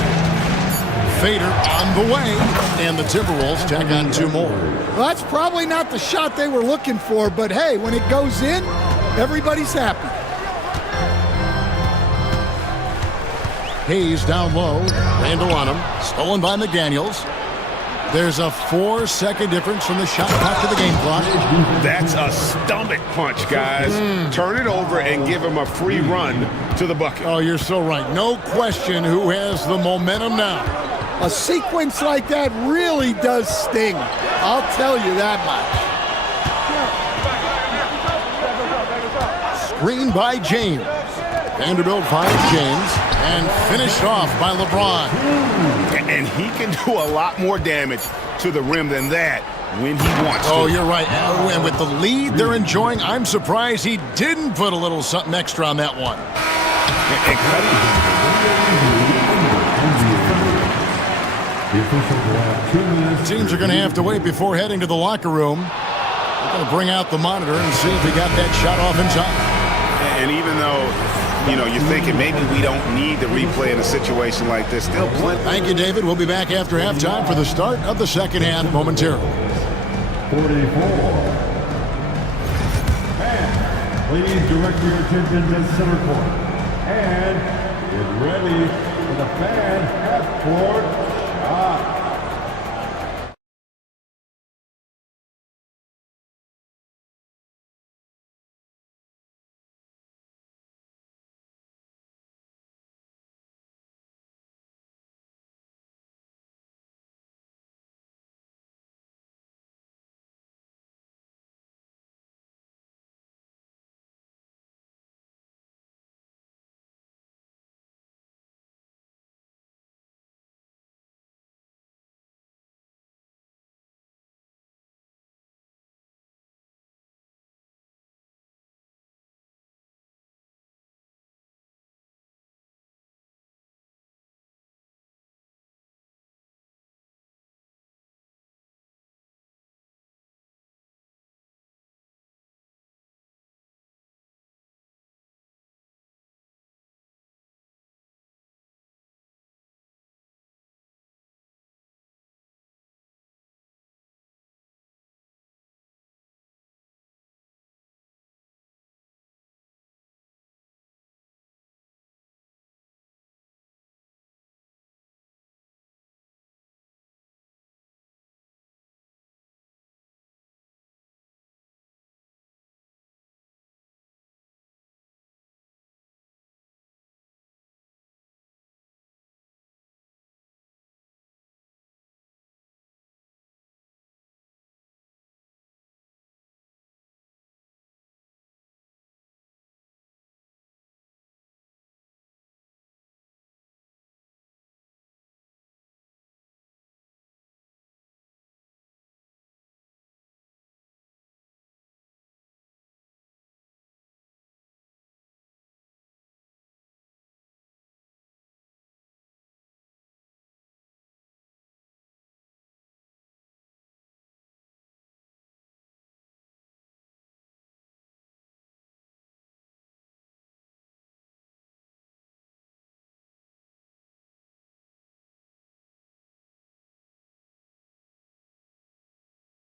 Fader on the way, and the Timberwolves tack on 2 more. Well, that's probably not the shot they were looking for, but hey, when it goes in, everybody's happy. Hayes down low, Randall on him, stolen by McDaniels. There's a 4-second difference from the shot clock to the game clock. That's a stomach punch, guys. Turn it over and give him a free run to the bucket. Oh, you're so right. No question who has the momentum now. A sequence like that really does sting. I'll tell you that much. Screen by James. Vanderbilt finds James and finished off by LeBron. And he can do a lot more damage to the rim than that when he wants to. Oh, you're right. And with the lead they're enjoying, I'm surprised he didn't put a little something extra on that one. Teams are going to have to wait before heading to the locker room. They're going to bring out the monitor and see if he got that shot off in time. And even though, you know, you're thinking maybe we don't need the replay in a situation like this, still plenty. Thank you, David. We'll be back after halftime for the start of the second half momentarily. 44. And please direct your attention to center court. And get ready for the fan half-court shot.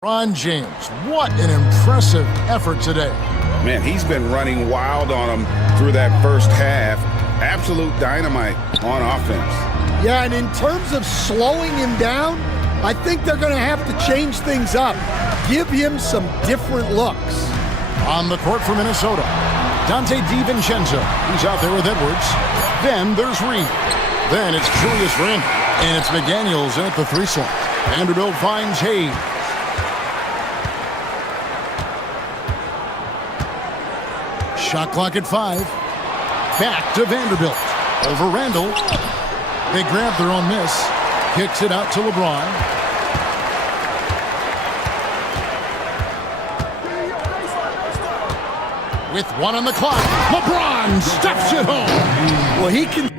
LeBron James, what an impressive effort today. Man, he's been running wild on him through that first half. Absolute dynamite on offense. Yeah, and in terms of slowing him down, I think they're going to have to change things up. Give him some different looks. On the court for Minnesota, Dante DiVincenzo. He's out there with Edwards. Then there's Reed. Then it's Julius Randle. And it's McDaniels in at the 3 slot. Vanderbilt finds Hayes. Shot clock at 5. Back to Vanderbilt. Over Randle. They grab their own miss. Kicks it out to LeBron. With 1 on the clock, LeBron steps it home. Well, he can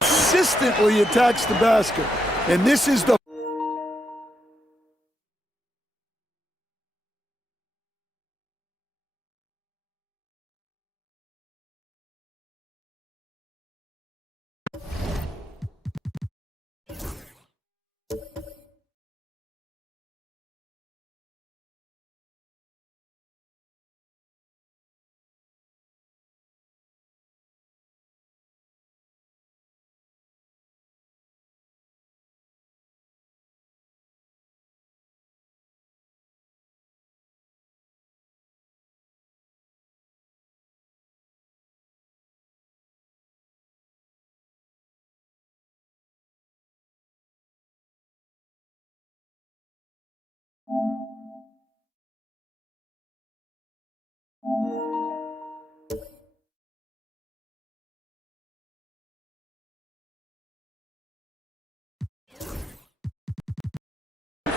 consistently attacks the basket. And this is the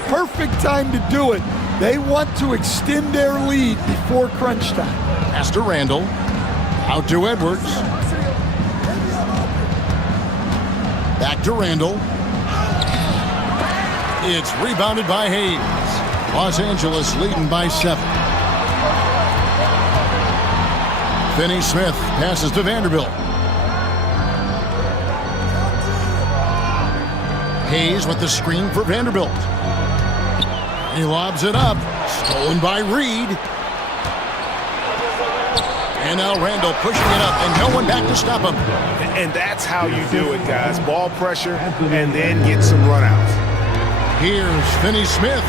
perfect time to do it. They want to extend their lead before crunch time. Pass to Randle. Out to Edwards. Back to Randle. It's rebounded by Hayes. Los Angeles leading by 7. Finney-Smith passes to Vanderbilt. Hayes with the screen for Vanderbilt. He lobs it up. Stolen by Reed. And now Randle pushing it up, and no one back to stop him. And that's how you do it, guys. Ball pressure and then get some runouts. Here's Finney-Smith.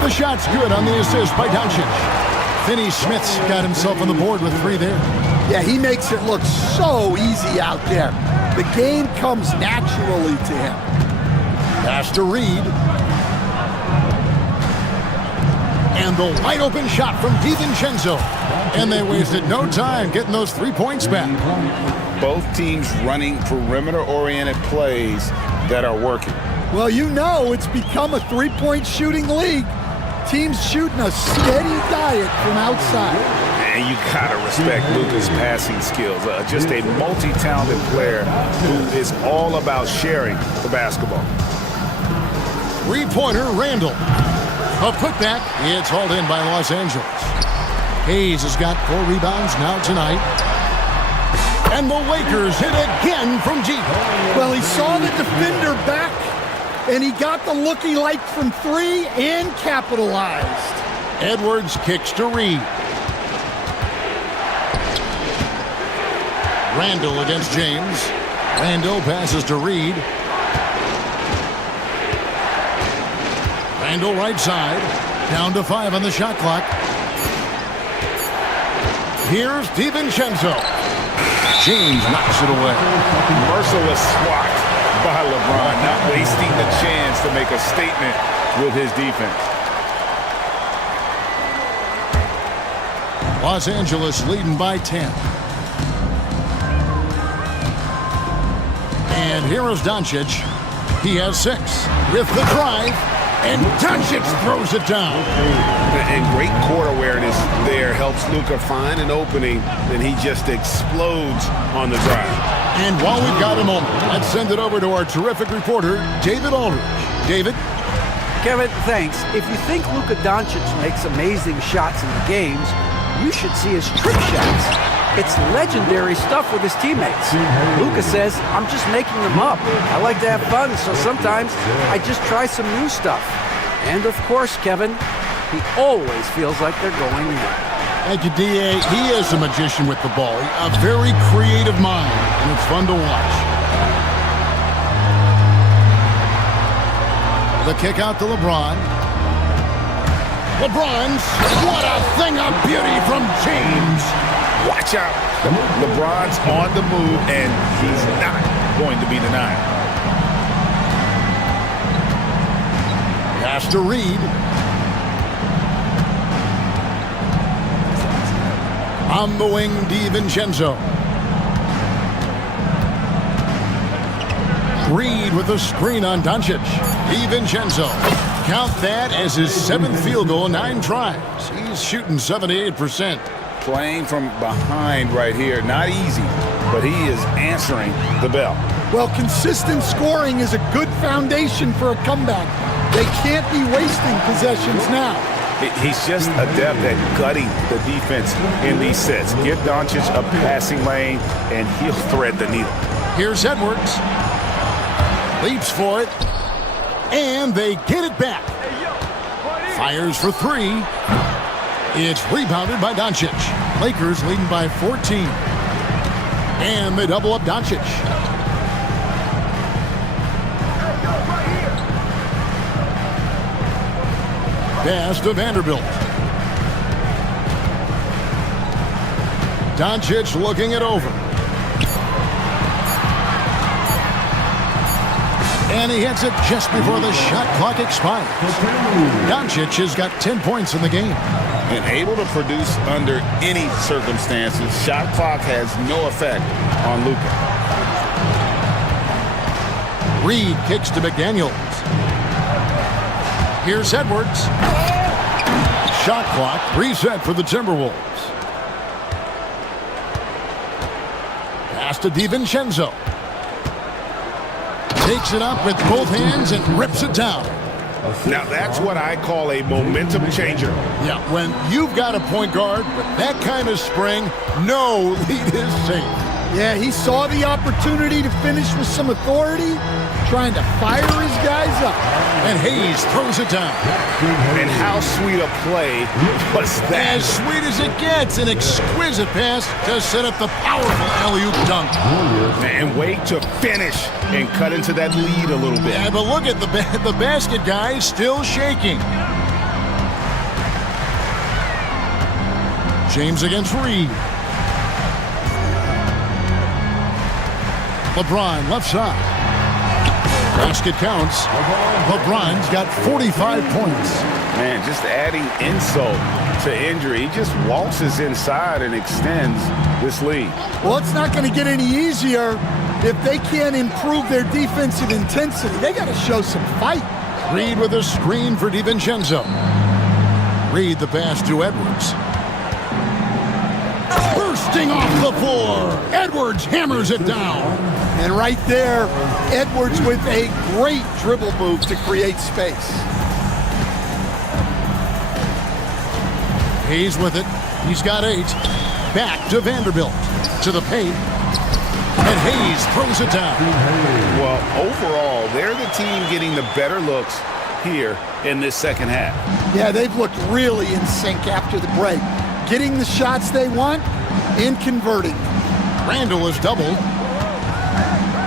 The shot's good on the assist by Doncic. Finney-Smith's got himself on the board with 3 there. Yeah, he makes it look so easy out there. The game comes naturally to him. Pass to Reed. And the wide open shot from DiVincenzo. And they wasted no time getting those 3 points back. Both teams running perimeter-oriented plays that are working. Well, you know it's become a 3-point shooting league. Teams shooting a steady diet from outside. And you gotta respect Luka's passing skills. Just a multi-talented player who is all about sharing the basketball. 3-pointer, Randle. A putback. It's hauled in by Los Angeles. Hayes has got 4 rebounds now tonight. And the Lakers hit again from deep. Well, he saw the defender back, and he got the look he liked from 3 and capitalized. Edwards kicks to Reed. Randle against James. Randle passes to Reed. Randle right side. Down to 5 on the shot clock. Here's DiVincenzo. James knocks it away. Merciless swat by LeBron, not wasting the chance to make a statement with his defense. Los Angeles leading by 10. And here is Doncic. He has 6 with the drive, and Doncic throws it down. And great court awareness there helps Luka find an opening, and he just explodes on the drive. And while we've got a moment, let's send it over to our terrific reporter, David Aldridge. David? Kevin, thanks. If you think Luka Doncic makes amazing shots in the games, you should see his trick shots. It's legendary stuff with his teammates. Luka says, I'm just making them up. I like to have fun, so sometimes I just try some new stuff. And of course, Kevin, he always feels like they're going in. Thank you, D.A. He is a magician with the ball. A very creative mind, and it's fun to watch. The kick out to LeBron. LeBron's, what a thing of beauty from James. Watch out. LeBron's on the move, and he's not going to be denied. Pass to Reed. On the wing, DiVincenzo. Reed with a screen on Doncic. DiVincenzo. Count that as his 7th field goal, 9 tries. He's shooting 78%. Playing from behind right here, not easy, but he is answering the bell. Well, consistent scoring is a good foundation for a comeback. They can't be wasting possessions now. He's just adept at gutting the defense in these sets. Give Doncic a passing lane, and he'll thread the needle. Here's Edwards. Leaps for it. And they get it back. Fires for 3. It's rebounded by Doncic. Lakers leading by 14. And they double up Doncic. Pass to Vanderbilt. Doncic looking it over. And he hits it just before the shot clock expires. Doncic has got 10 points in the game. And able to produce under any circumstances. Shot clock has no effect on Luka. Reed kicks to McDaniels. Here's Edwards. Shot clock reset for the Timberwolves. Pass to DiVincenzo. Takes it up with both hands and rips it down. Now that's what I call a momentum changer. Yeah, when you've got a point guard with that kind of spring, no lead is safe. Yeah, he saw the opportunity to finish with some authority, trying to fire his guys up. And Hayes throws it down. And how sweet a play was that? As sweet as it gets, an exquisite pass to set up the powerful alley-oop dunk. And wait to finish and cut into that lead a little bit. Yeah, but look at the basket guy still shaking. James against Reed. LeBron left side. Basket counts. LeBron's got 45 points. Man, just adding insult to injury. He just waltzes inside and extends this lead. Well, it's not going to get any easier if they can't improve their defensive intensity. They got to show some fight. Reed with a screen for DiVincenzo. Reed the pass to Edwards. Bursting off the floor. Edwards hammers it down. And right there, Edwards with a great dribble move to create space. Hayes with it. He's got 8. Back to Vanderbilt. To the paint. And Hayes throws it down. Well, overall, they're the team getting the better looks here in this second half. Yeah, they've looked really in sync after the break. Getting the shots they want and converting. Randall is doubled.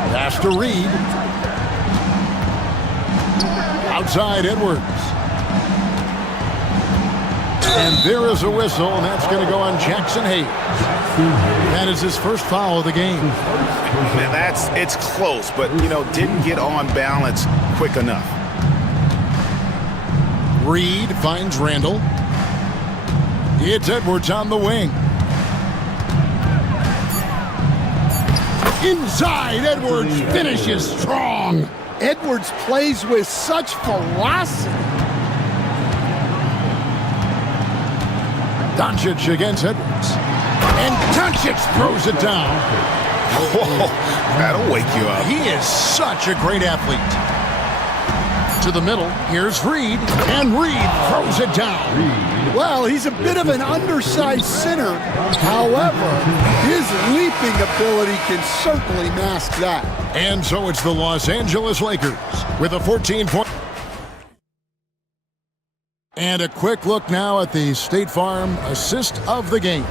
Pass to Reed. Outside Edwards. And there is a whistle, and that's going to go on Jackson Hayes. That is his first foul of the game. Man, it's close, but, didn't get on balance quick enough. Reed finds Randall. It's Edwards on the wing. Inside, Edwards finishes strong. Edwards plays with such ferocity. Doncic against Edwards. And Doncic throws it down. Whoa, that'll wake you up. He is such a great athlete. To the middle, here's Reed, and Reed throws it down. Well, he's a bit of an undersized center. However, his leaping ability can certainly mask that. And so it's the Los Angeles Lakers with a 14-point. And a quick look now at the State Farm assist of the game.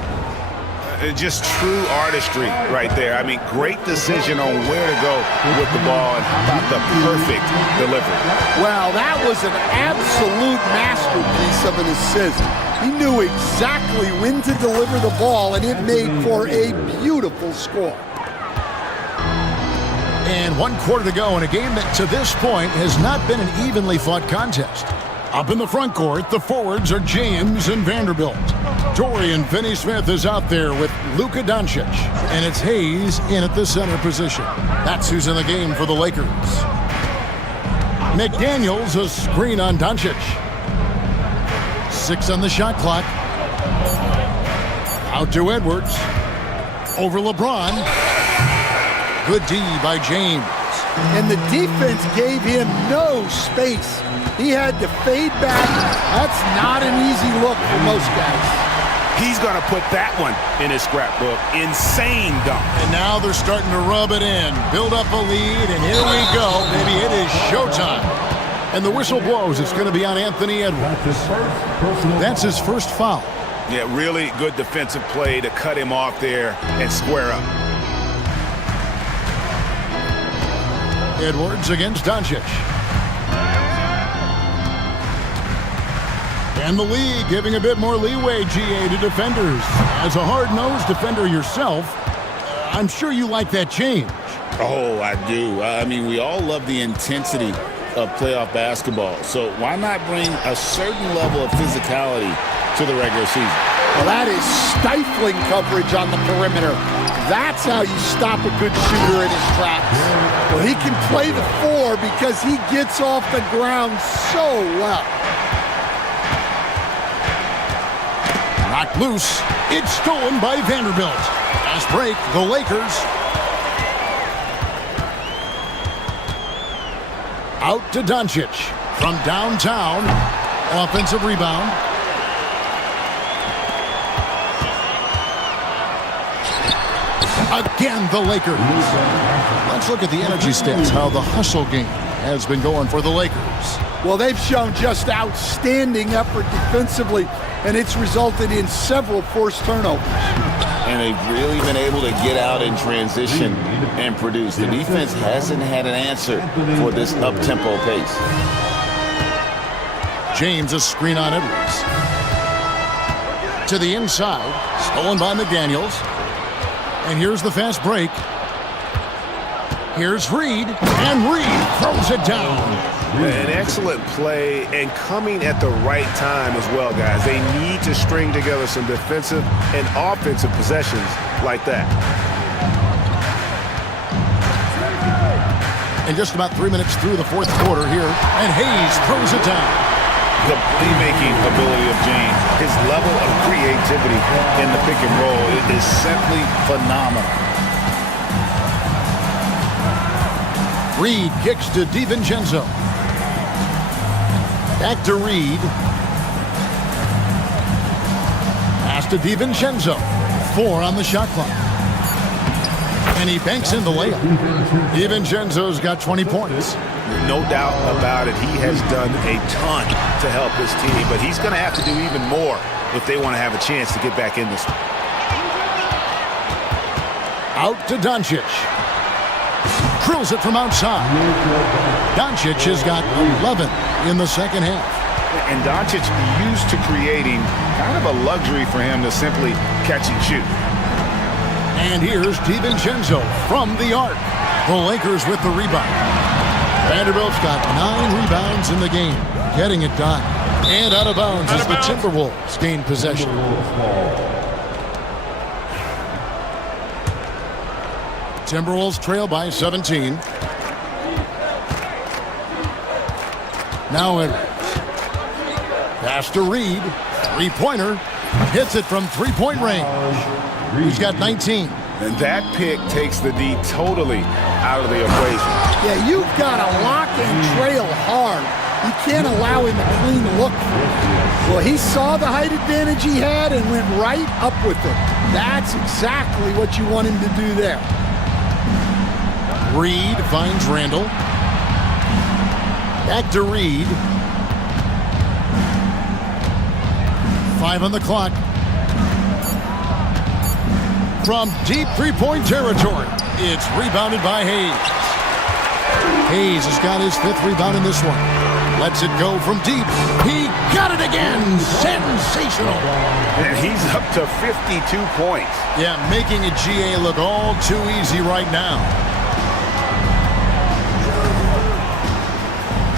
Just true artistry right there. I mean, great decision on where to go with the ball, and how about the perfect delivery? Well, that was an absolute masterpiece of an assist. He knew exactly when to deliver the ball, and it made for a beautiful score. And 1 quarter to go in a game that to this point has not been an evenly fought contest. Up in the front court, the forwards are James and Vanderbilt. Dorian Finney-Smith is out there with Luka Doncic. And it's Hayes in at the center position. That's who's in the game for the Lakers. McDaniels, a screen on Doncic. 6 on the shot clock. Out to Edwards. Over LeBron. Good D by James. And the defense gave him no space. He had to fade back. That's not an easy look for most guys. He's going to put that one in his scrapbook. Insane dunk. And now they're starting to rub it in. Build up a lead, and here we go. Maybe it is showtime. And the whistle blows. It's going to be on Anthony Edwards. That's his first foul. Yeah, really good defensive play to cut him off there and square up. Edwards against Doncic. And the league giving a bit more leeway, GA, to defenders. As a hard-nosed defender yourself, I'm sure you like that change. Oh, I do. I mean, we all love the intensity of playoff basketball. So why not bring a certain level of physicality to the regular season? Well, that is stifling coverage on the perimeter. That's how you stop a good shooter in his tracks. Well, he can play the 4 because he gets off the ground so well. Knocked loose. It's stolen by Vanderbilt. Fast break, the Lakers. Out to Doncic. From downtown. Offensive rebound. Again, the Lakers. Let's look at the energy stats, how the hustle game has been going for the Lakers. Well, they've shown just outstanding effort defensively, and it's resulted in several forced turnovers. And they've really been able to get out in transition and produce. The defense hasn't had an answer for this up-tempo pace. James, a screen on Edwards. To the inside, stolen by McDaniels. And here's the fast break. Here's Reed, and Reed throws it down. An excellent play and coming at the right time as well, guys. They need to string together some defensive and offensive possessions like that. And just about 3 minutes through the fourth quarter here, and Hayes throws it down. The playmaking ability of James, his level of creativity in the pick and roll is simply phenomenal. Reed kicks to DiVincenzo. Back to Reed. Pass to DiVincenzo. 4 on the shot clock. And he banks in the layup. DiVincenzo's got 20 points. No doubt about it. He has done a ton to help his team, but he's going to have to do even more if they want to have a chance to get back in this one. Out to Doncic. Drills it from outside. Doncic has got 11 in the second half. And Doncic used to creating kind of a luxury for him to simply catch and shoot. And here's DiVincenzo from the arc. The Lakers with the rebound. Vanderbilt's got 9 rebounds in the game, getting it done. And out of bounds as the Timberwolves gain possession. Timberwolves trail by 17. Now Edwards. Pass to Reed. 3-pointer. Hits it from 3-point range. He's got 19. And that pick takes the D totally out of the equation. Yeah, you've got to lock and trail hard You can't allow him a clean look. Well, he saw the height advantage he had and went right up with it. That's exactly what you want him to do there. Reed finds Randall. Back to Reed. 5 on the clock. From deep three-point territory, it's rebounded by Hayes. Hayes has got his 5th rebound in this one. Lets it go from deep. He got it again. Sensational. And he's up to 52 points. Yeah, making a GA look all too easy right now.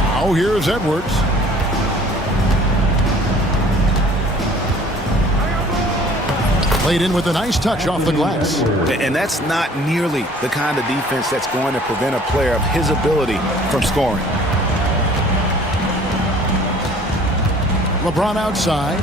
Now here's Edwards. Played in with a nice touch off the glass. And that's not nearly the kind of defense that's going to prevent a player of his ability from scoring. LeBron outside.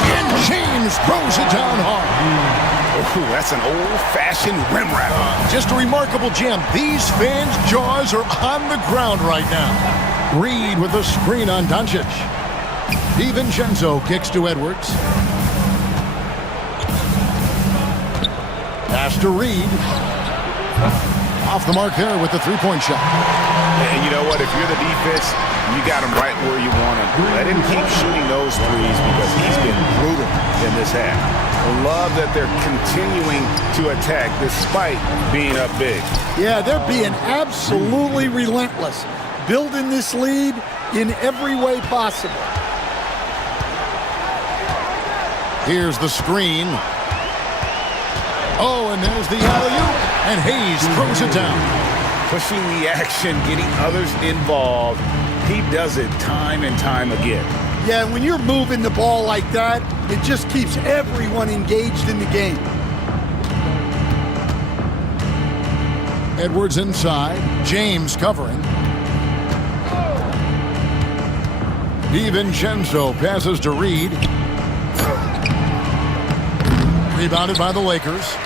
And James throws it down hard. Ooh, that's an old-fashioned rim wrap. Just a remarkable jam. These fans' jaws are on the ground right now. Reed with a screen on Doncic. DiVincenzo kicks to Edwards. Pass to Reed. Off the mark there with the three-point shot. And you know what? If you're the defense, you got him right where you want him. Let him keep shooting those threes because he's been brutal in this half. I love that they're continuing to attack despite being up big. Yeah, they're being absolutely relentless, building this lead in every way possible. Here's the screen. Oh, and there's the alley-oop. And Hayes throws it down. Pushing the action, getting others involved. He does it time and time again. Yeah, when you're moving the ball like that, it just keeps everyone engaged in the game. Edwards inside. James covering. DiVincenzo passes to Reed. Rebounded by the Lakers.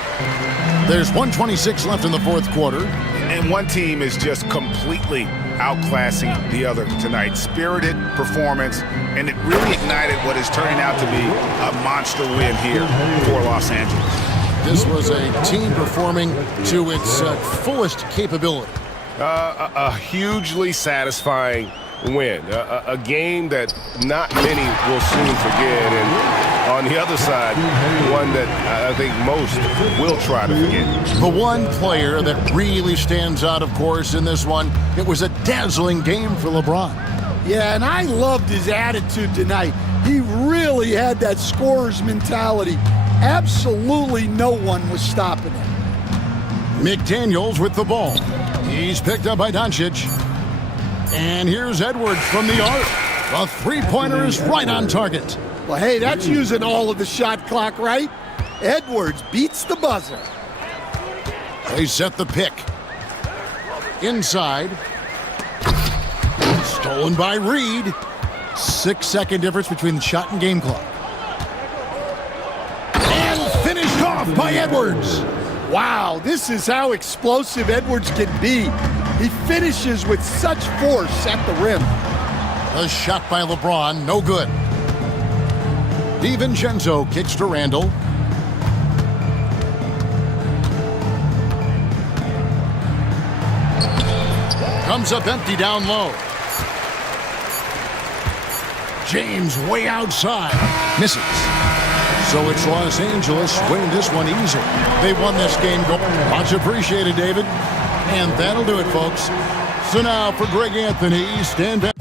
There's 1:26 left in the fourth quarter. And one team is just completely outclassing the other tonight. Spirited performance, and it really ignited what is turning out to be a monster win here for Los Angeles. This was a team performing to its fullest capability. A hugely satisfying win. A game that not many will soon forget. And on the other side, one that I think most will try to forget. The one player that really stands out, of course, in this one, it was a dazzling game for LeBron. Yeah, and I loved his attitude tonight. He really had that scorer's mentality. Absolutely no one was stopping him. McDaniels with the ball. He's picked up by Doncic. And here's Edwards from the arc. The three-pointer is right on target. Well, hey, that's using all of the shot clock, right? Edwards beats the buzzer. They set the pick. Inside. Stolen by Reed. 6-second difference between the shot and game clock. And finished off by Edwards. Wow, this is how explosive Edwards can be. He finishes with such force at the rim. A shot by LeBron, no good. DiVincenzo kicks to Randall. Comes up empty down low. James way outside. Misses. So it's Los Angeles winning this one easily. They won this game. Much appreciated, David. And that'll do it, folks. So now for Greg Anthony, stand back.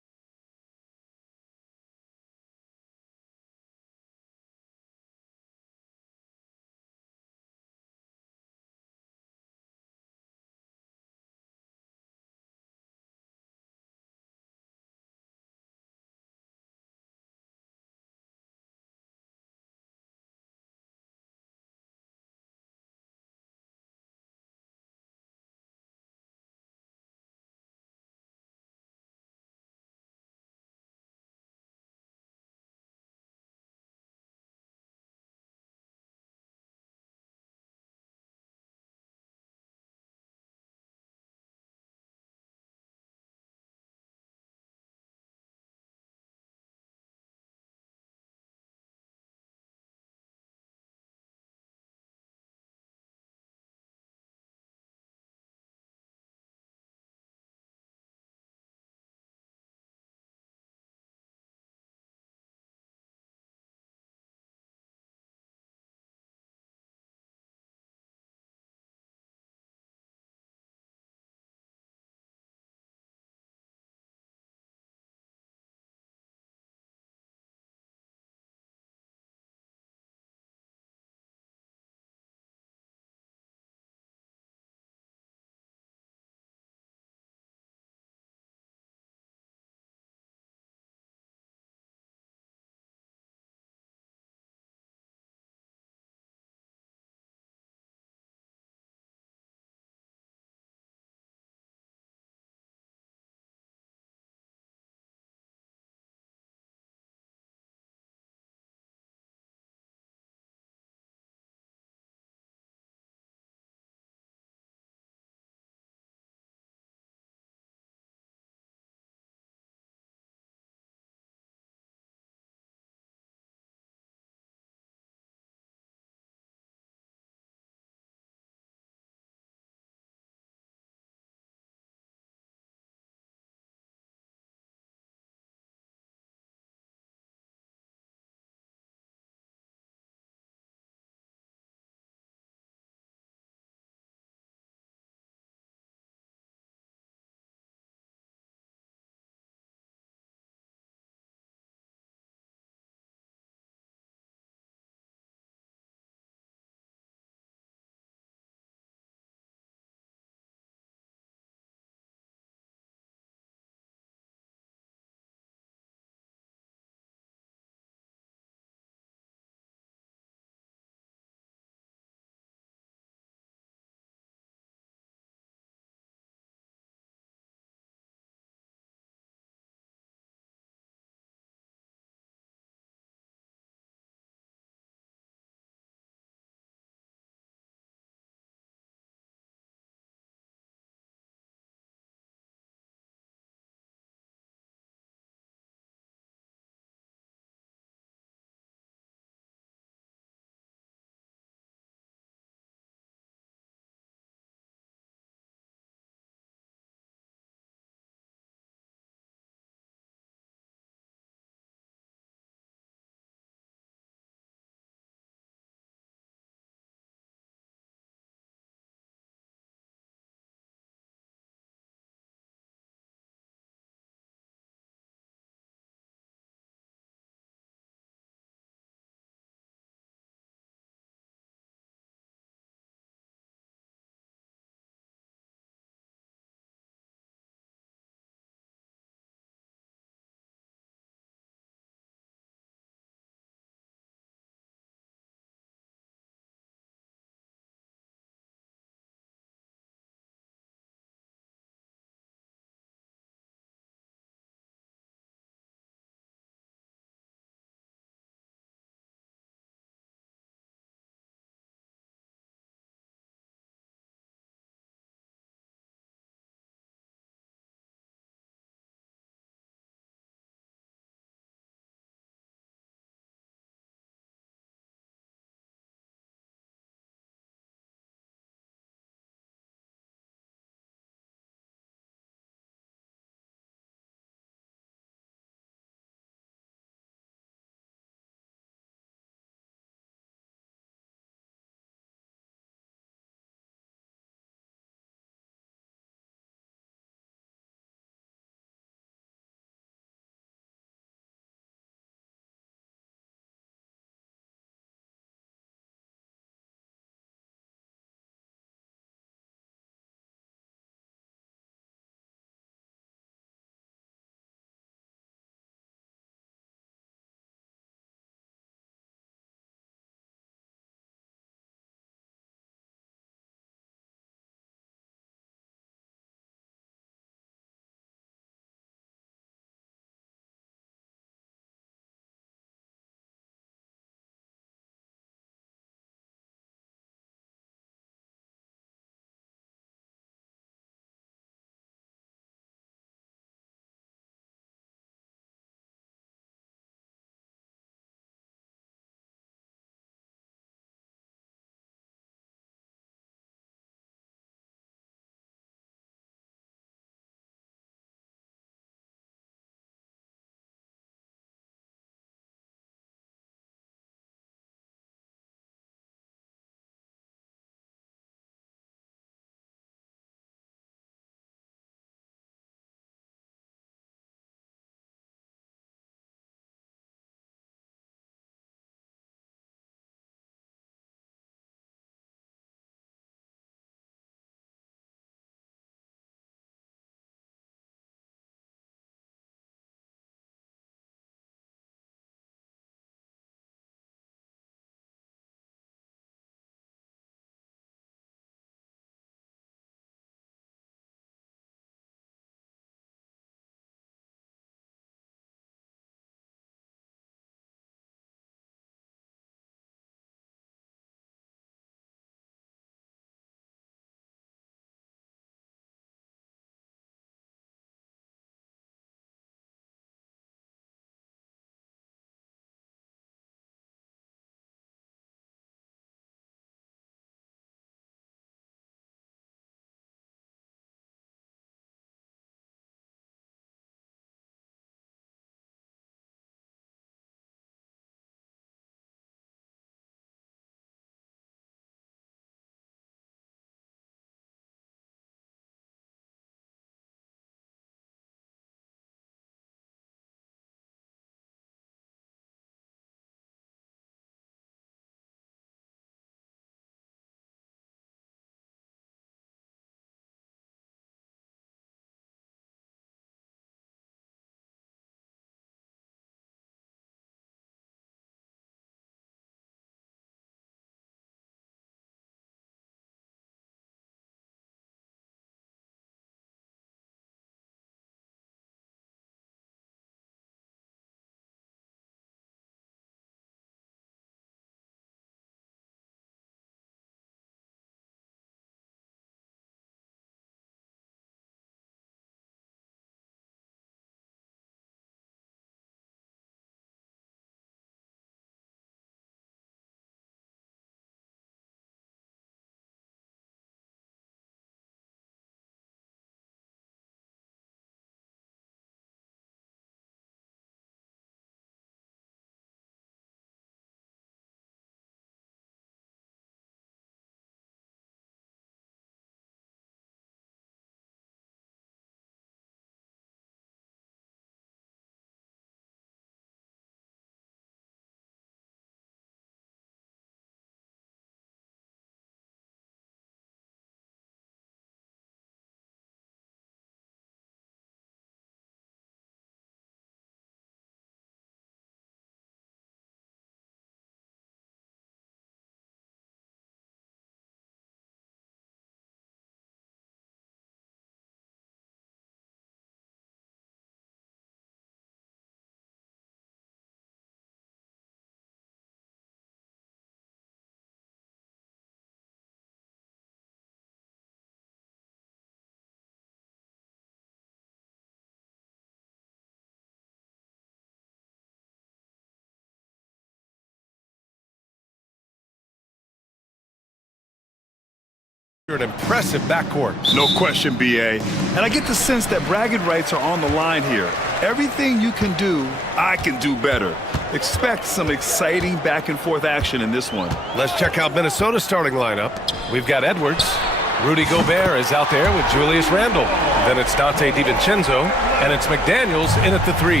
An impressive backcourt. No question, BA. And I get the sense that bragging rights are on the line here. Everything you can do, I can do better. Expect some exciting back and forth action in this one. Let's check out Minnesota's starting lineup. We've got Edwards. Rudy Gobert is out there with Julius Randle. Then it's Dante DiVincenzo, and it's McDaniels in at the 3.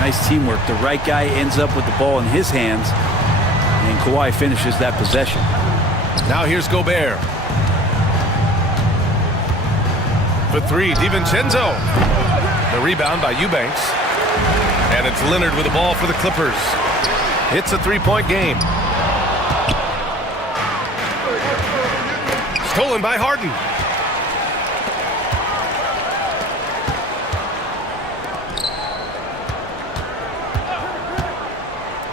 Nice teamwork. The right guy ends up with the ball in his hands, and Kawhi finishes that possession. Now here's Gobert. For 3, DiVincenzo. The rebound by Eubanks. And it's Leonard with the ball for the Clippers. It's a 3-point game. Stolen by Harden.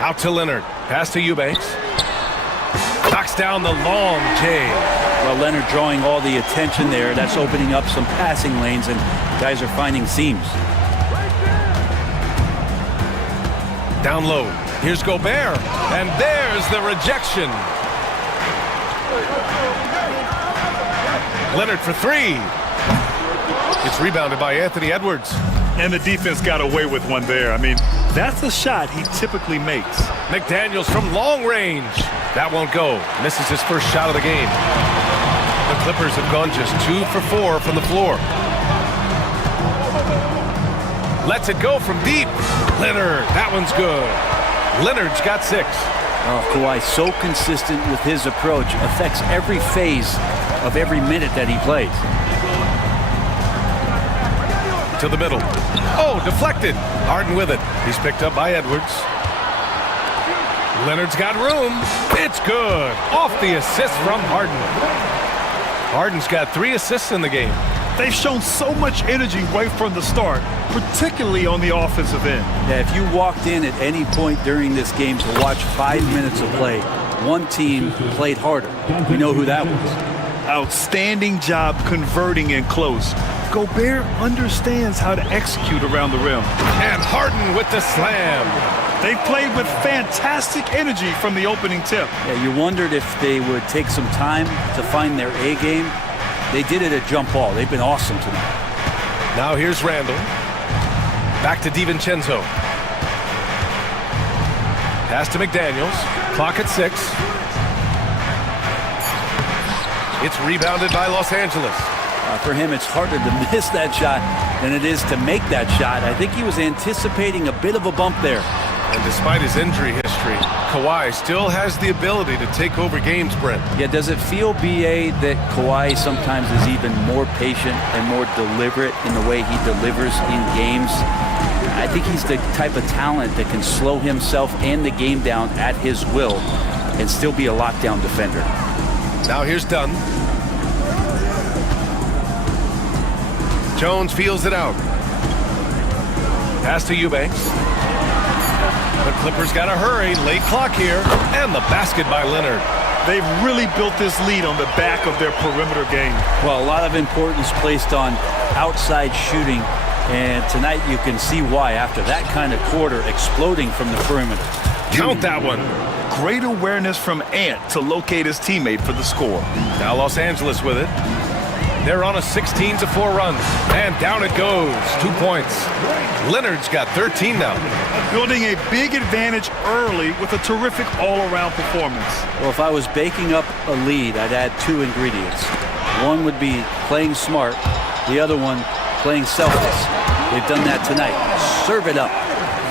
Out to Leonard. Pass to Eubanks. Knocks down the long J. Well, Leonard drawing all the attention there. That's opening up some passing lanes, and guys are finding seams. Down low. Here's Gobert. And there's the rejection. Leonard for 3. It's rebounded by Anthony Edwards. And the defense got away with one there. I mean, that's a shot he typically makes. McDaniels from long range. That won't go. Misses his first shot of the game. The Clippers have gone just 2 for 4 from the floor. Lets it go from deep. Leonard, that one's good. Leonard's got 6. Oh, Kawhi, so consistent with his approach. Affects every phase of every minute that he plays. To the middle. Oh, deflected. Harden with it. He's picked up by Edwards. Leonard's got room. It's good. Off the assist from Harden. Harden's got 3 assists in the game. They've shown so much energy right from the start, particularly on the offensive end. Yeah, if you walked in at any point during this game to watch 5 minutes of play, one team played harder. We know who that was. Outstanding job converting in close. Gobert understands how to execute around the rim. And Harden with the slam. They played with fantastic energy from the opening tip. Yeah, you wondered if they would take some time to find their A game. They did it at jump ball. They've been awesome tonight. Now here's Randle. Back to DiVincenzo. Pass to McDaniels. Clock at 6. It's rebounded by Los Angeles. For him, it's harder to miss that shot than it is to make that shot. I think he was anticipating a bit of a bump there. And despite his injury history, Kawhi still has the ability to take over games, Brent. Yeah, does it feel, BA, that Kawhi sometimes is even more patient and more deliberate in the way he delivers in games? I think he's the type of talent that can slow himself and the game down at his will and still be a lockdown defender. Now here's Dunn. Jones feels it out. Pass to Eubanks. The Clippers got to hurry. Late clock here. And the basket by Leonard. They've really built this lead on the back of their perimeter game. Well, a lot of importance placed on outside shooting. And tonight you can see why after that kind of quarter exploding from the perimeter. Count that one. Great awareness from Ant to locate his teammate for the score. Now Los Angeles with it. They're on a 16-4 run. And down it goes. 2 points. Leonard's got 13 now. Building a big advantage early with a terrific all-around performance. Well, if I was baking up a lead, I'd add 2 ingredients. One would be playing smart. The other one, playing selfless. They've done that tonight. Serve it up.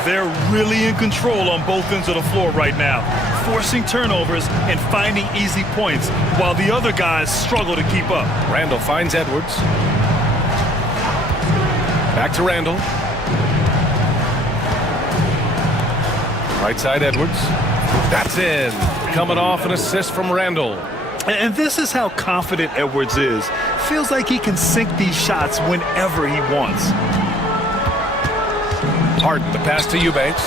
They're really in control on both ends of the floor right now, forcing turnovers and finding easy points while the other guys struggle to keep up. Randle finds Edwards. Back to Randle. Right side Edwards. That's in. Coming off an assist from Randle. And this is how confident Edwards is. Feels like he can sink these shots whenever he wants. Harden, the pass to Eubanks.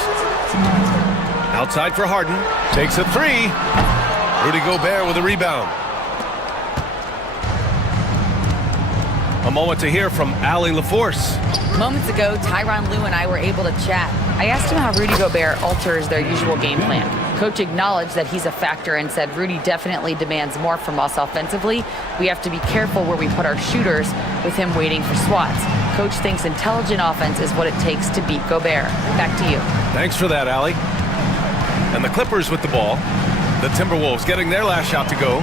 Outside for Harden. Takes a 3. Rudy Gobert with a rebound. A moment to hear from Allie LaForce. Moments ago, Tyronn Lue and I were able to chat. I asked him how Rudy Gobert alters their usual game plan. Coach acknowledged that he's a factor and said Rudy definitely demands more from us offensively. We have to be careful where we put our shooters with him waiting for swats. Coach thinks intelligent offense is what it takes to beat Gobert. Back to you. Thanks for that, Allie. And the Clippers with the ball. The Timberwolves getting their last shot to go.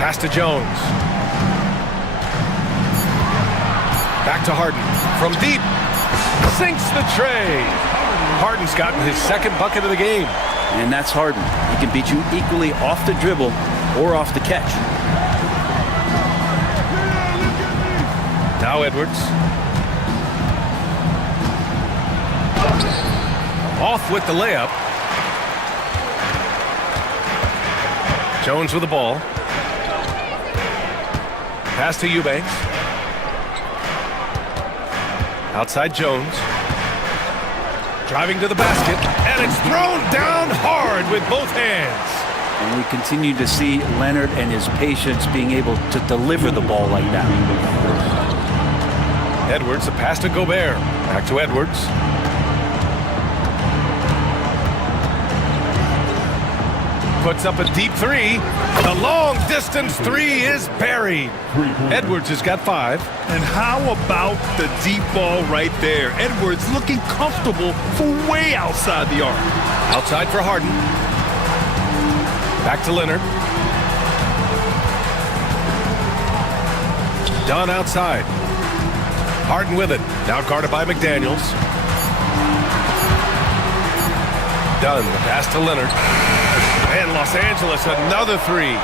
Pass to Jones. Back to Harden. From deep. Sinks the tray. Harden's gotten his second bucket of the game. And that's Harden. He can beat you equally off the dribble or off the catch. Now Edwards. Off with the layup. Jones with the ball. Pass to Eubanks. Outside Jones. Driving to the basket. And it's thrown down hard with both hands. And we continue to see Leonard and his patience being able to deliver the ball like that. Edwards, a pass to Gobert. Back to Edwards. Puts up a deep three. The long distance three is buried. Edwards has got 5. And how about the deep ball right there? Edwards looking comfortable for way outside the arc. Outside for Harden. Back to Leonard. Dunn outside. Harden with it. Now guarded by McDaniels. Dunn, the pass to Leonard. And Los Angeles, another 3.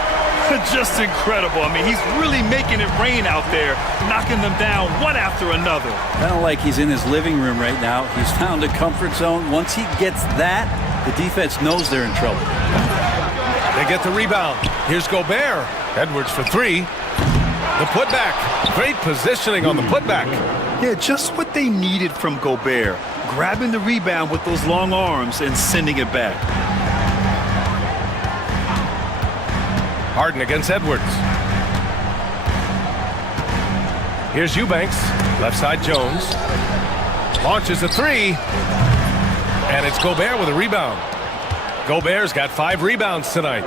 Just incredible. I mean, he's really making it rain out there, knocking them down one after another. Kind of like he's in his living room right now. He's found a comfort zone. Once he gets that, the defense knows they're in trouble. They get the rebound. Here's Gobert. Edwards for 3. The putback. Great positioning on the putback. Yeah, just what they needed from Gobert. Grabbing the rebound with those long arms and sending it back. Harden against Edwards. Here's Eubanks. Left side Jones. Launches a 3. And it's Gobert with a rebound. Gobert's got 5 rebounds tonight.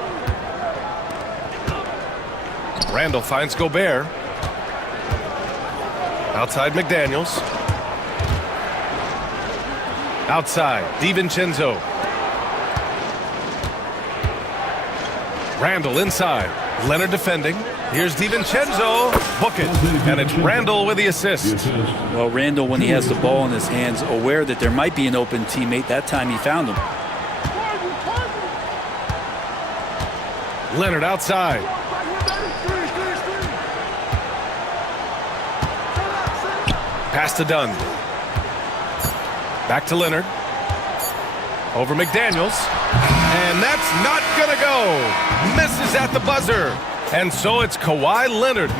Randall finds Gobert. Outside McDaniels. Outside DiVincenzo. Randall inside. Leonard defending. Here's DiVincenzo. Book it. And it's Randall with the assist. Well, Randall, when he has the ball in his hands, aware that there might be an open teammate, that time he found him. Leonard outside. Pass to Dunn. Back to Leonard. Over McDaniels. And that's not going to go. Misses at the buzzer. And so it's Kawhi Leonard.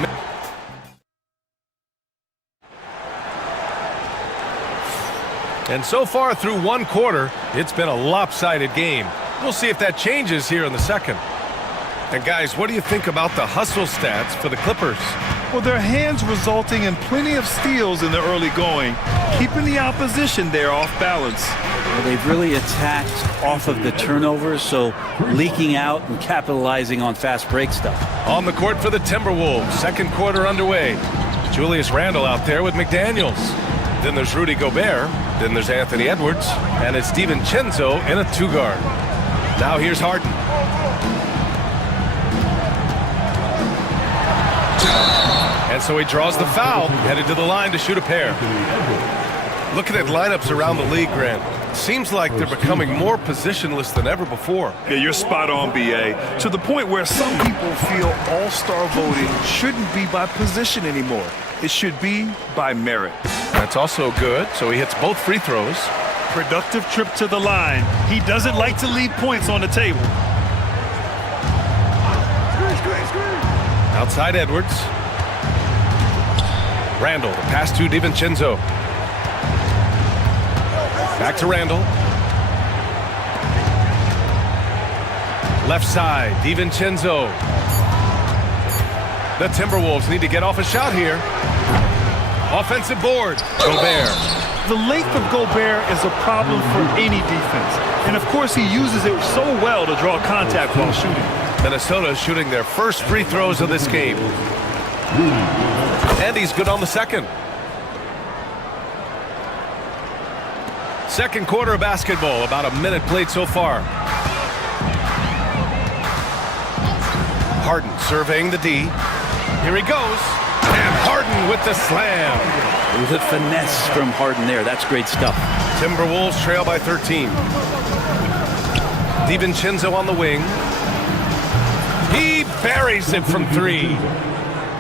And so far through one quarter, it's been a lopsided game. We'll see if that changes here in the second. And guys, what do you think about the hustle stats for the Clippers? Well, their hands resulting in plenty of steals in the early going, keeping the opposition there off balance. Well, they've really attacked off of the turnovers, so leaking out and capitalizing on fast break stuff. On the court for the Timberwolves, second quarter underway. Julius Randle out there with McDaniels. Then there's Rudy Gobert. Then there's Anthony Edwards. And it's DiVincenzo in a 2-guard. Now here's Harden. And so he draws the foul, headed to the line to shoot a pair. Looking at lineups around the league, Grant, seems like they're becoming more positionless than ever before. Yeah, you're spot on, B.A. To the point where some people feel all-star voting shouldn't be by position anymore. It should be by merit. That's also good, so he hits both free throws. Productive trip to the line. He doesn't like to leave points on the table. Outside Edwards. Randall, the pass to DiVincenzo. Back to Randall. Left side, DiVincenzo. The Timberwolves need to get off a shot here. Offensive board. Gobert. The length of Gobert is a problem for any defense. And of course, he uses it so well to draw contact while shooting. Minnesota shooting their first free throws of this game. And he's good on the second. Second quarter of basketball, about a minute played so far. Harden surveying the D. Here he goes. And Harden with the slam. The finesse from Harden there. That's great stuff. Timberwolves trail by 13. DiVincenzo on the wing. He buries it from three.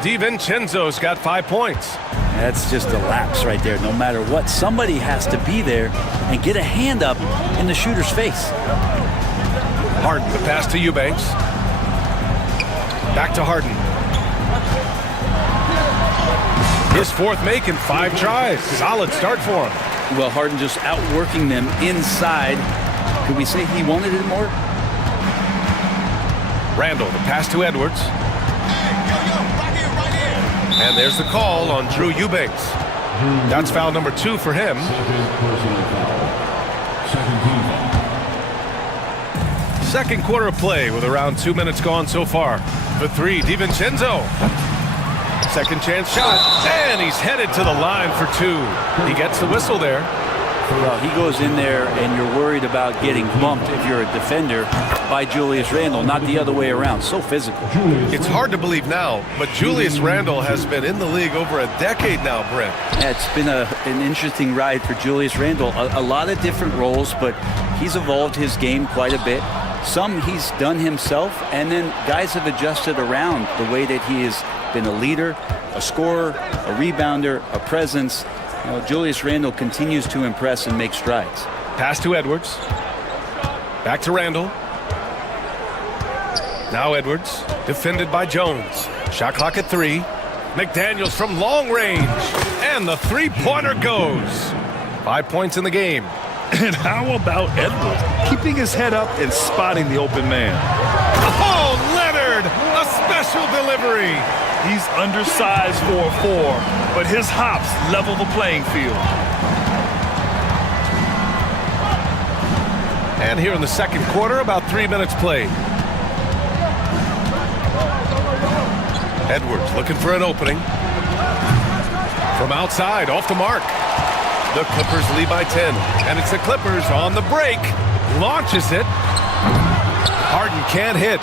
DiVincenzo's got 5 points. That's just a lapse right there. No matter what, somebody has to be there and get a hand up in the shooter's face. Harden, the pass to Eubanks. Back to Harden. His fourth make in 5 tries. Solid start for him. Well, Harden just outworking them inside. Could we say he wanted it more? Randall, the pass to Edwards. And there's the call on Drew Eubanks. That's foul number 2 for him. Second quarter of play with around 2 minutes gone so far. The three, DiVincenzo. Second chance shot, and he's headed to the line for 2. He gets the whistle there. Well, he goes in there, and you're worried about getting bumped if you're a defender by Julius Randle, not the other way around. So physical. It's hard to believe now, but Julius Randle has been in the league over a decade now, Brent. Yeah, it's been an interesting ride for Julius Randle. A lot of different roles, but he's evolved his game quite a bit. Some he's done himself, and then guys have adjusted around the way that he has been a leader, a scorer, a rebounder, a presence. You know, Julius Randle continues to impress and make strides. Pass to Edwards. Back to Randle. Now Edwards, defended by Jones. Shot clock at 3. McDaniels from long range. And the three-pointer goes. 5 points in the game. And how about Edwards? Keeping his head up and spotting the open man. Oh, Leonard! A special delivery. He's undersized for a 4, but his hops level the playing field. And here in the second quarter, about 3 minutes played. Edwards looking for an opening. From outside, off the mark. The Clippers lead by 10. And it's the Clippers on the break. Launches it. Harden can't hit.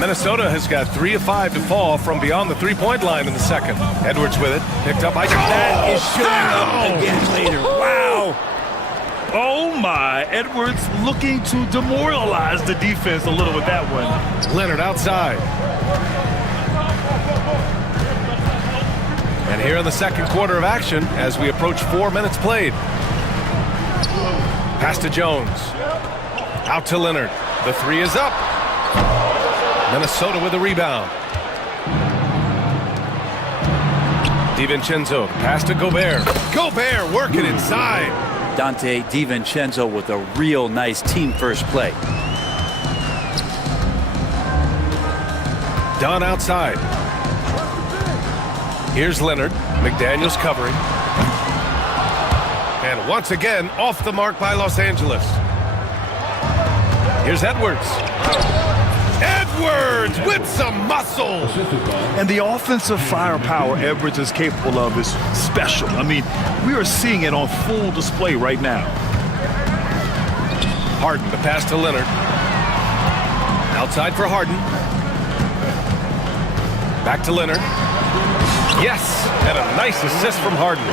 Minnesota has got 3 of 5 to fall from beyond the three-point line in the second. Edwards with it. Picked up by... That is showing up again later. Wow. Oh, my. Edwards looking to demoralize the defense a little with that one. Leonard outside. And here in the second quarter of action as we approach 4 minutes played. Pass to Jones. Out to Leonard. The three is up. Minnesota with a rebound. DiVincenzo, pass to Gobert. Gobert working inside. Dante DiVincenzo with a real nice team first play. Dunn outside. Here's Leonard. McDaniels covering. And once again, off the mark by Los Angeles. Here's Edwards. Edwards with some muscle. And the offensive firepower Edwards is capable of is special. I mean, we are seeing it on full display right now. Harden, the pass to Leonard. Outside for Harden. Back to Leonard. Yes, and a nice assist from Harden.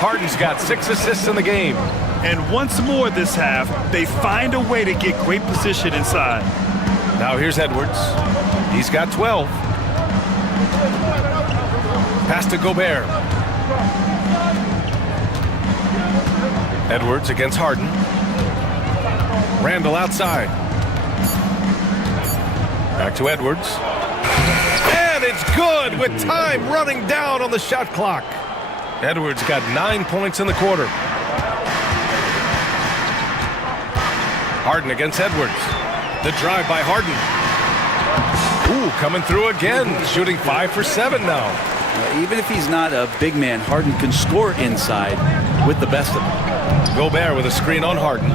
Harden's got 6 assists in the game. And once more this half, they find a way to get great position inside. Now here's Edwards. He's got 12. Pass to Gobert. Edwards against Harden. Randall outside. Back to Edwards. And it's good with time running down on the shot clock. Edwards got 9 points in the quarter. Harden against Edwards. The drive by Harden. Ooh, coming through again, shooting 5 for 7 now. Even if he's not a big man, Harden can score inside with the best of them. Gobert with a screen on Harden.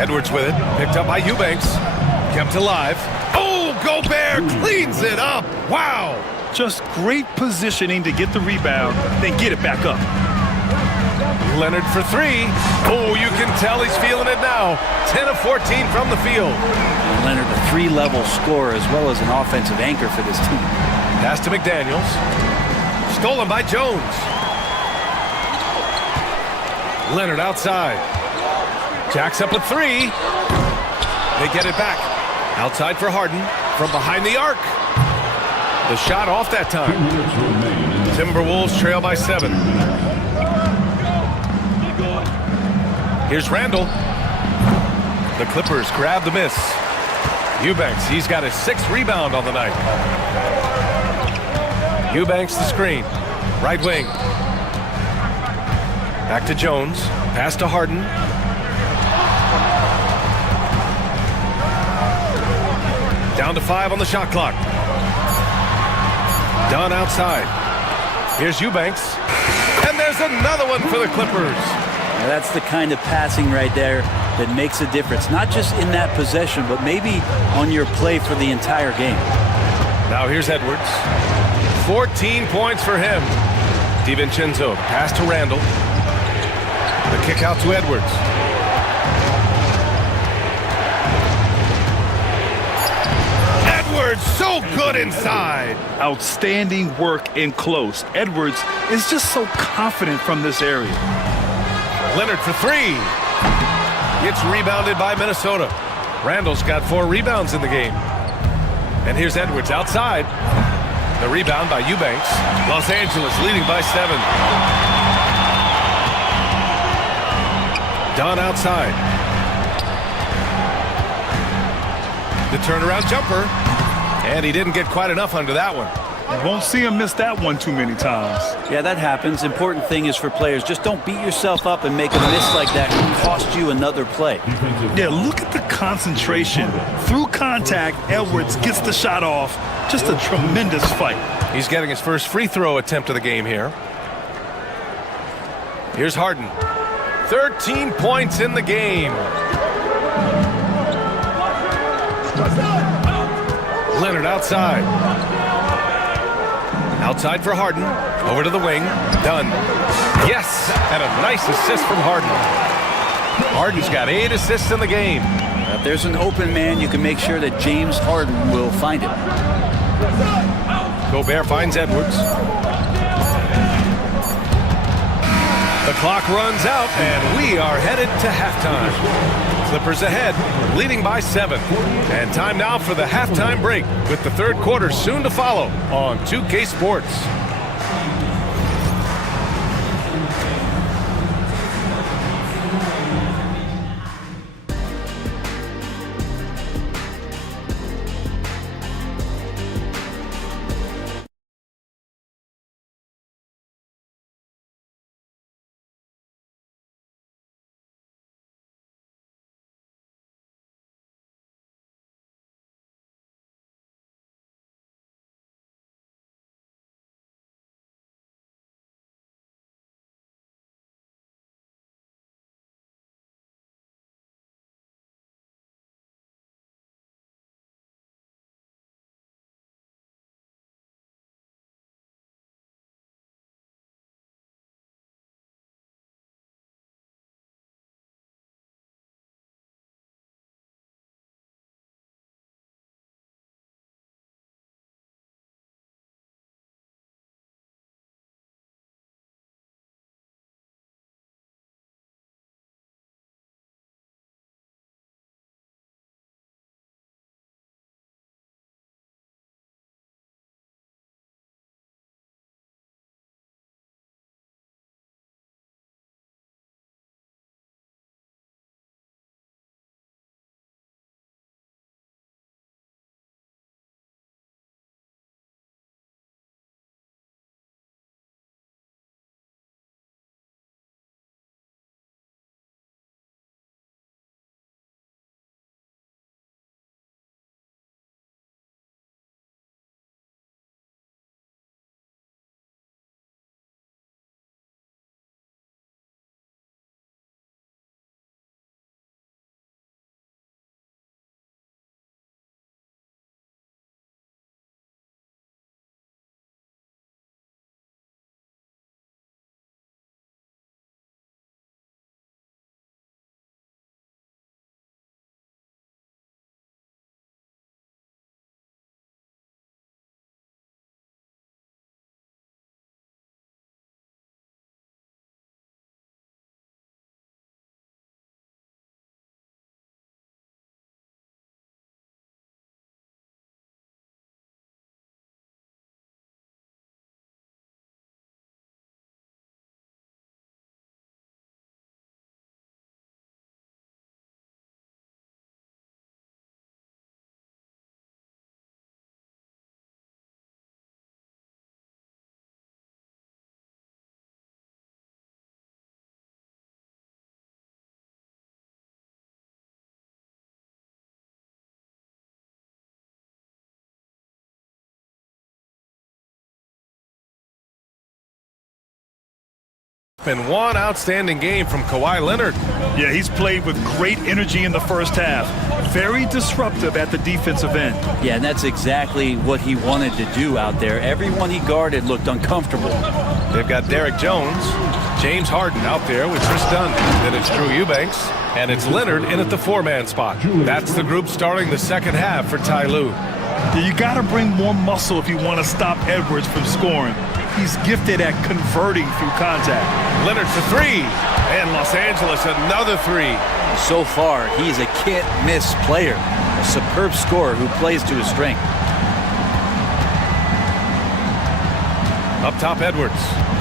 Edwards with it, picked up by Eubanks. Kept alive. Oh, Gobert cleans it up. Wow. Just great positioning to get the rebound, then get it back up. Leonard for 3. Oh, you can tell he's feeling it now. 10 of 14 from the field. Leonard, a 3-level scorer as well as an offensive anchor for this team. Pass to McDaniels. Stolen by Jones. Leonard outside. Jacks up with 3. They get it back. Outside for Harden from behind the arc. The shot off that time. Timberwolves trail by 7. Here's Randall. The Clippers grab the miss. Eubanks, he's got his 6th rebound on the night. Eubanks the screen. Right wing. Back to Jones. Pass to Harden. Down to 5 on the shot clock. Dunn outside. Here's Eubanks. And there's another one for the Clippers. Now that's the kind of passing right there that makes a difference. Not just in that possession, but maybe on your play for the entire game. Now here's Edwards. 14 points for him. DiVincenzo, pass to Randall. The kick out to Edwards. Edwards, so good inside. Outstanding work in close. Edwards is just so confident from this area. Leonard for 3. Gets rebounded by Minnesota. Randall's got 4 rebounds in the game. And here's Edwards outside. The rebound by Eubanks. Los Angeles leading by 7. Dunn outside. The turnaround jumper. And he didn't get quite enough under that one. Won't see him miss that one too many times. Yeah, that happens. Important thing is for players, just don't beat yourself up and make a miss like that cost you another play. Yeah, look at the concentration. Through contact, Edwards gets the shot off. Just a tremendous fight. He's getting his first free throw attempt of the game here. Here's Harden. 13 points in the game. Leonard outside. Outside for Harden. Over to the wing. Dunn. Yes! And a nice assist from Harden. Harden's got 8 assists in the game. If there's an open man, you can make sure that James Harden will find it. Gobert finds Edwards. The clock runs out, and we are headed to halftime. Clippers ahead, leading by 7. And time now for the halftime break, with the third quarter soon to follow on 2K Sports. And one outstanding game from Kawhi Leonard. Yeah, he's played with great energy in the first half. Very disruptive at the defensive end. Yeah, and that's exactly what he wanted to do out there. Everyone he guarded looked uncomfortable. They've got Derek Jones, James Harden out there with Chris Dunn. Then it's Drew Eubanks, and it's Leonard in at the four-man spot. That's the group starting the second half for Ty Lue. You got to bring more muscle if you want to stop Edwards from scoring. He's gifted at converting through contact. Leonard for three, and Los Angeles another three. So far, he's a can't-miss player, a superb scorer who plays to his strength. Up top, Edwards.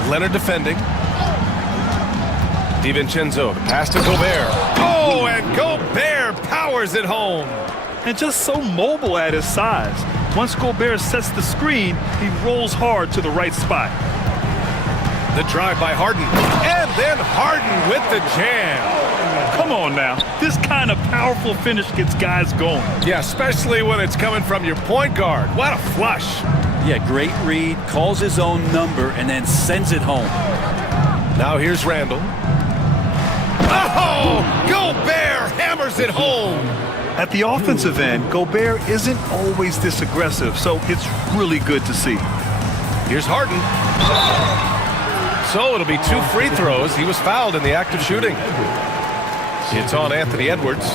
Leonard defending. DiVincenzo, the pass to Gobert. Oh, and Gobert powers it home. And just so mobile at his size. Once Gobert sets the screen, he rolls hard to the right spot. The drive by Harden. And then Harden with the jam. Come on now. This kind of powerful finish gets guys going. Yeah, especially when it's coming from your point guard. What a flush. Yeah, great read, calls his own number, and then sends it home. Now here's Randall. Oh, Gobert hammers it home. At the offensive end, Gobert isn't always this aggressive, so it's really good to see. Here's Harden. So it'll be 2 free throws. He was fouled in the act of shooting. It's on Anthony Edwards.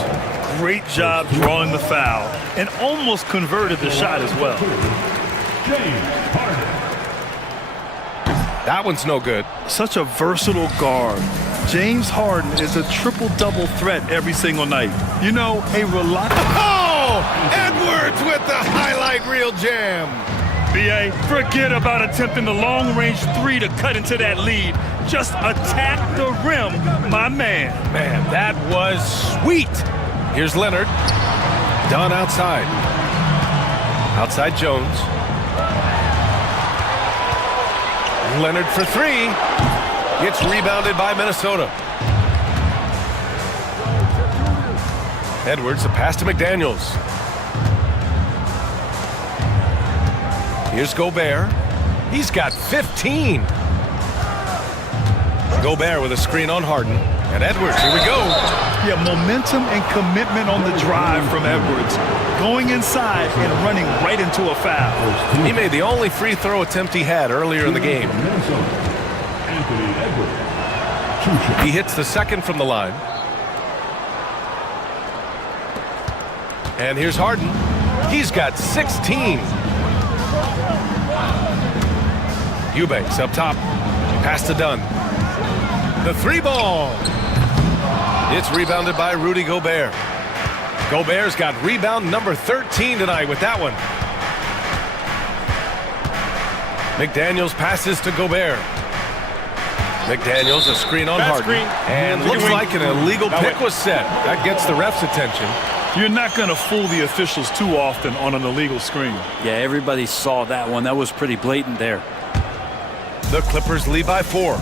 Great job drawing the foul and almost converted the shot as well. That one's no good. Such a versatile guard. James Harden is a triple-double threat every single night. You know, a reliable... Oh! Edwards with the highlight reel jam. B.A., forget about attempting the long-range three to cut into that lead. Just attack the rim, my man. Man, that was sweet. Here's Leonard. Dunn outside. Outside Jones. Leonard for three. Gets rebounded by Minnesota. Edwards, a pass to McDaniels. Here's Gobert. He's got 15. Gobert with a screen on Harden. And Edwards, here we go. Yeah, momentum and commitment on the drive from Edwards. Going inside and running right into a foul. He made the only free throw attempt he had earlier in the game. He hits the second from the line. And here's Harden. He's got 16. Eubanks up top. Pass to Dunn. The three ball. It's rebounded by Rudy Gobert. Gobert's got rebound number 13 tonight with that one. McDaniels passes to Gobert. McDaniels, a screen on Harden. And looks like an illegal pick was set. That gets the ref's attention. You're not going to fool the officials too often on an illegal screen. Yeah, everybody saw that one. That was pretty blatant there. The Clippers lead by 4.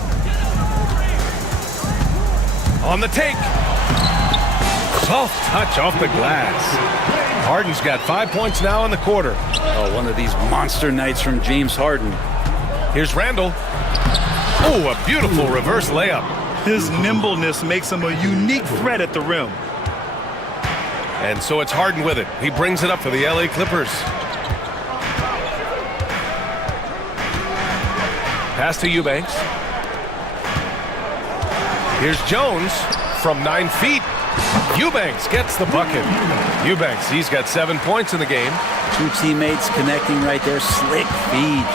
On the take. Soft touch off the glass. Harden's got 5 points now in the quarter. Oh, one of these monster nights from James Harden. Here's Randall. Oh, a beautiful reverse layup. His nimbleness makes him a unique threat at the rim. And so it's Harden with it. He brings it up for the LA Clippers. Pass to Eubanks. Here's Jones from 9 feet. Eubanks gets the bucket. Eubanks, he's got 7 points in the game. 2 teammates connecting right there. Slick feed.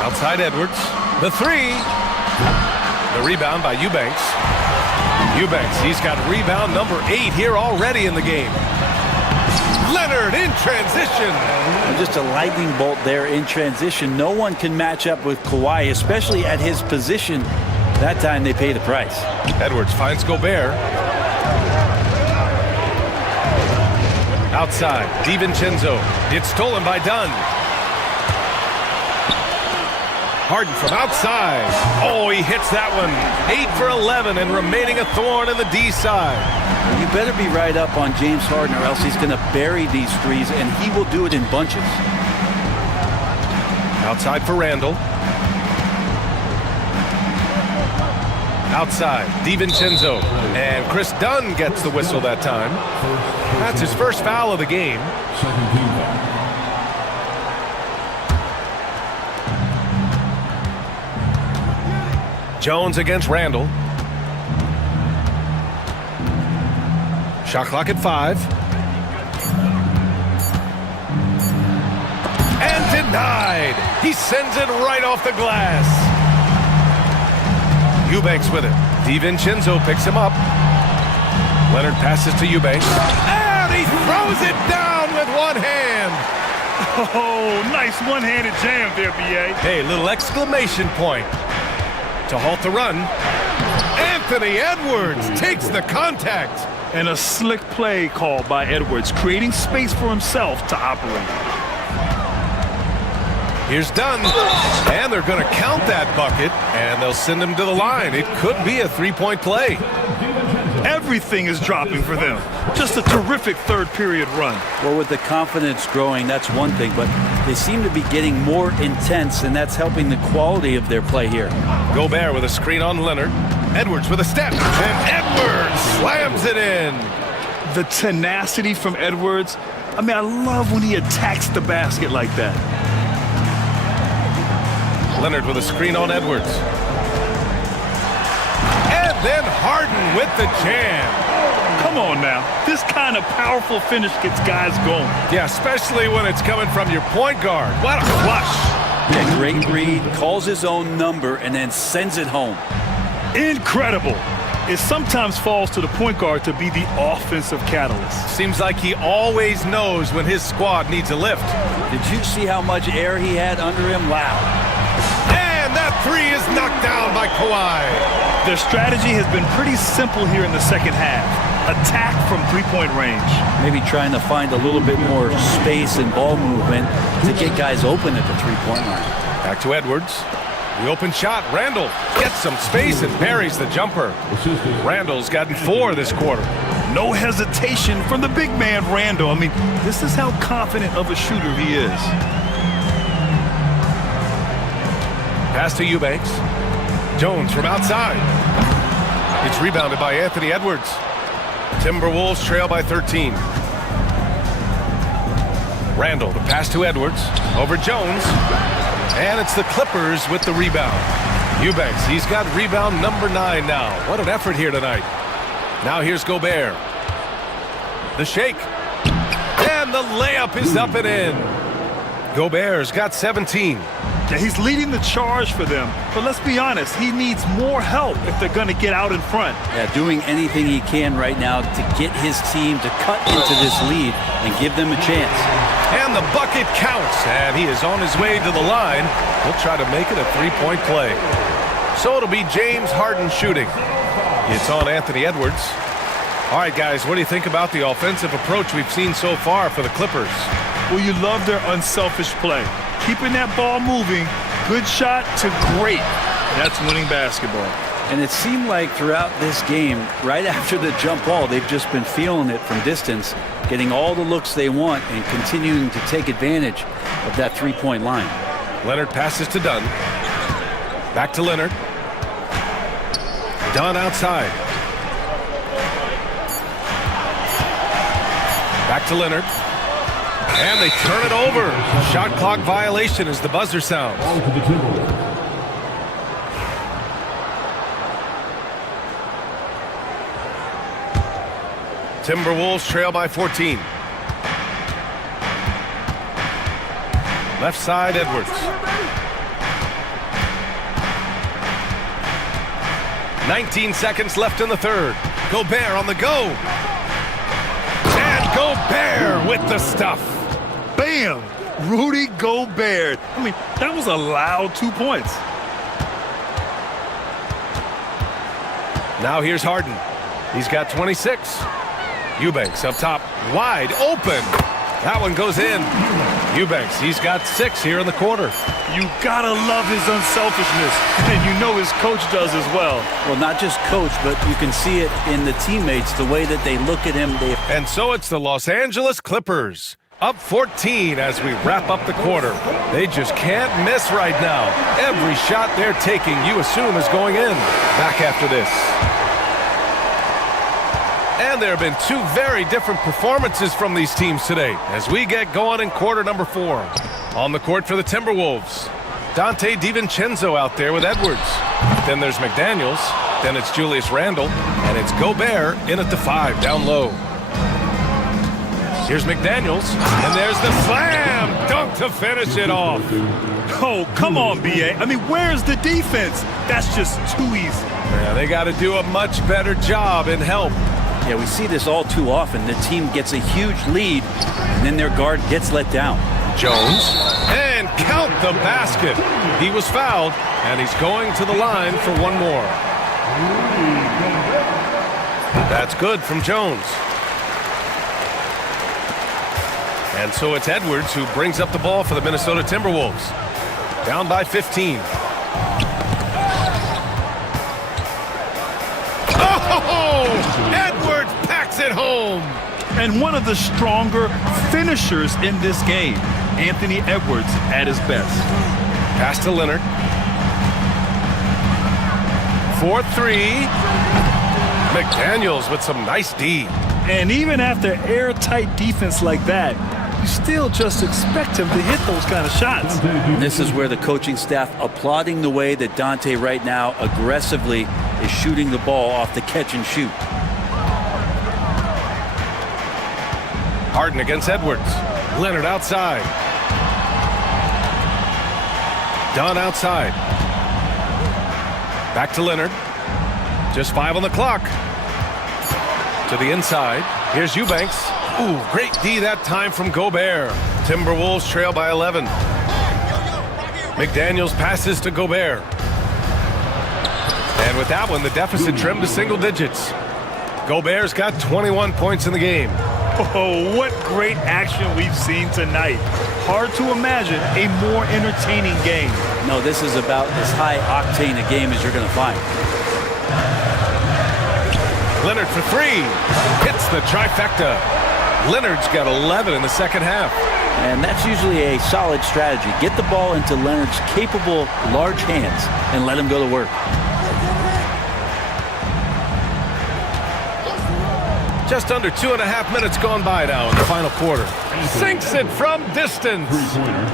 Outside Edwards. The three. The rebound by Eubanks. Eubanks, he's got rebound number 8 here already in the game. Leonard in transition. And just a lightning bolt there in transition. No one can match up with Kawhi, especially at his position. That time they pay the price. Edwards finds Gobert. Outside, DiVincenzo. It's stolen by Dunn. Harden from outside. Oh, he hits that one. 8 for 11 and remaining a thorn in the D side. You better be right up on James Harden or else he's going to bury these threes, and he will do it in bunches. Outside for Randall. Outside, DiVincenzo. And Chris Dunn gets the whistle that time. That's his first foul of the game. Second team foul. Jones against Randall. Shot clock at 5. And denied. He sends it right off the glass. Eubanks with it. DiVincenzo picks him up. Leonard passes to Eubanks. And he throws it down with one hand. Oh, nice one-handed jam there, B.A. Hey, little exclamation point. To halt the run, Anthony Edwards takes the contact. And a slick play called by Edwards, creating space for himself to operate. Here's Dunn, and they're going to count that bucket, and they'll send him to the line. It could be a three-point play. Everything is dropping for them. Just a terrific third-period run. Well, with the confidence growing, that's one thing, but they seem to be getting more intense, and that's helping the quality of their play here. Gobert with a screen on Leonard. Edwards with a step, and Edwards slams it in. The tenacity from Edwards. I mean, I love when he attacks the basket like that. Leonard with a screen on Edwards. And then Harden with the jam. Come on now. This kind of powerful finish gets guys going. Yeah, especially when it's coming from your point guard. What a flush. Yeah, great read, calls his own number, and then sends it home. Incredible. It sometimes falls to the point guard to be the offensive catalyst. Seems like he always knows when his squad needs a lift. Did you see how much air he had under him? Wow. And that three is knocked down by Kawhi. Their strategy has been pretty simple here in the second half. Attack from three-point range. Maybe trying to find a little bit more space and ball movement to get guys open at the three-point line. Back to Edwards. The open shot, Randall gets some space and buries the jumper. Randall's gotten 4 this quarter. No hesitation from the big man, Randall. I mean, this is how confident of a shooter he is. Pass to Eubanks. Jones from outside. It's rebounded by Anthony Edwards. Timberwolves trail by 13. Randall, the pass to Edwards. Over Jones. And it's the Clippers with the rebound. Eubanks, he's got rebound number 9 now. What an effort here tonight. Now here's Gobert. The shake. And the layup is up and in. Gobert's got 17. Yeah, he's leading the charge for them. But let's be honest, he needs more help if they're going to get out in front. Yeah, doing anything he can right now to get his team to cut into this lead and give them a chance. And the bucket counts, and he is on his way to the line. He'll try to make it a three-point play. So it'll be James Harden shooting. It's on Anthony Edwards. All right, guys, what do you think about the offensive approach we've seen so far for the Clippers? Well, you love their unselfish play. Keeping that ball moving, good shot to great. That's winning basketball. And it seemed like throughout this game, right after the jump ball, they've just been feeling it from distance, getting all the looks they want and continuing to take advantage of that three-point line. Leonard passes to Dunn. Back to Leonard. Dunn outside. Back to Leonard. And they turn it over. Shot clock violation as the buzzer sounds. Ball to the Timberwolves. Timberwolves trail by 14. Left side, Edwards. 19 seconds left in the third. Gobert on the go. And Gobert with the stuff. Bam! Rudy Gobert. I mean, that was a loud 2 points. Now here's Harden. He's got 26. Eubanks up top, wide open. That one goes in. Eubanks, he's got 6 here in the quarter. You gotta love his unselfishness, and you know his coach does as well. Well, not just coach, but you can see it in the teammates, the way that they look at him. And so it's the Los Angeles Clippers Up 14 as we wrap up the quarter. They just can't miss right now. Every shot they're taking, you assume, is going in. Back after this. And there have been two very different performances from these teams today as we get going in quarter number 4. On the court for the Timberwolves, Dante DiVincenzo out there with Edwards. Then there's McDaniels. Then it's Julius Randle. And it's Gobert in at the 5 down low. Here's McDaniels, and there's the slam dunk to finish it off. Oh, come on, B.A. I mean, where's the defense? That's just too easy. Yeah, they got to do a much better job in help. Yeah, we see this all too often. The team gets a huge lead, and then their guard gets let down. Jones, and count the basket. He was fouled, and he's going to the line for one more. That's good from Jones. And so it's Edwards who brings up the ball for the Minnesota Timberwolves. Down by 15. Oh! Edwards packs it home! And one of the stronger finishers in this game, Anthony Edwards at his best. Pass to Leonard. 4-3. McDaniels with some nice D. And even after airtight defense like that, you still just expect him to hit those kind of shots. This is where the coaching staff applauding the way that Dante right now aggressively is shooting the ball off the catch and shoot. Harden against Edwards. Leonard outside. Dunn outside. Back to Leonard. Just 5 on the clock. To the inside. Here's Eubanks. Ooh, great D that time from Gobert. Timberwolves trail by 11. McDaniels passes to Gobert. And with that one, the deficit trimmed to single digits. Gobert's got 21 points in the game. Oh, what great action we've seen tonight. Hard to imagine a more entertaining game. No, this is about as high octane a game as you're going to find. Leonard for 3. Hits the trifecta. Leonard's got 11 in the second half. And that's usually a solid strategy. Get the ball into Leonard's capable, large hands and let him go to work. Just under 2.5 minutes gone by now in the final quarter. Sinks it from distance.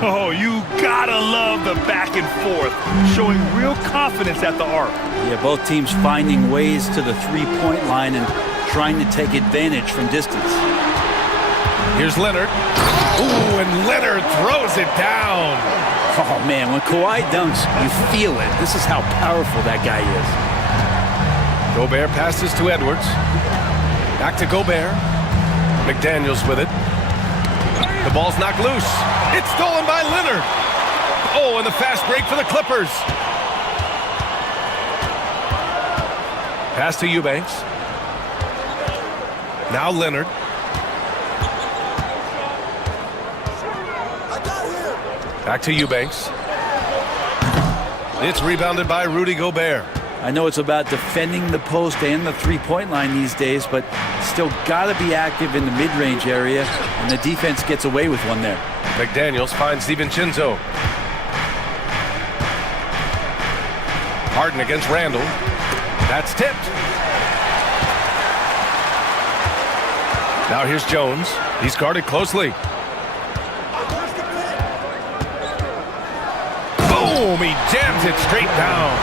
Oh, you gotta love the back and forth, showing real confidence at the arc. Yeah, both teams finding ways to the three-point line and trying to take advantage from distance. Here's Leonard. Ooh, and Leonard throws it down. Oh, man, when Kawhi dunks, you feel it. This is how powerful that guy is. Gobert passes to Edwards. Back to Gobert. McDaniels with it. The ball's knocked loose. It's stolen by Leonard. Oh, and the fast break for the Clippers. Pass to Eubanks. Now Leonard. Back to Eubanks. It's rebounded by Rudy Gobert. I know it's about defending the post and the three-point line these days, but still got to be active in the mid-range area, and the defense gets away with one there. McDaniels finds DiVincenzo. Harden against Randle. That's tipped. Now here's Jones. He's guarded closely. Boom! He jams it straight down.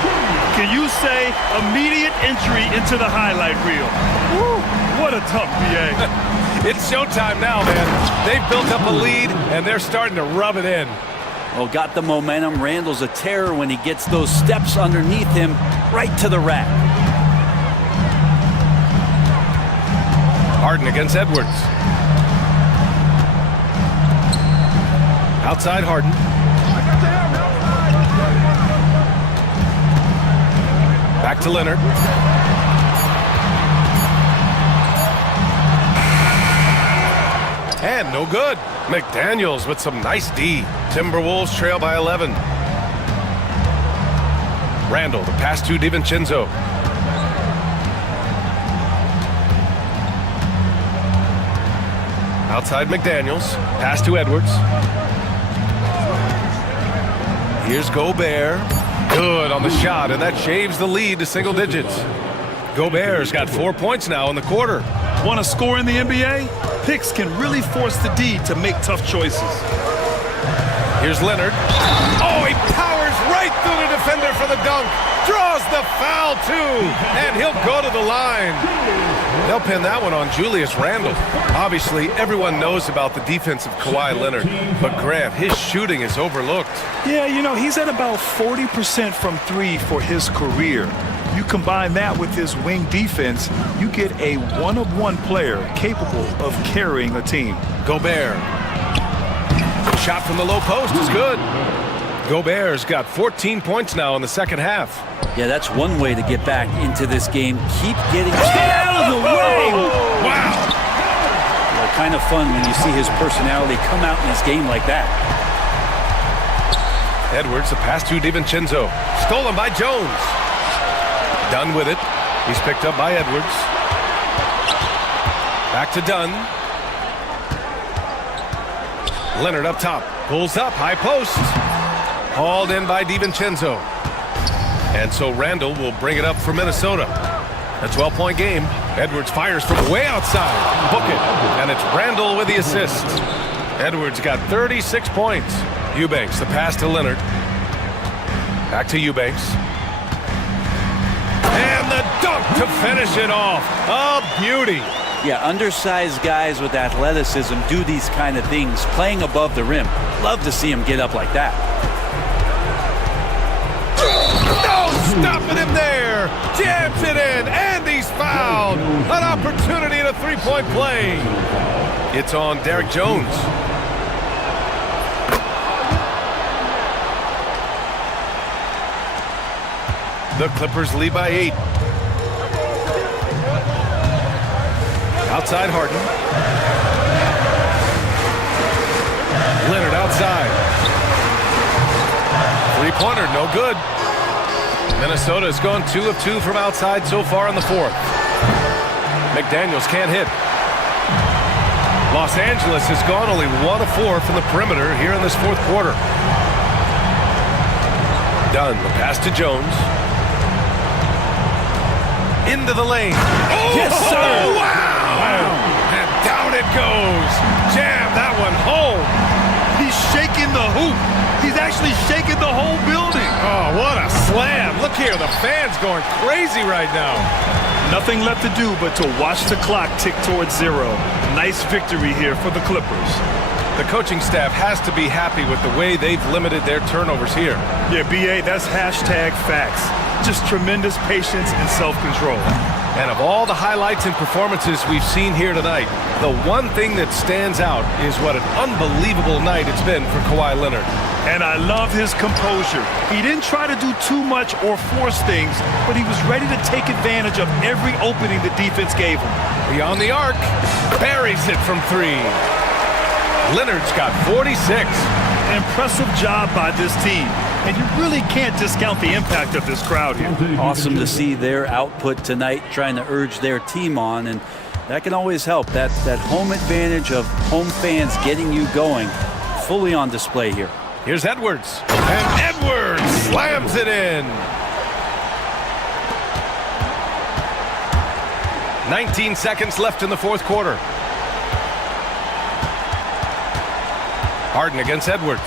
Can you say immediate entry into the highlight reel? Woo, what a tough BA. It's showtime now, man. They've built up a lead, and they're starting to rub it in. Well, got the momentum. Randle's a terror when he gets those steps underneath him right to the rack. Harden against Edwards. Outside Harden. Back to Leonard. And no good. McDaniels with some nice D. Timberwolves trail by 11. Randle, the pass to DiVincenzo. Outside McDaniels. Pass to Edwards. Here's Gobert. Good on the shot, and that shaves the lead to single digits. Gobert's got 4 points now in the quarter. Want to score in the NBA? Picks can really force the D to make tough choices. Here's Leonard. Oh, he powers right through the defender for the dunk. Draws the foul, too. And he'll go to the line. They'll pin that one on Julius Randle. Obviously, everyone knows about the defense of Kawhi Leonard. But, Grant, his shooting is overlooked. Yeah, you know, he's at about 40% from three for his career. You combine that with his wing defense, you get a one-of-one player capable of carrying a team. Gobert. Shot from the low post is good. Gobert's got 14 points now in the second half. Yeah, that's one way to get back into this game. Keep getting out of the way. Wow. Well, kind of fun when you see his personality come out in his game like that. Edwards, the pass to DiVincenzo. Stolen by Jones. Dunn with it. He's picked up by Edwards. Back to Dunn. Leonard up top. Pulls up. High post. Hauled in by DiVincenzo. And so Randle will bring it up for Minnesota. A 12-point game. Edwards fires from way outside. Book it. And it's Randle with the assist. Edwards got 36 points. Eubanks, the pass to Leonard. Back to Eubanks. And the dunk to finish it off. A beauty. Yeah, undersized guys with athleticism do these kind of things, playing above the rim. Love to see him get up like that. No, stopping him there. Jams it in, and he's fouled. An opportunity in a three-point play. It's on Derek Jones. The Clippers lead by 8. Outside Harden. Leonard outside. Three-pointer, no good. Minnesota has gone 2 of 2 from outside so far in the fourth. McDaniels can't hit. Los Angeles has gone only 1 of 4 from the perimeter here in this fourth quarter. Dunn, the pass to Jones. Into the lane. Oh, yes, sir. Oh, wow. And down it goes. Jam that one home. He's shaking the hoop. He's actually shaking the whole building. Oh, what a slam. Look here, the fans going crazy right now. Nothing left to do but to watch the clock tick towards 0. Nice victory here for the Clippers. The coaching staff has to be happy with the way they've limited their turnovers here. Yeah, BA, that's hashtag facts. Just tremendous patience and self-control. And of all the highlights and performances we've seen here tonight, the one thing that stands out is what an unbelievable night it's been for Kawhi Leonard. And I love his composure. He didn't try to do too much or force things, but he was ready to take advantage of every opening the defense gave him. Beyond the arc, buries it from 3. Leonard's got 46. Impressive job by this team. And you really can't discount the impact of this crowd here. Awesome to see their output tonight, trying to urge their team on, and that can always help. That home advantage of home fans getting you going, fully on display here. Here's Edwards. And Edwards slams it in. 19 seconds left in the fourth quarter. Harden against Edwards.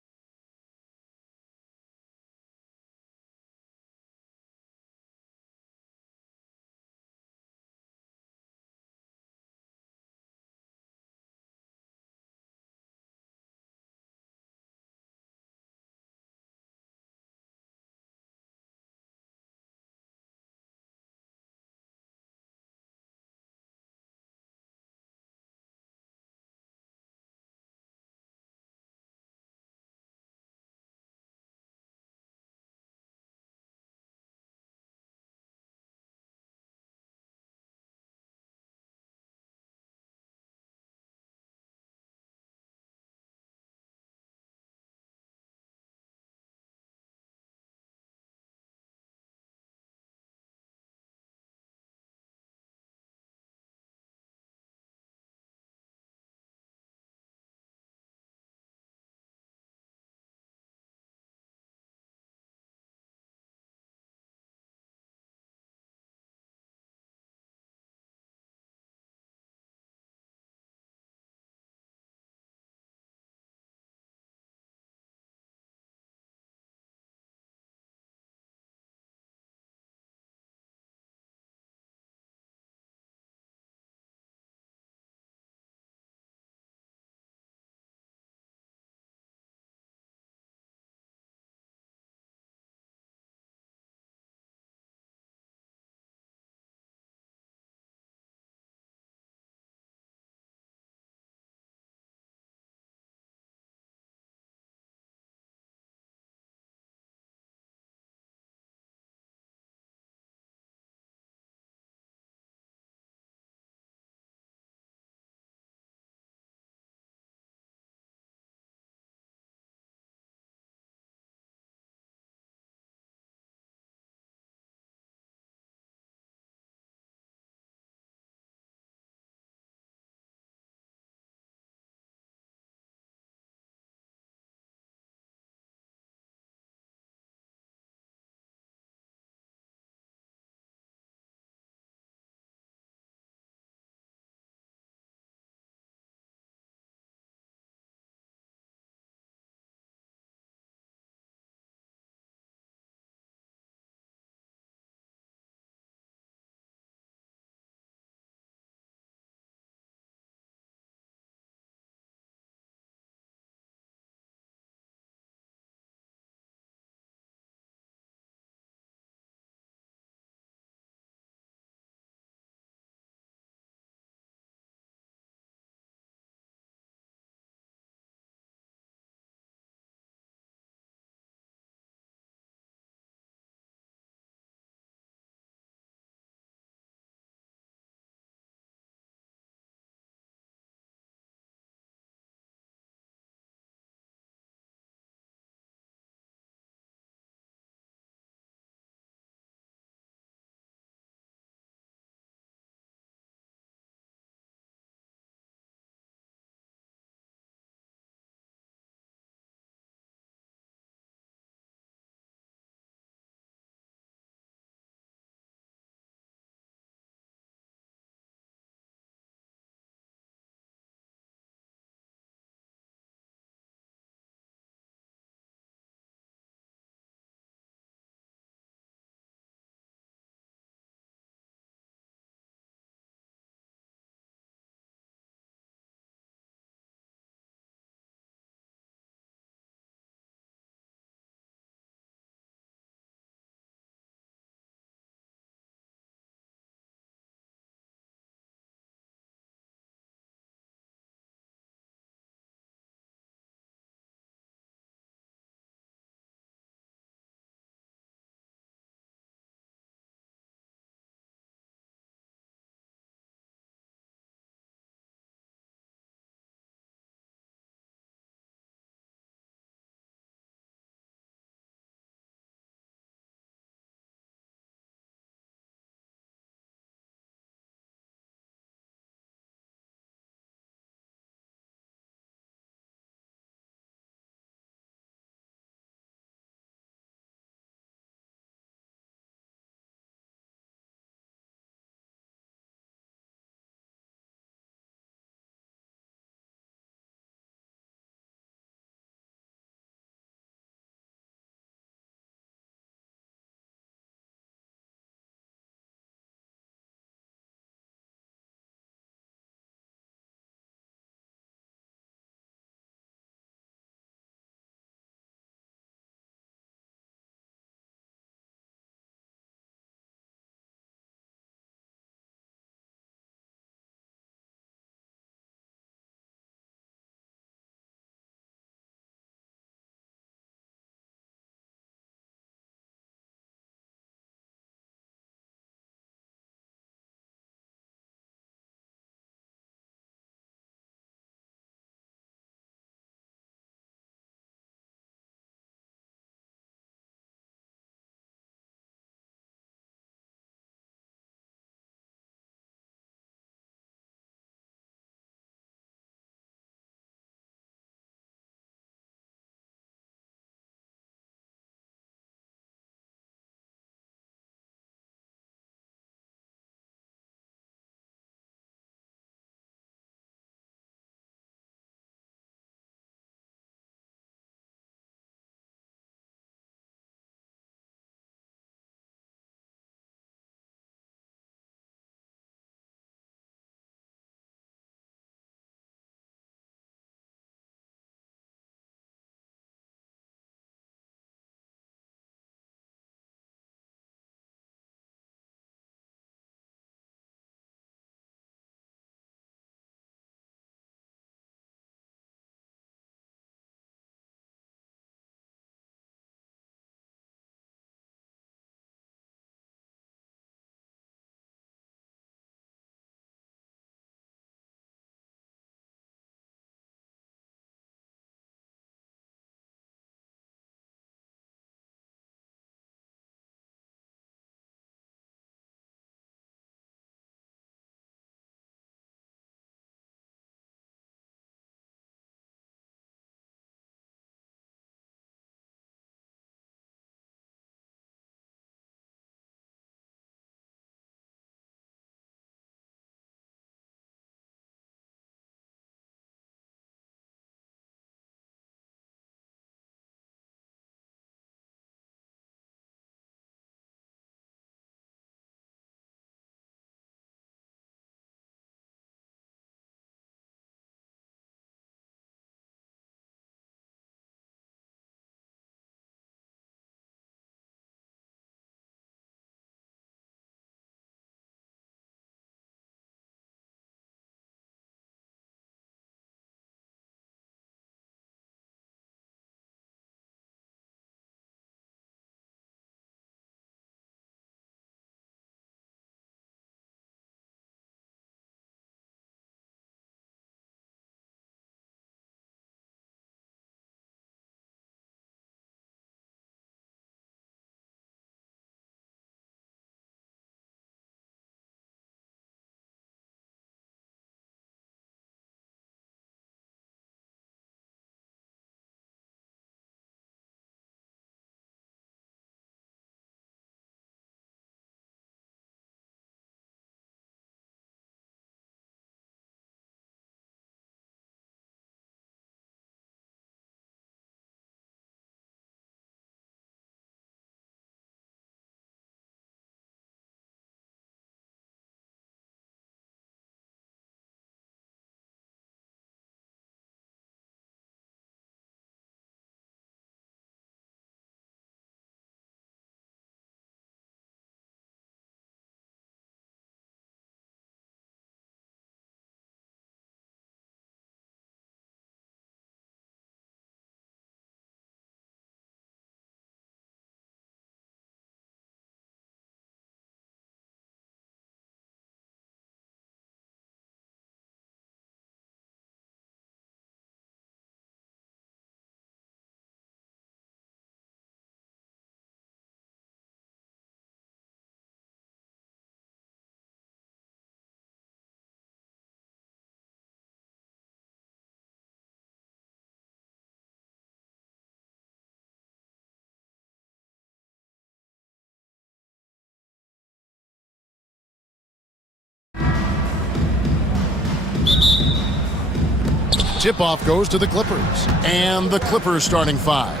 tip-off goes to the Clippers. And the Clippers starting five.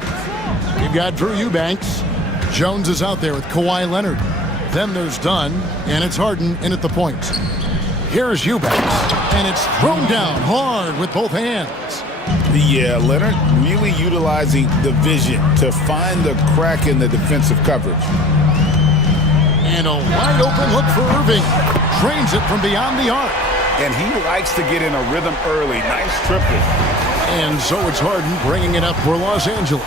You've got Drew Eubanks. Jones is out there with Kawhi Leonard. Then there's Dunn, and it's Harden in at the point. Here's Eubanks, and it's thrown down hard with both hands. Yeah, Leonard really utilizing the vision to find the crack in the defensive coverage. And a wide open look for Irving. Trains it from beyond the arc. And he likes to get in a rhythm early. Nice triple. And so it's Harden bringing it up for Los Angeles.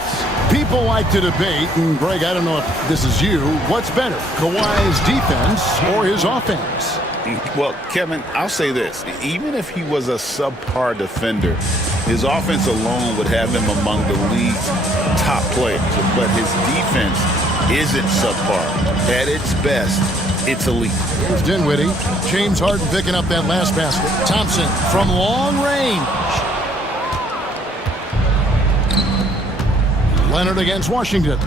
People like to debate, and Greg, I don't know if this is you, what's better, Kawhi's defense or his offense? Well, Kevin, I'll say this. Even if he was a subpar defender, his offense alone would have him among the league's top players. But his defense isn't subpar. At its best, it's elite. Here's Dinwiddie. James Harden picking up that last basket. Thompson from long range. Leonard against Washington.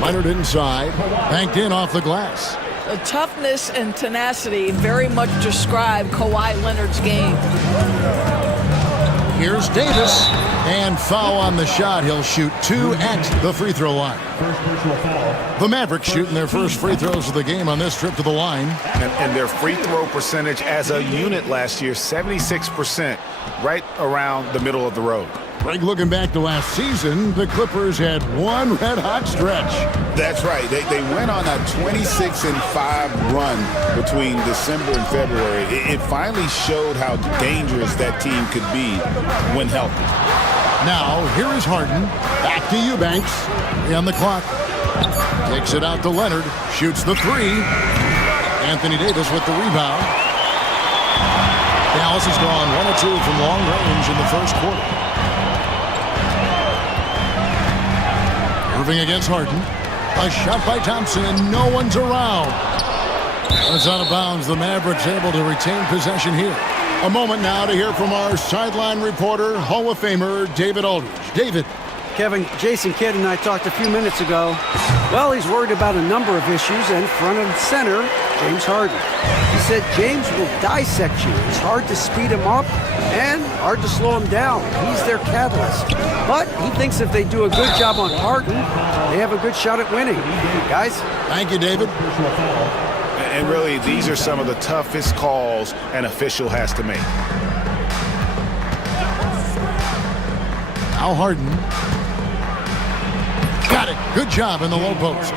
Leonard inside, banked in off the glass. The toughness and tenacity very much describe Kawhi Leonard's game. Here's Davis, and foul on the shot. He'll shoot two at the free throw line. The Mavericks shooting their first free throws of the game on this trip to the line. And their free throw percentage as a unit last year, 76%, right around the middle of the road. Greg, looking back to last season, the Clippers had one red-hot stretch. That's right. They went on a 26-5 run between December and February. It finally showed how dangerous that team could be when healthy. Now, here is Harden. Back to Eubanks. On the clock. Takes it out to Leonard. Shoots the three. Anthony Davis with the rebound. Dallas has gone 1 of 2 from long range in the first quarter. Irving against Harden. A shot by Thompson, and no one's around. It's out of bounds. The Mavericks able to retain possession here. A moment now to hear from our sideline reporter, Hall of Famer David Aldridge. David. Kevin, Jason Kidd and I talked a few minutes ago. Well, he's worried about a number of issues, and front and center, James Harden. He said James will dissect you. It's hard to speed him up and hard to slow him down. He's their catalyst. But he thinks if they do a good job on Harden, they have a good shot at winning. Guys? Thank you, David. And really, these are some of the toughest calls an official has to make. Now Harden. Got it. Good job in the low post.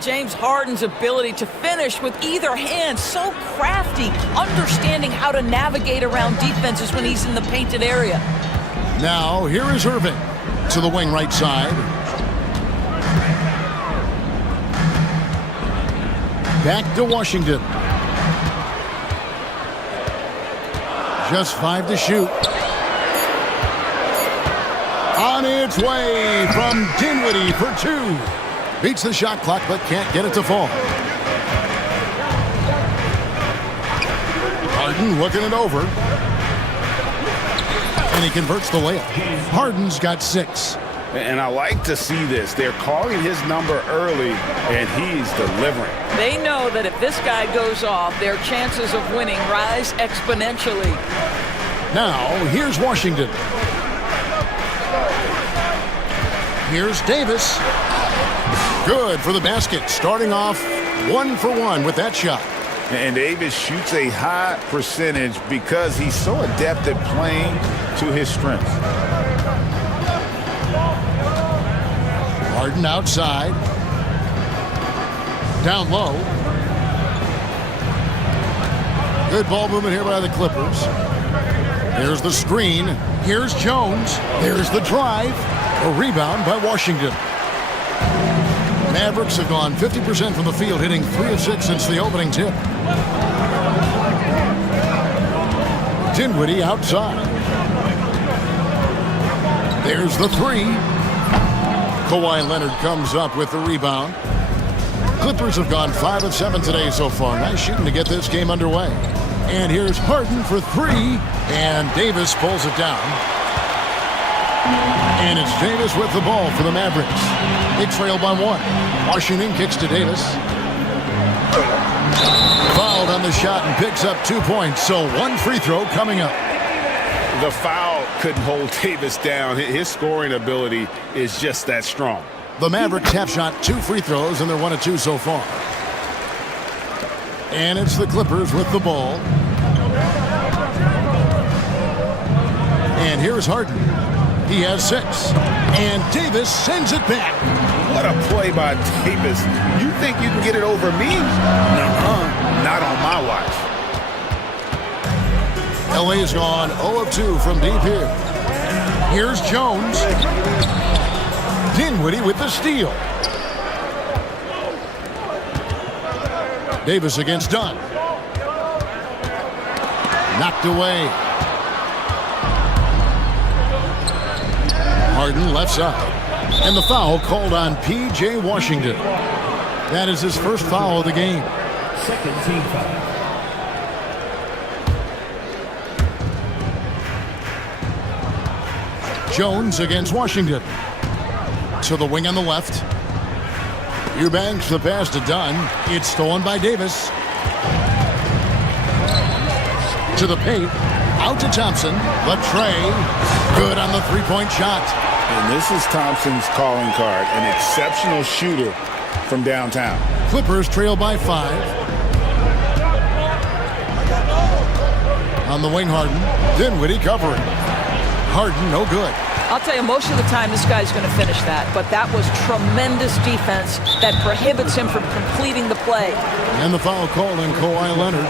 James Harden's ability to finish with either hand, so crafty, understanding how to navigate around defenses when he's in the painted area. Now, here is Irving to the wing right side. Back to Washington. Just 5 to shoot. On its way from Dinwiddie for 2. Beats the shot clock, but can't get it to fall. Harden looking it over. And he converts the layup. Harden's got 6. And I like to see this. They're calling his number early, and he's delivering. They know that if this guy goes off, their chances of winning rise exponentially. Now, here's Washington. Here's Davis. Good for the basket. Starting off 1 for 1 with that shot. And Davis shoots a high percentage because he's so adept at playing to his strengths. Harden outside. Down low. Good ball movement here by the Clippers. There's the screen. Here's Jones. There's the drive. A rebound by Washington. Mavericks have gone 50% from the field, hitting 3 of 6 since the opening tip. Dinwiddie outside. There's the 3. Kawhi Leonard comes up with the rebound. Clippers have gone 5 of 7 today so far. Nice shooting to get this game underway. And here's Harden for 3, and Davis pulls it down. And it's Davis with the ball for the Mavericks. They trail by 1. Washington kicks to Davis. Fouled on the shot and picks up 2 points. So one free throw coming up. The foul couldn't hold Davis down. His scoring ability is just that strong. The Mavericks have shot 2 free throws, and they're 1 of 2 so far. And it's the Clippers with the ball. And here's Harden. He has 6. And Davis sends it back. What a play by Davis. You think you can get it over me? Nuh-uh. Not on my watch. LA's gone 0 of 2 from deep here. Here's Jones. Dinwiddie with the steal. Davis against Dunn. Knocked away. Harden left side. And the foul called on P.J. Washington. That is his first foul of the game. Second team foul. Jones against Washington. To the wing on the left. Eubanks the pass to Dunn. It's stolen by Davis. To the paint. Out to Thompson. The tray. Good on the three-point shot. And this is Thompson's calling card. An exceptional shooter from downtown. Clippers trail by 5. On the wing, Harden. Dinwiddie covering. Harden, no good. I'll tell you, most of the time this guy's going to finish that, but that was tremendous defense that prohibits him from completing the play. And the foul called on Kawhi Leonard.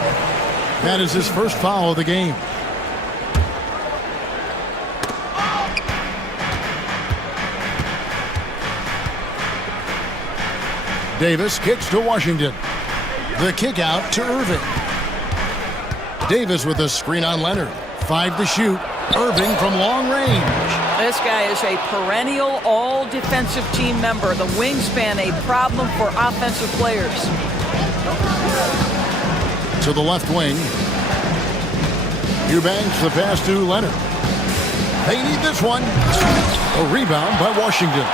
That is his first foul of the game. Davis kicks to Washington. The kick out to Irving. Davis with a screen on Leonard. 5 to shoot. Irving from long range. This guy is a perennial all-defensive team member. The wingspan a problem for offensive players. To the left wing. Eubanks the pass to Leonard. They need this one. A rebound by Washington.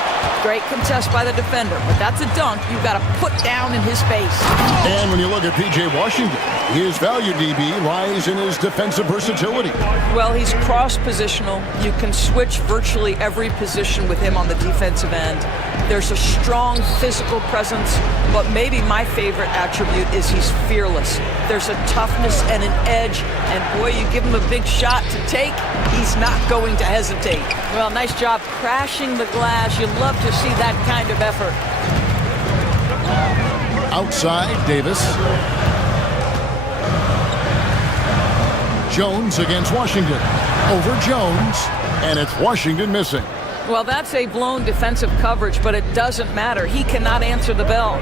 Great contest by the defender, but that's a dunk you've got to put down in his face. And when you look at P.J. Washington, his value, DB, lies in his defensive versatility. Well, he's cross-positional. You can switch virtually every position with him on the defensive end. There's a strong physical presence, but maybe my favorite attribute is he's fearless. There's a toughness and an edge, and boy, you give him a big shot to take, he's not going to hesitate. Well, nice job crashing the glass. You love to see that kind of effort. Outside, Davis. Jones against Washington. Over Jones, and it's Washington missing. Well, that's a blown defensive coverage, but it doesn't matter. He cannot answer the bell.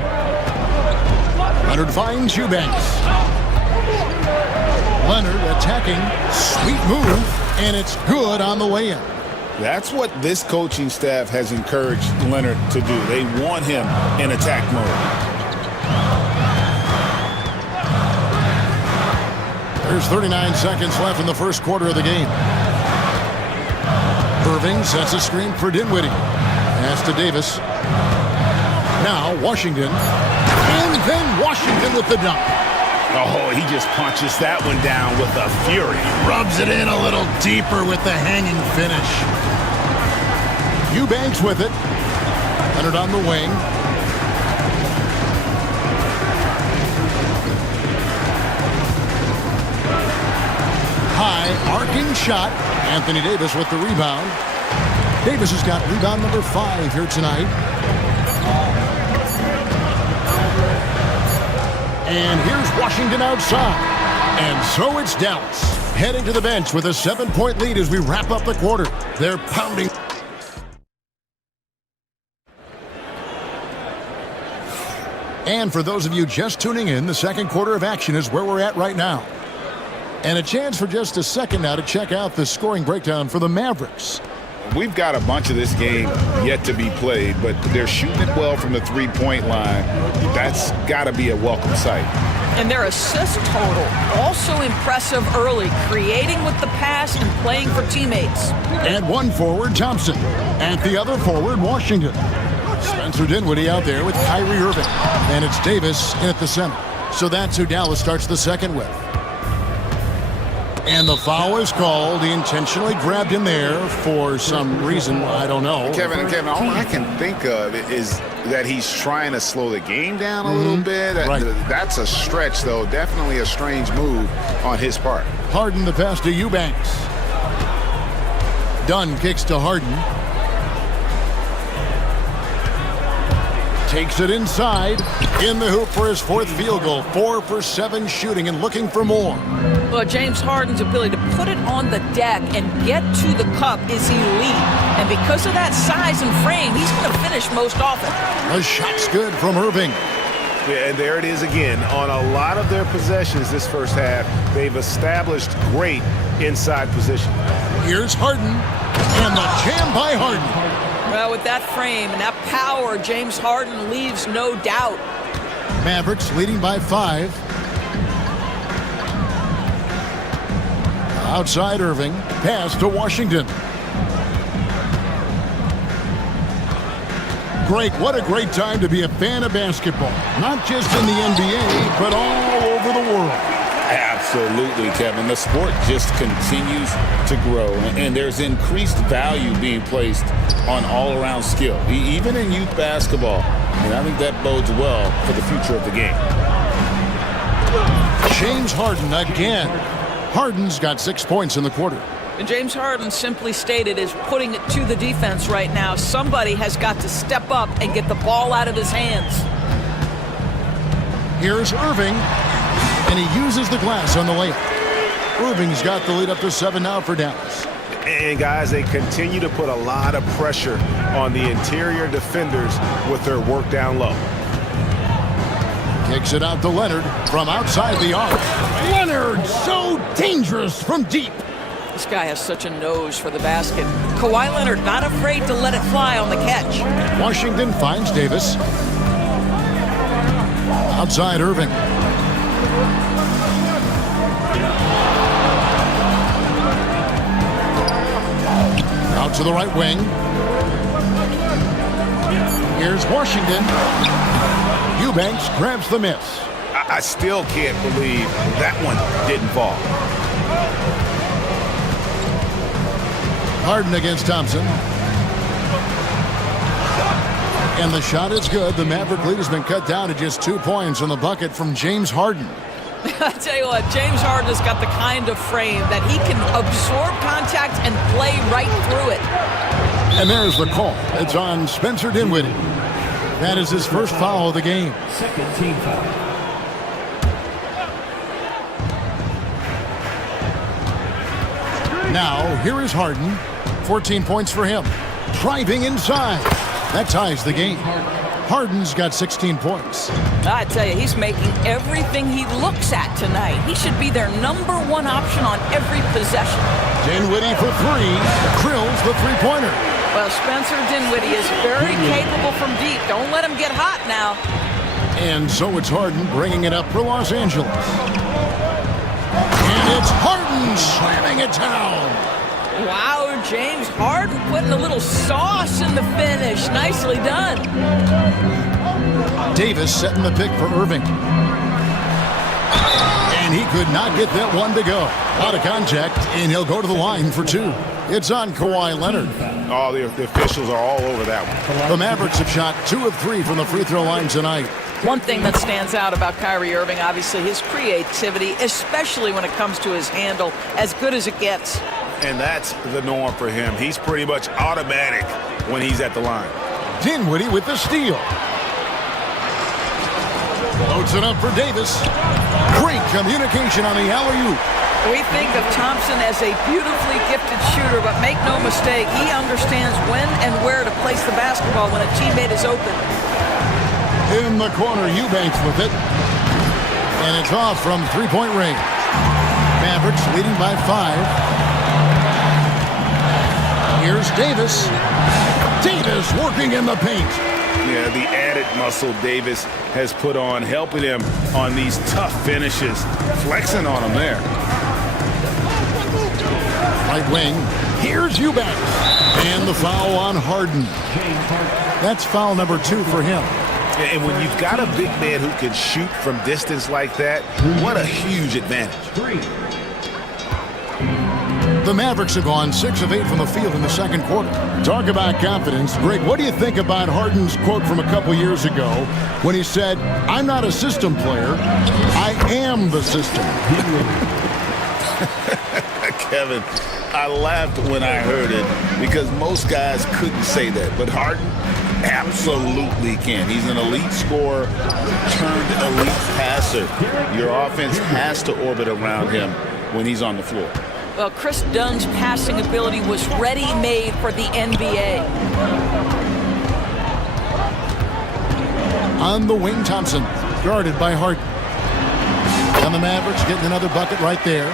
Leonard finds Eubanks. Leonard attacking. Sweet move, and it's good on the way in. That's what this coaching staff has encouraged Leonard to do. They want him in attack mode. There's 39 seconds left in the first quarter of the game. Irving sets a screen for Dinwiddie. Pass to Davis. Now Washington. And then Washington with the dunk. Oh, he just punches that one down with a fury. Rubs it in a little deeper with the hanging finish. Eubanks with it. Leonard on the wing. High arcing shot. Anthony Davis with the rebound. Davis has got rebound number 5 here tonight. And here's Washington outside. And so it's Dallas heading to the bench with a 7-point lead as we wrap up the quarter. They're pounding. And for those of you just tuning in, the second quarter of action is where we're at right now. And a chance for just a second now to check out the scoring breakdown for the Mavericks. We've got a bunch of this game yet to be played, but they're shooting it well from the three-point line. That's got to be a welcome sight. And their assist total, also impressive early, creating with the pass and playing for teammates. At one forward, Thompson. At the other forward, Washington. Spencer Dinwiddie out there with Kyrie Irving. And it's Davis in at the center. So that's who Dallas starts the second with. And the foul is called. He intentionally grabbed him there for some reason. I don't know. Kevin, all I can think of is that he's trying to slow the game down a little bit. Right. That's a stretch, though. Definitely a strange move on his part. Harden the pass to Eubanks. Dunn kicks to Harden. Takes it inside. In the hoop for his fourth field goal. 4 for 7 shooting and looking for more. Well, James Harden's ability to put it on the deck and get to the cup is elite. And because of that size and frame, he's going to finish most often. The shot's good from Irving. Yeah, and there it is again. On a lot of their possessions this first half, they've established great inside position. Here's Harden. And the jam by Harden. Well, with that frame and that power, James Harden leaves no doubt. Mavericks leading by 5. Outside Irving. Pass to Washington. Greg, what a great time to be a fan of basketball. Not just in the NBA, but all over the world. Absolutely, Kevin. The sport just continues to grow, and there's increased value being placed on all-around skill, even in youth basketball. And I think that bodes well for the future of the game. James Harden again. Harden's got 6 points in the quarter. And James Harden simply stated is putting it to the defense right now. Somebody has got to step up and get the ball out of his hands. Here's Irving, and he uses the glass on the layup. Irving's got the lead up to 7 now for Dallas. And guys, they continue to put a lot of pressure on the interior defenders with their work down low. Kicks it out to Leonard from outside the arc. Leonard, so dangerous from deep. This guy has such a nose for the basket. Kawhi Leonard not afraid to let it fly on the catch. Washington finds Davis. Outside Irving. Out to the right wing. Here's Washington. Eubanks grabs the miss. I still can't believe that one didn't fall. Harden against Thompson. And the shot is good. The Maverick lead has been cut down to just 2 points on the bucket from James Harden. I tell you what, James Harden has got the kind of frame that he can absorb contact and play right through it. And there's the call. It's on Spencer Dinwiddie. That is his first foul of the game. Second team foul. Now, here is Harden. 14 points for him. Driving inside. That ties the game. Harden's got 16 points. I tell you, he's making everything he looks at tonight. He should be their #1 option on every possession. Dinwiddie for 3. Krills the three-pointer. Well, Spencer Dinwiddie is very capable from deep. Don't let him get hot now. And so it's Harden bringing it up for Los Angeles. And it's Harden slamming it down. Wow, James Harden putting a little sauce in the finish. Nicely done. Davis setting the pick for Irving. And he could not get that one to go. Out of contact, and he'll go to the line for 2. It's on Kawhi Leonard. Oh, the officials are all over that one. The Mavericks have shot 2 of 3 from the free throw line tonight. One thing that stands out about Kyrie Irving, obviously, his creativity, especially when it comes to his handle, as good as it gets. And that's the norm for him. He's pretty much automatic when he's at the line. Dinwiddie with the steal. Loads it up for Davis. Great communication on the alley-oop. We think of Thompson as a beautifully gifted shooter, but make no mistake, he understands when and where to place the basketball when a teammate is open. In the corner, Eubanks with it. And it's off from three-point range. Mavericks leading by 5. Here's Davis. Davis working in the paint. Yeah, the added muscle Davis has put on, helping him on these tough finishes. Flexing on him there. Right wing. Here's Eubanks. And the foul on Harden. That's foul number 2 for him. And when you've got a big man who can shoot from distance like that, what a huge advantage. The Mavericks have gone 6 of 8 from the field in the second quarter. Talk about confidence. Greg, what do you think about Harden's quote from a couple years ago when he said, "I'm not a system player, I am the system"? Kevin, I laughed when I heard it because most guys couldn't say that, but Harden absolutely can. He's an elite scorer turned elite passer. Your offense has to orbit around him when he's on the floor. Well, Chris Dunn's passing ability was ready-made for the NBA. On the wing, Thompson, guarded by Harden. And the Mavericks getting another bucket right there.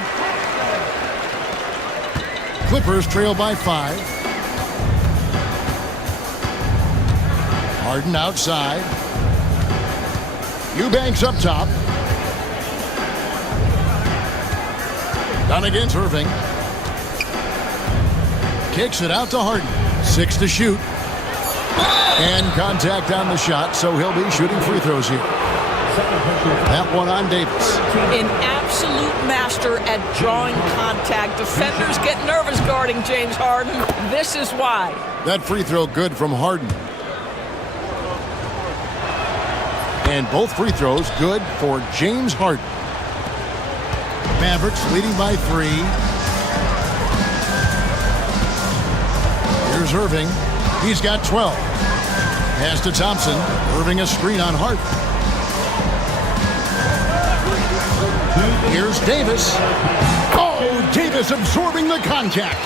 Clippers trail by 5. Harden outside. Eubanks up top. Done against Irving. Kicks it out to Harden. 6 to shoot. And contact on the shot, so he'll be shooting free throws here. That one on Davis. An absolute master at drawing contact. Defenders get nervous guarding James Harden. This is why. That free throw good from Harden. And both free throws good for James Harden. Mavericks leading by 3. Here's Irving. He's got 12. Pass to Thompson. Irving a screen on Harden. Here's Davis. Oh, Davis absorbing the contact.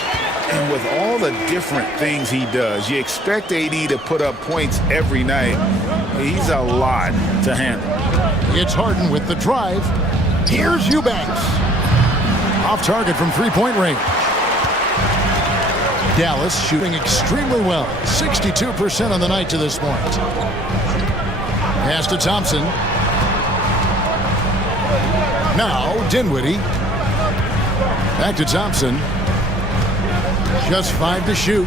And with all the different things he does, you expect AD to put up points every night. He's a lot to handle. It's Harden with the drive. Here's Eubanks. Off target from three-point range. Dallas shooting extremely well. 62% on the night to this point. Pass to Thompson. Now Dinwiddie. Back to Thompson. Just 5 to shoot.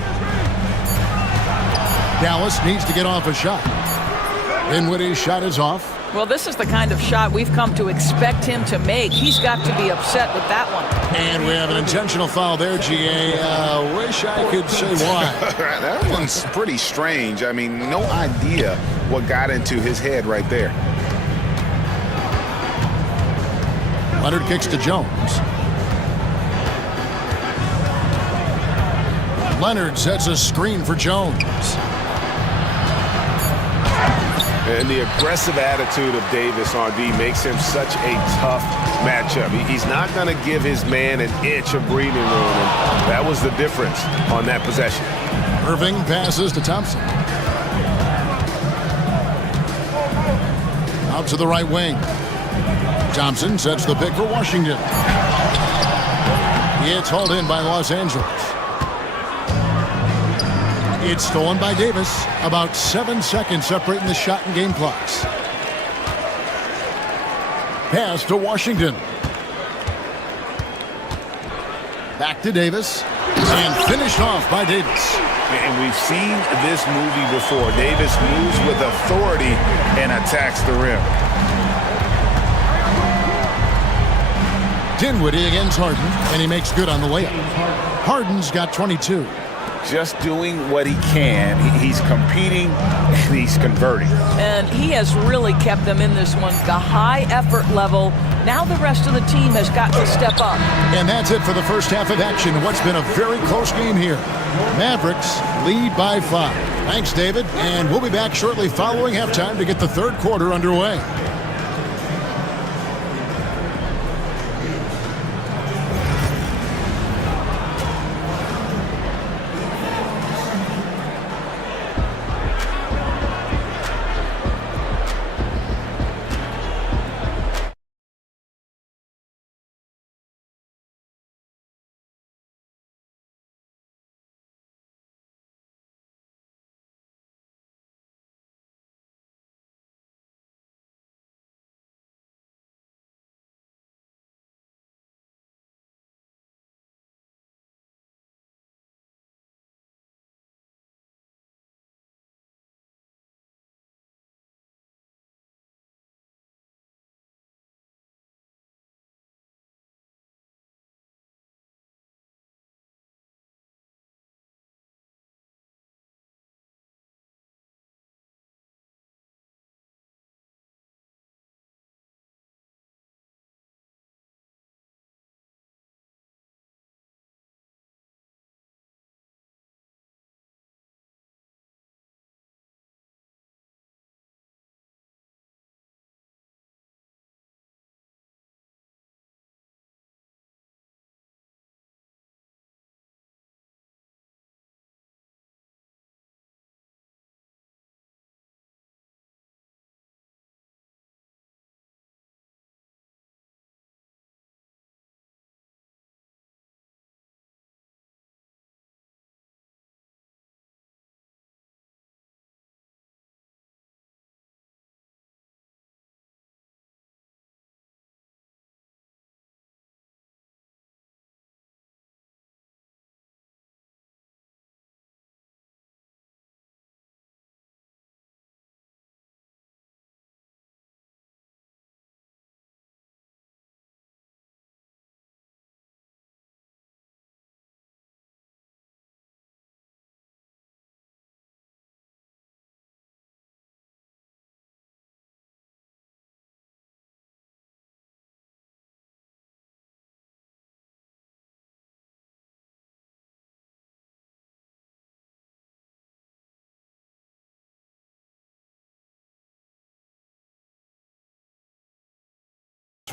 Dallas needs to get off a shot. Dinwiddie's shot is off. Well, this is the kind of shot we've come to expect him to make. He's got to be upset with that one. And we have an intentional foul there, GA. Wish I could say why. That one's pretty strange. I mean, no idea what got into his head right there. Leonard kicks to Jones. Leonard sets a screen for Jones. And the aggressive attitude of Davis on D makes him such a tough matchup. He's not going to give his man an inch of breathing room, and that was the difference on that possession. Irving passes to Thompson. Out to the right wing. Thompson sets the pick for Washington. It's hauled in by Los Angeles. It's stolen by Davis. About 7 seconds separating the shot and game clocks. Pass to Washington. Back to Davis. And finished off by Davis. And we've seen this movie before. Davis moves with authority and attacks the rim. Dinwiddie against Harden, and he makes good on the layup. Harden's got 22. Just doing what he can. He's competing and he's converting. And he has really kept them in this one. The high effort level. Now the rest of the team has got to step up. And that's it for the first half of action in what's been a very close game here. Mavericks lead by 5. Thanks, David. And we'll be back shortly following halftime to get the third quarter underway.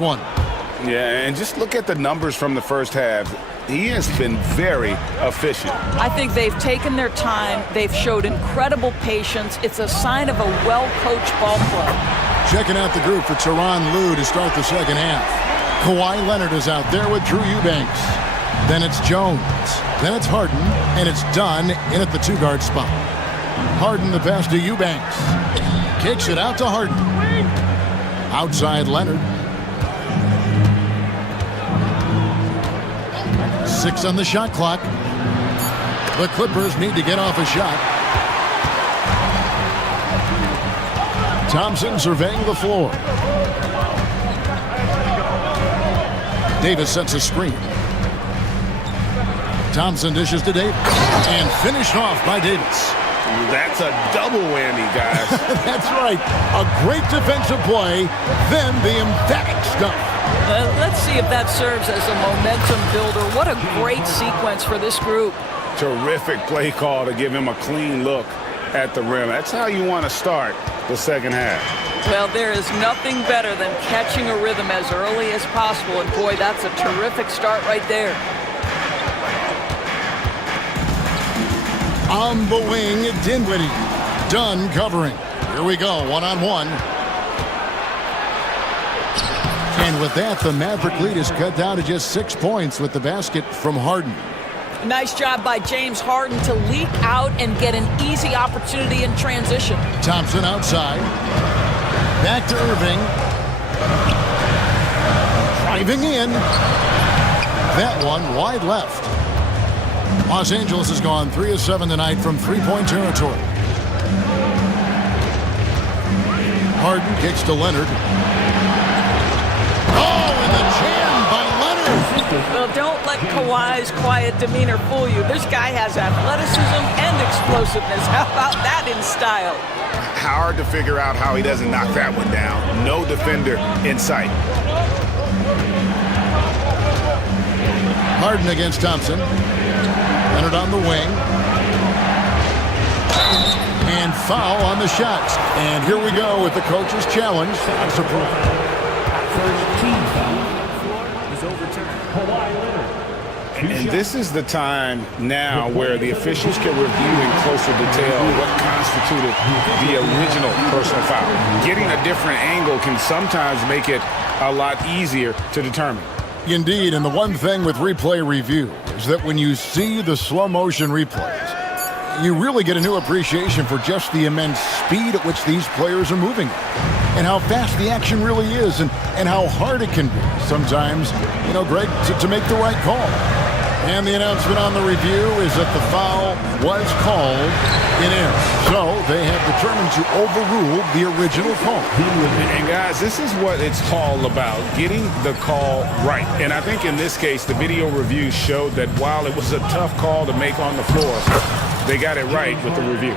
one. Yeah, and just look at the numbers from the first half. He has been very efficient. I think they've taken their time. They've showed incredible patience. It's a sign of a well-coached ball club. Checking out the group for Tyronn Lue to start the second half. Kawhi Leonard is out there with Drew Eubanks. Then it's Jones. Then it's Harden. And it's Dunn in at the two-guard spot. Harden the pass to Eubanks. Kicks it out to Harden. Outside Leonard. 6 on the shot clock. The Clippers need to get off a shot. Thompson surveying the floor. Davis sets a screen. Thompson dishes to Davis. And finished off by Davis. That's a double whammy, guys. That's right. A great defensive play, then the emphatic stuff. Let's see if that serves as a momentum builder. What a great sequence for this group. Terrific play call to give him a clean look at the rim. That's how you want to start the second half. Well, there is nothing better than catching a rhythm as early as possible. And boy, that's a terrific start right there. On the wing, Dinwiddie. Dunn covering. Here we go, one-on-one. And with that, the Maverick lead is cut down to just 6 points with the basket from Harden. Nice job by James Harden to leak out and get an easy opportunity in transition. Thompson outside. Back to Irving. Driving in. That one wide left. Los Angeles has gone 3 of 7 tonight from three-point territory. Harden kicks to Leonard. Oh, and the jam by Leonard. Well, don't let Kawhi's quiet demeanor fool you. This guy has athleticism and explosiveness. How about that in style? Hard to figure out how he doesn't knock that one down. No defender in sight. Harden against Thompson. Leonard on the wing. And foul on the shots. And here we go with the coach's challenge. First team foul. Is overturned. Kawhi Leonard. And this is the time now where the officials can review in closer detail what constituted the original personal foul. Getting a different angle can sometimes make it a lot easier to determine. Indeed, and the one thing with replay review is that when you see the slow motion replays, you really get a new appreciation for just the immense speed at which these players are moving and how fast the action really is and how hard it can be sometimes, Greg, to make the right call. And the announcement on the review is that the foul was called in error. So they have determined to overrule the original call. And guys, this is what it's all about, getting the call right. And I think in this case, the video review showed that while it was a tough call to make on the floor, they got it right with the review.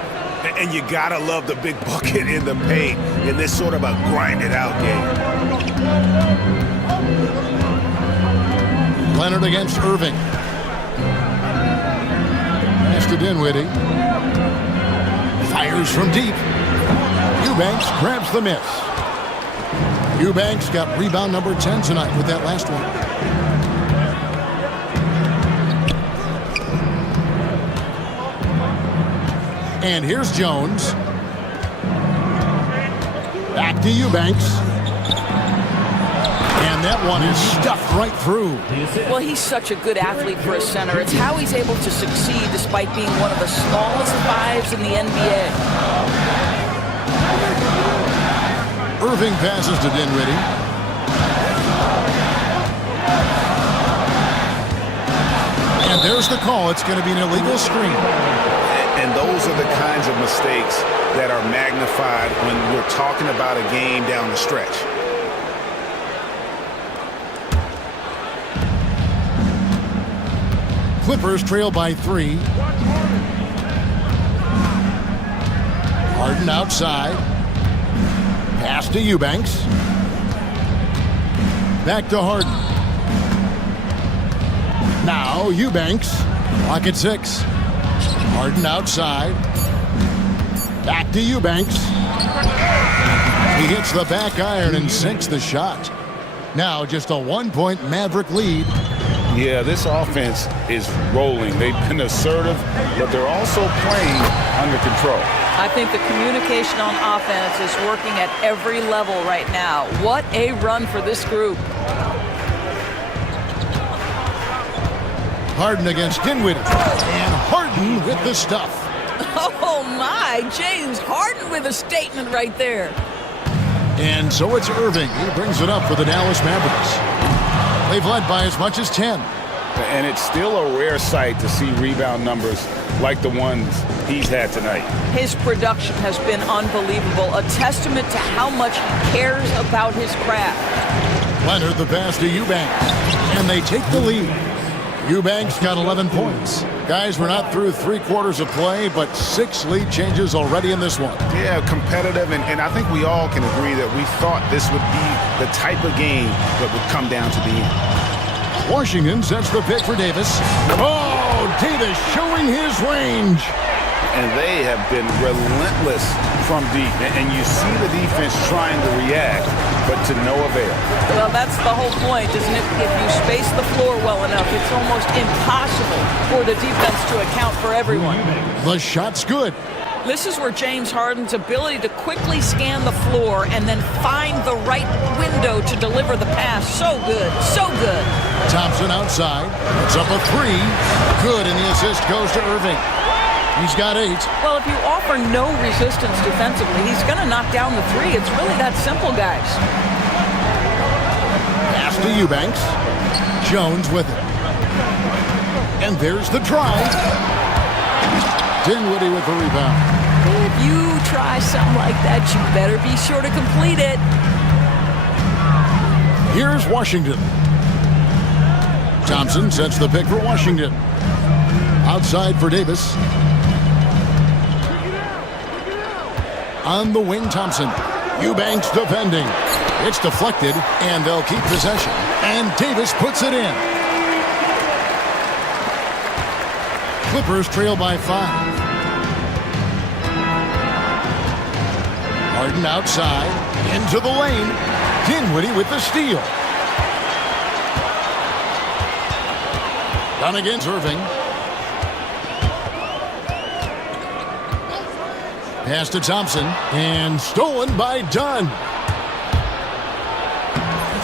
And you gotta love the big bucket in the paint in this sort of a grinded-out game. Leonard against Irving. Pass to Dinwiddie. Fires from deep. Eubanks grabs the miss. Eubanks got rebound number 10 tonight with that last one. And here's Jones. Back to Eubanks. And that one is stuffed right through. Well, he's such a good athlete for a center. It's how he's able to succeed despite being one of the smallest fives in the NBA. Irving passes to Dinwiddie. And there's the call. It's going to be an illegal screen. And those are the kinds of mistakes that are magnified when we're talking about a game down the stretch. Clippers trail by 3. Harden outside. Pass to Eubanks. Back to Harden. Now Eubanks. Clock at 6. Harden outside. Back to Eubanks. He hits the back iron and sinks the shot. Now just a 1-point Maverick lead. Yeah, this offense is rolling. They've been assertive, but they're also playing under control. I think the communication on offense is working at every level right now. What a run for this group. Harden against Dinwiddie. And Harden with the stuff. Oh my, James Harden with a statement right there. And so it's Irving. He brings it up for the Dallas Mavericks. They've led by as much as 10. And it's still a rare sight to see rebound numbers like the ones he's had tonight. His production has been unbelievable, a testament to how much he cares about his craft. Leonard the pass to Eubanks, and they take the lead. Eubanks got 11 points. Guys, we're not through 3 quarters of play, but 6 lead changes already in this one. Yeah, competitive, and I think we all can agree that we thought this would be the type of game that would come down to the end. Washington sets the pick for Davis. Oh, Davis showing his range. And they have been relentless from deep. And you see the defense trying to react, but to no avail. Well, that's the whole point, isn't it? If you space the floor well enough, it's almost impossible for the defense to account for everyone. The shot's good. This is where James Harden's ability to quickly scan the floor and then find the right window to deliver the pass. So good, so good. Thompson outside. It's up a 3. Good, and the assist goes to Irving. He's got 8. Well, if you offer no resistance defensively, he's going to knock down the 3. It's really that simple, guys. Pass to Eubanks. Jones with it. And there's the drive. Dinwiddie with the rebound. If you try something like that, you better be sure to complete it. Here's Washington. Thompson sets the pick for Washington. Outside for Davis. On the wing, Thompson. Eubanks defending. It's deflected, and they'll keep possession. And Davis puts it in. Clippers trail by 5. Harden outside, into the lane. Dinwiddie with the steal. Down against Irving. Pass to Thompson, and stolen by Dunn.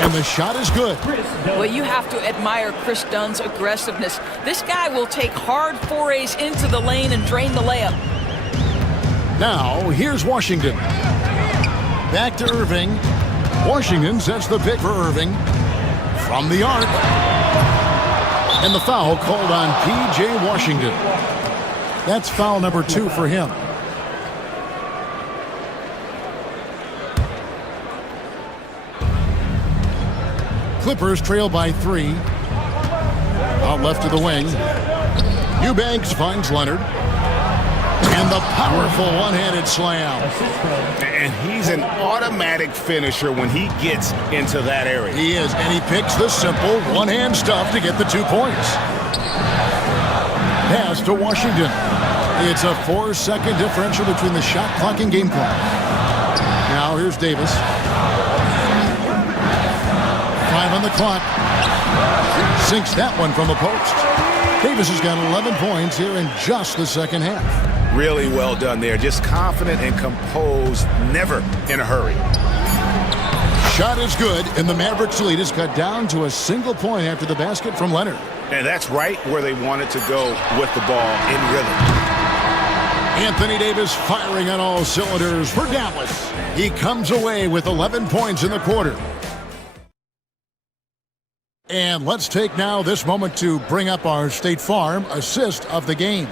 And the shot is good. Well, you have to admire Chris Dunn's aggressiveness. This guy will take hard forays into the lane and drain the layup. Now, here's Washington. Back to Irving. Washington sets the pick for Irving. From the arc. And the foul called on P.J. Washington. That's foul number 2 for him. Clippers trail by 3. Out left to the wing. Eubanks finds Leonard. And the powerful one-handed slam. And he's an automatic finisher when he gets into that area. He is, and he picks the simple one-hand stuff to get the 2 points. Pass to Washington. It's a 4-second differential between the shot clock and game clock. Now here's Davis. 5 on the clock. Sinks that one from the post. Davis has got 11 points here in just the second half. Really well done there. Just confident and composed, never in a hurry. Shot is good, and the Mavericks lead is cut down to a single point after the basket from Leonard. And that's right where they wanted to go with the ball in rhythm. Anthony Davis firing on all cylinders for Dallas. He comes away with 11 points in the quarter. And let's take now this moment to bring up our State Farm assist of the game.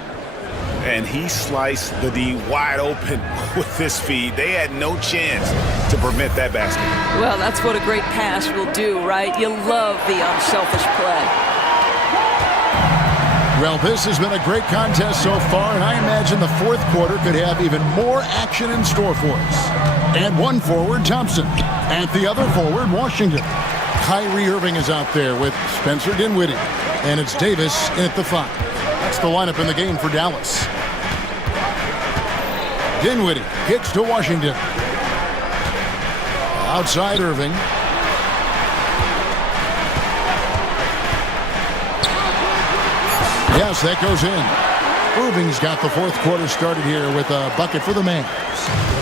And he sliced the D wide open with this feed. They had no chance to prevent that basket. Well, that's what a great pass will do, right? You love the unselfish play. Well, this has been a great contest so far, and I imagine the fourth quarter could have even more action in store for us. And one forward, Thompson. At the other forward, Washington. Kyrie Irving is out there with Spencer Dinwiddie. And it's Davis in at the 5. That's the lineup in the game for Dallas. Dinwiddie kicks to Washington. Outside Irving. Yes, that goes in. Irving's got the fourth quarter started here with a bucket for the man.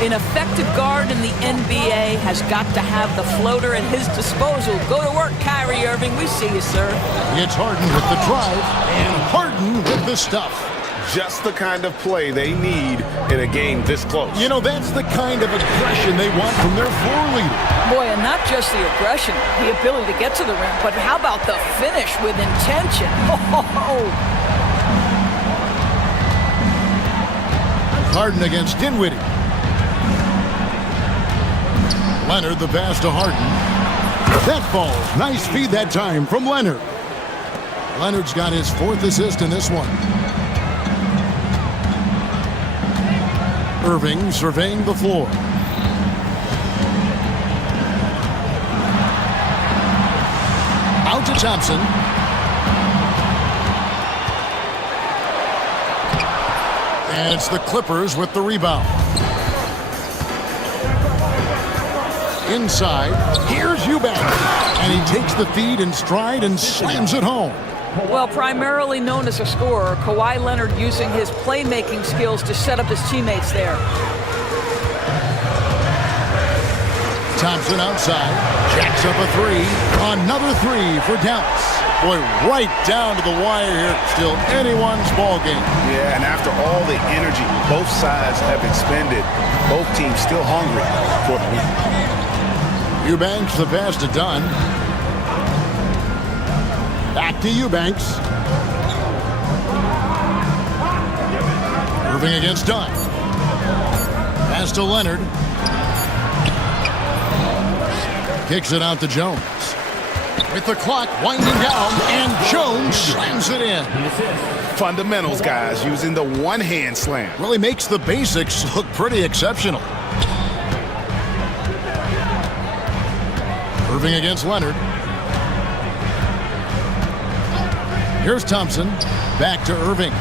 An effective guard in the NBA has got to have the floater at his disposal. Go to work, Kyrie Irving. We see you, sir. It's Harden with the drive and Harden with the stuff. Just the kind of play they need in a game this close. You know, that's the kind of aggression they want from their floor leader. Boy, and not just the aggression, the ability to get to the rim, but how about the finish with intention? Oh. Harden against Dinwiddie. Leonard the pass to Harden. That ball, nice feed that time from Leonard. Leonard's got his fourth assist in this one. Irving surveying the floor. Out to Thompson. And it's the Clippers with the rebound. Inside, here's Eubanks. And he takes the feed in stride and slams it home. Well, primarily known as a scorer, Kawhi Leonard using his playmaking skills to set up his teammates there. Thompson outside, jacks up a three. Another three for Dallas. Boy, right down to the wire here. Still anyone's ball game. Yeah, and after all the energy both sides have expended, both teams still hungry for the win. Eubanks the pass to Dunn. Back to Eubanks. Irving against Dunn. Pass to Leonard. Kicks it out to Jones. With the clock winding down, and Jones slams it in. Fundamentals, guys, using the one-hand slam. Really makes the basics look pretty exceptional. Irving against Leonard. Here's Thompson. Back to Irving.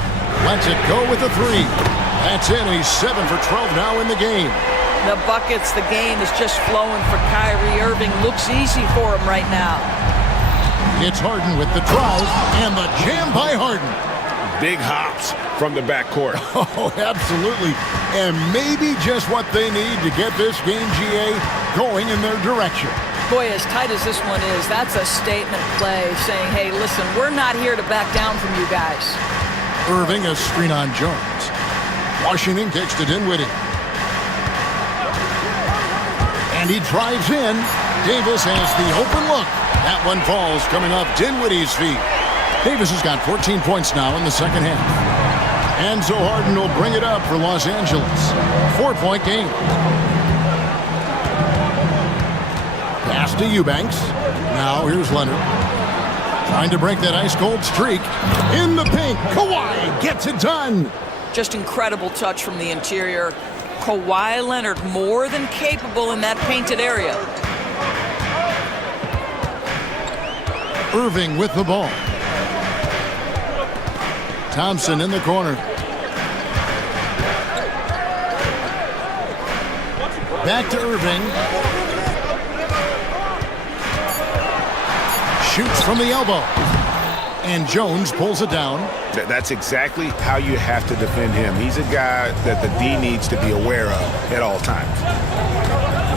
Lets it go with a three. That's it. He's 7 for 12 now in the game. The buckets, the game is just flowing for Kyrie Irving. Looks easy for him right now. It's Harden with the drive and the jam by Harden. Big hops from the backcourt. Oh, absolutely. And maybe just what they need to get this game, GA, going in their direction. Boy, as tight as this one is, that's a statement play saying, hey, listen, we're not here to back down from you guys. Irving a screen on Jones. Washington kicks to Dinwiddie. And he drives in. Davis has the open look. That one falls coming off Dinwiddie's feet. Davis has got 14 points now in the second half. And so Harden will bring it up for Los Angeles. 4-point game. Pass to Eubanks. Now here's Leonard. Trying to break that ice-cold streak. In the paint. Kawhi gets it done. Just incredible touch from the interior. Kawhi Leonard more than capable in that painted area. Irving with the ball. Thompson in the corner. Back to Irving. Shoots from the elbow. And Jones pulls it down. That's exactly how you have to defend him. He's a guy that the D needs to be aware of at all times.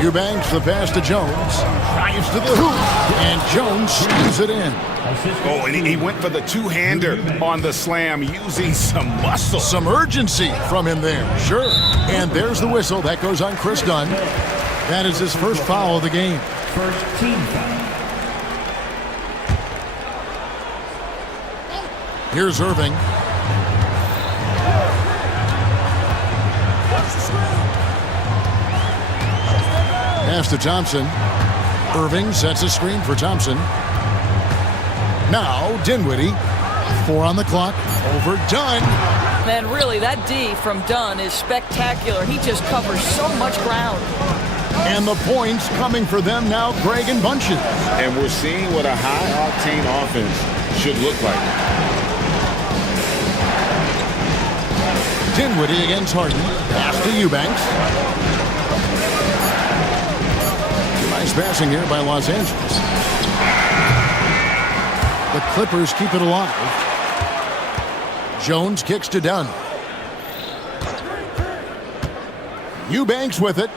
Eubanks the pass to Jones. Drives to the hoop. And Jones slams it in. Oh, and he went for the two-hander on the slam using some muscle. Some urgency from him there. Sure. And there's the whistle. That goes on Chris Dunn. That is his first foul of the game. First team foul. Here's Irving. Pass to Thompson. Irving sets a screen for Thompson. Now Dinwiddie. 4 on the clock. Over Dunn. Man, really, that D from Dunn is spectacular. He just covers so much ground. And the points coming for them now, Greg and Bunches. And we're seeing what a high-octane offense should look like. Dinwiddie against Harden. Pass to Eubanks. Nice passing here by Los Angeles. The Clippers keep it alive. Jones kicks to Dunn. Eubanks with it.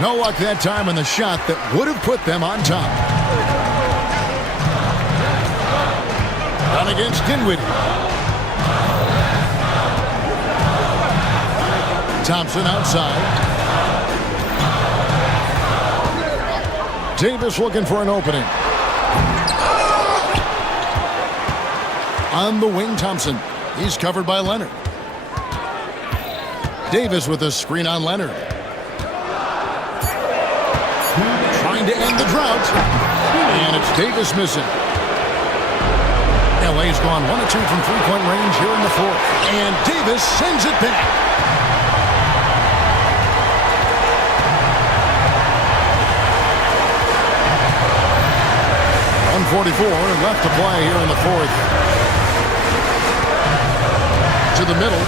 No luck that time on the shot that would have put them on top. Dunn against Dinwiddie. Thompson outside. Davis looking for an opening. On the wing, Thompson. He's covered by Leonard. Davis with a screen on Leonard. Trying to end the drought. And it's Davis missing. LA's gone 1 of 2 from three-point range here in the fourth. And Davis sends it back. .144 left to play here in the fourth. To the middle.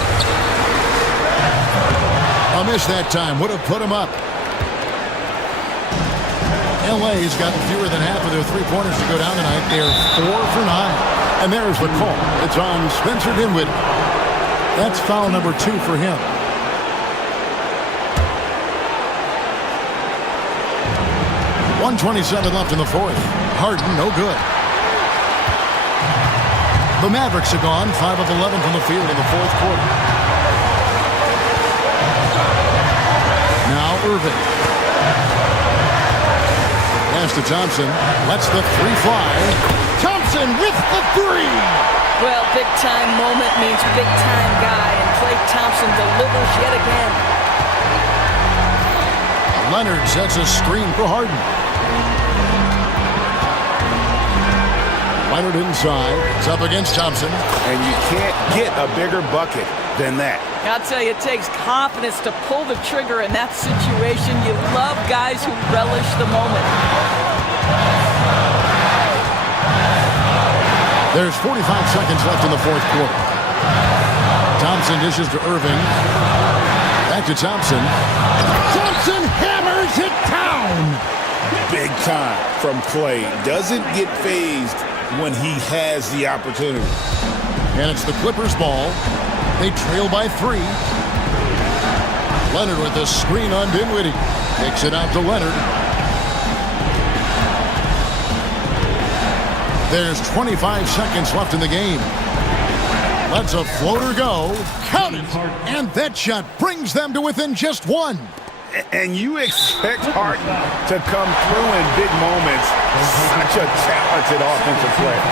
A miss that time. Would have put him up. LA's gotten fewer than half of their three-pointers to go down tonight. They're 4 for 9. And there's the call. It's on Spencer Dinwiddie. That's foul number 2 for him. .127 left in the fourth. Harden, no good. The Mavericks are gone 5 of 11 from the field in the fourth quarter. Now Irving. Pass to Thompson. Lets the three fly. Thompson with the three. Well, big-time moment means big-time guy, and Klay Thompson delivers yet again. Leonard sets a screen for Harden. Leonard inside. It's up against Thompson. And you can't get a bigger bucket than that. I'll tell you, it takes confidence to pull the trigger in that situation. You love guys who relish the moment. There's 45 seconds left in the fourth quarter. Thompson dishes to Irving. Back to Thompson. Thompson hammers it down. Big time from Klay. Doesn't get phased when he has the opportunity. And it's the Clippers' ball. They trail by 3. Leonard with the screen on Dinwiddie. Takes it out to Leonard. There's 25 seconds left in the game. Lets a floater go. Count it. And that shot brings them to within just 1. And you expect Harden to come through in big moments. Such a talented offensive player.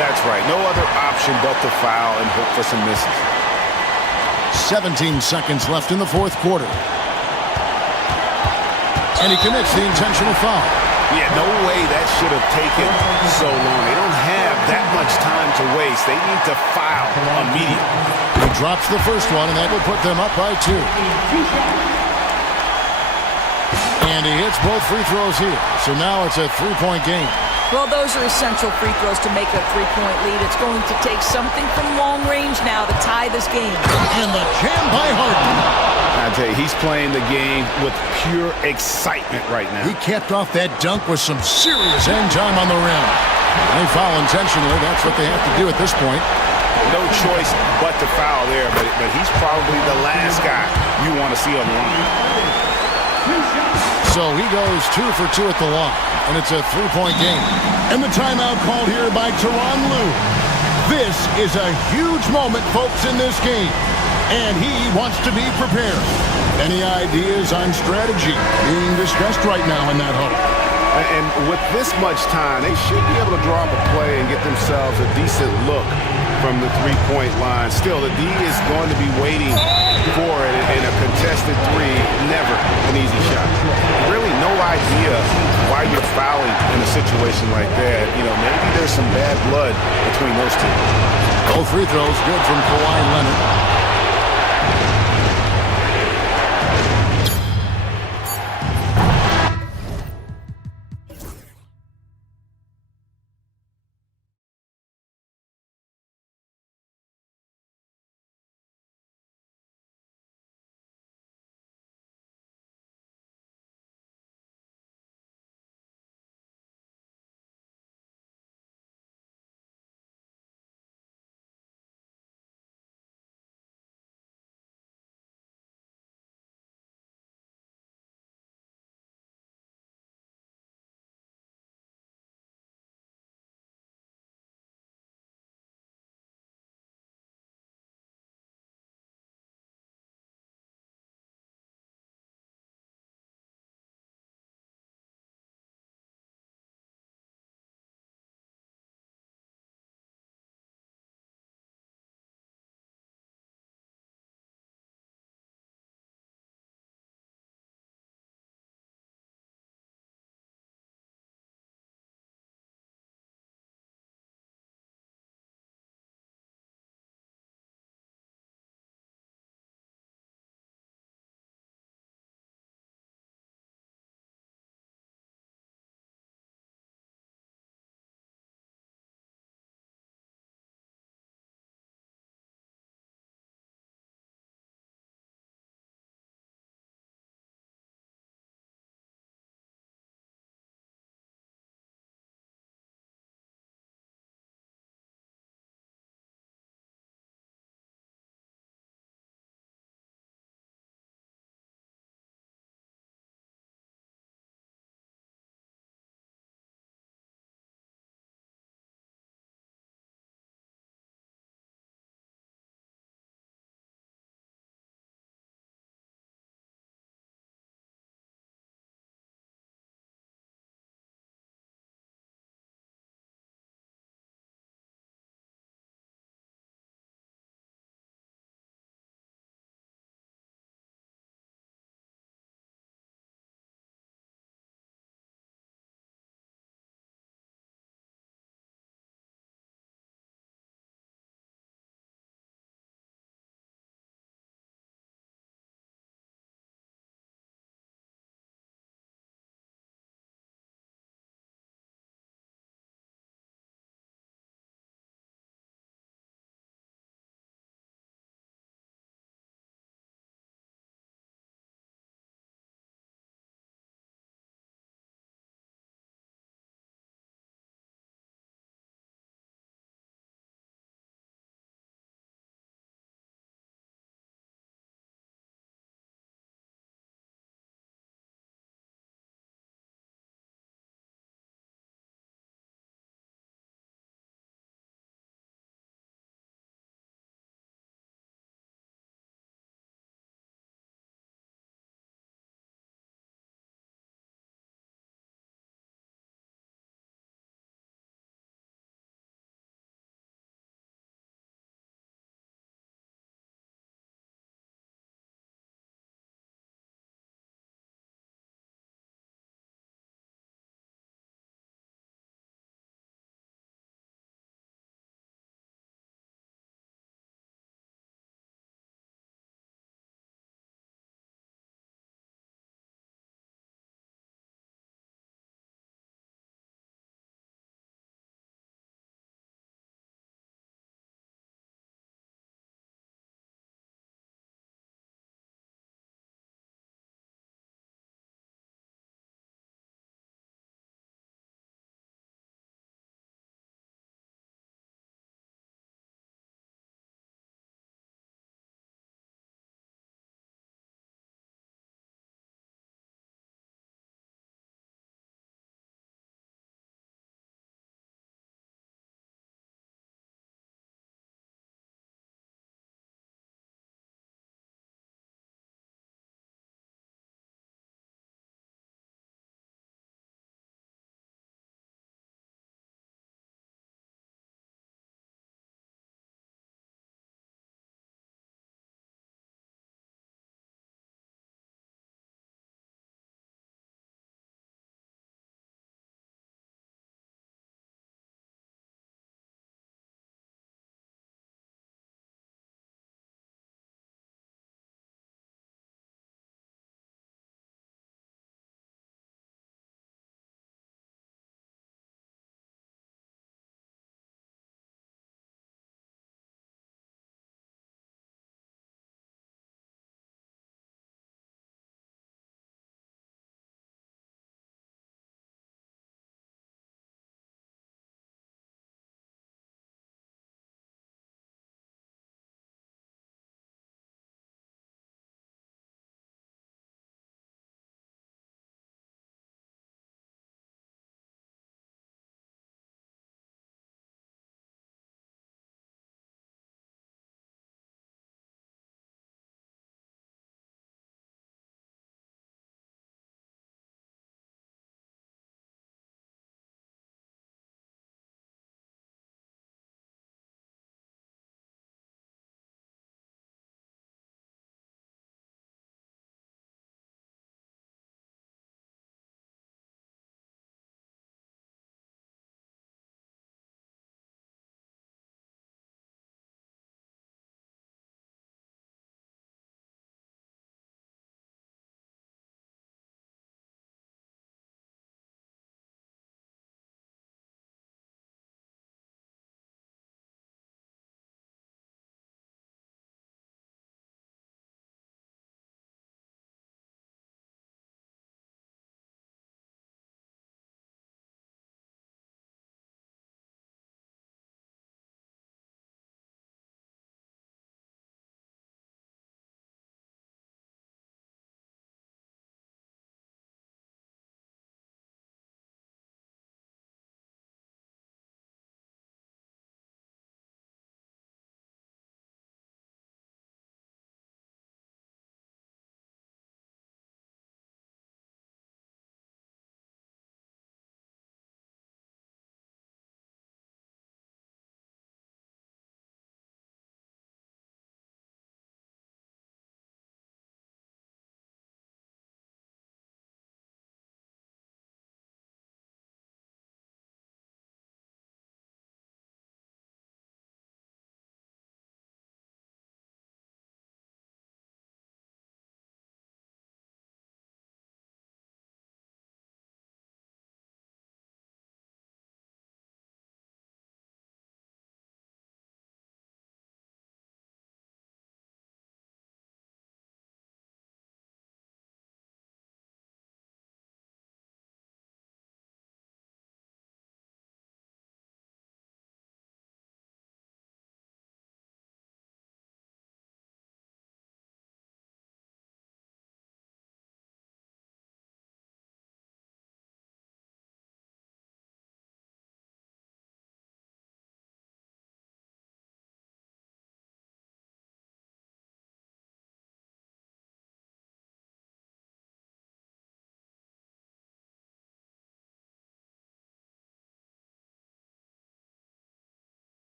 That's right. No other option but to foul and hope for some misses. 17 seconds left in the fourth quarter. And he commits the intentional foul. Yeah, no way that should have taken so long. They don't have that much time to waste. They need to foul immediately. He drops the first one, and that will put them up by 2. And he hits both free throws here. So now it's a 3-point game. Well, those are essential free throws to make a 3-point lead. It's going to take something from long range now to tie this game. And the jam by Harden. I tell you, he's playing the game with pure excitement right now. He capped off that dunk with some serious end time on the rim. They foul intentionally. That's what they have to do at this point. No choice but to foul there, but he's probably the last guy you want to see on the line. So he goes 2 for 2 at the line, and it's a 3-point game. And the timeout called here by Tyronn Lue. This is a huge moment, folks, in this game, and he wants to be prepared. Any ideas on strategy being discussed right now in that huddle? And with this much time, they should be able to draw up a play and get themselves a decent look from the three-point line. Still, the D is going to be waiting for it in a contested three. Never an easy shot. Really no idea why you're fouling in a situation like that. You know, maybe there's some bad blood between those two. Both free throws good from Kawhi Leonard.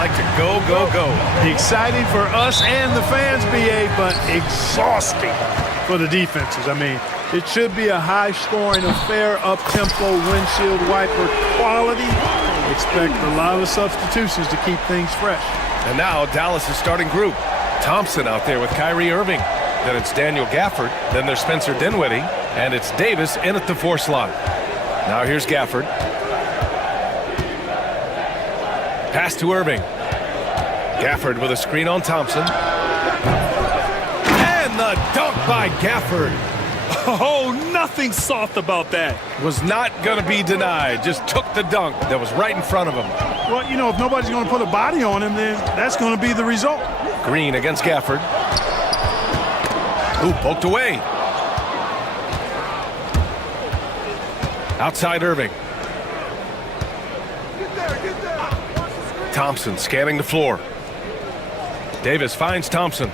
like to go, go, go. Exciting for us and the fans, BA, but exhausting for the defenses. I mean, it should be a high-scoring affair, up-tempo, windshield wiper quality. Expect a lot of substitutions to keep things fresh. And now Dallas' starting group. Thompson out there with Kyrie Irving. Then it's Daniel Gafford. Then there's Spencer Dinwiddie. And it's Davis in at the 4 slot. Now here's Gafford. Pass to Irving. Gafford with a screen on Thompson. And the dunk by Gafford. Oh, nothing soft about that. Was not going to be denied. Just took the dunk that was right in front of him. Well, you know, if nobody's going to put a body on him, then that's going to be the result. Green against Gafford. Ooh, poked away. Outside Irving. Thompson scanning the floor. Davis finds Thompson.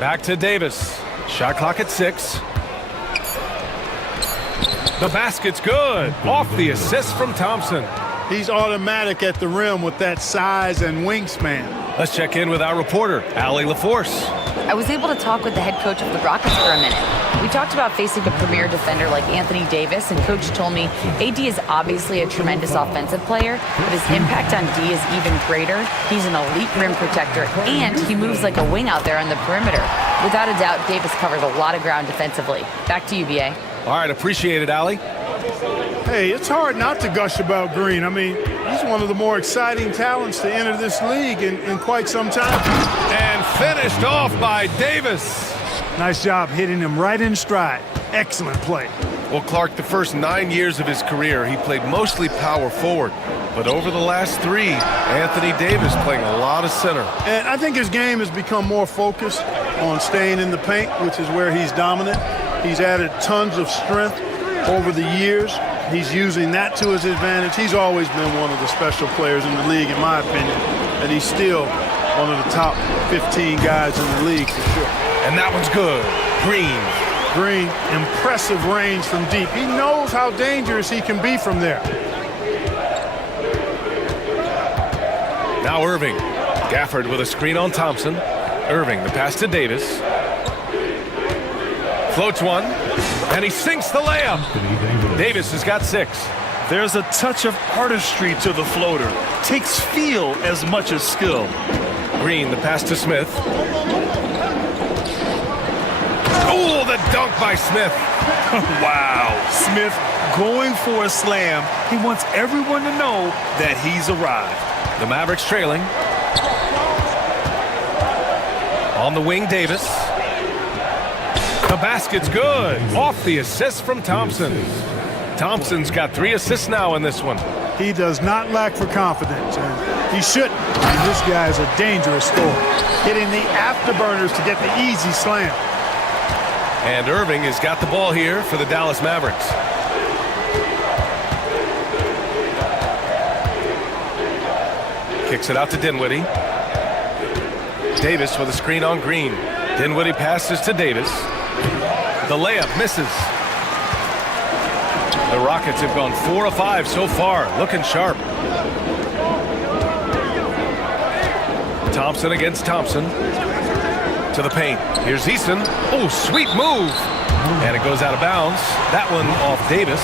Back to Davis. Shot clock at 6. The basket's good. Off the assist from Thompson. He's automatic at the rim with that size and wingspan. Let's check in with our reporter, Allie LaForce. I was able to talk with the head coach of the Rockets for a minute. We talked about facing a premier defender like Anthony Davis, and Coach told me AD is obviously a tremendous offensive player, but his impact on D is even greater. He's an elite rim protector, and he moves like a wing out there on the perimeter. Without a doubt, Davis covers a lot of ground defensively. Back to you, BA. All right, appreciate it, Allie. Hey, it's hard not to gush about Green. I mean, he's one of the more exciting talents to enter this league in quite some time. And finished off by Davis. Nice job hitting him right in stride. Excellent play. Well, Clark, the first 9 years of his career, he played mostly power forward. But over the last 3, Anthony Davis playing a lot of center. And I think his game has become more focused on staying in the paint, which is where he's dominant. He's added tons of strength over the years. He's using that to his advantage. He's always been one of the special players in the league, in my opinion. And he's still one of the top 15 guys in the league for sure. And that one's good. Green. Green, impressive range from deep. He knows how dangerous he can be from there. Now Irving. Gafford with a screen on Thompson. Irving, the pass to Davis. Floats one, and he sinks the layup. Davis has got 6. There's a touch of artistry to the floater. Takes feel as much as skill. Green, the pass to Smith. Oh, the dunk by Smith. Wow. Smith going for a slam. He wants everyone to know that he's arrived. The Mavericks trailing. On the wing, Davis. The basket's good. Off the assist from Thompson. Thompson's got 3 assists now in this one. He does not lack for confidence, and he shouldn't. And this guy's a dangerous scorer, hitting the afterburners to get the easy slam. And Irving has got the ball here for the Dallas Mavericks. Kicks it out to Dinwiddie. Davis with a screen on Green. Dinwiddie passes to Davis. The layup misses. The Rockets have gone 4 of 5 so far, looking sharp. Thompson against Thompson. To the paint. Here's Eason. Oh, sweet move. And it goes out of bounds. That one off Davis.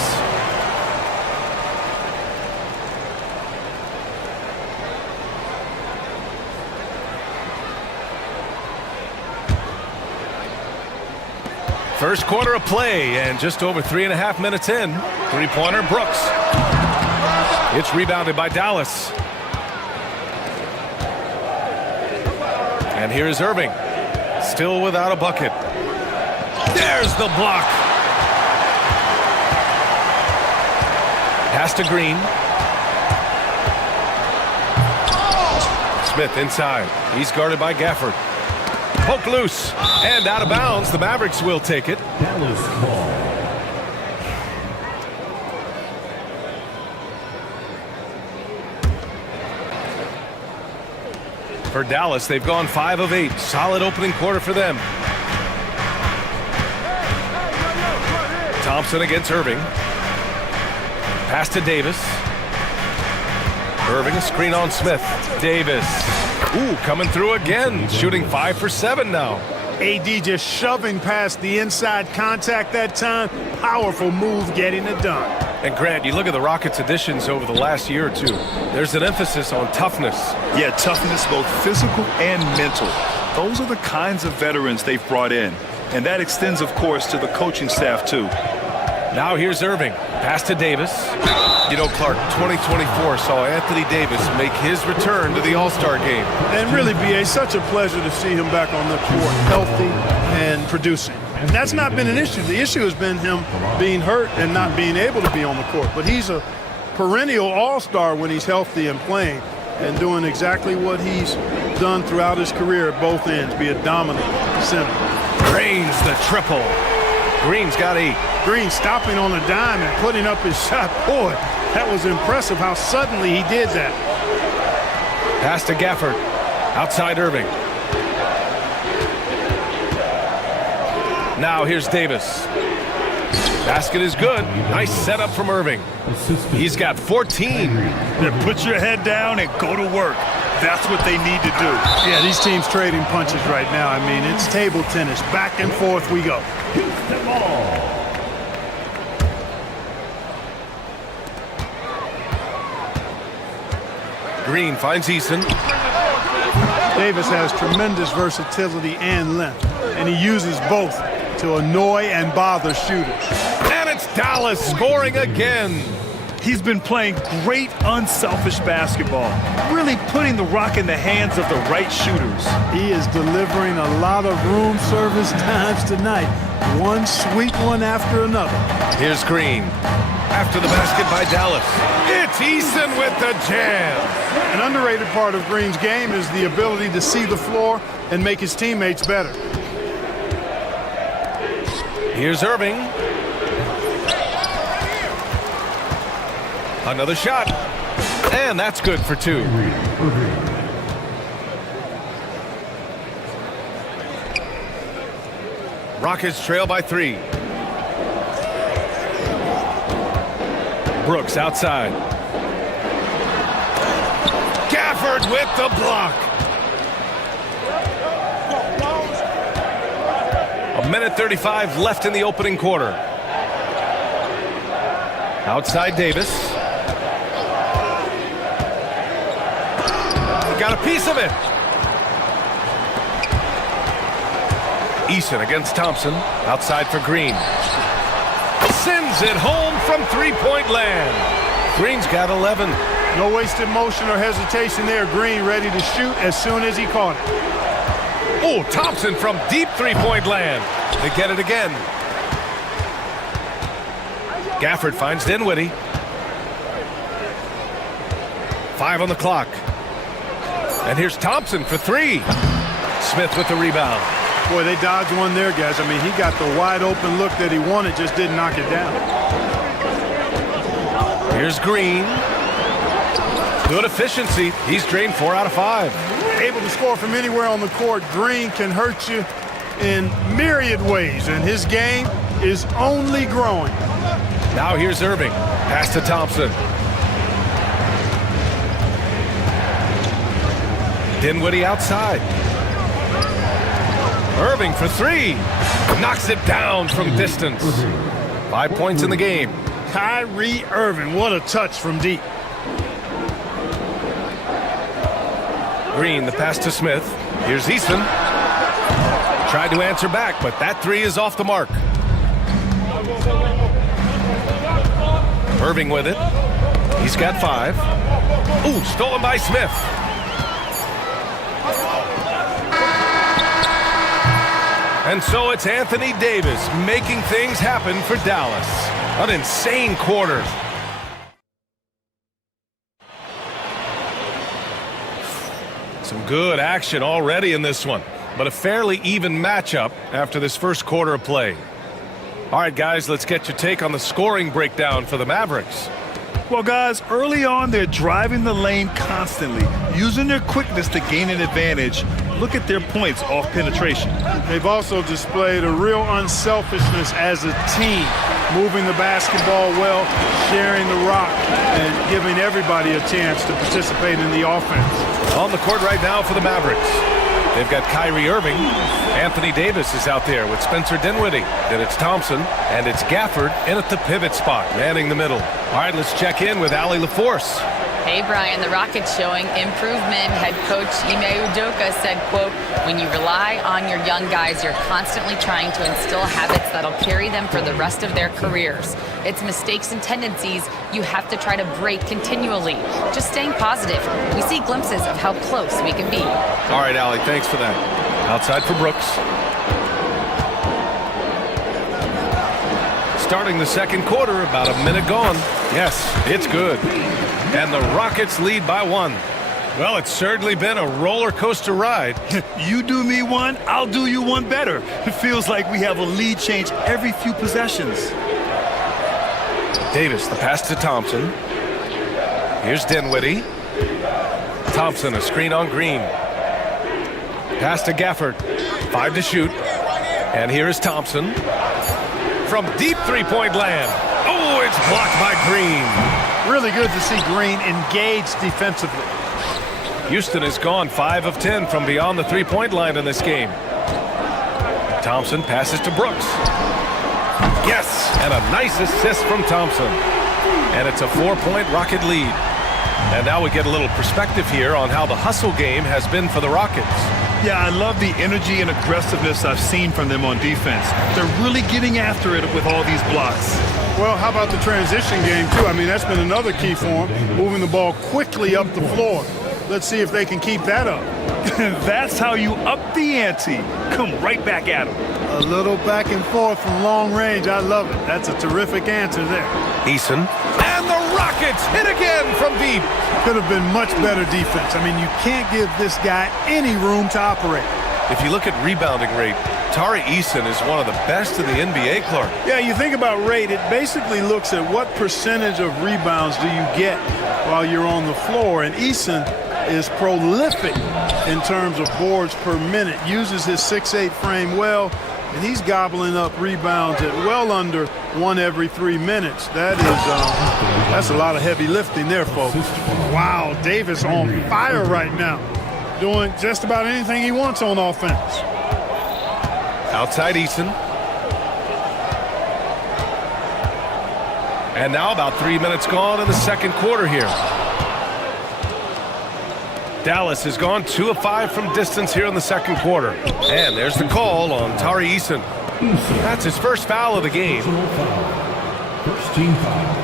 First quarter of play, and just over 3.5 minutes in. 3-pointer, Brooks. It's rebounded by Dallas. And here's Irving. Still without a bucket. There's the block. Pass to Green. Smith inside. He's guarded by Gafford. Poke loose and out of bounds. The Mavericks will take it. For Dallas, they've gone 5 of 8. Solid opening quarter for them. Thompson against Irving. Pass to Davis. Irving, a screen on Smith. Davis. Ooh, coming through again. Shooting 5 for 7 now. AD just shoving past the inside contact that time. Powerful move getting it done. And Grant, you look at the Rockets' additions over the last year or two. There's an emphasis on toughness. Yeah, toughness, both physical and mental. Those are the kinds of veterans they've brought in. And that extends, of course, to the coaching staff, too. Now here's Irving. Pass to Davis. You know, Clark, 2024 saw Anthony Davis make his return to the All-Star game. And really, B.A., such a pleasure to see him back on the court, healthy and producing. And that's not been an issue. The issue has been him being hurt and not being able to be on the court. But he's a perennial all-star when he's healthy and playing and doing exactly what he's done throughout his career at both ends, be a dominant center. Drains the triple. Green's got 8. Green stopping on a dime and putting up his shot. Boy, that was impressive how suddenly he did that. Pass to Gafford. Outside Irving. Now here's Davis. Basket is good. Nice setup from Irving. He's got 14. Then put your head down and go to work. That's what they need to do. Yeah, these teams trading punches right now. I mean, it's table tennis. Back and forth we go. Green finds Eason. Davis has tremendous versatility and length, and he uses both to annoy and bother shooters. And it's Dallas scoring again. He's been playing great, unselfish basketball, really putting the rock in the hands of the right shooters. He is delivering a lot of room service times tonight. One sweet one after another. Here's Green. After the basket by Dallas. It's Eason with the jam. An underrated part of Green's game is the ability to see the floor and make his teammates better. Here's Irving. Another shot. And that's good for 2. Rockets trail by 3. Brooks outside. Gafford with the block. A minute 35 left in the opening quarter. Outside Davis. He got a piece of it. Eason against Thompson. Outside for Green. Sends it home from three-point land. Green's got 11. No wasted motion or hesitation there. Green ready to shoot as soon as he caught it. Oh, Thompson from deep three-point land. They get it again. Gafford finds Dinwiddie. 5 on the clock. And here's Thompson for 3. Smith with the rebound. Boy, they dodged one there, guys. I mean, he got the wide open look that he wanted, just didn't knock it down. Here's Green. Good efficiency. He's drained 4 out of 5. Able to score from anywhere on the court. Green can hurt you in myriad ways, and his game is only growing. Now here's Irving. Pass to Thompson. Dinwiddie outside. Irving for 3. Knocks it down from distance. 5 points in the game. Kyrie Irving, what a touch from deep. Green, the pass to Smith. Here's Eason. Tried to answer back, but that 3 is off the mark. Irving with it. He's got 5. Ooh, stolen by Smith. And so it's Anthony Davis making things happen for Dallas. An insane quarter. Some good action already in this one, but a fairly even matchup after this first quarter of play. All right, guys, let's get your take on the scoring breakdown for the Mavericks. Well, guys, early on, they're driving the lane constantly, using their quickness to gain an advantage. Look at their points off penetration. They've also displayed a real unselfishness as a team, moving the basketball well, sharing the rock, and giving everybody a chance to participate in the offense. On the court right now for the Mavericks, they've got Kyrie Irving. Anthony Davis is out there with Spencer Dinwiddie. Then it's Thompson, and it's Gafford in at the pivot spot, manning the middle. All right, let's check in with Allie LaForce. Hey, Brian, the Rockets showing improvement. Head coach Ime Udoka said, quote, when you rely on your young guys, you're constantly trying to instill habits that'll carry them for the rest of their careers. It's mistakes and tendencies you have to try to break continually. Just staying positive. We see glimpses of how close we can be. All right, Allie, thanks for that. Outside for Brooks. Starting the second quarter, about a minute gone. Yes, it's good. And the Rockets lead by 1. Well, it's certainly been a roller coaster ride. You do me one, I'll do you one better. It feels like we have a lead change every few possessions. Davis, the pass to Thompson. Here's Dinwiddie. Thompson, a screen on Green. Pass to Gafford. 5 to shoot. And here is Thompson. From deep three-point land. Oh, it's blocked by Green. Really good to see Green engaged defensively. Houston has gone 5 of 10 from beyond the three-point line in this game. Thompson passes to Brooks. Yes, and a nice assist from Thompson. And it's a 4-point Rocket lead. And now we get a little perspective here on how the hustle game has been for the Rockets. Yeah, I love the energy and aggressiveness I've seen from them on defense. They're really getting after it with all these blocks. Well, how about the transition game, too? I mean, that's been another key for them, moving the ball quickly up the floor. Let's see if they can keep that up. That's how you up the ante. Come right back at them. A little back and forth from long range. I love it. That's a terrific answer there. Eason. And the Rockets hit again from deep. Could have been much better defense. I mean, you can't give this guy any room to operate. If you look at rebounding rate, Tari Eason is one of the best in the NBA, Clark. Yeah, you think about rate, it basically looks at what percentage of rebounds do you get while you're on the floor. And Eason is prolific in terms of boards per minute, uses his 6'8" frame well, and he's gobbling up rebounds at well under 1 every 3 minutes. That's a lot of heavy lifting there, folks. Wow, Davis on fire right now, doing just about anything he wants on offense. Outside Eason. And now about 3 minutes gone in the second quarter here. Dallas has gone 2 of 5 from distance here in the second quarter. And there's the call on Tari Eason. That's his first foul of the game. First team foul.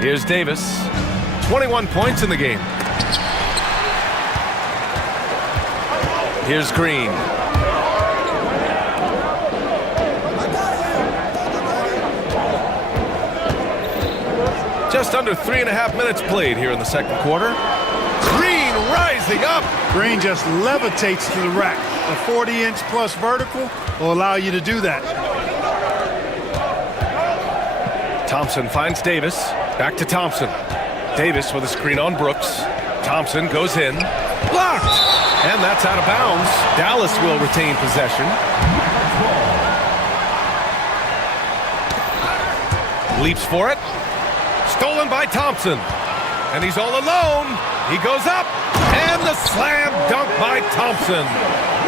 Here's Davis. 21 points in the game. Here's Green. Just under 3.5 minutes played here in the second quarter. Green rising up. Green just levitates to the rack. A 40-inch plus vertical will allow you to do that. Thompson finds Davis. Back to Thompson. Davis with a screen on Brooks. Thompson goes in. Blocked! And that's out of bounds. Dallas will retain possession. Leaps for it. Stolen by Thompson. And he's all alone. He goes up. And the slam dunk by Thompson.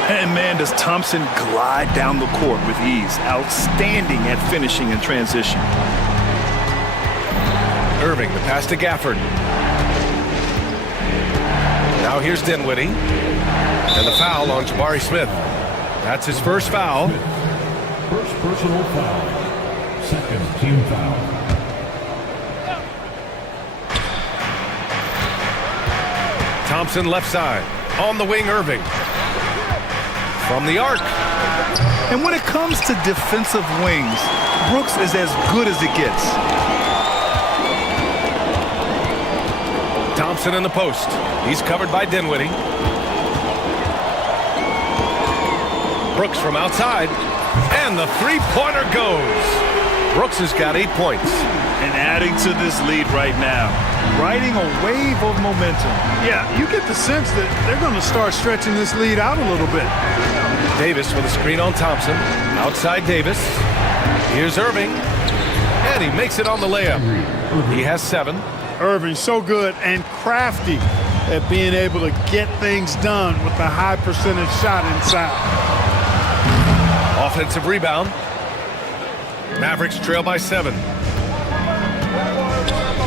And man, does Thompson glide down the court with ease. Outstanding at finishing in transition. Irving, the pass to Gafford. Now here's Dinwiddie. And the foul on Jabari Smith. That's his first foul. First personal foul. Second team foul. Thompson left side. On the wing, Irving. From the arc. And when it comes to defensive wings, Brooks is as good as it gets. Thompson in the post. He's covered by Dinwiddie. Brooks from outside. And the three-pointer goes. Brooks has got 8 points. And adding to this lead right now. Riding a wave of momentum. Yeah, you get the sense that they're going to start stretching this lead out a little bit. Davis with a screen on Thompson. Outside Davis. Here's Irving. And he makes it on the layup. He has 7. Irving so good and crafty at being able to get things done with a high percentage shot inside. Offensive rebound. Mavericks trail by 7.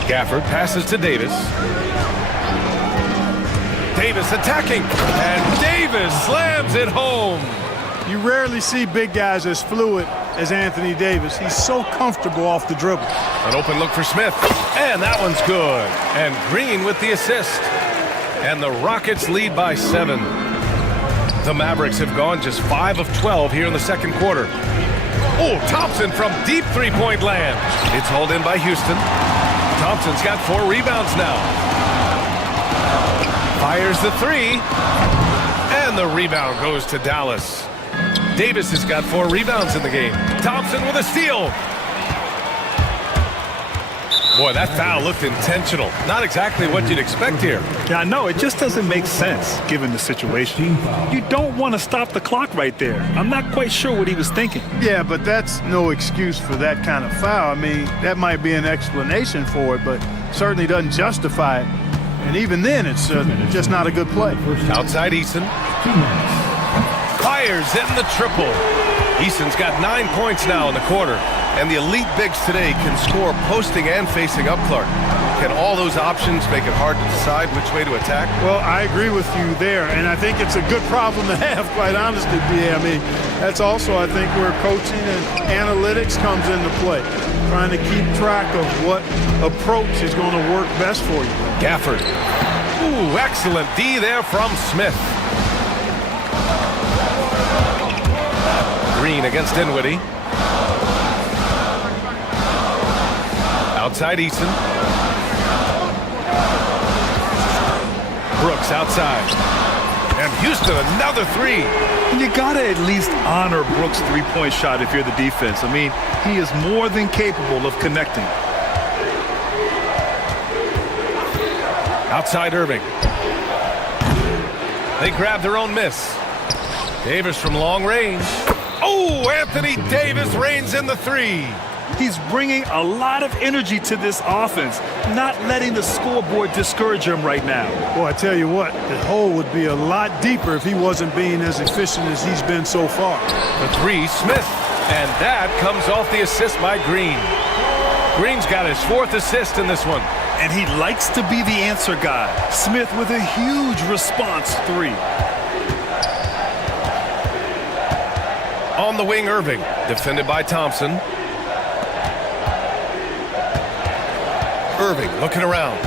Gafford passes to Davis. Davis attacking. And Davis slams it home. You rarely see big guys as fluid as Anthony Davis. He's so comfortable off the dribble. An open look for Smith. And that one's good. And Green with the assist. And the Rockets lead by 7. The Mavericks have gone just 5 of 12 here in the second quarter. Oh, Thompson from deep three-point land. It's hauled in by Houston. Thompson's got 4 rebounds now. Fires the 3. And the rebound goes to Dallas. Davis has got 4 rebounds in the game. Thompson with a steal. Boy, that foul looked intentional. Not exactly what you'd expect here. Yeah, I know. It just doesn't make sense given the situation. You don't want to stop the clock right there. I'm not quite sure what he was thinking. Yeah, but that's no excuse for that kind of foul. I mean, that might be an explanation for it, but certainly doesn't justify it. And even then, it's just not a good play. Outside Eason. Fires in the triple. Eason's got 9 points now in the quarter. And the elite bigs today can score posting and facing up Clark. Can all those options make it hard to decide which way to attack? Well, I agree with you there, and I think it's a good problem to have, quite honestly, B.A. I mean, that's also, I think, where coaching and analytics comes into play. Trying to keep track of what approach is going to work best for you. Gafford. Ooh, excellent D there from Smith. Green against Dinwiddie. Outside Eason. Brooks outside. And Houston, another 3. You got to at least honor Brooks' three-point shot if you're the defense. I mean, he is more than capable of connecting. Outside Irving. They grab their own miss. Davis from long range. Oh, Anthony Davis reigns in the 3. He's bringing a lot of energy to this offense, not letting the scoreboard discourage him right now. Well, I tell you what, the hole would be a lot deeper if he wasn't being as efficient as he's been so far. The 3, Smith. And that comes off the assist by Green. Green's got his 4th assist in this one. And he likes to be the answer guy. Smith with a huge response 3. On the wing, Irving. Defended by Thompson. Irving looking around.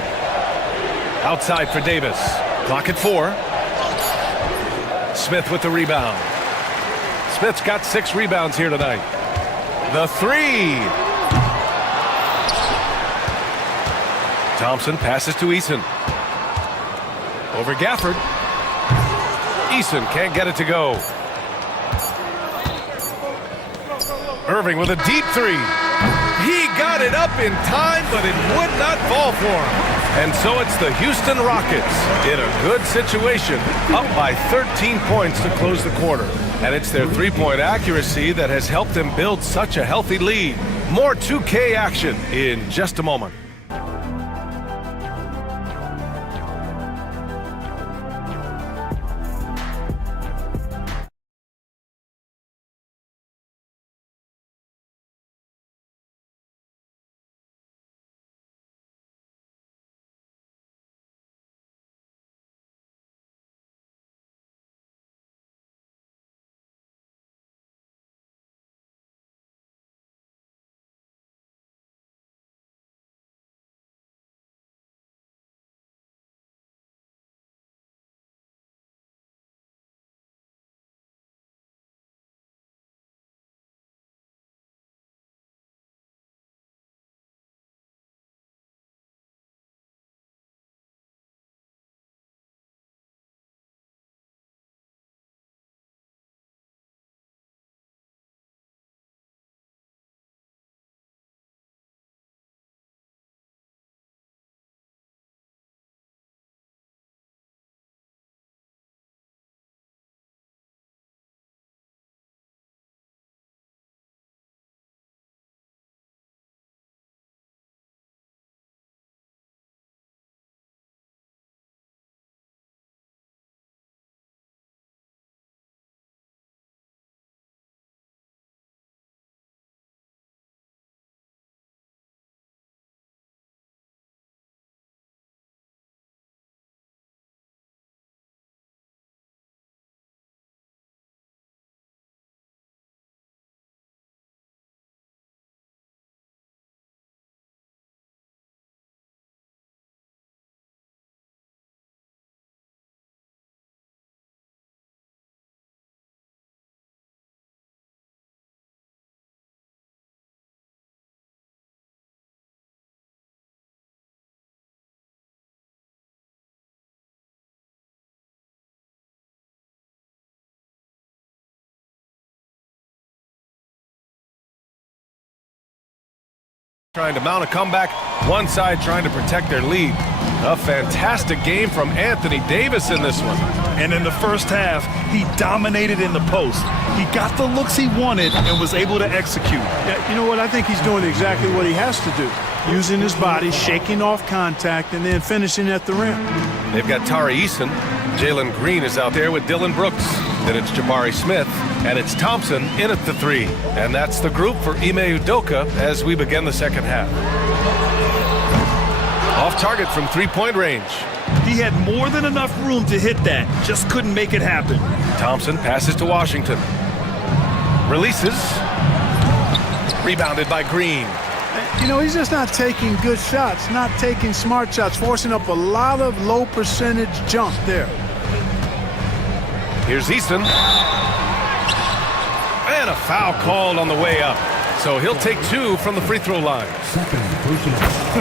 Outside for Davis. Clock at 4. Smith with the rebound. Smith's got 6 rebounds here tonight. The 3. Thompson passes to Eason. Over Gafford. Eason can't get it to go. Irving with a deep 3. He got it up in time, but it would not fall for him. And so it's the Houston Rockets in a good situation, up by 13 points to close the quarter. And it's their three-point accuracy that has helped them build such a healthy lead. More 2K action in just a moment. Trying to mount a comeback, one side trying to protect their lead. A fantastic game from Anthony Davis in this one. And in the first half, he dominated in the post. He got the looks he wanted and was able to execute. Yeah, you know what? I think he's doing exactly what he has to do. Using his body, shaking off contact, and then finishing at the rim. They've got Tari Eason. Jalen Green is out there with Dylan Brooks. Then it's Jabari Smith, and it's Thompson in at the 3. And that's the group for Ime Udoka as we begin the second half. Off target from three-point range. He had more than enough room to hit that, just couldn't make it happen. Thompson passes to Washington. Releases. Rebounded by Green. You know, he's just not taking good shots, not taking smart shots, forcing up a lot of low percentage jump there. Here's Easton. And a foul called on the way up. So he'll take 2 from the free throw line.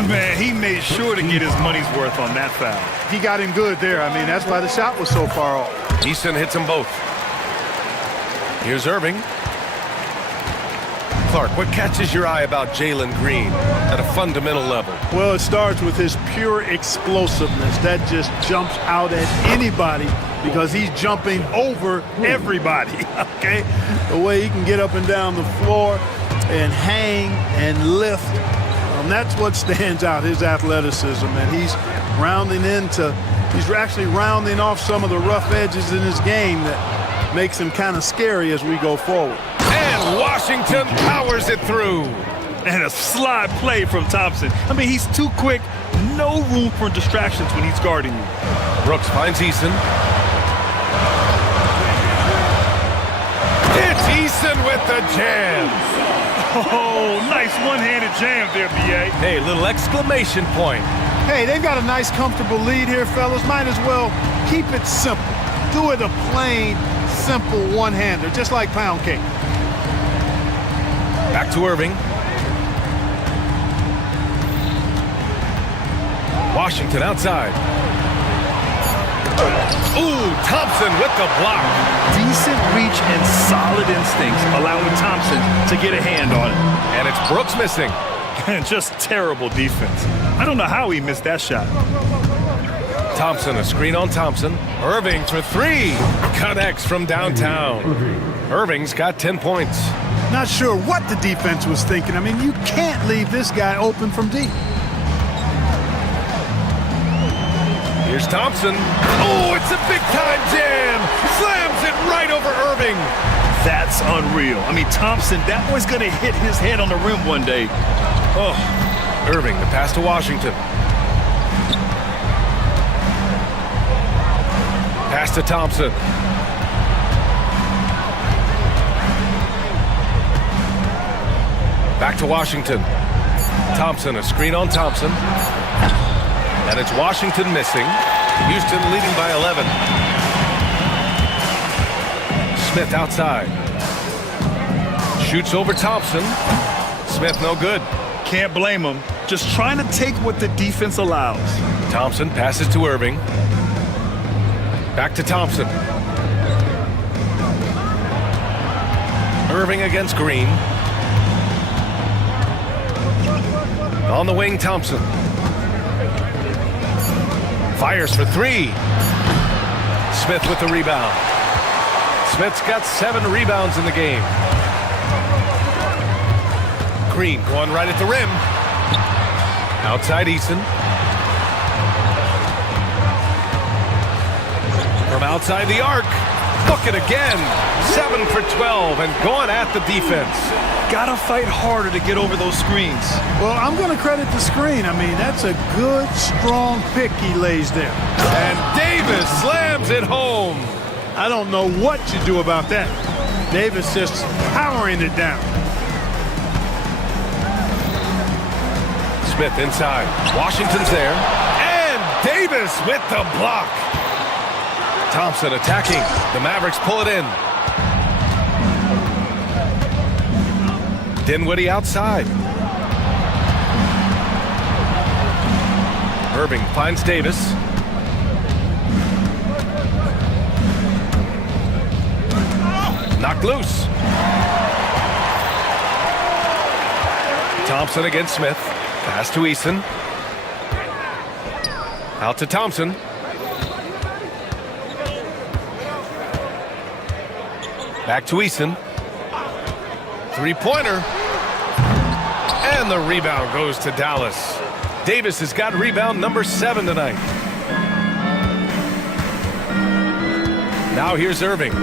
Man, he made sure to get his money's worth on that foul. He got him good there. I mean, that's why the shot was so far off. Easton hits them both. Here's Irving. Clark, what catches your eye about Jalen Green at a fundamental level? Well, it starts with his pure explosiveness. That just jumps out at anybody because he's jumping over everybody, okay? The way he can get up and down the floor and hang and lift, that's what stands out, his athleticism. And he's actually rounding off some of the rough edges in his game that makes him kind of scary as we go forward. And Washington powers it through. And a slide play from Thompson. I mean, he's too quick. No room for distractions when he's guarding you. Brooks finds Easton. It's Easton with the jam. Oh, nice one-handed jam there, B.A. Hey, little exclamation point. Hey, they've got a nice, comfortable lead here, fellas. Might as well keep it simple. Do it a plain, simple one-hander, just like pound cake. Back to Irving. Washington outside. Ooh, Thompson with the block. Decent reach and solid instincts, allowing Thompson to get a hand on it. And it's Brooks missing. Just terrible defense. I don't know how he missed that shot. Thompson, a screen on Thompson. Irving for 3. Connects from downtown. Irving's got 10 points. Not sure what the defense was thinking. I mean, you can't leave this guy open from deep. Here's Thompson. Oh, it's a big-time jam. Slams it right over Irving. That's unreal. I mean, Thompson, that boy's going to hit his head on the rim one day. Oh. Irving, the pass to Washington. Pass to Thompson. Back to Washington. Thompson, a screen on Thompson. And it's Washington missing. Houston leading by 11. Smith outside. Shoots over Thompson. Smith no good. Can't blame him. Just trying to take what the defense allows. Thompson passes to Irving. Back to Thompson. Irving against Green. On the wing, Thompson. Fires for 3. Smith with the rebound. Smith's got 7 rebounds in the game. Green going right at the rim. Outside Easton. From outside the arc. Book it again. 7 for 12 and going at the defense. Gotta fight harder to get over those screens. Well, I'm going to credit the screen. I mean, that's a good, strong pick he lays there. And Davis slams it home. I don't know what you do about that. Davis just powering it down. Smith inside. Washington's there. And Davis with the block. Thompson attacking. The Mavericks pull it in. Dinwiddie outside. Irving finds Davis. Knocked loose. Thompson against Smith. Pass to Eason. Out to Thompson. Back to Eason. Three-pointer. And the rebound goes to Dallas. Davis has got rebound number 7 tonight. Now here's Irving.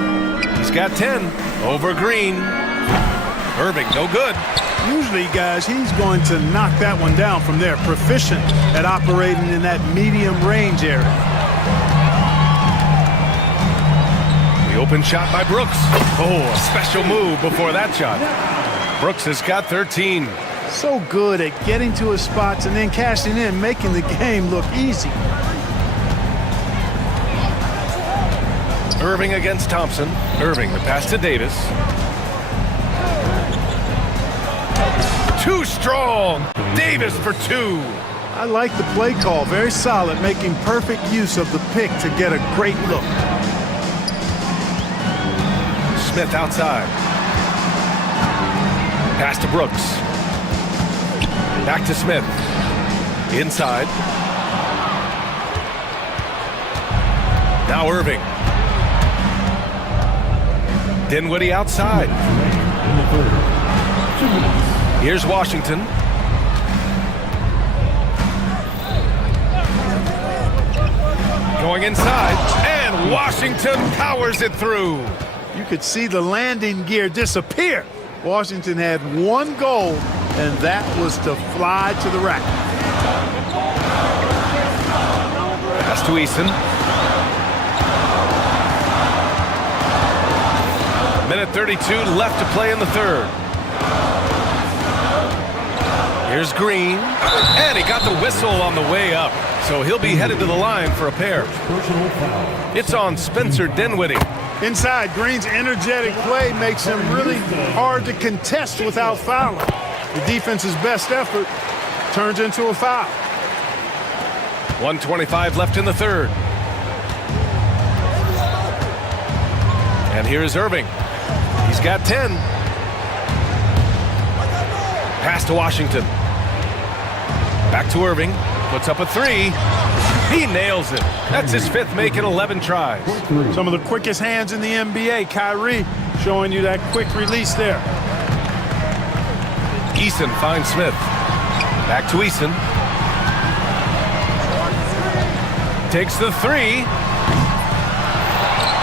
He's got 10 over Green. Irving, no good. Usually, guys, he's going to knock that one down from there. Proficient at operating in that medium range area. The open shot by Brooks. Oh, a special move before that shot. Brooks has got 13. So good at getting to his spots and then cashing in, making the game look easy. Irving against Thompson. Irving, the pass to Davis. Too strong. Davis for 2. I like the play call. Very solid, making perfect use of the pick to get a great look. Smith outside. Pass to Brooks. Back to Smith. Inside. Now Irving. Dinwiddie outside. Here's Washington. Going inside, and Washington powers it through. You could see the landing gear disappear. Washington had one goal, and that was to fly to the rack. Pass to Eason. Minute 32 left to play in the third. Here's Green, and he got the whistle on the way up, so he'll be headed to the line for a pair. It's on Spencer Dinwiddie. Inside, Green's energetic play makes him really hard to contest without fouling. The defense's best effort turns into a foul. 1:25 left in the third. And here's Irving. He's got 10. Pass to Washington. Back to Irving. Puts up a 3. He nails it. That's his 5th make in 11 tries. Some of the quickest hands in the NBA. Kyrie showing you that quick release there. Eason finds Smith. Back to Eason. Takes the 3.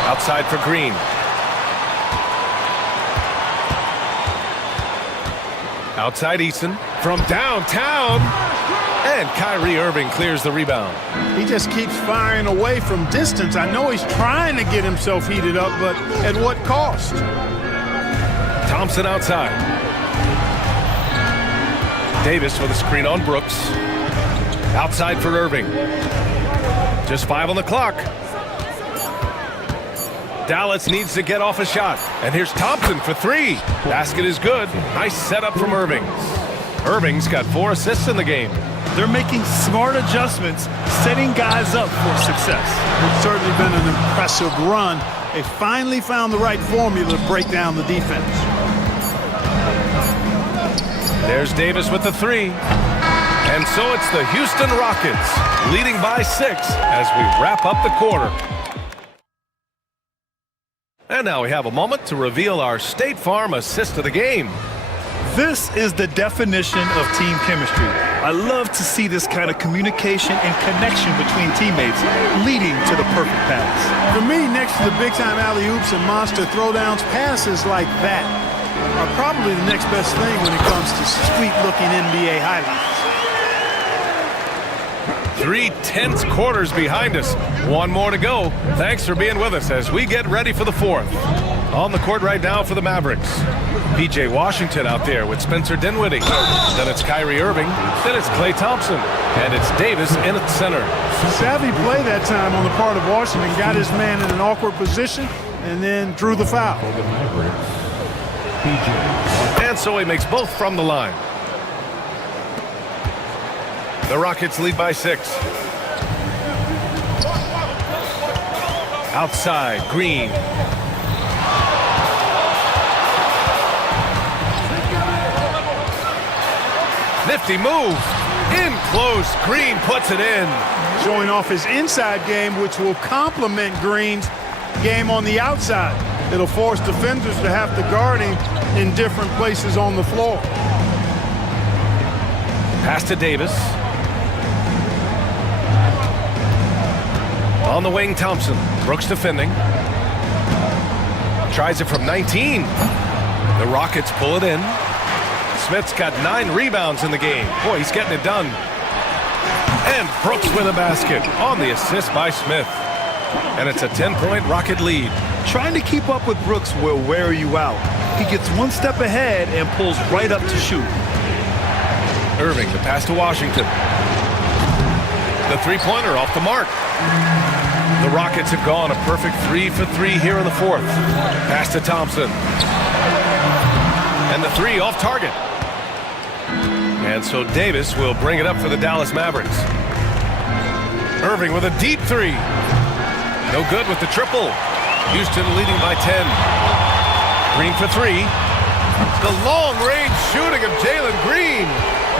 Outside for Green. Outside Eason from downtown. And Kyrie Irving clears the rebound. He just keeps firing away from distance. I know he's trying to get himself heated up, but at what cost? Thompson outside. Davis with a screen on Brooks. Outside for Irving. Just 5 on the clock. Dallas needs to get off a shot. And here's Thompson for 3. Basket is good. Nice setup from Irving. Irving's got 4 assists in the game. They're making smart adjustments, setting guys up for success. It's certainly been an impressive run. They finally found the right formula to break down the defense. There's Davis with the 3. And so it's the Houston Rockets leading by 6 as we wrap up the quarter. And now we have a moment to reveal our State Farm assist of the game. This is the definition of team chemistry. I love to see this kind of communication and connection between teammates leading to the perfect pass. For me, next to the big-time alley-oops and monster throwdowns, passes like that are probably the next best thing when it comes to sweet-looking NBA highlights. 3 tense quarters behind us. 1 more to go. Thanks for being with us as we get ready for the 4th. On the court right now for the Mavericks. P.J. Washington out there with Spencer Dinwiddie. Then it's Kyrie Irving. Then it's Klay Thompson. And it's Davis in at center. Savvy play that time on the part of Washington. Got his man in an awkward position and then drew the foul. And so he makes both from the line. The Rockets lead by 6. Outside, Green. Nifty move. In close. Green puts it in. Showing off his inside game, which will complement Green's game on the outside. It'll force defenders to have to guard him in different places on the floor. Pass to Davis. On the wing, Thompson. Brooks defending. Tries it from 19. The Rockets pull it in. Smith's got 9 rebounds in the game. Boy, he's getting it done. And Brooks with a basket on the assist by Smith. And it's a 10-point Rocket lead. Trying to keep up with Brooks will wear you out. He gets one step ahead and pulls right up to shoot. Irving, the pass to Washington. The three-pointer off the mark. The Rockets have gone a perfect 3 for 3 here in the fourth. Pass to Thompson. And the three off target. And so Davis will bring it up for the Dallas Mavericks. Irving with a deep three. No good with the triple. Houston leading by 10. Green for 3. The long-range shooting of Jalen Green.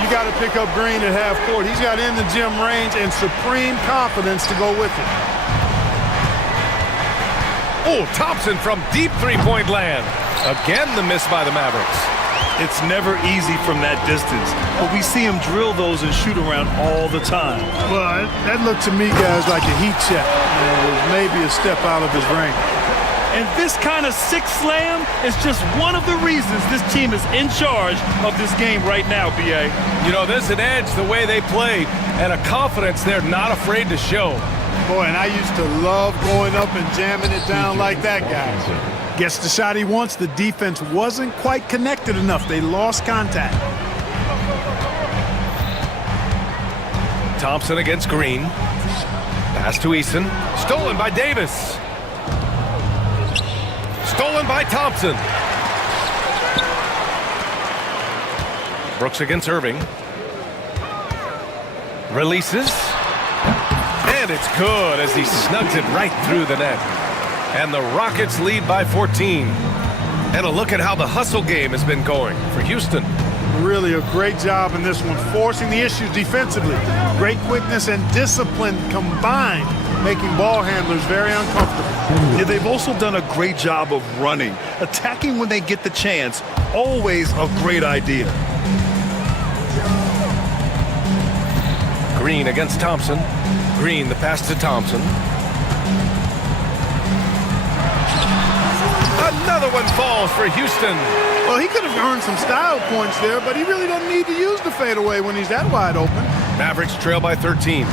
You got to pick up Green at half court. He's got in the gym range and supreme confidence to go with it. Oh, Thompson from deep three-point land. Again, the miss by the Mavericks. It's never easy from that distance, but we see him drill those and shoot around all the time. Well, that looked to me, guys, like a heat check. It was maybe a step out of his range. And this kind of six slam is just one of the reasons this team is in charge of this game right now, B.A. You know, there's an edge the way they play and a confidence they're not afraid to show. Boy, and I used to love going up and jamming it down like that, guys. Gets the shot he wants. The defense wasn't quite connected enough. They lost contact. Thompson against Green. Pass to Eason. Stolen by Davis. Stolen by Thompson. Brooks against Irving. Releases. And it's good as he snugs it right through the net. And the Rockets lead by 14. And a look at how the hustle game has been going for Houston. Really a great job in this one, forcing the issues defensively. Great quickness and discipline combined, making ball handlers very uncomfortable. Yeah, they've also done a great job of running. Attacking when they get the chance, always a great idea. Green against Thompson. Green, the pass to Thompson. Another one falls for Houston. Well, he could have earned some style points there, but he really doesn't need to use the fadeaway when he's that wide open. Mavericks trail by 13.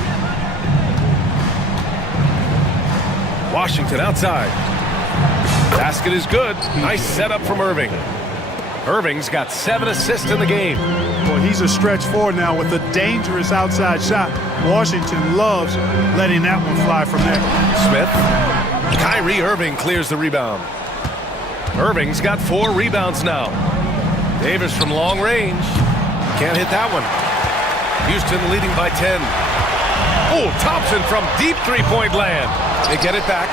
Washington outside. Basket is good. Nice setup from Irving. Irving's got 7 assists in the game. Well, he's a stretch forward now with a dangerous outside shot. Washington loves letting that one fly from there. Smith. Kyrie Irving clears the rebound. Irving's got 4 rebounds now. Davis from long range. Can't hit that one. Houston leading by 10. Oh, Thompson from deep three-point land. They get it back.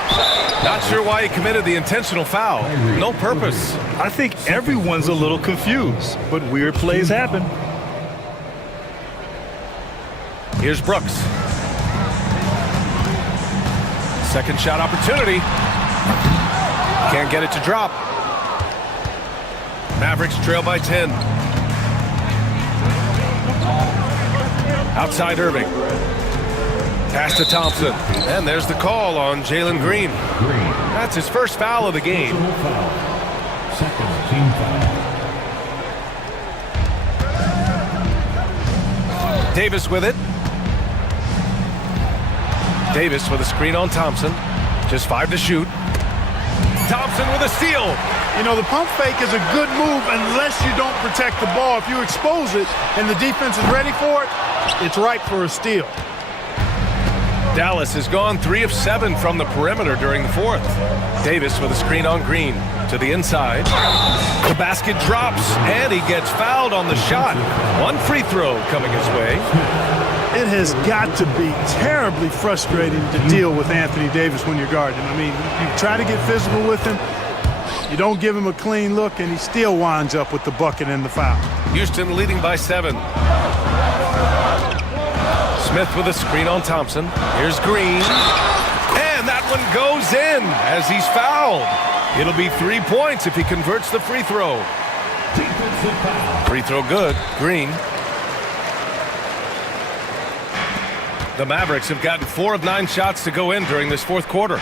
Not sure why he committed the intentional foul. No purpose. I think everyone's a little confused, but weird plays happen. Here's Brooks. Second shot opportunity. Can't get it to drop. Mavericks trail by 10. Outside Irving. Pass to Thompson. And there's the call on Jalen Green. That's his first foul of the game. Second team foul. Davis with it. Davis with a screen on Thompson. Just 5 to shoot. Thompson with a steal. You know, the pump fake is a good move unless you don't protect the ball. If you expose it and the defense is ready for it, it's ripe for a steal. Dallas has gone 3 of 7 from the perimeter during the fourth. Davis with a screen on Green to the inside. The basket drops, and he gets fouled on the shot. 1 free throw coming his way. It has got to be terribly frustrating to deal with Anthony Davis when you're guarding him. I mean, you try to get physical with him. You don't give him a clean look, and he still winds up with the bucket and the foul. Houston leading by 7. Smith with a screen on Thompson. Here's Green. And that one goes in as he's fouled. It'll be 3 points if he converts the free throw. Free throw good. Green. The Mavericks have gotten 4 of 9 shots to go in during this fourth quarter.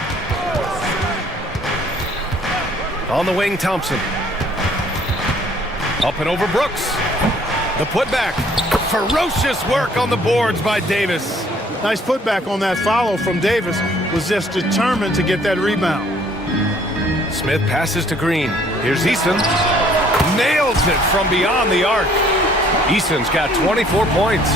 On the wing, Thompson. Up and over Brooks. The putback. Ferocious work on the boards by Davis. Nice putback on that follow from Davis. Was just determined to get that rebound. Smith passes to Green. Here's Eason. Nails it from beyond the arc. Eason's got 24 points.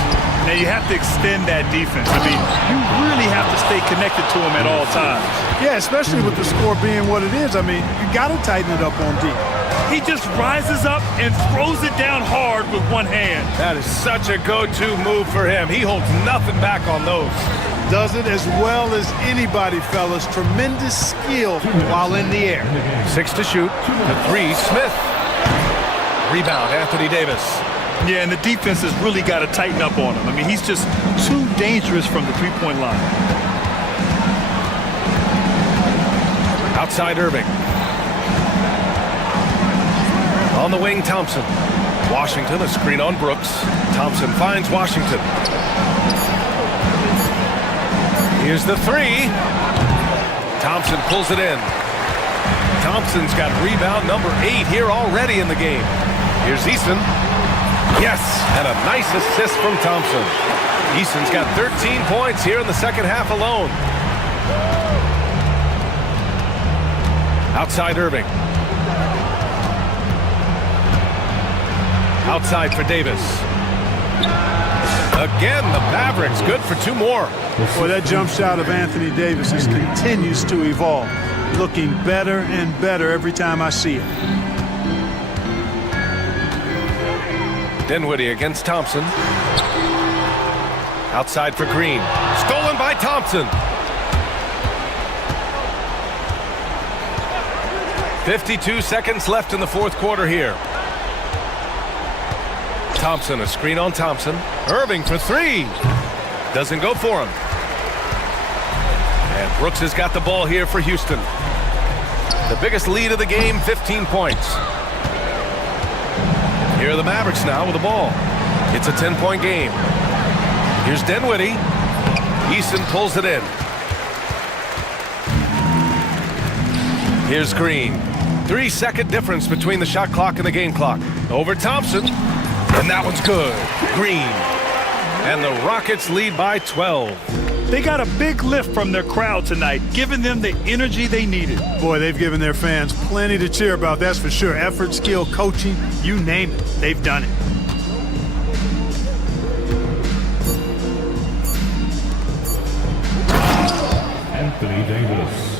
Now you have to extend that defense. I mean, you really have to stay connected to him at all times. Yeah, especially with the score being what it is. I mean, you got to tighten it up on D. He just rises up and throws it down hard with one hand. That is such a go-to move for him. He holds nothing back on those. Does it as well as anybody, fellas. Tremendous skill while in the air. 6 to shoot. The 3, Smith. Rebound, Anthony Davis. Yeah, and the defense has really got to tighten up on him. I mean, he's just too dangerous from the three-point line. Outside Irving. On the wing, Thompson. Washington, a screen on Brooks. Thompson finds Washington. Here's the 3. Thompson pulls it in. Thompson's got rebound number 8 here already in the game. Here's Eason. Yes, and a nice assist from Thompson. Eason's got 13 points here in the second half alone. Outside Irving. Outside for Davis. Again, the Mavericks good for 2 more. Boy, that jump shot of Anthony Davis continues to evolve. Looking better and better every time I see it. Dinwiddie against Thompson. Outside for Green. Stolen by Thompson. 52 seconds left in the fourth quarter here. Thompson, a screen on Thompson. Irving for 3. Doesn't go for him. And Brooks has got the ball here for Houston. The biggest lead of the game, 15 points. Here are the Mavericks now with the ball. It's a 10-point game. Here's Dinwiddie. Eason pulls it in. Here's Green. 3-second difference between the shot clock and the game clock. Over Thompson. And that one's good. Green. And the Rockets lead by 12. They got a big lift from their crowd tonight, giving them the energy they needed. Boy, they've given their fans plenty to cheer about, that's for sure. Effort, skill, coaching, you name it, they've done it. Anthony Davis.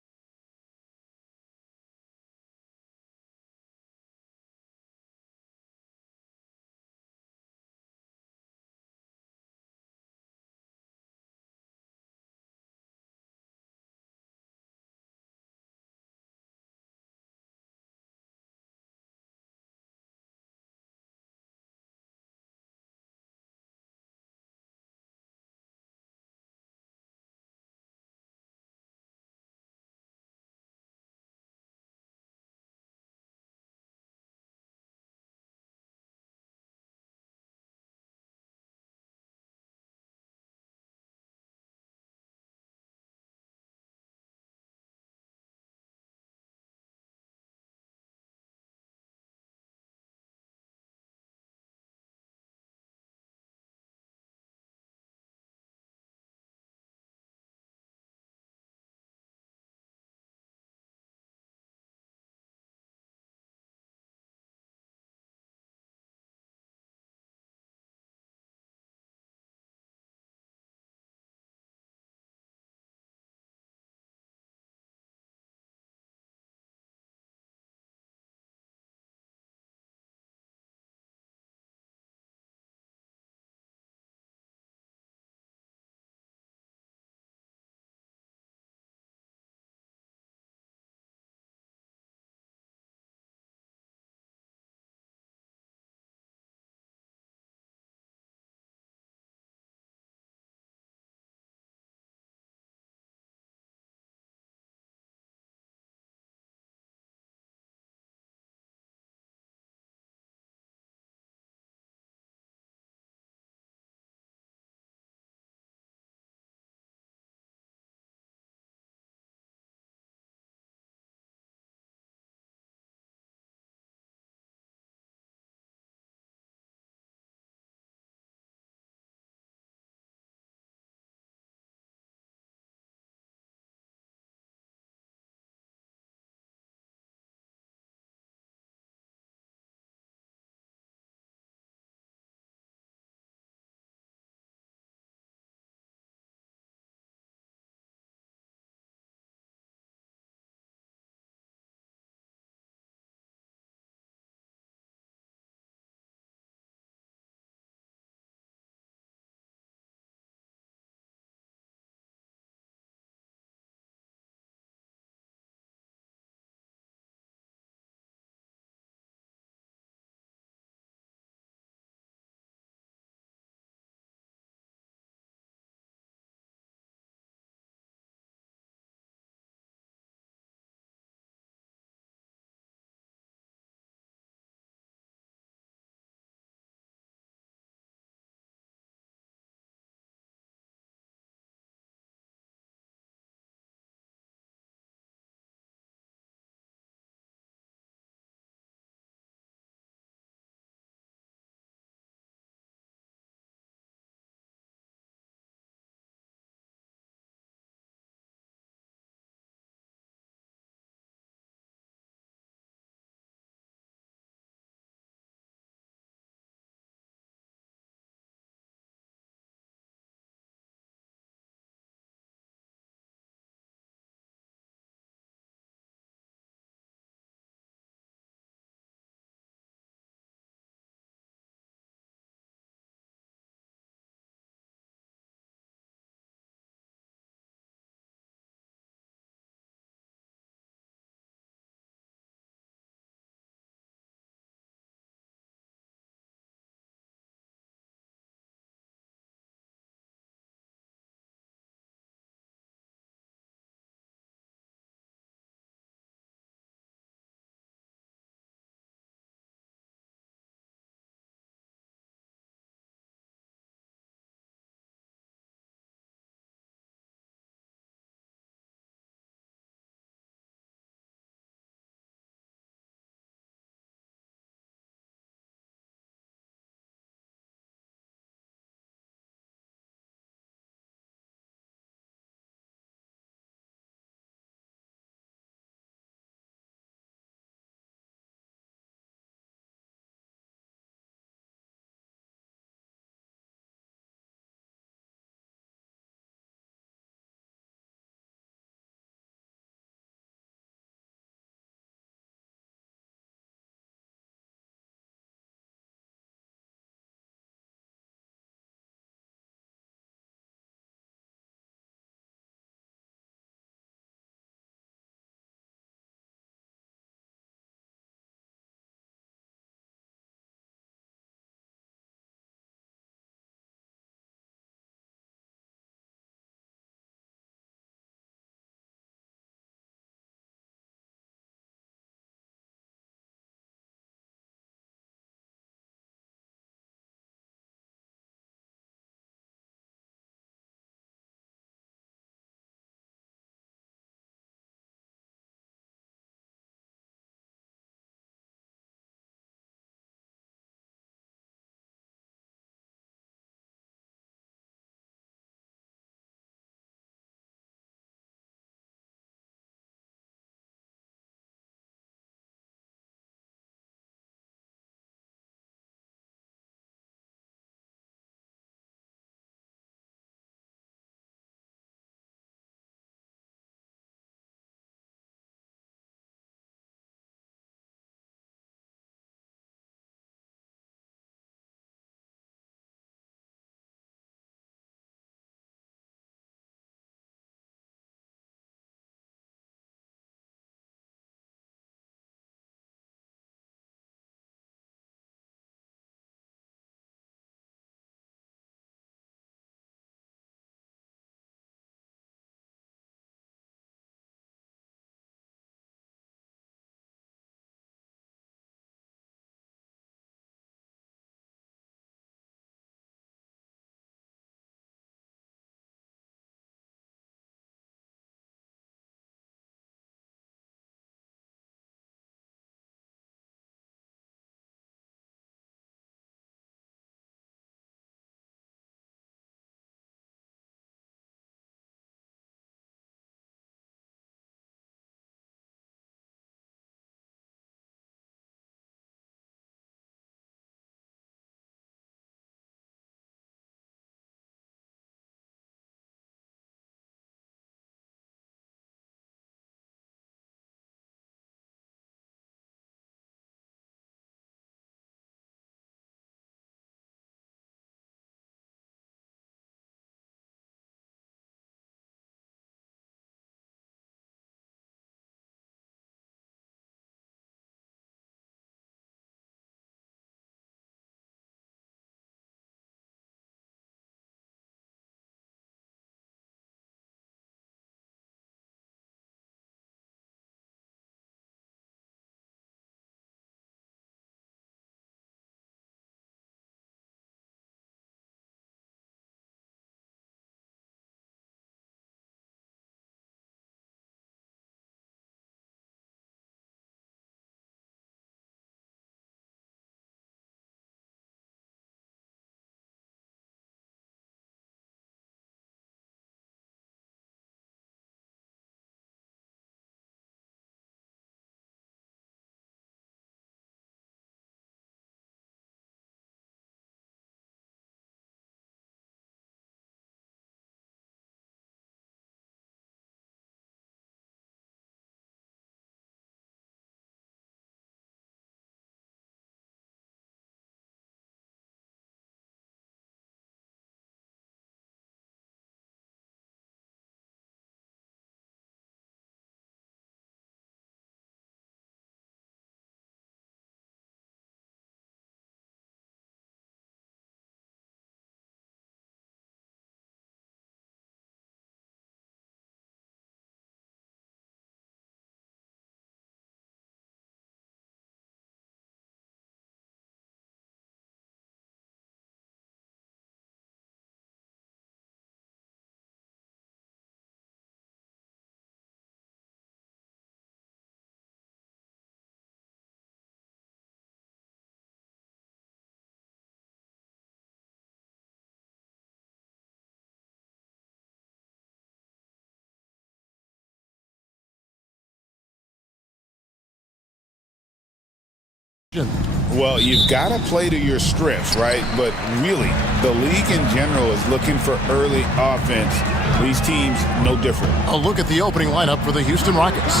Well, you've got to play to your strengths, right? But really, the league in general is looking for early offense. These teams, no different. A look at the opening lineup for the Houston Rockets.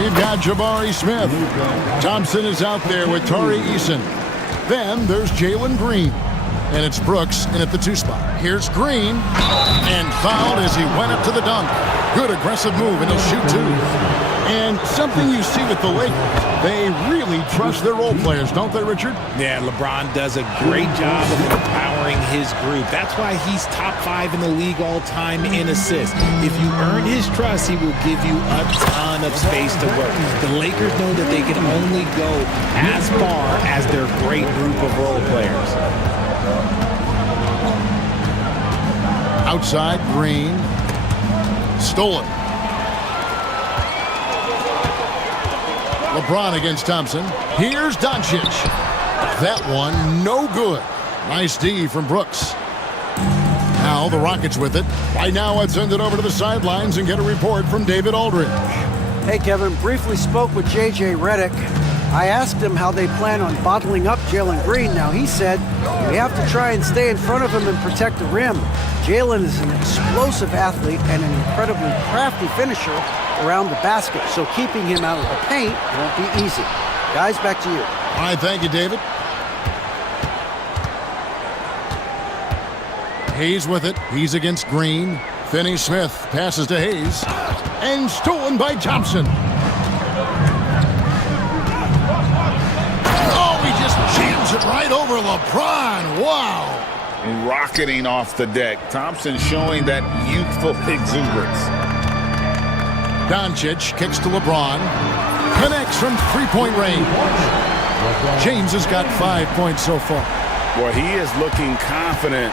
You've got Jabari Smith. Thompson is out there with Tari Eason. Then there's Jalen Green. And it's Brooks in at the 2 spot. Here's Green. And fouled as he went up to the dunk. Good aggressive move, and he'll shoot 2. And something you see with the Lakers, they really trust their role players, don't they, Richard? Yeah, LeBron does a great job of empowering his group. That's why he's top 5 in the league all time in assists. If you earn his trust, he will give you a ton of space to work. The Lakers know that they can only go as far as their great group of role players. Outside, Green. Stolen. LeBron against Thompson. Here's Doncic. That one, no good. Nice D from Brooks. Now the Rockets with it. Right now, let's send it over to the sidelines and get a report from David Aldridge. Hey, Kevin, briefly spoke with J.J. Redick. I asked him how they plan on bottling up Jalen Green. Now, he said, we have to try and stay in front of him and protect the rim. Jalen is an explosive athlete and an incredibly crafty finisher around the basket, so keeping him out of the paint won't be easy. Guys, back to you. All right, thank you, David. Hayes with it. He's against Green. Finney-Smith passes to Hayes. And stolen by Thompson. Oh, he just jams it right over LeBron. Wow. Rocketing off the deck. Thompson showing that youthful exuberance. Doncic kicks to LeBron. Connects from three-point range. James has got 5 points so far. Well, he is looking confident.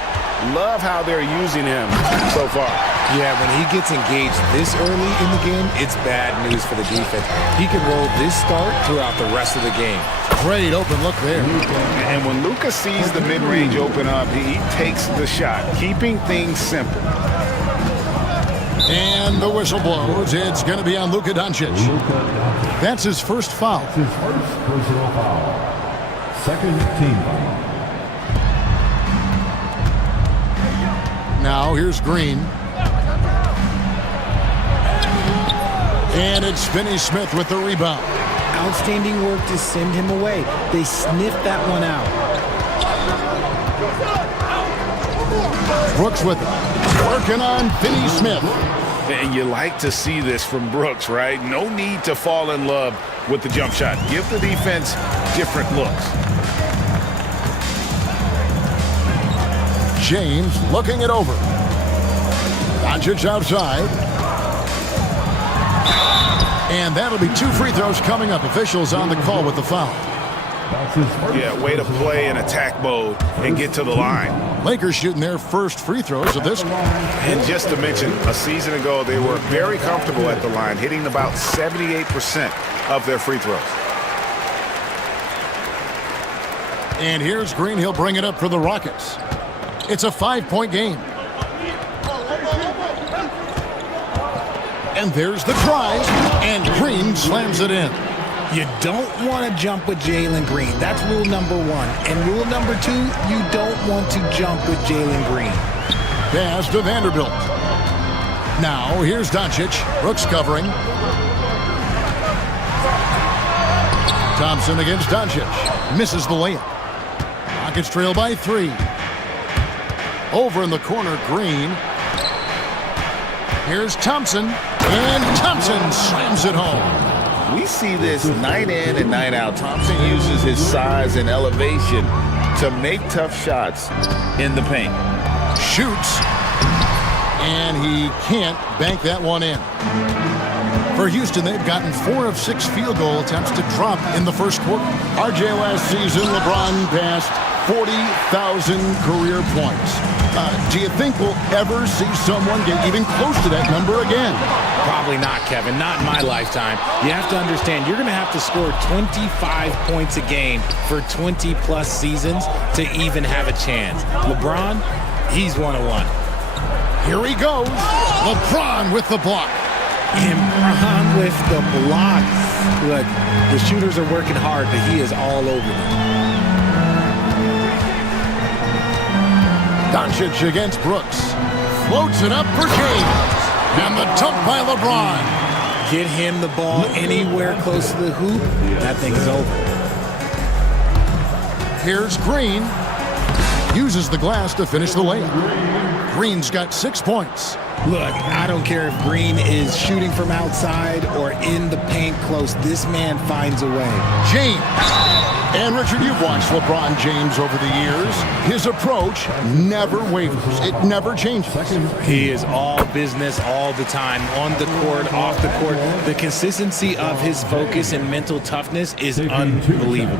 Love how they're using him so far. Yeah, when he gets engaged this early in the game, it's bad news for the defense. He can roll this start throughout the rest of the game. Great open look there. And when Luka sees the mid-range open up, he takes the shot, keeping things simple. And the whistle blows. It's going to be on Luka Doncic. That's his first foul. His first personal foul. Second team foul. Now here's Green. And it's Finney-Smith with the rebound. Outstanding work to send him away. They sniffed that one out. Brooks with it. Working on Finney-Smith. And you like to see this from Brooks, right? No need to fall in love with the jump shot. Give the defense different looks. James looking it over. Doncic outside. And that'll be 2 free throws coming up. Officials on the call with the foul. Yeah, way to play in attack mode and get to the line. Lakers shooting their first free throws of this one. And just to mention, a season ago, they were very comfortable at the line, hitting about 78% of their free throws. And here's Green. He'll bring it up for the Rockets. It's a 5-point game. And there's the drive, and Green slams it in. You don't want to jump with Jalen Green. That's rule number 1. And rule number 2, you don't want to jump with Jalen Green. Pass to Vanderbilt. Now, here's Doncic. Brooks covering. Thompson against Doncic. Misses the layup. Rockets trail by 3. Over in the corner, Green. Here's Thompson. And Thompson slams it home. We see this night in and night out. Thompson uses his size and elevation to make tough shots in the paint. Shoots. And he can't bank that one in. For Houston, they've gotten 4 of 6 field goal attempts to drop in the first quarter. RJ last season, LeBron passed 40,000 career points. Do you think we'll ever see someone get even close to that number again? Probably not, Kevin. Not in my lifetime. You have to understand, you're going to have to score 25 points a game for 20-plus seasons to even have a chance. LeBron, he's 101. Here he goes. LeBron with the block. And LeBron with the block. Look, the shooters are working hard, but he is all over them. Doncic against Brooks. Floats it up for James. And the dunk by LeBron. Get him the ball anywhere close to the hoop, that thing is over. Here's Green. Uses the glass to finish the layup. Green's got 6 points. Look, I don't care if Green is shooting from outside or in the paint close. This man finds a way. James. And Richard, you've watched LeBron James over the years. His approach never wavers. It never changes. He is all business all the time, on the court, off the court. The consistency of his focus and mental toughness is unbelievable.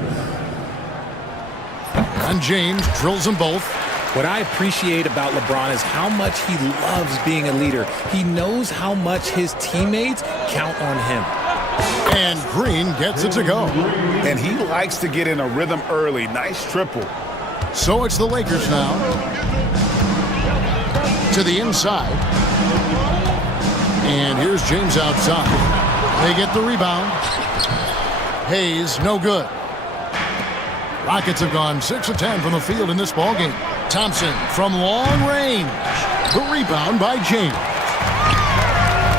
And James drills them both. What I appreciate about LeBron is how much he loves being a leader. He knows how much his teammates count on him. And Green gets it to go. And he likes to get in a rhythm early. Nice triple. So it's the Lakers now. To the inside. And here's James outside. They get the rebound. Hayes, no good. Rockets have gone 6 of 10 from the field in this ballgame. Thompson from long range. The rebound by James.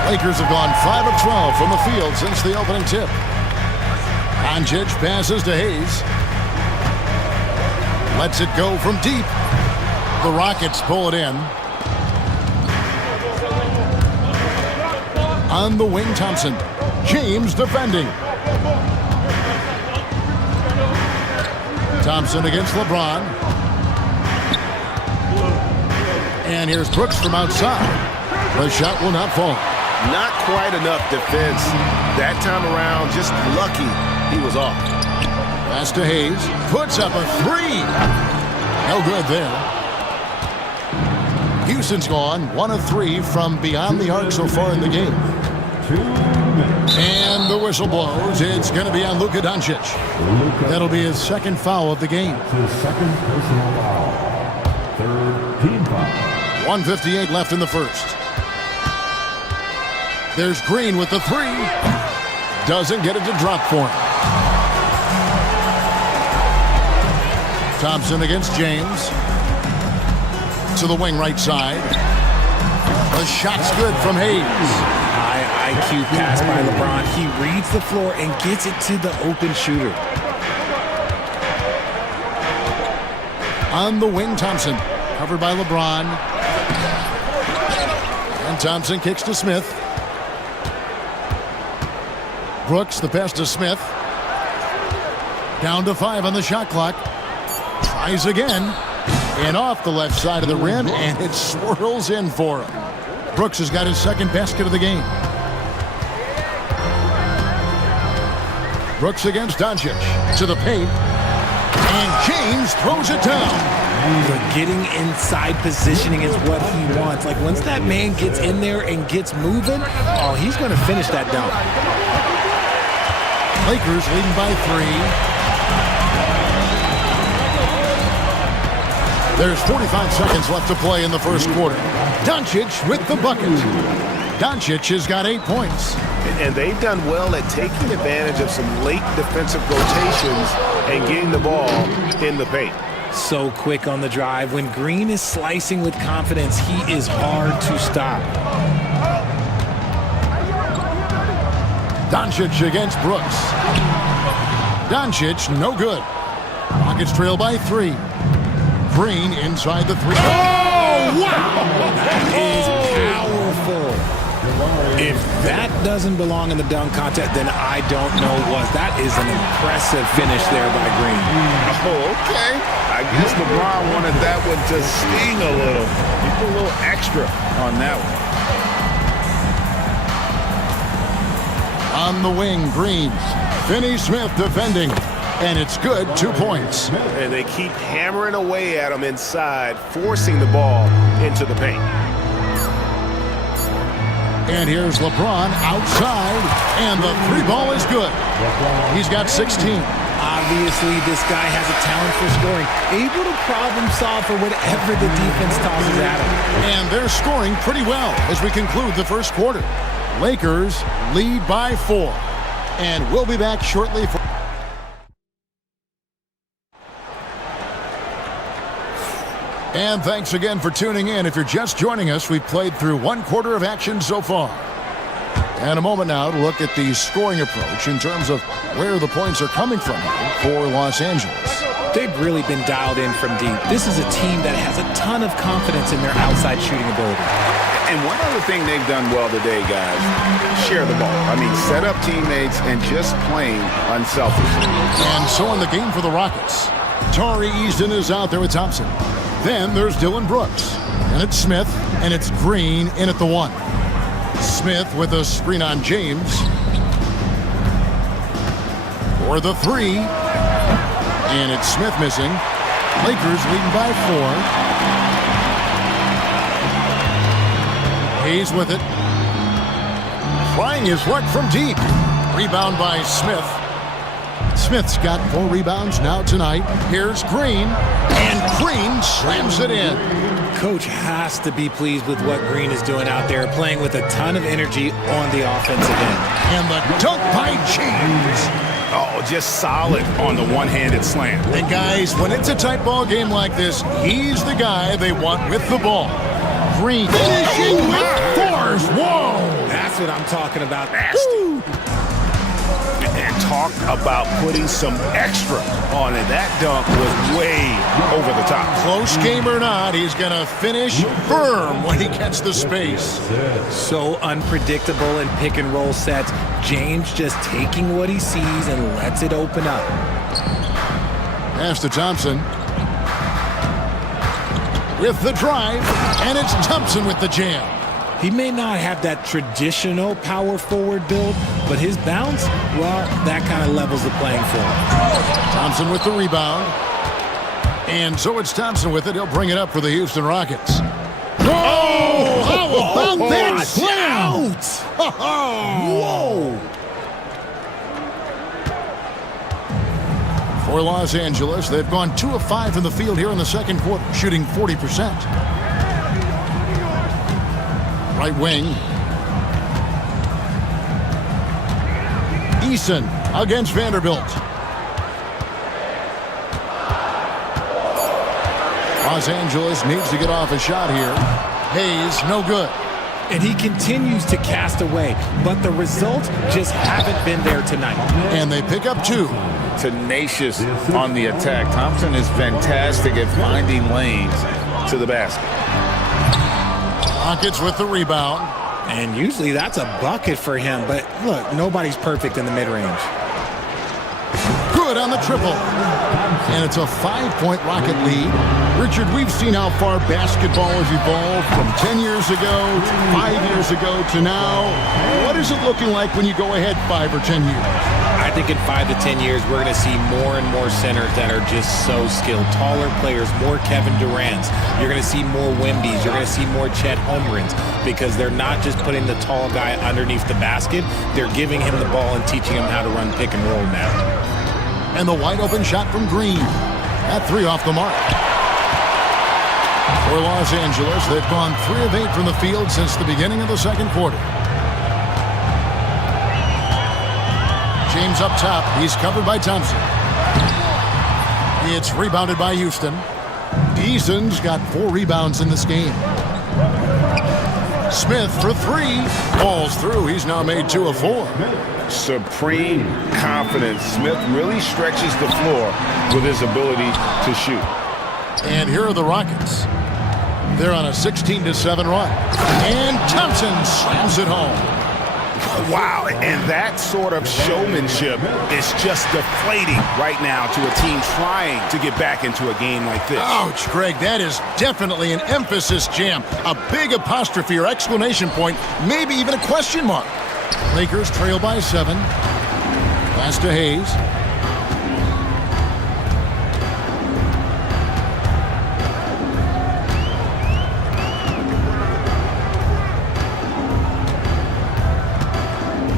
Lakers have gone 5 of 12 from the field since the opening tip. Doncic passes to Hayes. Lets it go from deep. The Rockets pull it in. On the wing, Thompson. James defending. Thompson against LeBron. And here's Brooks from outside. The shot will not fall. Not quite enough defense. That time around, just lucky he was off. Pass to Hayes. Puts up a 3. No good there. Houston's gone 1 of 3 from beyond the arc so far in the game. And the whistle blows. It's going to be on Luka Doncic. That'll be his second foul of the game. His second personal foul. Third team foul. 1:58 left in the first. There's Green with the 3. Doesn't get it to drop for him. Thompson against James. To the wing right side. The shot's good from Hayes. High IQ pass by LeBron. He reads the floor and gets it to the open shooter. On the wing, Thompson. Covered by LeBron. And Thompson kicks to Smith. Brooks, the pass to Smith. Down to 5 on the shot clock. Tries again. And off the left side of the rim, and it swirls in for him. Brooks has got his second basket of the game. Brooks against Doncic. To the paint. And James throws it down. Getting inside positioning is what he wants. Like, once that man gets in there and gets moving, oh, he's going to finish that down. Lakers leading by 3. There's 45 seconds left to play in the first quarter. Doncic with the bucket. Doncic has got 8 points. And they've done well at taking advantage of some late defensive rotations and getting the ball in the paint. So quick on the drive. When Green is slicing with confidence, he is hard to stop. Doncic against Brooks. Doncic, no good. Rockets trail by 3. Green inside the 3. Oh, wow! That is powerful. If that doesn't belong in the dunk contest, then I don't know what. That is an impressive finish there by Green. Oh, okay. I guess LeBron wanted that one to sting a little. He put a little extra on that one. On the wing, Green. Finney Smith defending. And it's good, 2 points. And they keep hammering away at him inside, forcing the ball into the paint. And here's LeBron outside, and the 3 ball is good. He's got 16. Obviously, this guy has a talent for scoring, able to problem solve for whatever the defense tosses at him. And they're scoring pretty well as we conclude the first quarter. Lakers lead by 4. And we'll be back shortly for... And thanks again for tuning in. If you're just joining us, we've played through one quarter of action so far. And a moment now to look at the scoring approach in terms of where the points are coming from for Los Angeles. They've really been dialed in from deep. This is a team that has a ton of confidence in their outside shooting ability. And one other thing they've done well today, guys, share the ball. I mean, set up teammates and just playing unselfishly. And so in the game for the Rockets, Tari Easton is out there with Thompson. Then there's Dylan Brooks. And it's Smith, and it's Green in at the 1. Smith with a screen on James. For the 3. And it's Smith missing. Lakers leading by 4. Hayes with it. Trying his luck from deep. Rebound by Smith. Smith's got 4 rebounds now tonight. Here's Green. And Green slams it in. Coach has to be pleased with what Green is doing out there, playing with a ton of energy on the offensive end. And the dunk by James. Oh, just solid on the one-handed slam. And guys, when it's a tight ball game like this, he's the guy they want with the ball. Green finishing with force. Whoa! That's what I'm talking about. Woo! And talk about putting some extra on it. That dunk was way over the top. Close game or not, he's going to finish firm when he gets the space. So unpredictable in pick and roll sets. James just taking what he sees and lets it open up. Pass to Thompson. With the drive, and it's Thompson with the jam. He may not have that traditional power forward build, but his bounce, well, that kind of levels the playing field. Thompson with the rebound. And so it's Thompson with it. He'll bring it up for the Houston Rockets. Oh! How about that slam? Whoa! For Los Angeles, they've gone 2 of 5 in the field here in the second quarter, shooting 40%. Right wing. Eason against Vanderbilt. Los Angeles needs to get off a shot here. Hayes, no good. And he continues to cast away, but the results just haven't been there tonight. And they pick up 2. Tenacious on the attack. Thompson is fantastic at finding lanes to the basket. Rockets with the rebound. And usually that's a bucket for him, but look, nobody's perfect in the mid-range. Good on the triple. And it's a 5-point Rocket lead. Richard, we've seen how far basketball has evolved from 10 years ago to 5 years ago to now. What is it looking like when you go ahead 5 or 10 years? I think in 5 to 10 years, we're going to see more and more centers that are just so skilled. Taller players, more Kevin Durant's. You're going to see more Wemby's. You're going to see more Chet Holmgrens because they're not just putting the tall guy underneath the basket. They're giving him the ball and teaching him how to run pick and roll now. And the wide open shot from Green. That 3 off the mark. For Los Angeles, they've gone 3 of 8 from the field since the beginning of the second quarter. James up top. He's covered by Thompson. It's rebounded by Houston. Eason's got 4 rebounds in this game. Smith for 3. Falls through. He's now made 2 of 4. Supreme confidence. Smith really stretches the floor with his ability to shoot. And here are the Rockets. They're on a 16-7 run. And Thompson slams it home. Wow, and that sort of showmanship is just deflating right now to a team trying to get back into a game like this. Ouch, Greg, that is definitely an emphasis jam. A big apostrophe or exclamation point, maybe even a question mark. Lakers trail by 7. Pass to Hayes.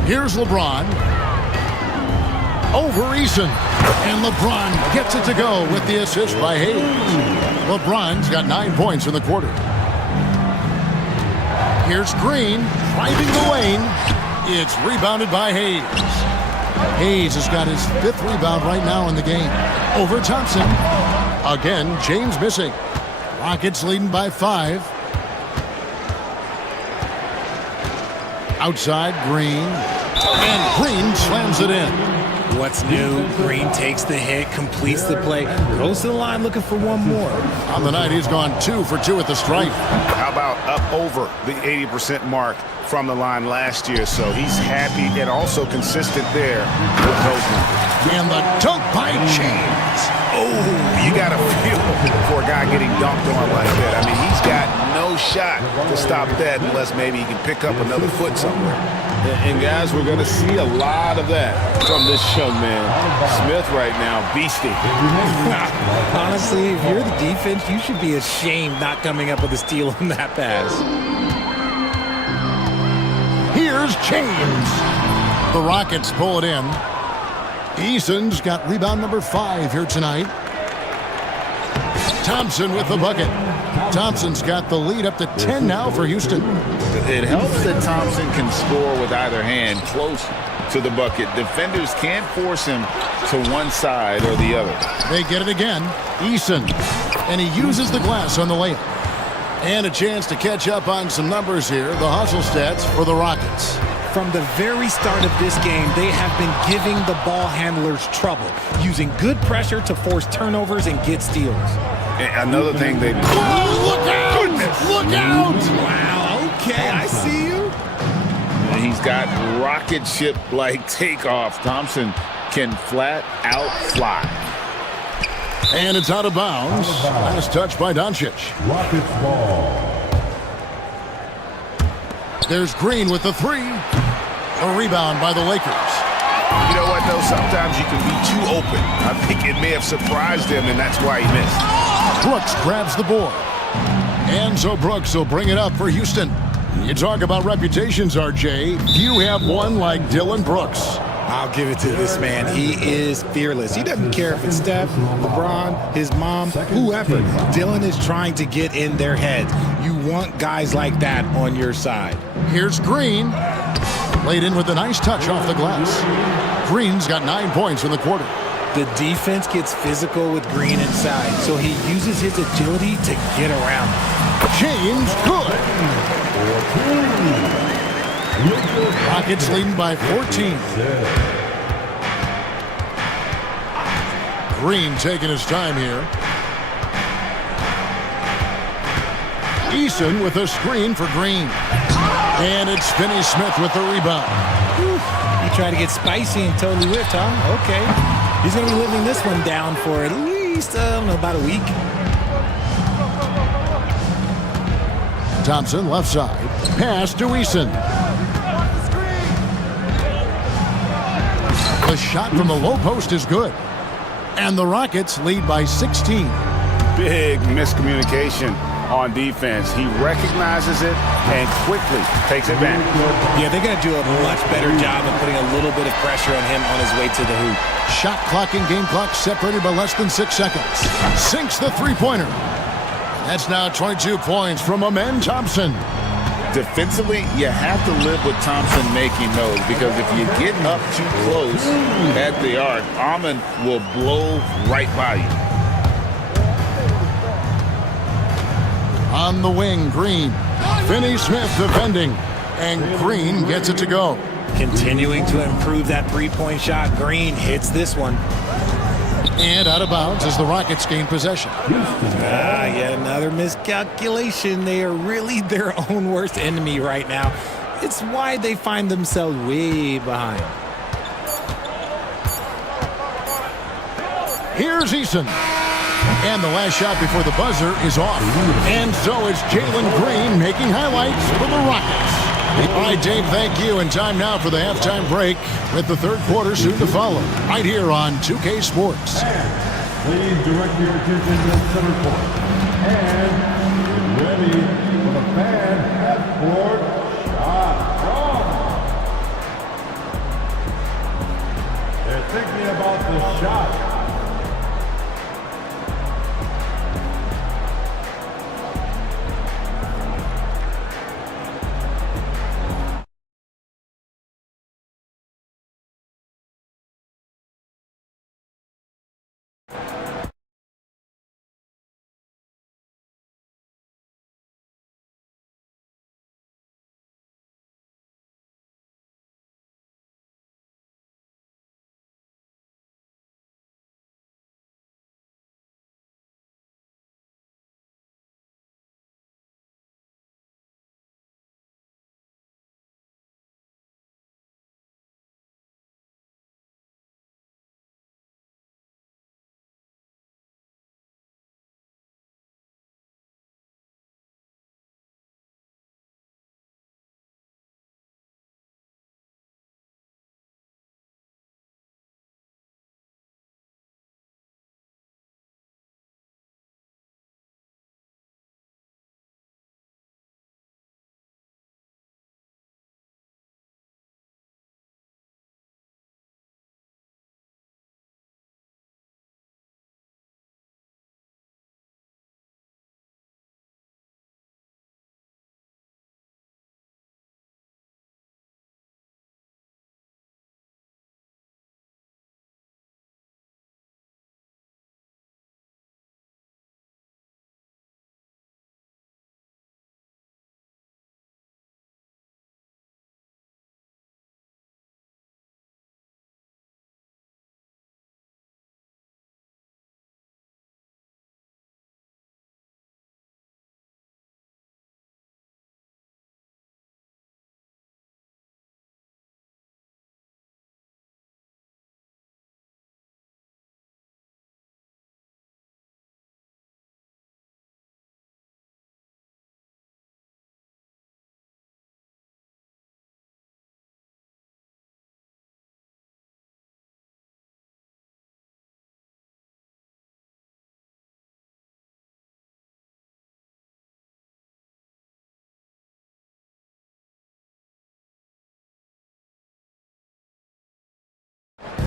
Here's LeBron. Over Eason. And LeBron gets it to go with the assist by Hayes. LeBron's got 9 points in the quarter. Here's Green driving the lane. It's rebounded by Hayes. Hayes has got his 5th rebound right now in the game. Over Thompson. Again, James missing. Rockets leading by 5. Outside, Green. And Green slams it in. What's new? Green takes the hit, completes the play, goes to the line looking for one more. On the night, he's gone 2 for 2 at the stripe. How about up over the 80% mark from the line last year? So he's happy and also consistent there with those numbers. And the dunk by James. Oh, you got to feel for a guy getting dunked on like that. I mean, he's got no shot to stop that unless maybe he can pick up another foot somewhere. And guys, we're going to see a lot of that from this young man. Smith right now, beastie. Honestly, if you're the defense, you should be ashamed not coming up with a steal on that pass. Here's James. The Rockets pull it in. Eason's got rebound number 5 here tonight. Thompson with the bucket. Thompson's got the lead up to 10 now for Houston. It helps that Thompson can score with either hand close to the bucket. Defenders can't force him to one side or the other. They get it again. Eason. And he uses the glass on the layup. And a chance to catch up on some numbers here. The hustle stats for the Rockets. From the very start of this game, they have been giving the ball handlers trouble, using good pressure to force turnovers and get steals. And another thing they... Oh, look out! Goodness. Look out! Wow, okay, I see you. And he's got rocket ship-like takeoff. Thompson can flat out fly. And it's out of bounds. Last touch by Doncic. Rockets ball. There's Green with the 3. A rebound by the Lakers. You know what, though? Sometimes you can be too open. I think it may have surprised him, and that's why he missed. Brooks grabs the board. And so Brooks will bring it up for Houston. You talk about reputations, RJ. Few have one like Dylan Brooks. I'll give it to this man. He is fearless. He doesn't care if it's Steph, LeBron, his mom, whoever. Dylan is trying to get in their heads. You want guys like that on your side. Here's Green. Laid in with a nice touch off the glass. Green's got 9 points in the quarter. The defense gets physical with Green inside, so he uses his agility to get around. James good. Rockets leading by 14. Green taking his time here. Eason with a screen for Green. And it's Finney-Smith with the rebound. He tried to get spicy and totally whiffed, huh? Okay. He's going to be living this one down for at least, I don't know, about a week. Thompson left side. Pass to Eason. The shot from the low post is good. And the Rockets lead by 16. Big miscommunication on defense. He recognizes it and quickly takes advantage. Yeah, they got to do a much better job of putting a little bit of pressure on him on his way to the hoop. Shot clock and game clock separated by less than 6 seconds. Sinks the three-pointer. That's now 22 points from Amen Thompson. Defensively, you have to live with Thompson making those, because if you get up too close at the arc, Amon will blow right by you. On the wing, Green. Finney-Smith defending. And Green gets it to go. Continuing to improve that three-point shot. Green hits this one. And out of bounds as the Rockets gain possession. Yet another miscalculation. They are really their own worst enemy right now. It's why they find themselves way behind. Here's Eason. And the last shot before the buzzer is off. And so it's Jalen Green making highlights for the Rockets. All right, Dave, thank you. And time now for the halftime break with the third quarter soon to follow. Right here on 2K Sports. Please direct your attention to center court. And get ready for the fan half-court shot. They're thinking about the shot.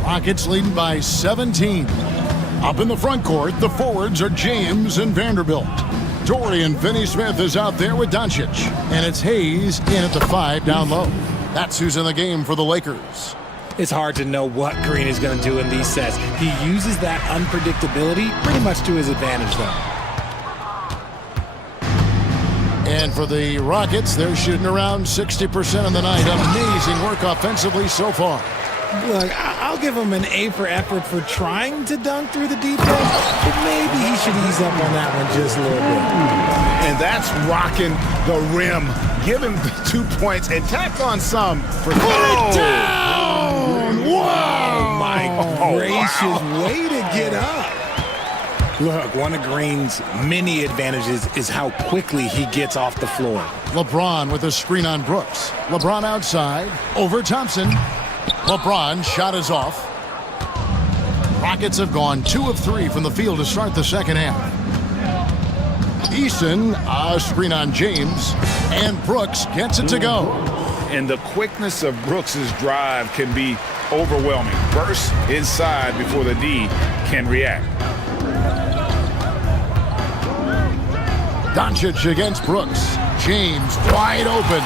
Rockets leading by 17. Up in the front court, the forwards are James and Vanderbilt. Dorian Finney-Smith is out there with Doncic. And it's Hayes in at the 5 down low. That's who's in the game for the Lakers. It's hard to know what Green is going to do in these sets. He uses that unpredictability pretty much to his advantage, though. And for the Rockets, they're shooting around 60% on the night. Amazing work offensively so far. Look, I'll give him an A for effort for trying to dunk through the defense, but maybe he should ease up on that one just a little bit. And that's rocking the rim. Give him the 2 points and tack on some for Put it down! Wow! Oh, my gracious, way to get up. Look, one of Green's many advantages is how quickly he gets off the floor. LeBron with a screen on Brooks. LeBron outside, over Thompson. LeBron shot is off. Rockets have gone 2 of 3 from the field to start the second half. Eason, a screen on James, and Brooks gets it to go. And the quickness of Brooks's drive can be overwhelming. Burst inside before the D can react. Doncic against Brooks. James wide open.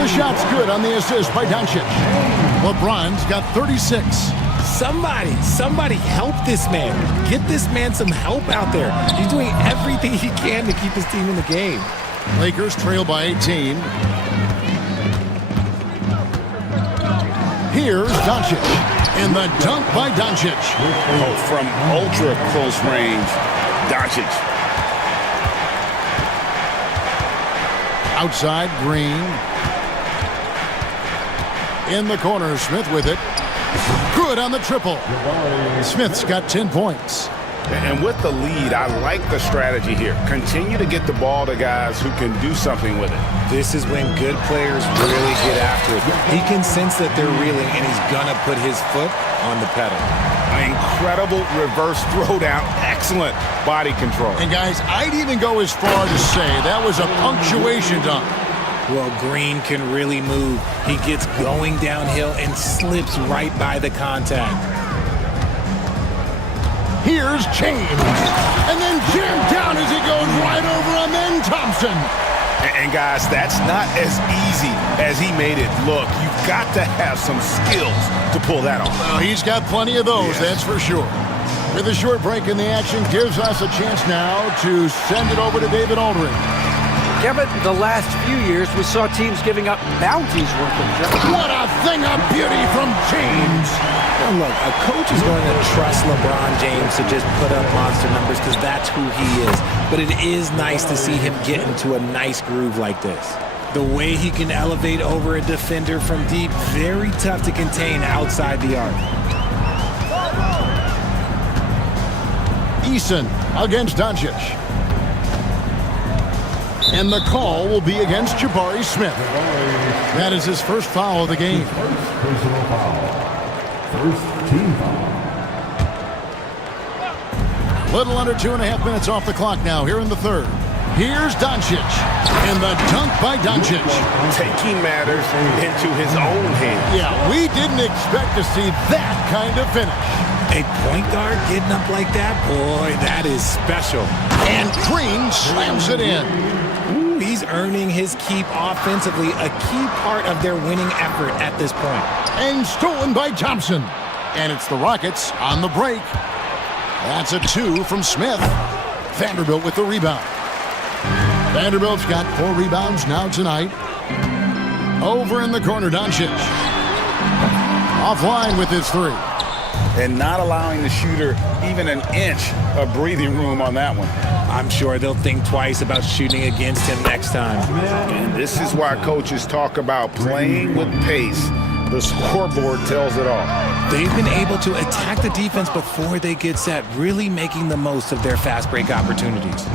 The shot's good on the assist by Doncic. LeBron's got 36. Somebody help this man. Get this man some help out there. He's doing everything he can to keep his team in the game. Lakers trail by 18. Here's Doncic. And the dunk by Doncic. Oh, from ultra close range, Doncic. Outside, Green. In the corner, Smith with it. Good on the triple. Smith's got 10 points. And with the lead, I like the strategy here. Continue to get the ball to guys who can do something with it. This is when good players really get after it. He can sense that they're reeling, and he's going to put his foot on the pedal. An incredible reverse throwdown. Excellent body control. And guys, I'd even go as far to say that was a punctuation dunk. Well, Green can really move. He gets going downhill and slips right by the contact. Here's James. And then jammed down as he goes right over him, and Thompson. And guys, that's not as easy as he made it look. You've got to have some skills to pull that off. Well, he's got plenty of those, that's for sure. With a short break in the action, gives us a chance now to send it over to David Aldridge. Kevin, the last few years, we saw teams giving up bounties worth of jump. What a thing of beauty from James. Well, look, a coach is going to trust LeBron James to just put up monster numbers because that's who he is. But it is nice to see him get into a nice groove like this. The way he can elevate over a defender from deep, very tough to contain outside the arc. Eason against Doncic. And the call will be against Jabari Smith. That is his first foul of the game. First personal foul. First team foul. Little under 2.5 minutes off the clock now here in the third. Here's Doncic. And the dunk by Doncic. Taking matters into his own hands. Yeah, we didn't expect to see that kind of finish. A point guard getting up like that, boy, that is special. And Green slams it in. Ooh, he's earning his keep offensively, a key part of their winning effort at this point. And stolen by Thompson. And it's the Rockets on the break. That's a 2 from Smith. Vanderbilt with the rebound. Vanderbilt's got 4 rebounds now tonight. Over in the corner, Doncic. Offline with his 3. And not allowing the shooter even an inch of breathing room on that one. I'm sure they'll think twice about shooting against him next time. And this is why coaches talk about playing with pace. The scoreboard tells it all. They've been able to attack the defense before they get set, really making the most of their fast break opportunities.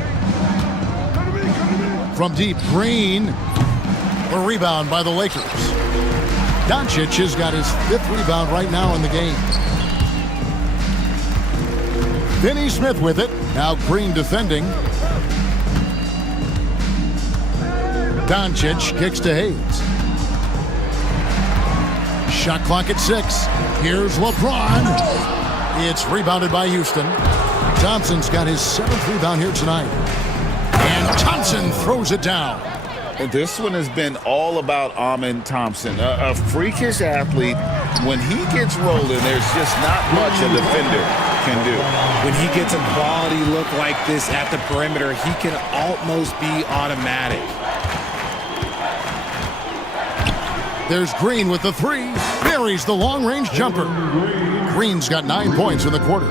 From deep, Green. A rebound by the Lakers. Doncic has got his 5th rebound right now in the game. Finney-Smith with it. Now Green defending. Doncic kicks to Hayes. Shot clock at 6. Here's LeBron. It's rebounded by Houston. Thompson's got his 7th rebound here tonight. And Thompson throws it down. This one has been all about Amen Thompson, a freakish athlete. When he gets rolling, there's just not much a defender can do. When he gets a quality look like this at the perimeter, he can almost be automatic. There's Green with the 3. Buries the long-range jumper. Green's got 9 points in the quarter.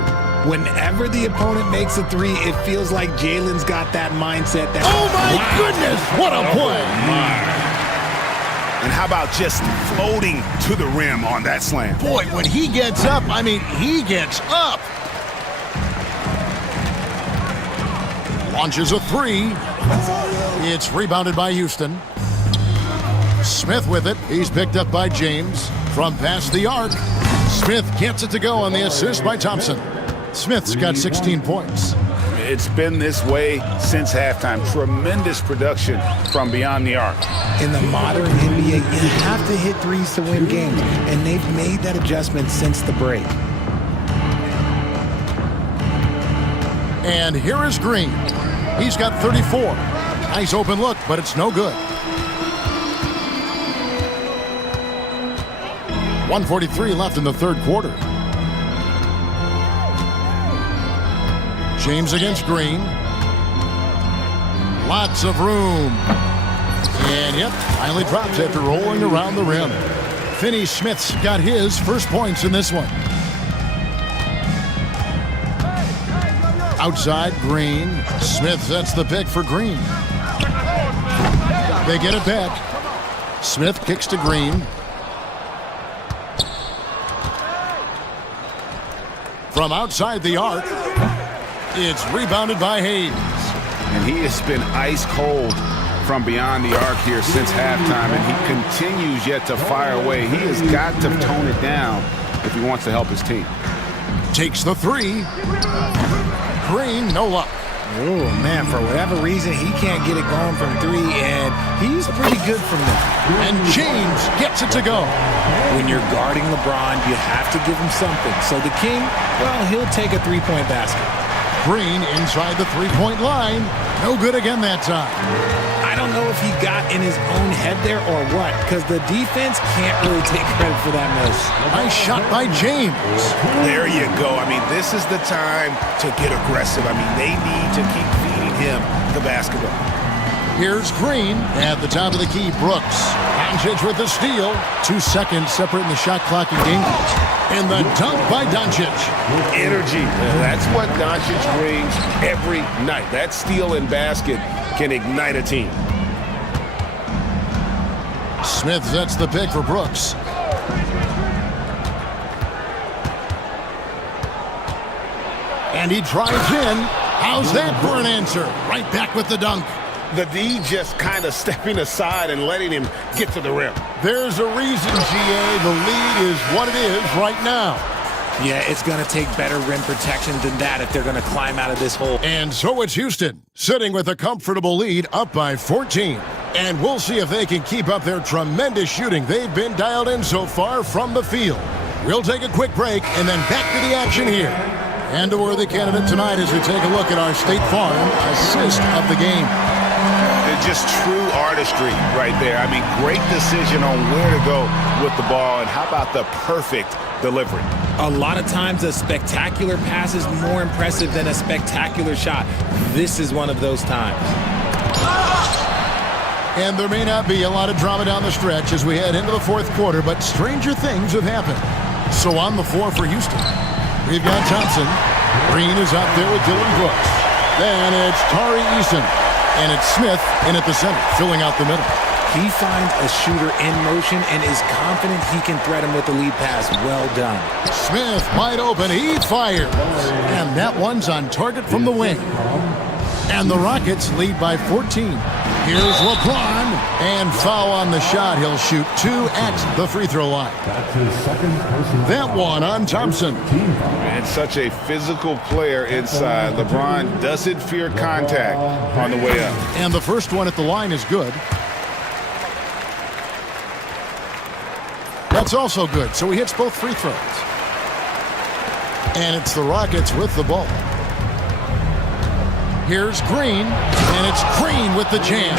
Whenever the opponent makes a 3, it feels like Jalen's got that mindset that... Oh, my goodness! What a play! And how about just floating to the rim on that slam? Boy, when he gets up, I mean, he gets up. Launches a 3. It's rebounded by Houston. Smith with it. He's picked up by James. From past the arc, Smith gets it to go on the assist by Thompson. Smith's got 16 points. It's been this way since halftime. Tremendous production from beyond the arc. In the modern NBA, you have to hit 3s to win games, and they've made that adjustment since the break. And here is Green. He's got 34. Nice open look, but it's no good. 1:43 left in the third quarter. James against Green. Lots of room. And yep, finally drops after rolling around the rim. Finney-Smith's got his first points in this one. Outside, Green. Smith sets the pick for Green. They get it back. Smith kicks to Green. From outside the arc, it's rebounded by Hayes. And he has been ice cold from beyond the arc here since halftime, and he continues yet to fire away. He has got to tone it down if he wants to help his team. Takes the 3. Green, no luck. Oh, man, for whatever reason, he can't get it going from 3, and he's pretty good from there. And James gets it to go. When you're guarding LeBron, you have to give him something. So the King, well, he'll take a 3-point basket. Green inside the 3-point line. No good again that time. I don't know if he got in his own head there or what, because the defense can't really take credit for that miss. Nice shot by James. There you go. I mean, this is the time to get aggressive. I mean, they need to keep feeding him the basketball. Here's Green at the top of the key. Brooks. Doncic with the steal. 2 seconds separating the shot clock and game. And the dunk by Doncic. Energy. That's what Doncic brings every night. That steal and basket can ignite a team. Smith sets the pick for Brooks. And he drives in. How's that for an answer? Right back with the dunk. The D just kind of stepping aside and letting him get to the rim. There's a reason, GA. The lead is what it is right now. Yeah, it's going to take better rim protection than that if they're going to climb out of this hole. And so it's Houston, sitting with a comfortable lead up by 14. And we'll see if they can keep up their tremendous shooting they've been dialed in so far from the field. We'll take a quick break and then back to the action here. And a worthy candidate tonight as we take a look at our State Farm assist of the game. Just true artistry right there. I mean, great decision on where to go with the ball, and how about the perfect delivery? A lot of times a spectacular pass is more impressive than a spectacular shot. This is one of those times. And there may not be a lot of drama down the stretch as we head into the fourth quarter, but stranger things have happened. So on the floor for Houston, we've got Thompson. Green is out there with Dylan Brooks. Then it's Tari Eason. And it's Smith in at the center, filling out the middle. He finds a shooter in motion and is confident he can thread him with the lead pass. Well done. Smith wide open. He fires. And that one's on target from the wing. And the Rockets lead by 14. Here's LeBron. And foul on the shot. He'll shoot 2 at the free throw line. That one on Thompson. And such a physical player inside. LeBron doesn't fear contact on the way up. And the first one at the line is good. Let's That's also good, so he hits both free throws. And it's the Rockets with the ball. Here's Green, and it's Green with the jam.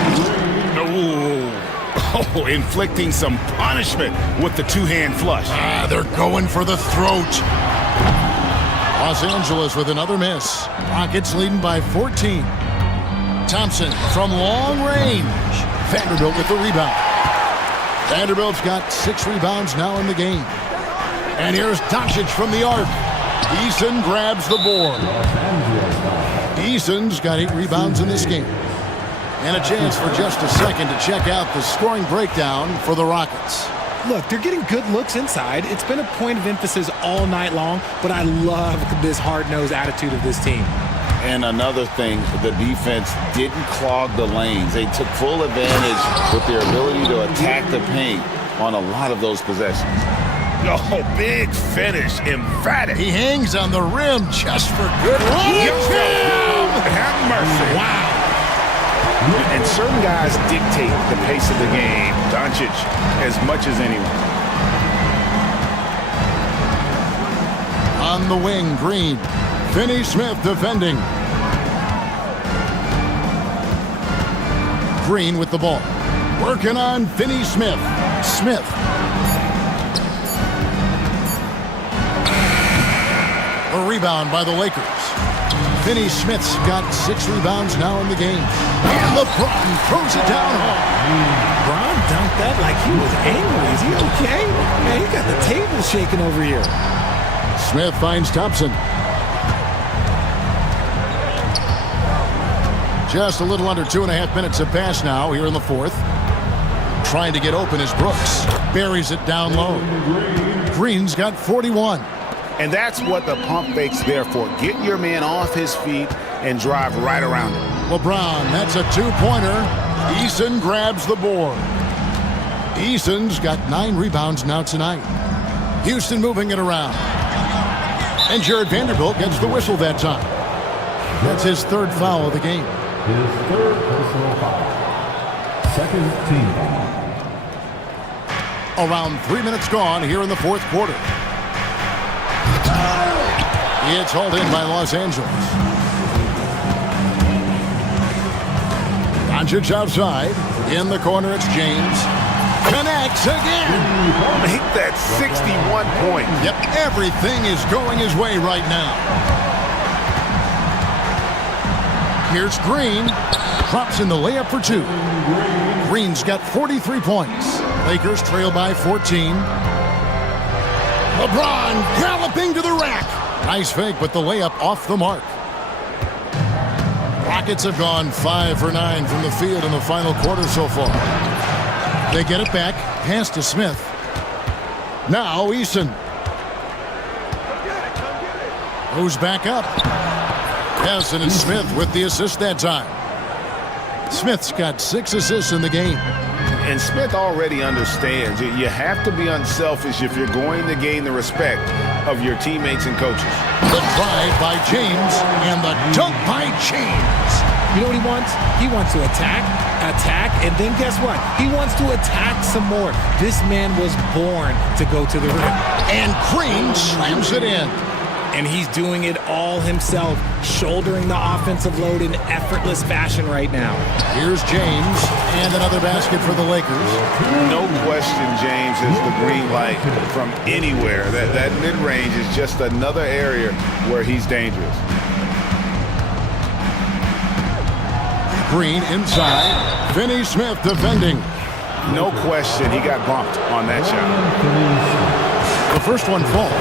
Oh, inflicting some punishment with the two-hand flush. They're going for the throat. Los Angeles with another miss. Rockets leading by 14. Thompson from long range. Vanderbilt with the rebound. Vanderbilt's got 6 rebounds now in the game. And here's Doncic from the arc. Eason grabs the board. Eason's got 8 rebounds in this game. And a chance for just a second to check out the scoring breakdown for the Rockets. Look, they're getting good looks inside. It's been a point of emphasis all night long, but I love this hard-nosed attitude of this team. And another thing, the defense didn't clog the lanes. They took full advantage with their ability to attack the paint on a lot of those possessions. Oh, big finish, emphatic. He hangs on the rim just for good. Have mercy. Wow. And certain guys dictate the pace of the game. Doncic as much as anyone. On the wing, Green. Finney Smith defending. Green with the ball. Working on Finney Smith. Smith. A rebound by the Lakers. Finney Smith's got 6 rebounds now in the game. And LeBron throws it down hard. Bron dunked that like he was angry. Is he okay? Man, he got the table shaking over here. Smith finds Thompson. Just a little under 2.5 minutes have passed now here in the fourth. Trying to get open is Brooks. Buries it down low. Green's got 41. And that's what the pump fake's there for. Get your man off his feet and drive right around him. LeBron, that's a 2-pointer. Eason grabs the board. Eason's got 9 rebounds now tonight. Houston moving it around. And Jared Vanderbilt gets the whistle that time. That's his 3rd foul of the game. His 3rd personal foul. 2nd team foul. Around 3 minutes gone here in the 4th quarter. It's hauled in by Los Angeles. Doncic outside. In the corner, it's James. Connects again. Make that 61 points. Yep, everything is going his way right now. Here's Green. Drops in the layup for 2. Green's got 43 points. Lakers trail by 14. LeBron galloping to the rack. Nice fake, but the layup off the mark. Rockets have gone 5 for 9 from the field in the final quarter so far. They get it back, pass to Smith. Now Eason. Goes back up. Yes, and it's Smith with the assist that time. Smith's got 6 assists in the game. And Smith already understands you have to be unselfish if you're going to gain the respect of your teammates and coaches. The drive by James and the dunk by James. You know what he wants? He wants to attack, and then guess what? He wants to attack some more. This man was born to go to the rim. And Green slams it in. And he's doing it all himself, shouldering the offensive load in effortless fashion right now. Here's James, and another basket for the Lakers. No question James is the green light from anywhere. That mid-range is just another area where he's dangerous. Green inside. Finney Smith defending. No question he got bumped on that shot. The first one falls.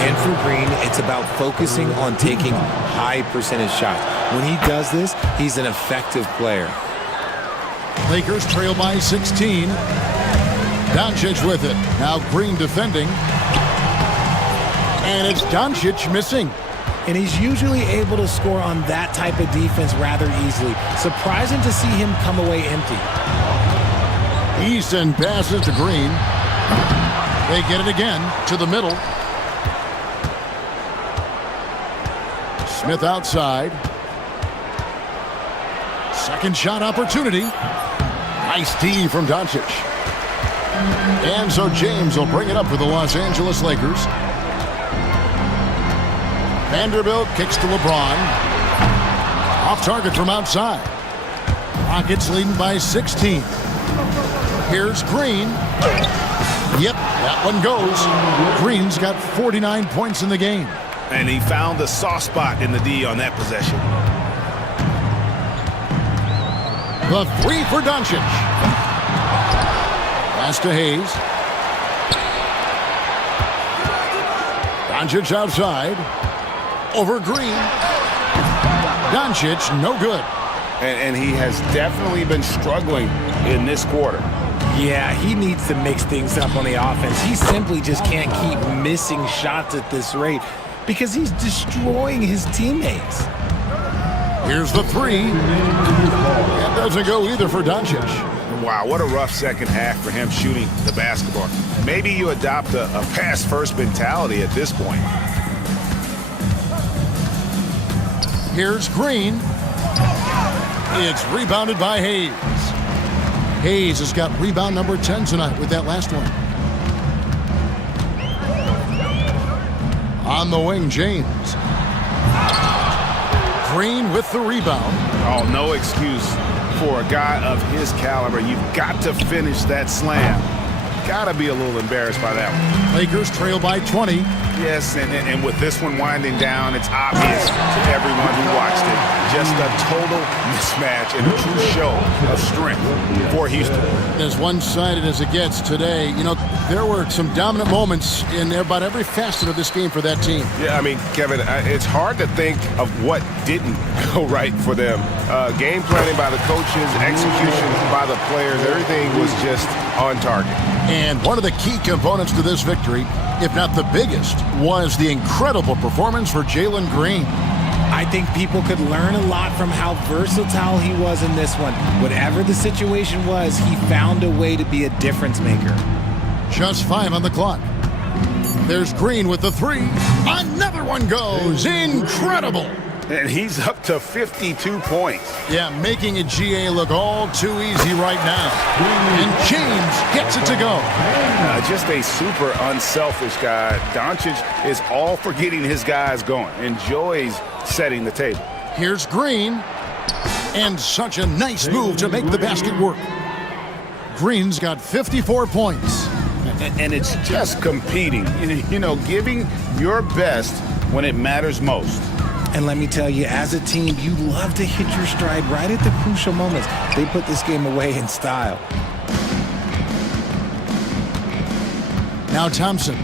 And for Green, it's about focusing on taking high percentage shots. When he does this, he's an effective player. Lakers trail by 16. Doncic with it. Now Green defending. And it's Doncic missing. And he's usually able to score on that type of defense rather easily. Surprising to see him come away empty. Easton passes to Green. They get it again to the middle. Smith outside. Second shot opportunity. Nice D from Doncic. And so James will bring it up for the Los Angeles Lakers. Vanderbilt kicks to LeBron. Off target from outside. Rockets leading by 16. Here's Green. Yep, that one goes. Green's got 49 points in the game. And he found the soft spot in the D on that possession. The three for Doncic. Pass to Hayes. Doncic outside. Over Green. Doncic, no good. And he has definitely been struggling in this quarter. Yeah, he needs to mix things up on the offense. He simply just can't keep missing shots at this rate because he's destroying his teammates. Here's the three. That doesn't go either for Doncic. Wow, what a rough second half for him shooting the basketball. Maybe you adopt a pass-first mentality at this point. Here's Green. It's rebounded by Hayes. Hayes has got rebound number 10 tonight with that last one. On the wing, James. Green with the rebound. Oh, no excuse for a guy of his caliber. You've got to finish that slam. Gotta be a little embarrassed by that one. Lakers trail by 20. Yes, and with this one winding down, it's obvious to everyone who watched it. Just a total mismatch and a true show of strength for Houston. As one-sided as it gets today, you know, there were some dominant moments in about every facet of this game for that team. Yeah, I mean, Kevin, it's hard to think of what didn't go right for them. Game planning by the coaches, execution by the players, everything was just on target. And one of the key components to this victory, if not the biggest, was the incredible performance for Jalen Green. I think people could learn a lot from how versatile he was in this one. Whatever the situation was, he found a way to be a difference maker. Just 5 on the clock. There's Green with the three. Another one goes. Incredible. And he's up to 52 points. Yeah, making a GA look all too easy right now. And James gets it to go. Just a super unselfish guy. Doncic is all for getting his guys going. Enjoys setting the table. Here's Green. And such a nice move to make the basket work. Green's got 54 points. And it's just competing. You know, giving your best when it matters most. And let me tell you, as a team, you love to hit your stride right at the crucial moments. They put this game away in style. Now Thompson.